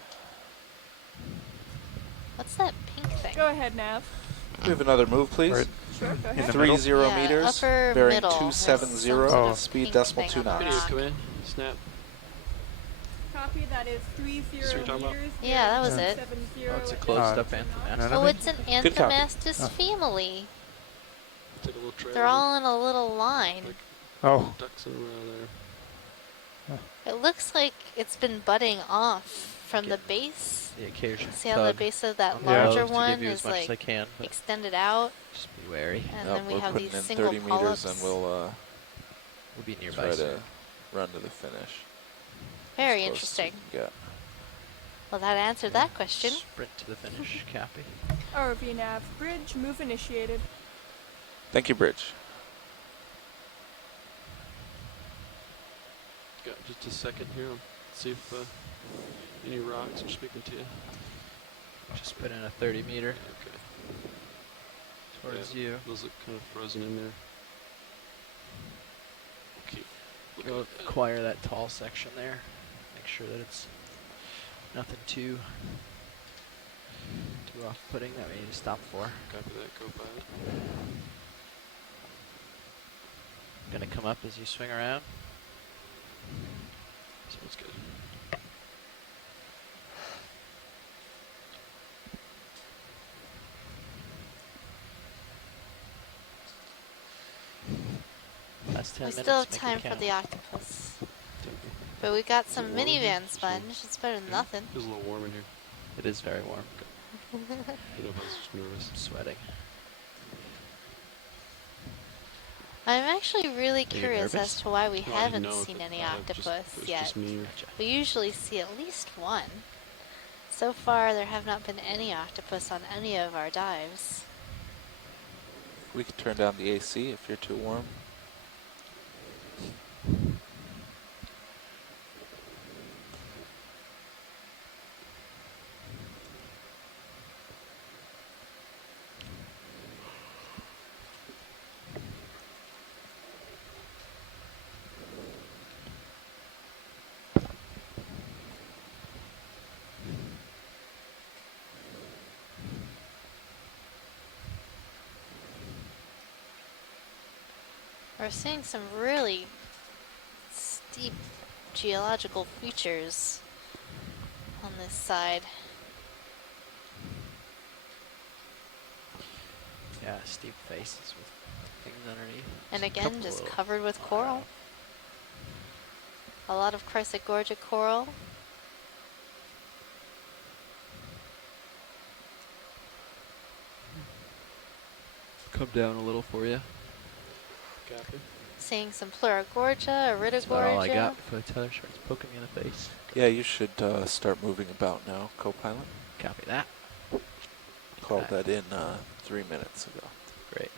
What's that pink thing? Go ahead, Nav. We have another move, please. Right. Sure, go ahead. 30 Yeah, meters, upper bearing middle. 270, There's some sort of speed pink decimal thing 2 on the knots. Video rock. come in. Snap. Copy, that is 30 So you're talking about- meters. Yeah, that was it. 70 Oh, it's a closed up anthem. Oh, it's an Good copy. Anthomastus family. Take a little trail. They're all in a little line. Oh. Ducks in a row there. It looks like it's been budding off from the base. The occasional See how the tug base of that on the larger nose to one give you is as much as I like can, but extended out, just be wary. and Yep, then we we're have putting these in single 30 meters polyps. and we'll be nearby try to soon. run to the finish. Very As close as we interesting. can get. Well, that answered that question. Sprint to the finish, copy. RV Nav, bridge, move initiated. Thank you, Bridge. Got just a second here. See if any rocks are speaking to you. Just put in a 30 meter Okay. towards Yeah, you. Those look kind of frozen in there. Keep looking Go at that. acquire that tall section there. Make sure that it's nothing too off-putting that we need to stop for. Copy that. Go by it. Gonna come up as you swing around. Sounds good. Last 10 We minutes. still have make it time for count. the octopus. But we got some warm in here? minivan sponge. It's better than nothing. Feels a little warm in here. It is very warm. I don't know if I was just nervous. I'm sweating. I'm actually really you curious nervous? as to why we Well, I didn't haven't know if seen it- any if octopus it was yet. just me or- We usually see at least one. So far, there have not been any octopus on any of our dives. We could turn down the AC if you're too warm. We're seeing some really steep geological features on this side. Yeah, steep faces with things underneath. And There's a again, couple just little- covered with coral. A lot of chrysogorgic coral. Come down a little for you. Copy. Seeing some Pleurogorgia, That's about all I Iridogorgia. got before the tether starts poking me in the face. Yeah, you should start moving about now, co-pilot. Copy that. Called that in 3 minutes ago. Great.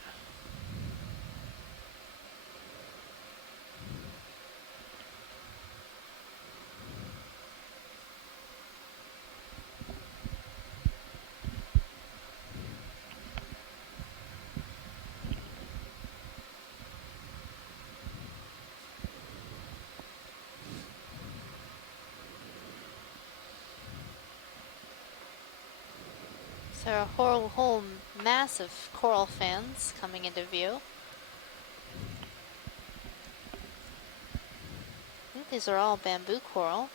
So a whole mass of coral fans coming into view. I think these are all bamboo coral.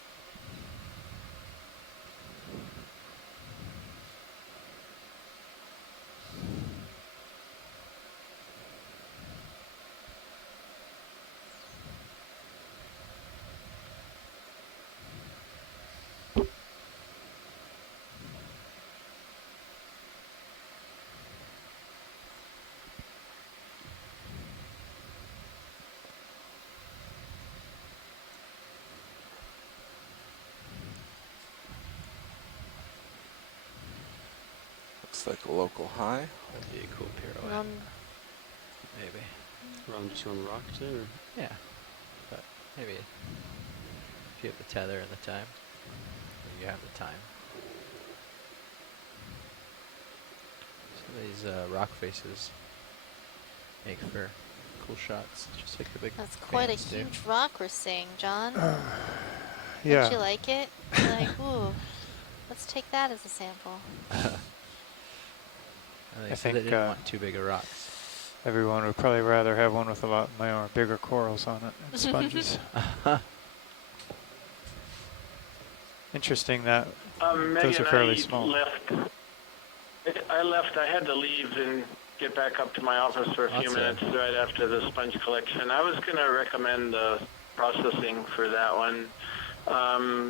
Looks like a local high. That'd be a cool pirouette. Maybe. Around just on the rock today, or? Yeah. But maybe if you have the tether and the time, or you have the time. Some of these rock faces make for cool shots, just like the big That's quite a fans do. huge rock we're seeing, John. Yeah. Don't you like it? You're like, ooh, let's take that as a sample. They I said they think didn't want too big of rocks. everyone would probably rather have one with a lot more bigger corals on it and sponges. Interesting that those Megan, are fairly I small. left. I had to leave and get back up to my office for a few minutes right after the sponge collection. I was going to recommend processing for that one.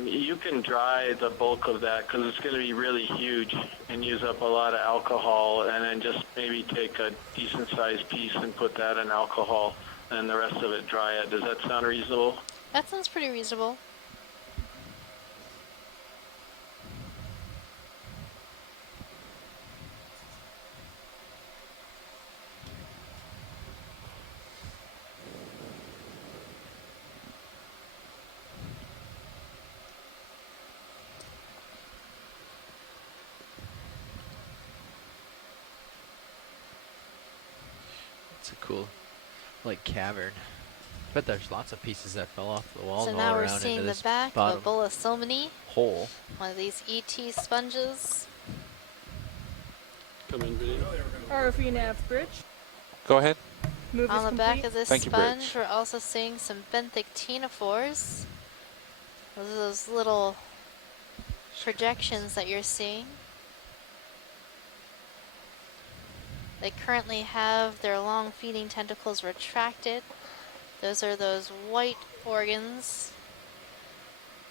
You can dry the bulk of that because it's going to be really huge and use up a lot of alcohol, and then just maybe take a decent sized piece and put that in alcohol and the rest of it dry it. Does that sound reasonable? That sounds pretty reasonable. It's a cool, like, cavern. But there's lots of pieces that fell off the wall So and now all we're around seeing into the this back of bottom a Bolosomini, hole. one of these ET sponges. Come in video. ROV nav bridge. Go ahead. Move On is the back complete. of this Thank you, sponge, Bridge. we're also seeing some benthic ctenophores. Those are those little projections that you're seeing. They currently have their long feeding tentacles retracted Those are those white organs,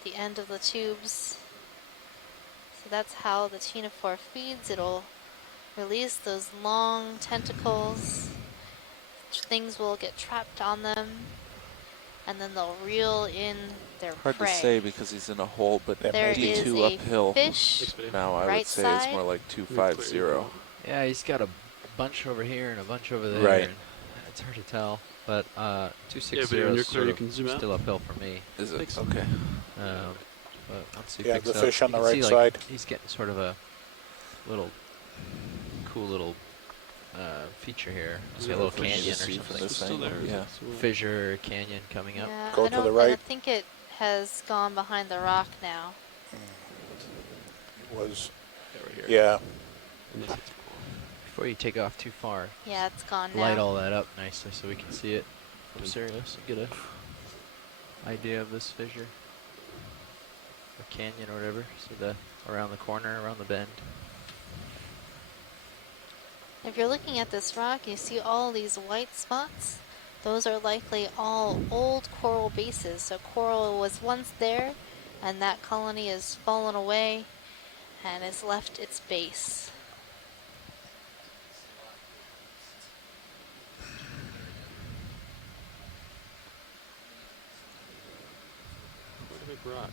the end of the tubes. So that's how the ctenophore feeds. It'll release those long tentacles. Things will get trapped on them, and then they'll reel in their Hard prey. to say because he's in a hole, but There is D2 a uphill. fish Now I right would say side. it's more like 250. Yeah, he's got a bunch over here and a bunch over there. Right. And it's hard to tell, but 260 but when you're is clear, sort you of can zoom out. still uphill for me. Is it? Thanks. Okay. But once he Yeah, picks the up, fish on you the can right see, like, side. he's getting sort of a little cool little feature here. See a little canyon or something. This angle, yeah. Fissure canyon coming up. Yeah, Go I to the don't- right. I think it has gone behind the rock now. It was, Over here. yeah. Before you take off too far, Yeah, it's gone light now. all that up nicely so we can see it from Sirius and get a idea of this fissure or canyon or whatever. See the around the corner, around the bend. If you're looking at this rock, you see all these white spots. Those are likely all old coral bases. So coral was once there, and that colony has fallen away and has left its base. What a big rock.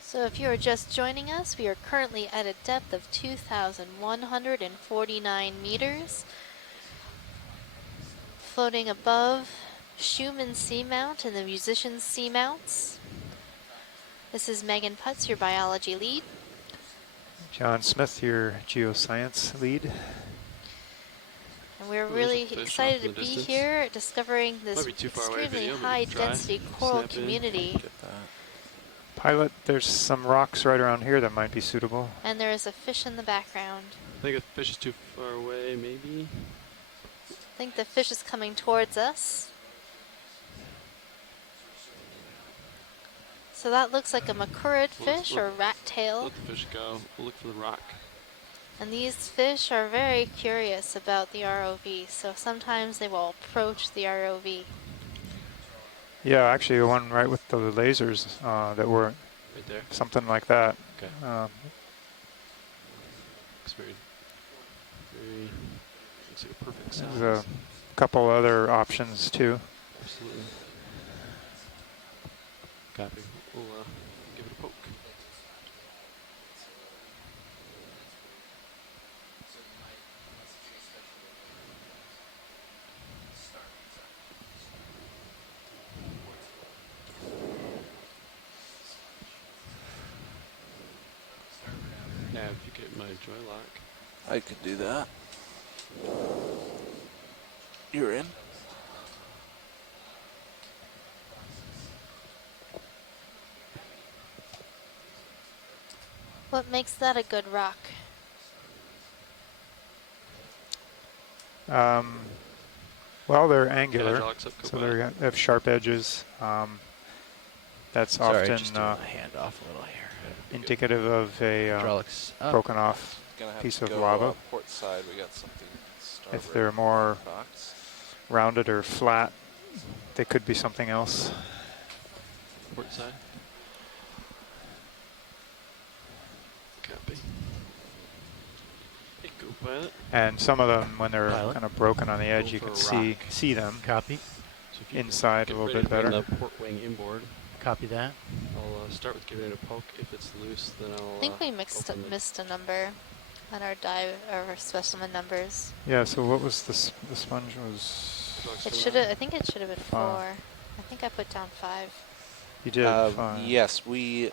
So if you are just joining us, we are currently at a depth of 2,149 meters, floating above Schumann Seamount and the musicians' Seamounts. This is Megan Putz, your biology lead. John Smith, your geoscience lead. And we're There's a really fish excited off in to the be distance. here, discovering this Might be too far away extremely video, but high-density try. coral Snap in. community. Get that. Pilot, there's some rocks right around here that might be suitable. And there is a fish in the background. I think the fish is too far away, maybe. I think the fish is coming towards us. So that looks like a macurrid fish or rat tail. Let the fish go. We'll look for the rock. And these fish are very curious about the ROV, so sometimes they will approach the ROV. Yeah, actually the one right with the lasers that were Right there. something like that. Okay. Looks very, looks like a perfect size. There's a couple other options too. Absolutely. Copy. We'll give it a poke. Now, if you get my joy lock. I could do that. You're in. What makes that a good rock? Well, they're angular, hydraulics up, so go they have sharp edges. That's Sorry, often just doing my hand off a little here. indicative of a Hydraulics up. broken off Gonna have piece to of go, lava. port side, we got something. If starboard they're more box. rounded or flat, they could be something else. Port side. Copy. Hey, go pilot. And some of them, when they're Pilot. kind of broken on the edge, Go you for can a see them Copy. So if you inside a get little ready bit to bring better. the port wing inboard. Copy that. I'll start with giving it a poke. If it's loose, then I'll. I think we missed a number on our our specimen numbers. Yeah. So what was this? The sponge was. It should have. I think it should have been 4. 5. I think I put down 5. You did. 5. Yes, we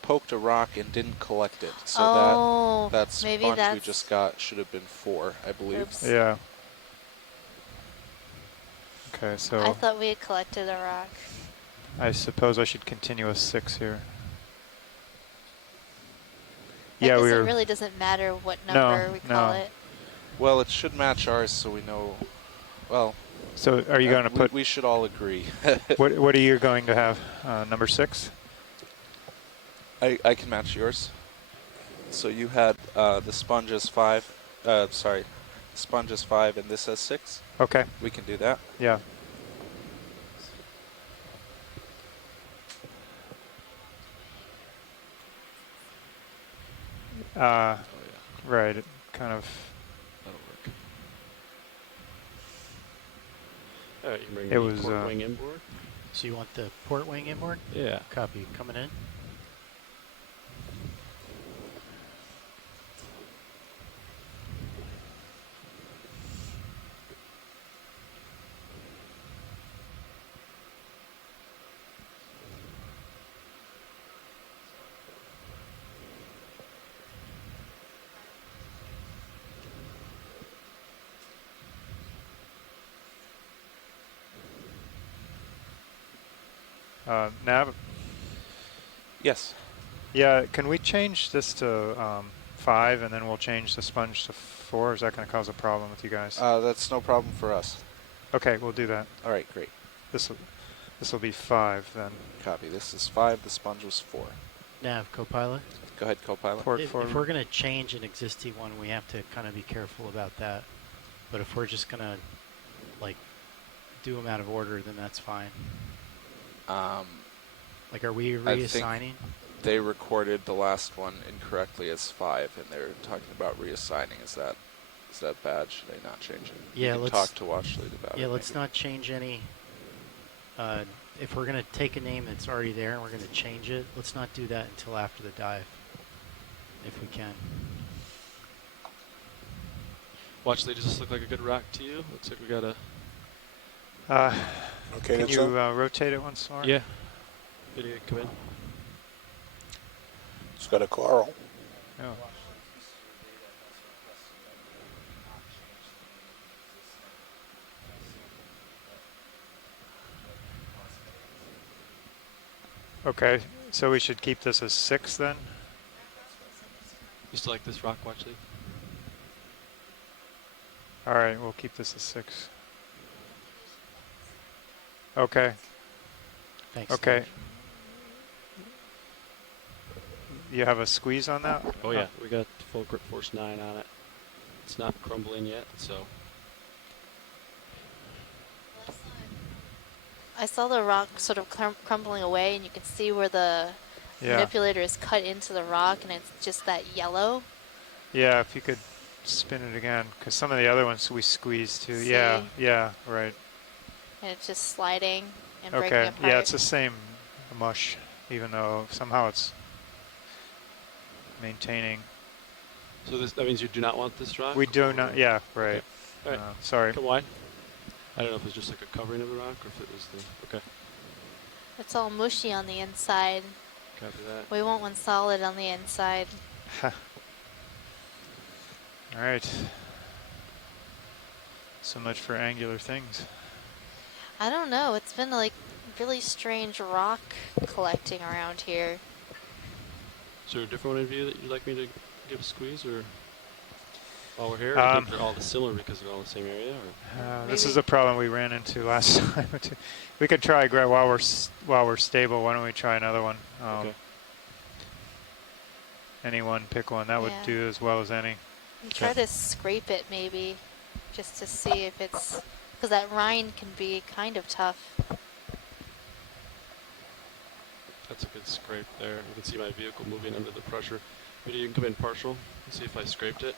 poked a rock and didn't collect it. So Oh, that maybe sponge we that's- just got should have been 4, I believe. Oops. Yeah. Okay. So I thought we had collected a rock. I suppose I should continue with 6 here. Yeah, I guess it really doesn't matter what number we call it. Well, it should match ours, so we know. Well. So are you going to put? We should all agree. What are you going to have? Number 6. I can match yours. So you had the sponge as 5. Sorry, sponge as 5, and this as 6. Okay. We can do that. Yeah. Right. It kind of. That'll work. All right, you can bring It the was, port wing inboard. So you want the port wing inboard? Yeah. Copy. Coming in. Nav? Yes. Yeah, can we change this to 5 and then we'll change the sponge to 4? Is that going to cause a problem with you guys? That's no problem for us. Okay, we'll do that. All right, great. This will be 5 then. Copy. This is 5. The sponge was 4. Nav, co-pilot. Go ahead, co-pilot. If we're going to change an existing one, we have to kind of be careful about that. But if we're just going to, like, do them out of order, then that's fine. Like, are we reassigning? They recorded the last one incorrectly as 5, and they're talking about reassigning. Is that bad? Should they not change it? Yeah, let's talk to Watchlead about it. Yeah, let's not change any. If we're going to take a name that's already there and we're going to change it, let's not do that until after the dive, if we can. Watchlead, does this look like a good rock to you? Looks like we got a. Okay, can you rotate it once more? Yeah. Video, come in. It's got a coral. Oh. Okay, so we should keep this as 6 then? You still like this rock, Watchlead? All right, we'll keep this as 6. Okay. Thanks. Okay. Dave. You have a squeeze on that? Oh yeah, we got full grip force 9 on it. It's not crumbling yet, so. I saw the rock sort of crumbling away, and you can see where the manipulator is cut into the rock, and it's just that yellow. Yeah, if you could spin it again, because some of the other ones we squeezed too. Yeah, right. And it's just sliding and breaking Okay, apart. yeah, it's the same mush, even though somehow it's maintaining. So that means you do not want this rock? We do not, yeah, right. Okay. All right. Sorry. Come wide. I don't know if it was just like a covering of the rock or if it was the, okay. It's all mushy on the inside. Copy that. We want one solid on the inside. All right. So much for angular things. I don't know. It's been like really strange rock collecting around here. Is there a different one in view that you'd like me to give a squeeze, or while we're here? I think they're all similar because they're all in the same area. Or? This is a problem we ran into last time. We could try while we're stable. Why don't we try another one? Okay. Anyone, pick one. That would do as well as any. And try to scrape it maybe, just to see if it's, because that rind can be kind of tough. That's a good scrape there. You can see my vehicle moving under the pressure. Maybe you can come in partial and see if I scraped it.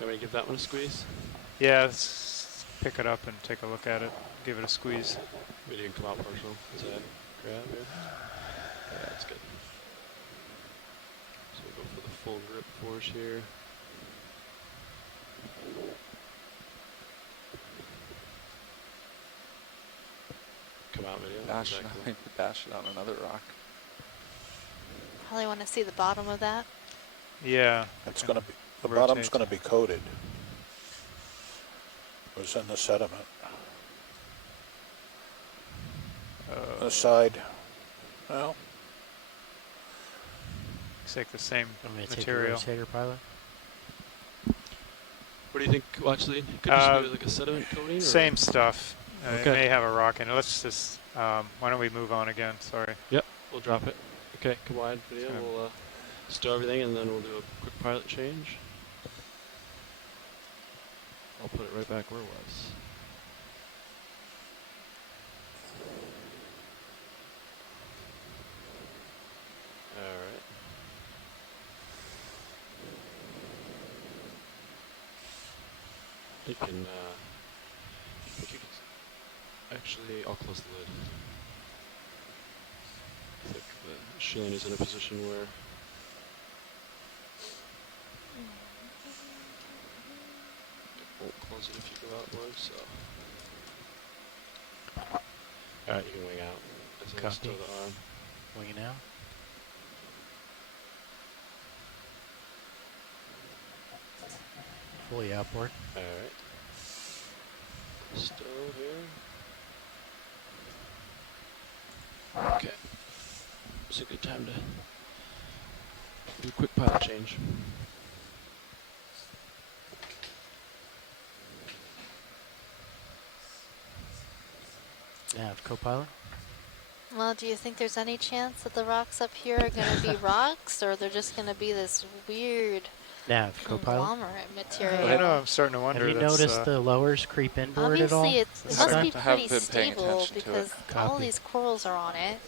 You want me to give that one a squeeze? Yeah, let's pick it up and take a look at it. Give it a squeeze. Maybe you can come out partial. Is that grab here? Yeah, that's good. So we'll go for the full grip force here. Come out video. Bash it on another rock. Probably want to see the bottom of that. Yeah. It's going to be, the bottom's going to be coated. It was in the sediment. the side. Well, Looks like the same I'm going to material. take your rotator pilot. What do you think, Watchley? Could just be like a sediment coating? Same or? stuff. Okay. It may have a rock in it. Let's just, why don't we move on again? Sorry. Yep, we'll drop it. Okay, come wide video. We'll stow everything and then we'll do a quick pilot change. I'll put it right back where it was. Alright. You can, I think you can, actually, I'll close the lid. I think the shielding is in a position where it won't close it if you go outward, so. Alright, you can wing out. As I stow the arm. Winging out. Fully outboard. Alright. Stow here. Okay. It's a good time to do a quick pilot change. Nav, co-pilot. Well, do you think there's any chance that the rocks up here are going to be rocks, or they're just going to be this weird Nav, co-pilot. conglomerate material? I know, I'm starting to wonder. Have you noticed the lowers creep inboard at all? Obviously, it must be pretty stable because all these corals are on it,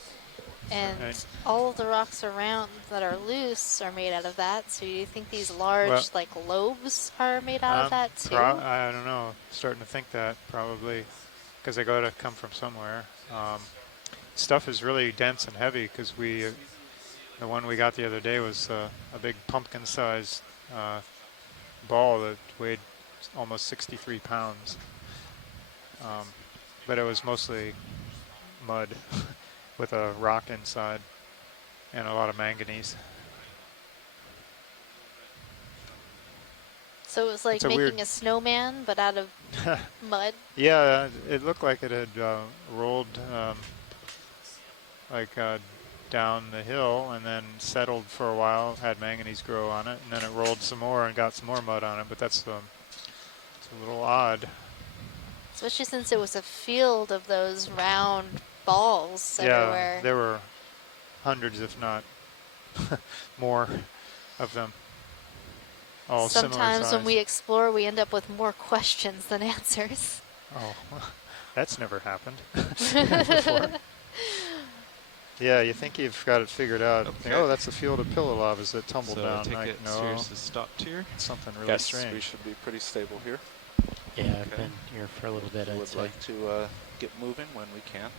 and all of the rocks around that are loose are made out of that. So you think these large, like lobes, are made out of that too? I don't know. Starting to think that probably, because they got to come from somewhere. Stuff is really dense and heavy because the one we got the other day was a big pumpkin-sized ball that weighed almost 63 pounds. But it was mostly mud with a rock inside and a lot of manganese. So it was like making a snowman, but out of mud? Yeah, it looked like it had rolled down the hill and then settled for a while, had manganese grow on it, and then it rolled some more and got some more mud on it, but that's it's a little odd. Especially since it was a field of those round balls everywhere. Yeah, there were hundreds, if not more, of them. All similar Sometimes size. when we explore, we end up with more questions than answers. Oh, that's never happened before. Yeah, you think you've got it figured out. Okay. Oh, that's a field of pillow lavas that tumbled So down. take Like, it no, seriously stopped here. Something really Yes, strange. we should be pretty stable here. Yeah, I've been here for a little bit. We I'd would say. like to get moving when we can.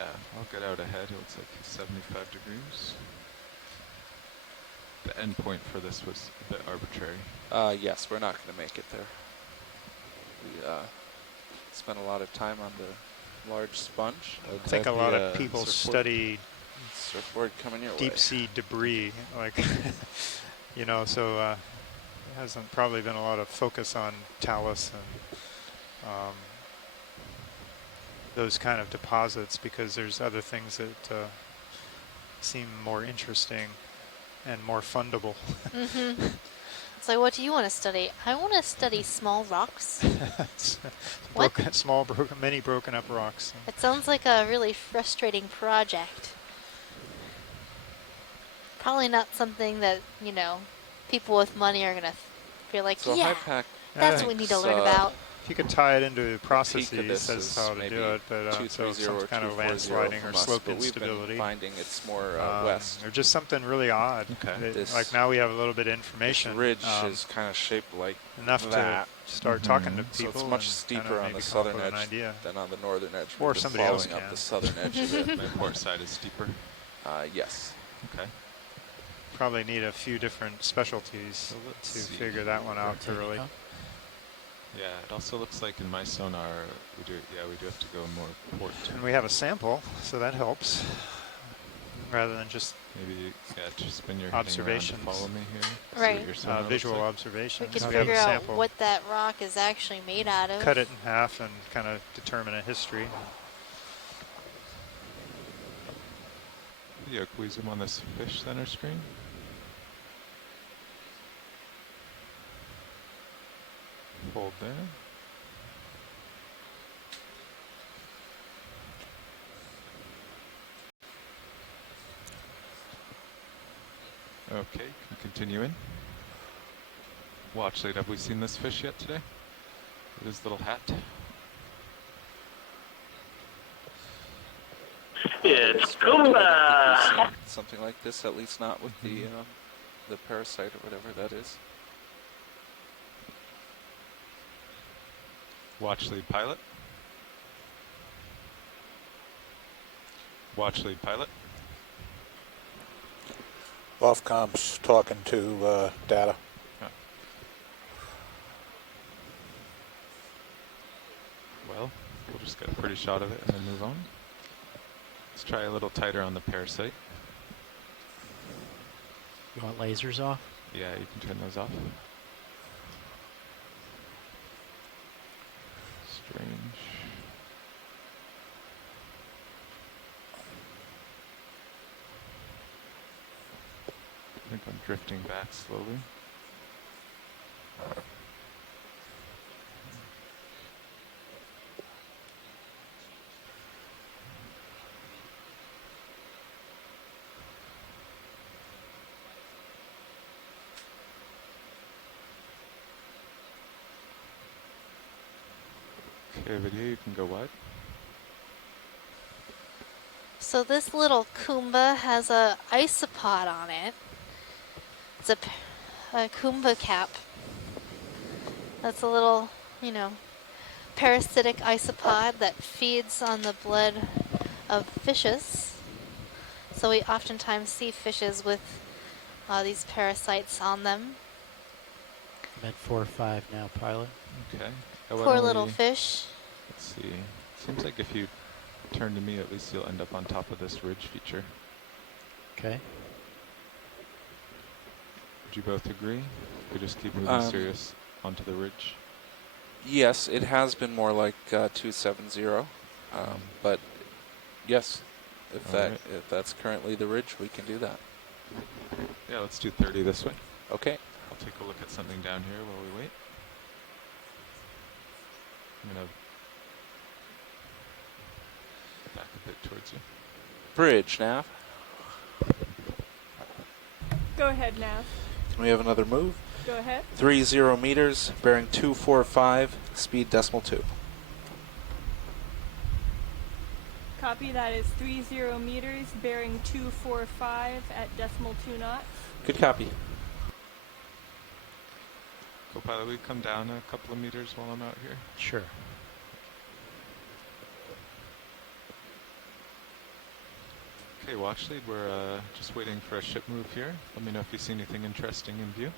Yeah, I'll get out ahead. It looks like 75 degrees. The end point for this was a bit arbitrary. Yes, we're not going to make it there. We spent a lot of time on the large sponge. I think a lot of people study surfboard coming your deep way. sea debris, like you know. So there hasn't probably been a lot of focus on talus and those kind of deposits because there's other things that seem more interesting and more fundable. Mm-hmm. So what do you want to study? I want to study small rocks. Many broken up rocks. It sounds like a really frustrating project. Probably not something that, you know, people with money are going to feel like, so yeah, that's what we need to learn about. If you could tie it into processes, that's how to do it. But so 230 some or kind of 240 landsliding or from us, slope but we've instability. been finding it's more west. Or just something really odd. Okay. That, like now we have a little bit of information. This ridge is kind of shaped like enough that. to start talking to So people. it's much and steeper on maybe the come southern up with edge an idea. than on the northern edge. Or We're just somebody else following can. up the southern edge of it. My port side is steeper. Yes. Okay. Probably need a few different specialties to figure that one out thoroughly. Yeah, it also looks like in my sonar, we do have to go more port. And we have a sample, so that helps. Rather than just maybe just spin your observations. Follow me here. Right. What your sonar Visual looks like. observations. We could have figure a out sample. what that rock is actually made out of. Cut it in half and kind of determine a history. video, can we zoom on this fish center screen? Hold there. Okay, can continue in. Watch lead, have we seen this fish yet today? With his little hat. It's I don't think Kumba! we've seen something like this, at least not with the parasite or whatever that is. Watch lead pilot. Watch lead pilot. Ofcom's talking to data. Well, we'll just get a pretty shot of it and then move on. Let's try a little tighter on the parasite. You want lasers off? Yeah, you can turn those off. Strange. I think I'm drifting back slowly. Okay, video, you can go wide. So this little Kumba has a isopod on it. It's a Kumba cap. That's a little, you know, parasitic isopod that feeds on the blood of fishes. So we oftentimes see fishes with these parasites on them. I'm at 4-5 now, pilot. Okay. Poor little fish. Let's see. Seems like if you turn to me, at least you'll end up on top of this ridge feature. Okay. Would you both agree? We just keep moving serious onto the ridge. Yes, it has been more like 270, but yes, if that's currently the ridge, we can do that. Yeah, let's do 30 this way. Okay. I'll take a look at something down here while we wait. I'm gonna back a bit towards you. Bridge, Nav. Go ahead, Nav. We have another move. Go ahead. 30 meters, bearing 245, speed decimal 2. Copy, that is 30 meters, bearing 245 at decimal 2 knots. Good copy. Co-pilot, will you come down a couple of meters while I'm out here? Sure. Okay, watch lead, we're just waiting for a ship move here. Let me know if you see anything interesting in view.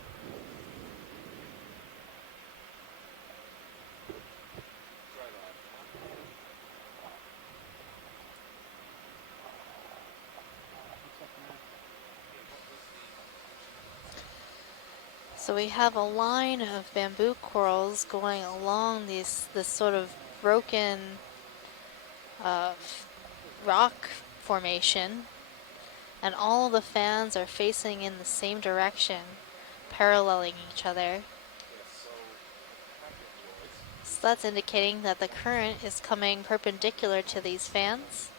So we have a line of bamboo corals going along this sort of broken rock formation, and all the fans are facing in the same direction, paralleling each other. So that's indicating that the current is coming perpendicular to these fans,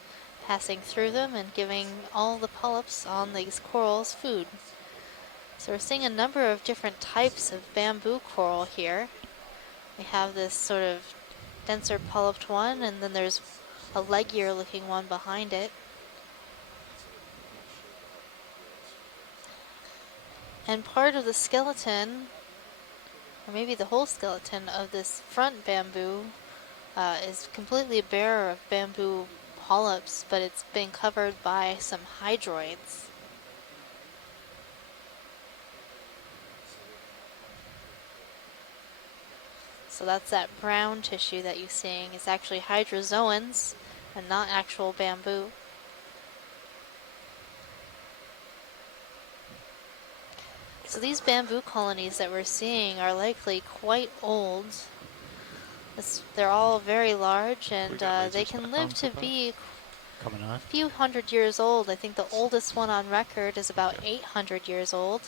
passing through them and giving all the polyps on these corals food. So we're seeing a number of different types of bamboo coral here. We have this sort of denser polyped one, and then there's a leggier looking one behind it. And part of the skeleton, or maybe the whole skeleton of this front bamboo is completely bare of bamboo polyps, but it's been covered by some hydroids. So that's that brown tissue that you're seeing. It's actually hydrozoans and not actual bamboo. So these bamboo colonies that we're seeing are likely quite old. They're all very large, and they can live to be Coming on. a few hundred years old. I think the oldest one on record is about 800 years old.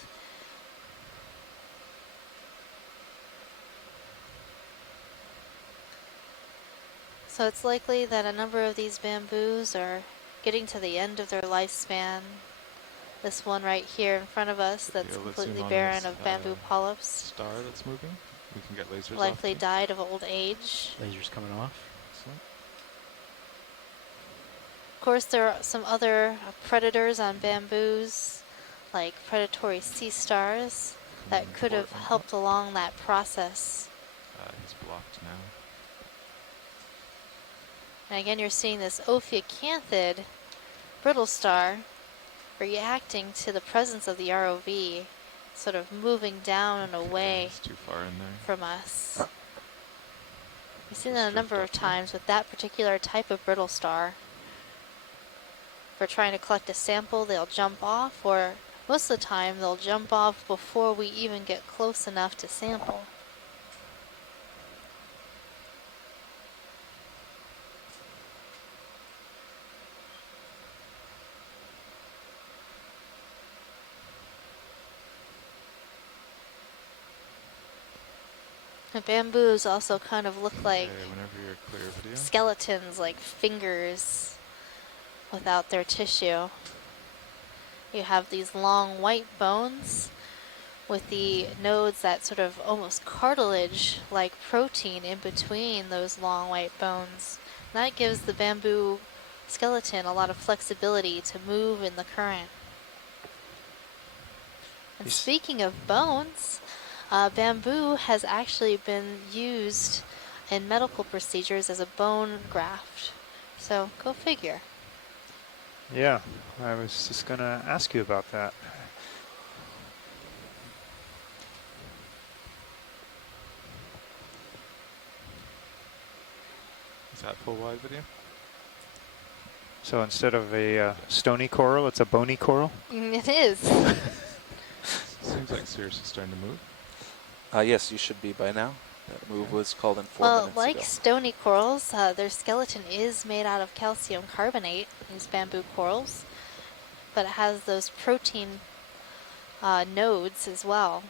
So it's likely that a number of these bamboos are getting to the end of their lifespan. This one right here in front of us that's completely barren of bamboo polyps. Star that's moving. We can get lasers Likely off. died of old age. Lasers coming off. Excellent. Of course, there are some other predators on bamboos, like predatory sea stars, that could have helped along that process. He's blocked now. And again, you're seeing this Ophiocanthid brittle star reacting to the presence of the ROV, sort of moving down and away too far in there. from us. We've seen that a number of times with that particular type of brittle star. If we're trying to collect a sample, they'll jump off, or most of the time they'll jump off before we even get close enough to sample. The bamboos also kind of look like skeletons, like fingers without their tissue. You have these long white bones with the nodes that sort of almost cartilage-like protein in between those long white bones. That gives the bamboo skeleton a lot of flexibility to move in the current. And speaking of bones, bamboo has actually been used in medical procedures as a bone graft. So go figure. Yeah, I was just going to ask you about that. Is that full wide video? So instead of a stony coral, it's a bony coral? It is. Seems like Sirius is starting to move. Yes, you should be by now. That move was called in 4 Well, minutes like ago. stony corals, their skeleton is made out of calcium carbonate, these bamboo corals, but it has those protein nodes as well.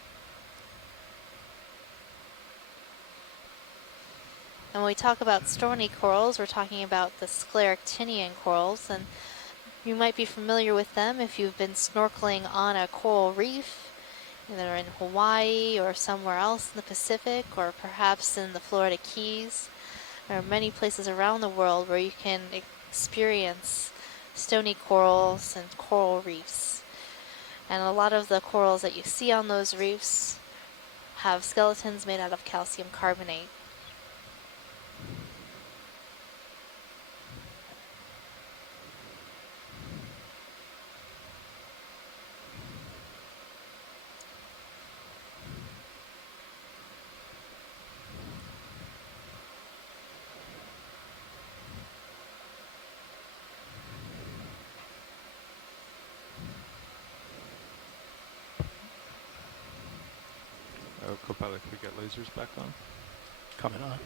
And when we talk about stony corals, we're talking about the scleractinian corals, and you might be familiar with them if you've been snorkeling on a coral reef, either in Hawaii or somewhere else in the Pacific, or perhaps in the Florida Keys. There are many places around the world where you can experience stony corals and coral reefs. And a lot of the corals that you see on those reefs have skeletons made out of calcium carbonate. Copilot, can we get lasers back on? Coming on.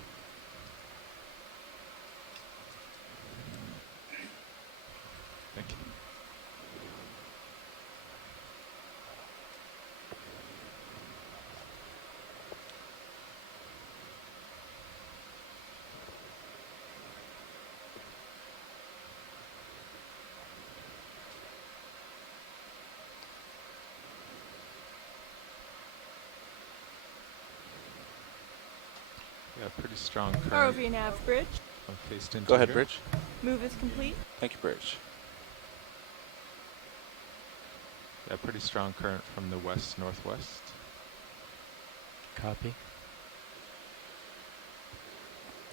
Thank you. Yeah, pretty strong current. ROV nav bridge. Faced into Go ahead, here. Bridge. Move is complete. Thank you, Bridge. Yeah, pretty strong current from the west-northwest. Copy.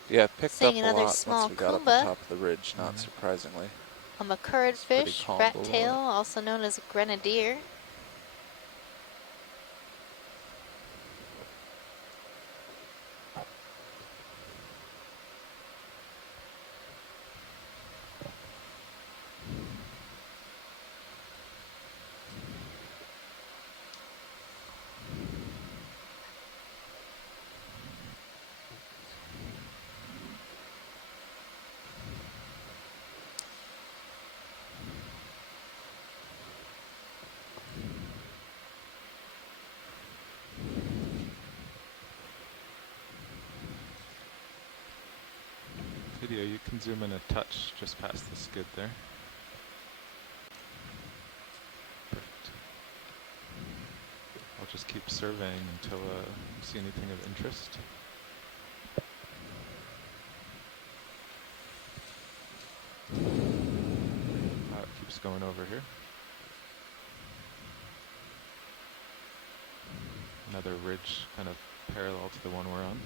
Yeah, it picked Seeing up a another lot small once we got up kumba. on top of the ridge, not surprisingly. A macurrid pretty fish, calm rat below tail, it. also known as a grenadier. video, you can zoom in a touch just past the skid there. Perfect. I'll just keep surveying until we see anything of interest. It keeps going over here. Another ridge kind of parallel to the one we're on.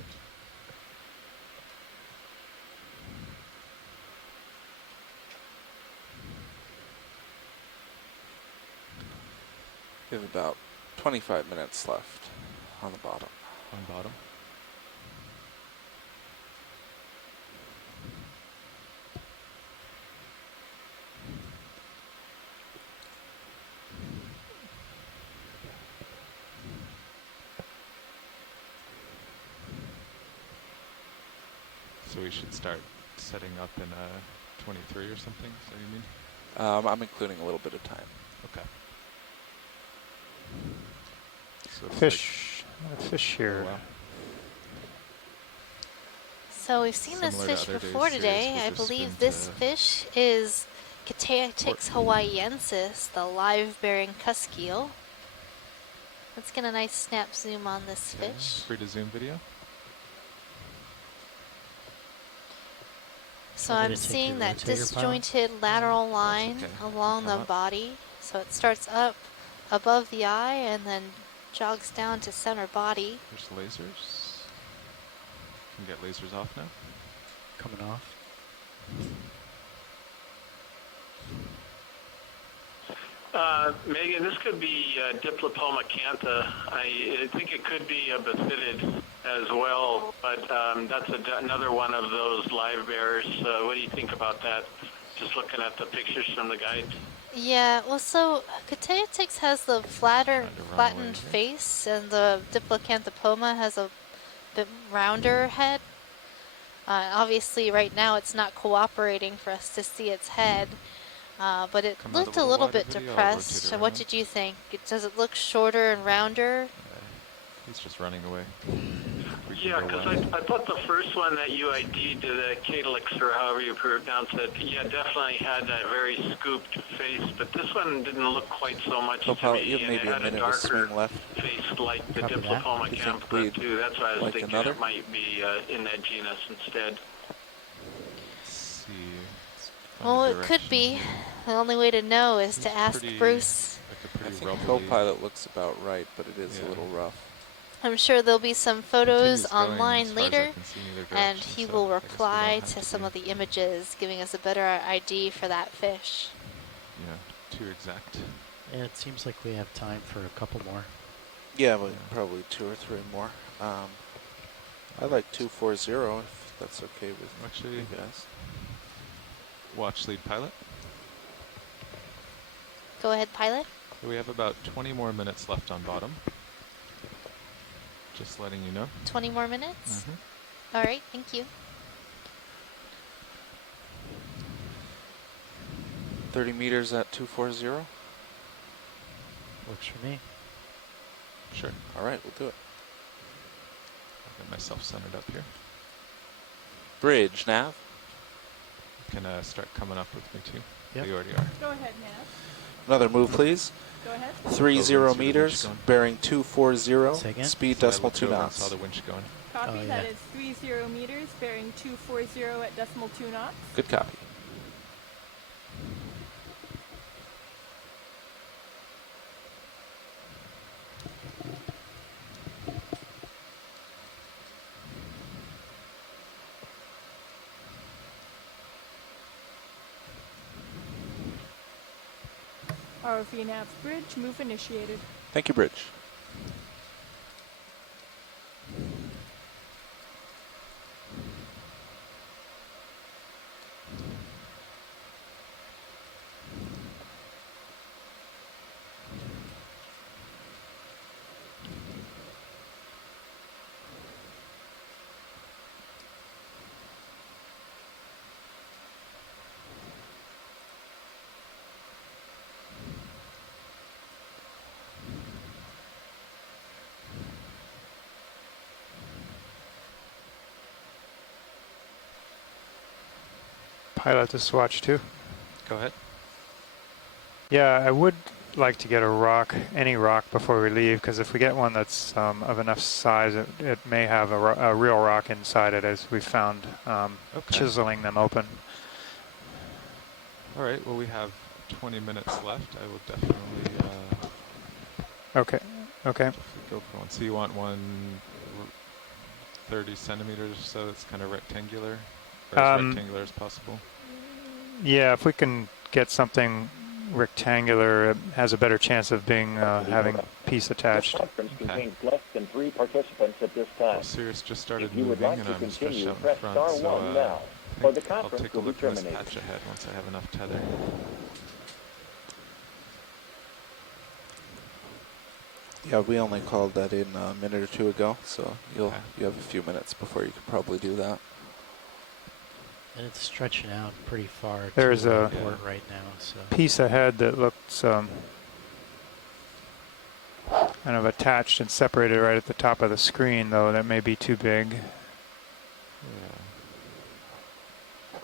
We have about 25 minutes left on the bottom. On bottom. So we should start setting up in 23 or something, is that what you mean? I'm including a little bit of time. Okay. So Fish here. Oh, wow. So we've seen this Similar to fish other before days' today. series, we'll I just believe spin this to- fish is Okeanos hawaiiensis, the live-bearing cusk eel. Let's get a nice snap zoom on this Okay, fish. free to zoom video. So Want I'm me to take seeing your that rotator, pilot? disjointed lateral line okay. along the Come up. body. So it starts up above the eye and then jogs down to center body. There's lasers. Can get lasers off now. Coming off. Megan, this could be Diplopoma cantha. I think it could be a bifidid as well, but that's another one of those live bears. What do you think about that? Just looking at the pictures from the guide. Yeah, well, so Okeanos has the flattened face, and the Diplocanthopoma has a bit rounder head. Obviously, right now it's not cooperating for us to see its head, but it Come out looked a a little little wider bit video, I'll depressed. rotate it So what around. did you think? Does it look shorter and rounder? He's just running away. Yeah, because I thought the first one that you ID'd, the Calyx, or however you pronounce it, yeah, definitely had that very scooped face, but this one didn't look quite so much to Pilot, me, you have and it maybe a had a minute of darker swing left. face like the Copy that. Diplopoma Do you think cantha we'd too. That's why I was like thinking another? it might be in that genus instead. Let's see. Let's find Well, a it could direction be. here. The only way to know is Seems to ask pretty- Bruce. Like a I pretty think rubbly. co-pilot looks about right, but it is Yeah. a little rough. I'm sure there'll be some photos Continues going as online far as I later, can see in either and direction, he so will I guess we don't reply have to to some be, of the images, giving us a better ID for that fish. too exact. Yeah, it seems like we have time for a couple more. Yeah, but probably 2 or 3 more. I like 240 if that's okay with Actually, you guys. Watch lead pilot. Go ahead, pilot. We have about 20 more minutes left on bottom. Just letting you know. 20 more minutes? Mm-hmm. All right, thank you. 30 meters at 240. Works for me. Sure. All right, we'll do it. I'll get myself centered up here. Bridge, nav. You can start coming up with me too. Yep. You already are. Go ahead, Nav. Another move, please. Go ahead. 30 meters, bearing 240, Say again? speed So I decimal looked 2 over and knots. saw the winch going. Copy, Oh, that yeah. is 30 meters, bearing 240 at decimal 2 knots. Good copy. ROV nav bridge, move initiated. Thank you, Bridge. pilot this watch too? Go ahead. Yeah, I would like to get a rock, any rock, before we leave, because if we get one that's of enough size, it may have a real rock inside it, as we found chiseling them open. All right. Well, we have 20 minutes left. I will definitely. Okay. Okay. Go for one. So you want one 30 centimeters, so it's kind of rectangular, or as rectangular as possible. Yeah, if we can get something rectangular, it has a better chance of being having piece attached. This conference contains less than 3 participants at this time. Well, Sirius just started if you would moving, like and to I'm stretched continue, out in press front. star So 1 now, or the I'll conference take a will be look at this terminated. patch ahead once I have enough tether. Yeah, we only called that in a minute or two ago, so you have a few minutes before you could probably do that. And it's stretching out pretty far There's to a port right now. So piece ahead that looks kind of attached and separated right at the top of the screen, though. That may be too big. Yeah. All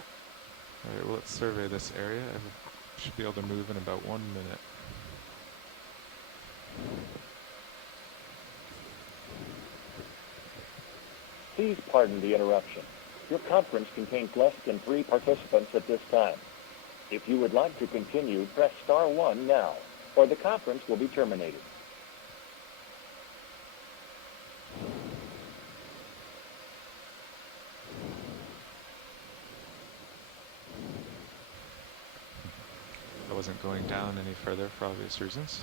right, well, let's survey this area. I should be able to move in about 1 minute. Please pardon the interruption. Your conference contains less than 3 participants at this time. If you would like to continue, press star 1 now, or the conference will be terminated. I wasn't going down any further for obvious reasons.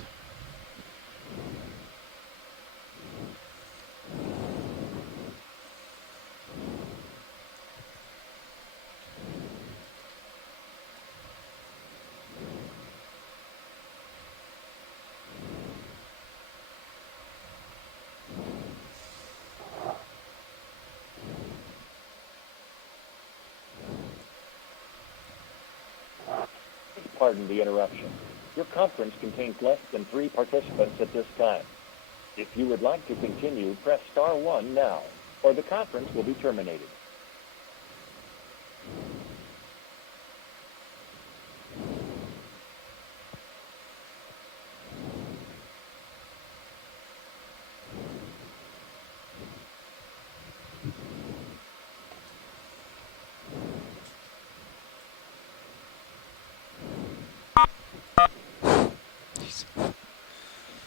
Pardon the interruption. Your conference contains less than 3 participants at this time. If you would like to continue, press star 1 now, or the conference will be terminated.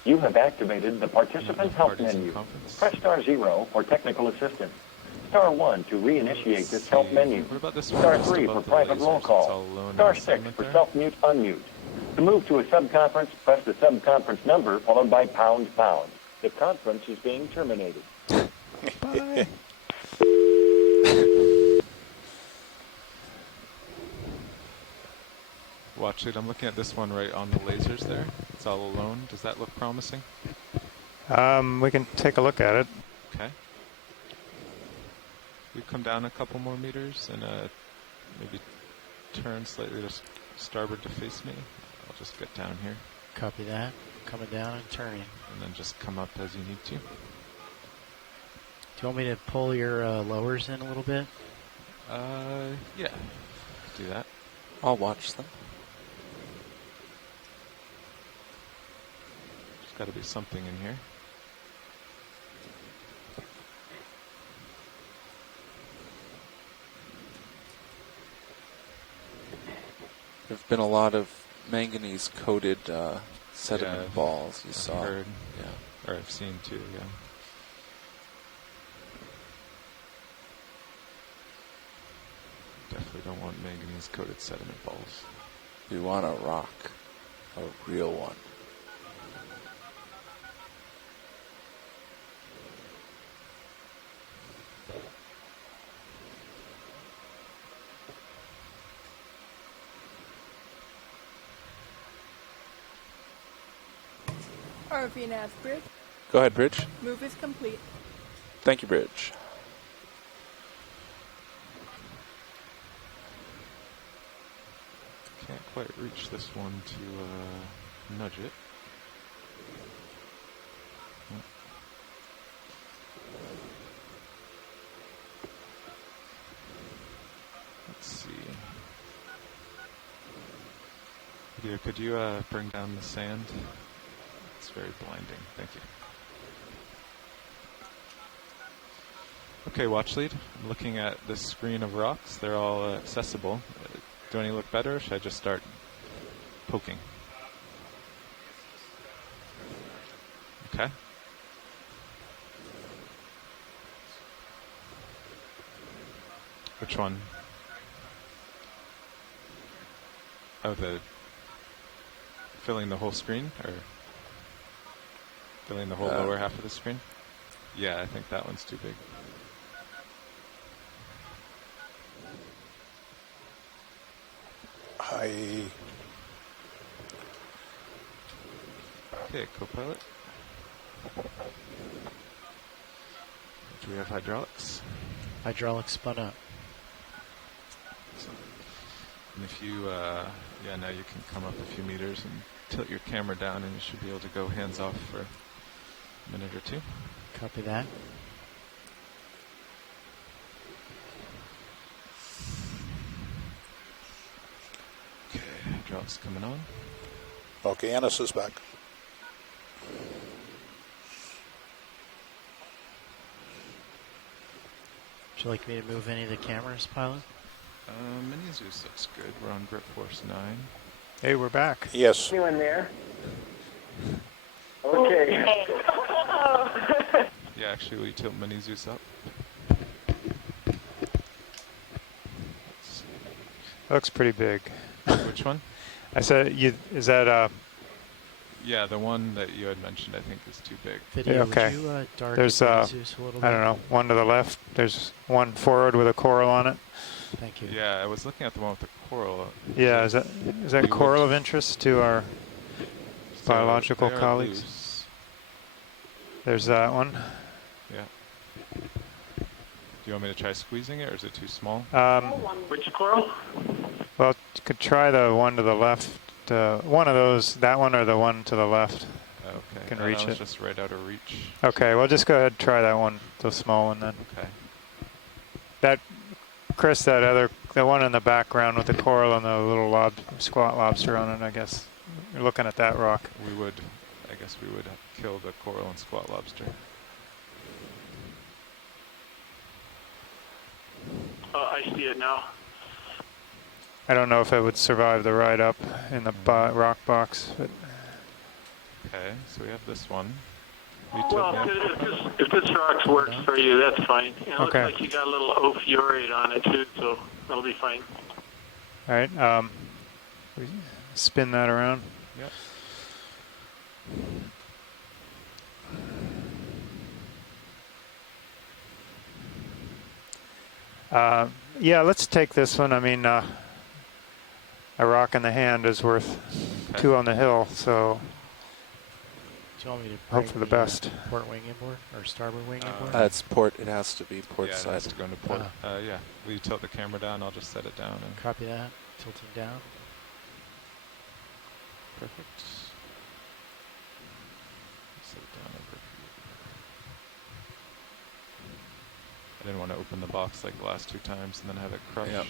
You have activated the participant help menu. Press star 0 for technical assistance. Star 1 to reinitiate this help menu. Star 3 for private roll call. Star 6 for self-mute unmute. To move to a subconference, press the subconference number followed by ##. The conference is being terminated. Bye. Watch it. I'm looking at this one right on the lasers there. It's all alone. Does that look promising? We can take a look at it. Okay. We come down a couple more meters and maybe turn slightly to starboard to face me. I'll just get down here. Copy that. Coming down and turning. And then just come up as you need to. Do you want me to pull your lowers in a little bit? Yeah. Do that. I'll watch them. There's got to be something in here. There've been a lot of manganese-coated sediment balls. You saw. Heard. Yeah. Or I've seen too. Yeah. Definitely don't want manganese-coated sediment balls. We want a rock, a real one. RVNAV Bridge. Go ahead, Bridge. Move is complete. Thank you, Bridge. Can't quite reach this one to nudge it. Let's see. Video, could you bring down the sand? It's very blinding. Thank you. Okay, watch lead. I'm looking at this screen of rocks. They're all accessible. Do any look better? Or should I just start poking? Okay. Which one? Oh, the filling the whole screen, or filling the whole lower half of the screen? Yeah, I think that one's too big. Okay, co-pilot. Do we have hydraulics? Hydraulics spun up. And if you, yeah, now you can come up a few meters and tilt your camera down, and you should be able to go hands off for a minute or two. Copy that. Okay, hydraulics coming on. Okeanos is back. Would you like me to move any of the cameras, pilot? Mini Zeus looks good. We're on grip force 9. Hey, we're back. Yes. You in there? Okay. Yeah, actually, will you tilt Mini Zeus up? Looks pretty big. Which one? I said, is that Yeah, the one that you had mentioned, I think, is too big. Video, yeah, okay. would you, darken There's Mini Zeus a little I bit? don't know, one to the left. There's one forward with a coral on it. Thank you. Yeah, I was looking at the one with the coral. Yeah, is that coral of interest to our biological colleagues? Loose. There's that one. Yeah. Do you want me to try squeezing it, or is it too small? Which coral? Well, you could try the one to the left. One of those, that one or the one to the left. Okay. Can reach that was it. just right out of reach. Okay, well, just go ahead and try that one, the small one then. Okay. That, Chris, the one in the background with the coral and the little squat lobster on it, I guess. You're looking at that rock. I guess we would kill the coral and squat lobster. I see it now. I don't know if it would survive the ride up in the rock box. But Okay, so we have this one. Well, if this rock works for you, that's fine. It looks Okay. like you got a little ophiurate on it too, so that'll be fine. all right, we spin that around. Yep. Yeah, let's take this one. I mean, a rock in the hand is worth two on the hill, so Do you want me to hope bring for the best. Port wing inboard or starboard wing inboard? It's port. It has to be port Yeah, side. it has to go into port. Yeah, will you tilt the camera down? I'll just set it down. And Copy that. Tilting down. perfect. Set it down over. I didn't want to open the box like the last 2 times and then have it crush. Yep.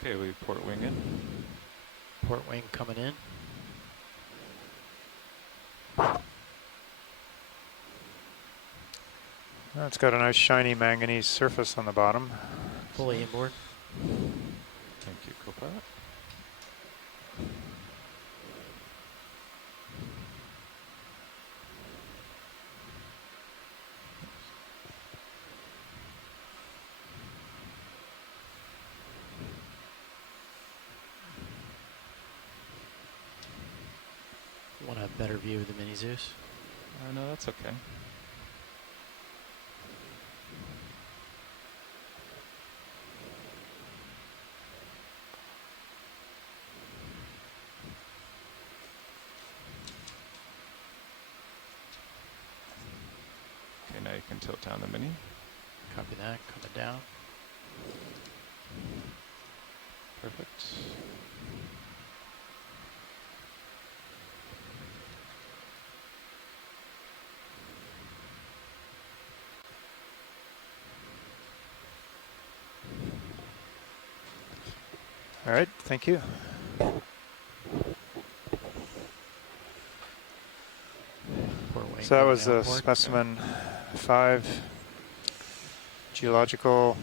Okay, we port wing in. Port wing coming in. Well, it's got a nice shiny manganese surface on the bottom. Fully inboard. Thank you, co-pilot. Want a better view of the Mini Zeus? No, that's okay. Okay, now you can tilt down the Mini. Copy that. Coming down. Perfect. All right, thank you. So that was specimen 5, geological,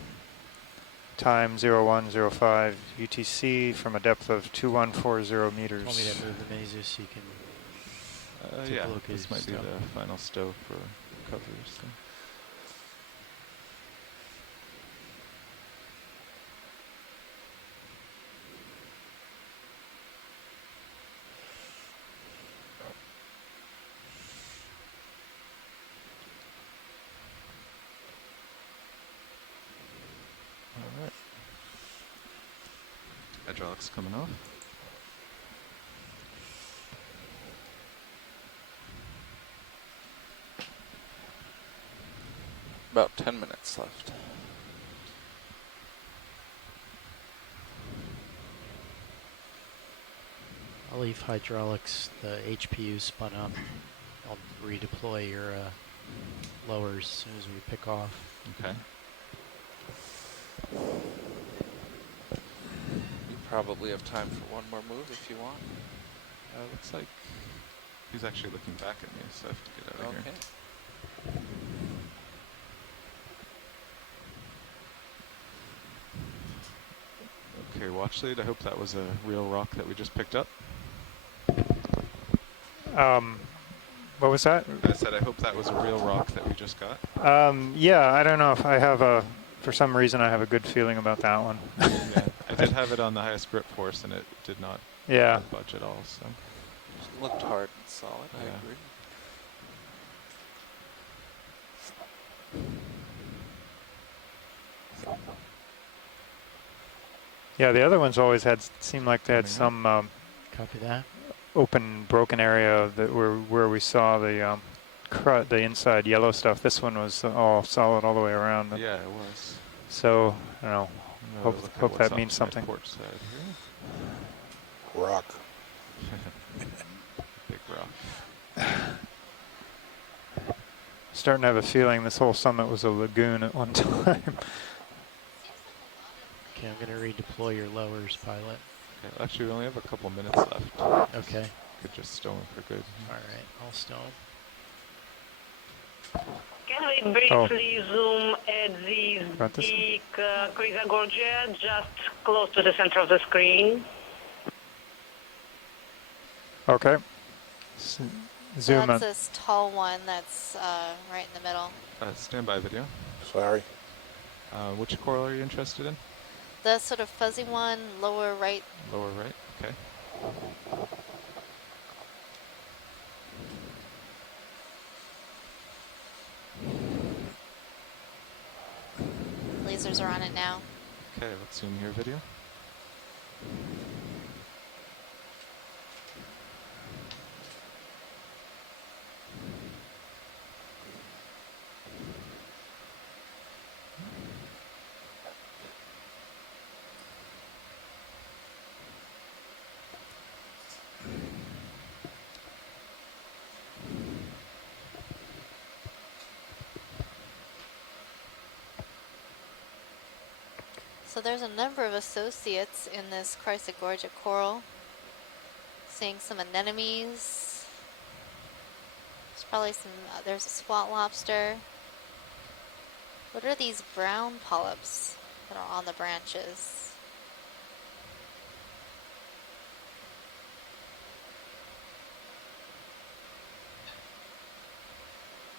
time 0105 UTC from a depth of 2140 meters. Told me to move the Mazus so you can take yeah, a look at this might be stuff. the final stow for recovery. So. All right. Hydraulics coming off. About 10 minutes left. I'll leave hydraulics, the HPU spun up. I'll redeploy your lowers as soon as we pick off. Okay. You probably have time for one more move if you want. Looks like he's actually looking back at me, so I have to get out of here. Okay, watch lead. I hope that was a real rock that we just picked up. What was that? I said I hope that was a real rock that we just got. Yeah, I don't know if I have for some reason I have a good feeling about that one. Yeah, I did have it on the highest grip force and it did not budge at all. So it looked hard and solid, I agree. Yeah, the other ones always seemed like they had some copy that open, broken area that where we saw the inside yellow stuff. This one was all solid all the way around. Yeah, it was. So I don't know. Hope that means something. Port side here. Rock. Big rock. Starting to have a feeling this whole summit was a lagoon at one time. Okay, I'm going to redeploy your lowers, pilot. Okay, actually, we only have a couple minutes left. Okay. Could just stow him for good. All right, I'll stow him. Can we briefly zoom at the peak Gorgia, just close to the center of the screen? Okay. Zoom that's in. this tall one that's right in the middle. Standby video. Sorry. Which coral are you interested in? The sort of fuzzy one, lower right. Lower right, okay. Lasers are on it now. Okay, let's zoom your video. So there's a number of associates in this Chrysogorgia coral. Seeing some anemones. There's probably some, there's a squat lobster. What are these brown polyps that are on the branches?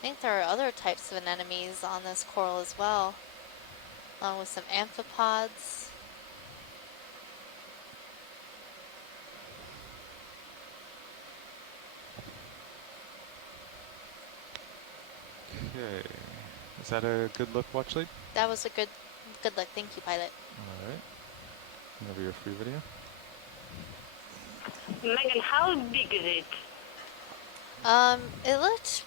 I think there are other types of anemones on this coral as well, along with some amphipods. Okay, is that a good look, watch lead? That was a good look. Thank you, pilot. All right. Whenever your free video. Megan, how big is it? It looked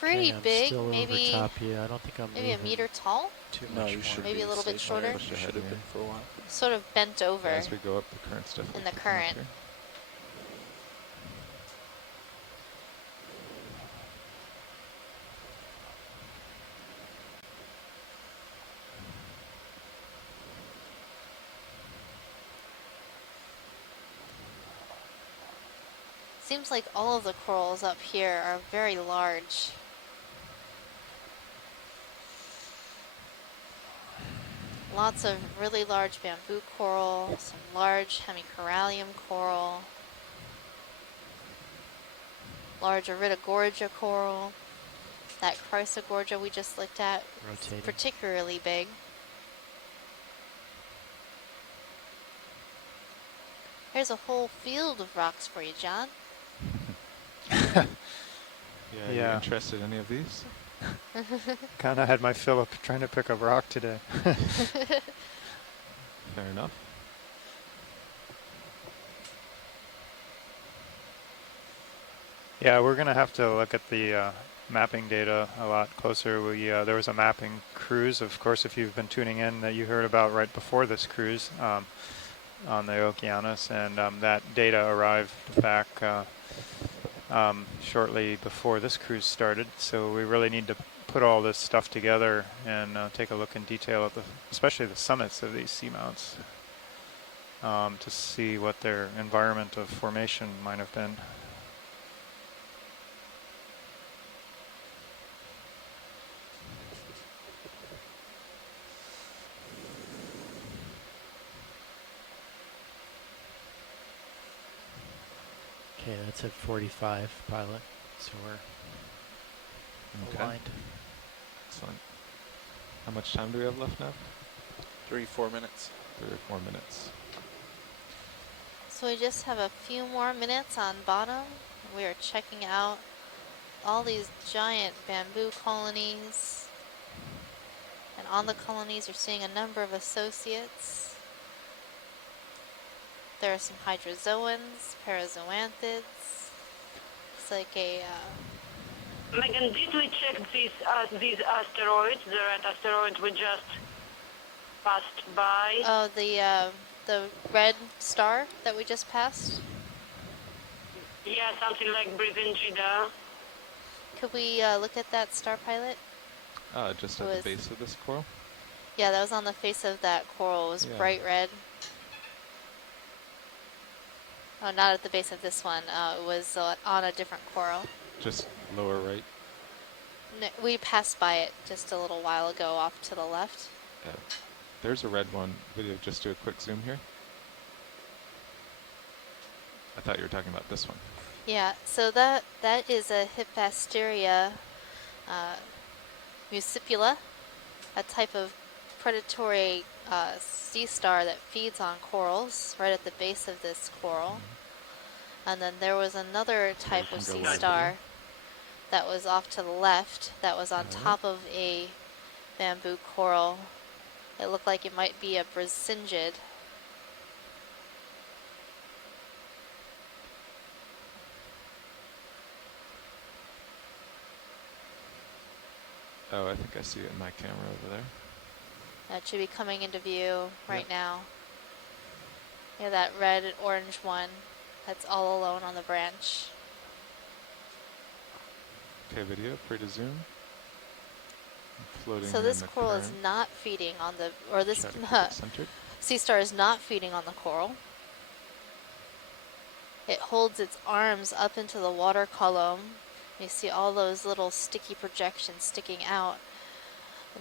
pretty I'm big. still Maybe over top here. I don't think I'm maybe a moving meter tall. Too No, much you more. should Maybe be a little bit stationary. shorter. You should have been for a while. Sort of bent over As we go up, the current's definitely in the picking up current. here. Seems like all of the corals up here are very large. Lots of really large bamboo coral, some large hemicorallium coral, large iridogorgia coral. That chrysogorgia we just looked at is particularly big. There's a whole field of rocks for you, John. Yeah, you interested in any of these? Kind of had my fill up trying to pick a rock today. Fair enough. Yeah, we're going to have to look at the mapping data a lot closer. There was a mapping cruise, of course, if you've been tuning in, that you heard about right before this cruise on the Okeanos, and that data arrived back shortly before this cruise started. So we really need to put all this stuff together and take a look in detail at especially the summits of these seamounts to see what their environment of formation might have been. Okay, that's at 45, pilot. So we're aligned. Excellent. How much time do we have left now? 3 or 4 minutes. 3 or 4 minutes. So we just have a few more minutes on bottom. We are checking out all these giant bamboo colonies. And on the colonies, you're seeing a number of associates. There are some hydrozoans, parazoanthids. It's like a... Megan, did we check these asteroids, the red asteroid we just passed by? Oh, the red star that we just passed? Yeah, something like Brigida. Could we look at that star, pilot? Just at the base of this coral? Yeah, that was on the face of that coral. It was bright red. Oh, not at the base of this one. It was on a different coral. Just lower right? No, we passed by it just a little while ago off to the left. There's a red one. Video, just do a quick zoom here. I thought you were talking about this one. Yeah, so that is a Hippasteria muscipula, a type of predatory sea star that feeds on corals right at the base of this coral. And then there was another type of sea star that was off to the left that was on top of a bamboo coral. It looked like it might be a brisingid. Oh, I think I see it in my camera over there. That should be coming into view right now. Yeah, that red and orange one that's all alone on the branch. Okay, video, free to zoom. Floating So this coral is not feeding on the, or this sea star is not feeding on the coral. It holds its arms up into the water column. You see all those little sticky projections sticking out.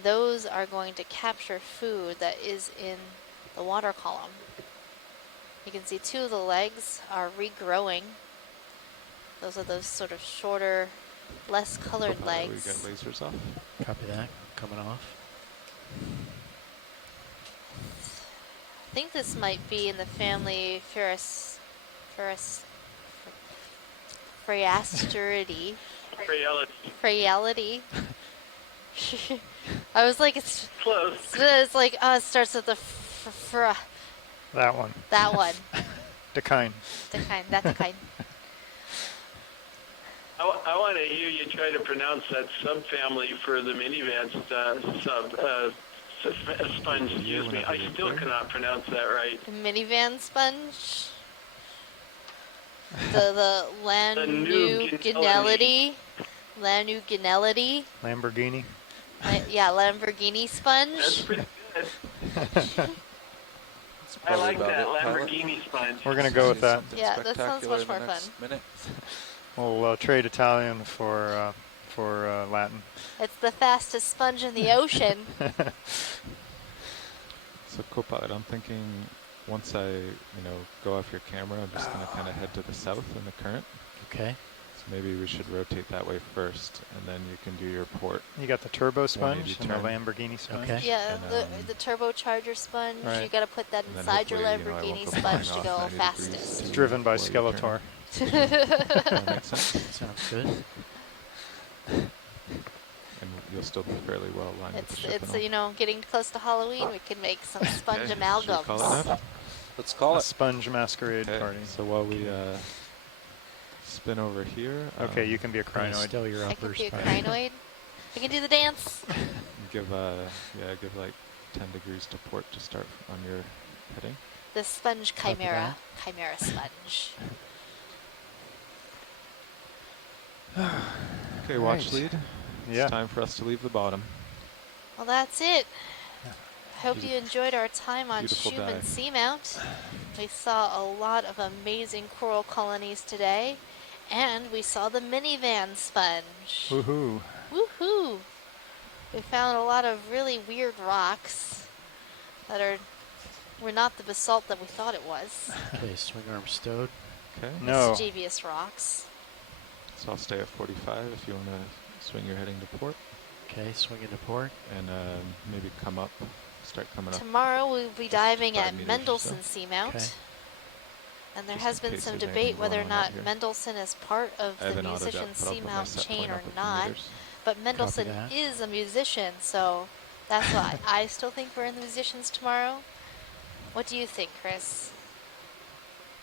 Those are going to capture food that is in the water column. You can see 2 of the legs are regrowing. Those are those sort of shorter, less colored legs. We got lasers off. Copy that. Coming off. I think this might be in the family Phreasteridae. Phreality. I was like, it's close. It's like, it starts with the That one. That one. Decine. That's a kind. I want to hear you try to pronounce that subfamily for the minivan sponge. Excuse me. I still cannot pronounce that right. The minivan sponge. The Lanuginellidae. Lanuginellidae. I like that Lamborghini sponge. We're going to go with that. Yeah, that sounds much more fun. We'll trade Italian for Latin. It's the fastest sponge in the ocean. So Copilot, I'm thinking once I, go off your camera, I'm just going to kind of head to the south in the current. Okay. So maybe we should rotate that way first, and then you can do your port. You got the turbo sponge and the turn. Lamborghini sponge? Okay. Yeah, the turbocharger sponge, Right. you got to put that And then inside your hopefully, I Lamborghini won't go sponge flying to off go 90 fastest. degrees Driven by before you Skeletor. That makes sense. Sounds good. And you'll still be fairly well aligned with the ship. It's getting close to Halloween. We can make some sponge Okay, should we amalgams. call it enough? Let's call A it. sponge masquerade Okay, party. so while we spin over here. Okay, you can be a Kinda crinoid. Still your I can uppers. be a but- crinoid. I can do the dance. Give like 10 degrees to port to start on your heading. The sponge Copy chimera. Chimera sponge. Okay, watch Right. lead. Yeah. It's time for us to leave the bottom. Well, that's it. Hope you enjoyed our time on Beautiful Schumann dive. Seamount. We saw a lot of amazing coral colonies today, and we saw the minivan sponge. Woohoo. Woohoo! We found a lot of really weird rocks that were not the basalt that we thought it was. Okay, swing arm stowed. Okay. No. Mischievous rocks. So I'll stay at 45 if you want to swing your heading to port. Okay, swing into port. And maybe start coming up. Tomorrow we'll be diving 5 at meters or Mendelssohn so. Seamount. Okay. And there Just has in been case some there's debate anything whether or going on not here. Mendelssohn is part of I have the an auto musician depth, but I'll put my Seamount set chain point or up a few not. meters. But Mendelssohn that. is a musician, so that's why I still think we're in the musicians tomorrow. What do you think, Chris?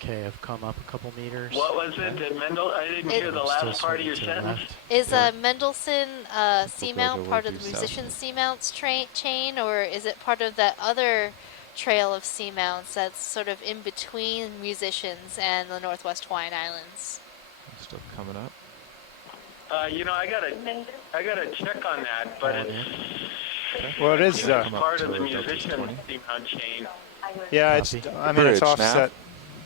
Okay, I've come up a couple meters. What was it that Mendel? I didn't hear the I'm last still part of your swinging to the sentence. left. Is Mendelssohn Seamount over part of due the south. musician Seamounts chain, or is it part of that other trail of Seamounts that's sort of in between musicians and the Northwest Hawaiian Islands? Still coming up. I gotta check on that, but it's Well, it is. it's Come up part to of the a Delta musician 20. Seamount chain. Yeah, Copy. it's Bridge, offset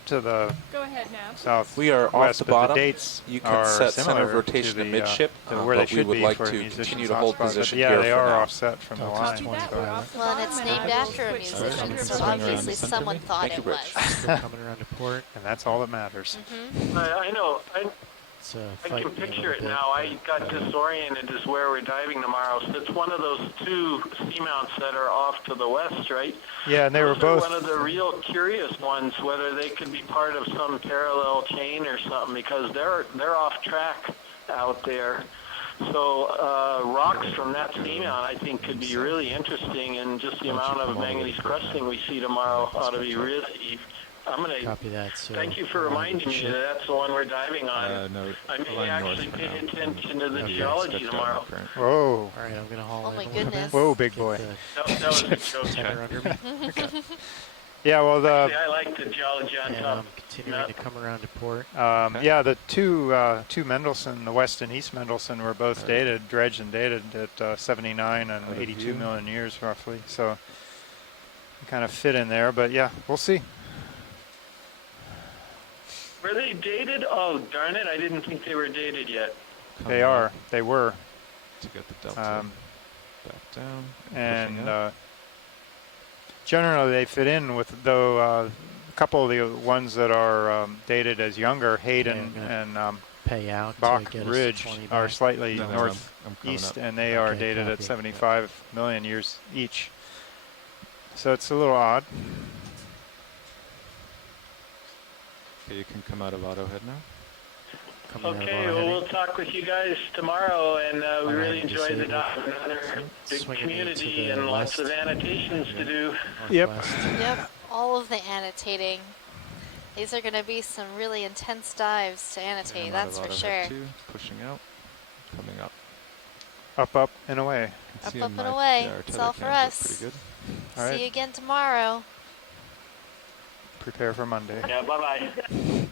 to the Go ahead now. south. We are off west, the but bottom. The dates You can are set similar center of rotation to to the, midship, where but they we should would be like for to a musician's continue to hold hotspot, but position yeah, here they for are now. offset from the Delta line. 25. We're off the Well, and bottom, it's and named I will after a switch musician, I'm center gonna so swing around obviously the center someone of me. thought Thank it you, Rich. was. Still coming around to port. And that's all that matters. I know. It's I fighting can me a picture little it bit, now. but I got disoriented as where we're diving tomorrow. So it's one of those two seamounts that are off to the west, right? Yeah, and they were Those are both. one of the real curious ones, whether they could be part of some parallel chain or something, because they're off track out there. So rocks from that seamount, I think, could be really interesting, and just the amount of manganese crusting we see tomorrow ought to be really. I'm gonna copy that. So thank you for align reminding with me ship. that that's the one we're diving on. No, I may align north actually for pay now. attention to the Yeah, geology step down tomorrow. the current. Whoa. All right, I'm gonna haul Oh in my a little goodness. bit. Whoa, big Get boy. That was a joke. the center under me. Yeah, well, See, I like the geology on And top. I'm continuing to come around to port. yeah, the two Mendelssohn, the West and East Mendelssohn, were both dated, dredged and dated at 79 and Out of 82 view. million years roughly. So kind of fit in there, but yeah, we'll see. Were they dated? Oh, darn it. I didn't think they were dated yet. They are. They were. To get the delta back down. And pushing up. generally they fit in with, though, a couple of the ones that are dated as younger, Hayden and pay out to Bach get us to Ridge 20 are back. slightly No, I'm coming northeast, up. and they are Okay, dated at copy. 75 million years each. So it's a little odd. Okay, you can come out of auto head now. Okay, well, we'll talk with you guys tomorrow, and we really right, enjoyed the disabled. dock. Another big Swinging community into the and lots of west. annotations to do. Yep. Yep, all of the annotating. These are going to be some really intense dives to annotate, I'm out that's of for auto sure. head 2, pushing out, coming up. Up and away. You can Up, see up, in and my- away. yeah, our It's tether all for cams look us. Pretty good. All right. See you again tomorrow. Prepare for Monday. Yeah, bye-bye.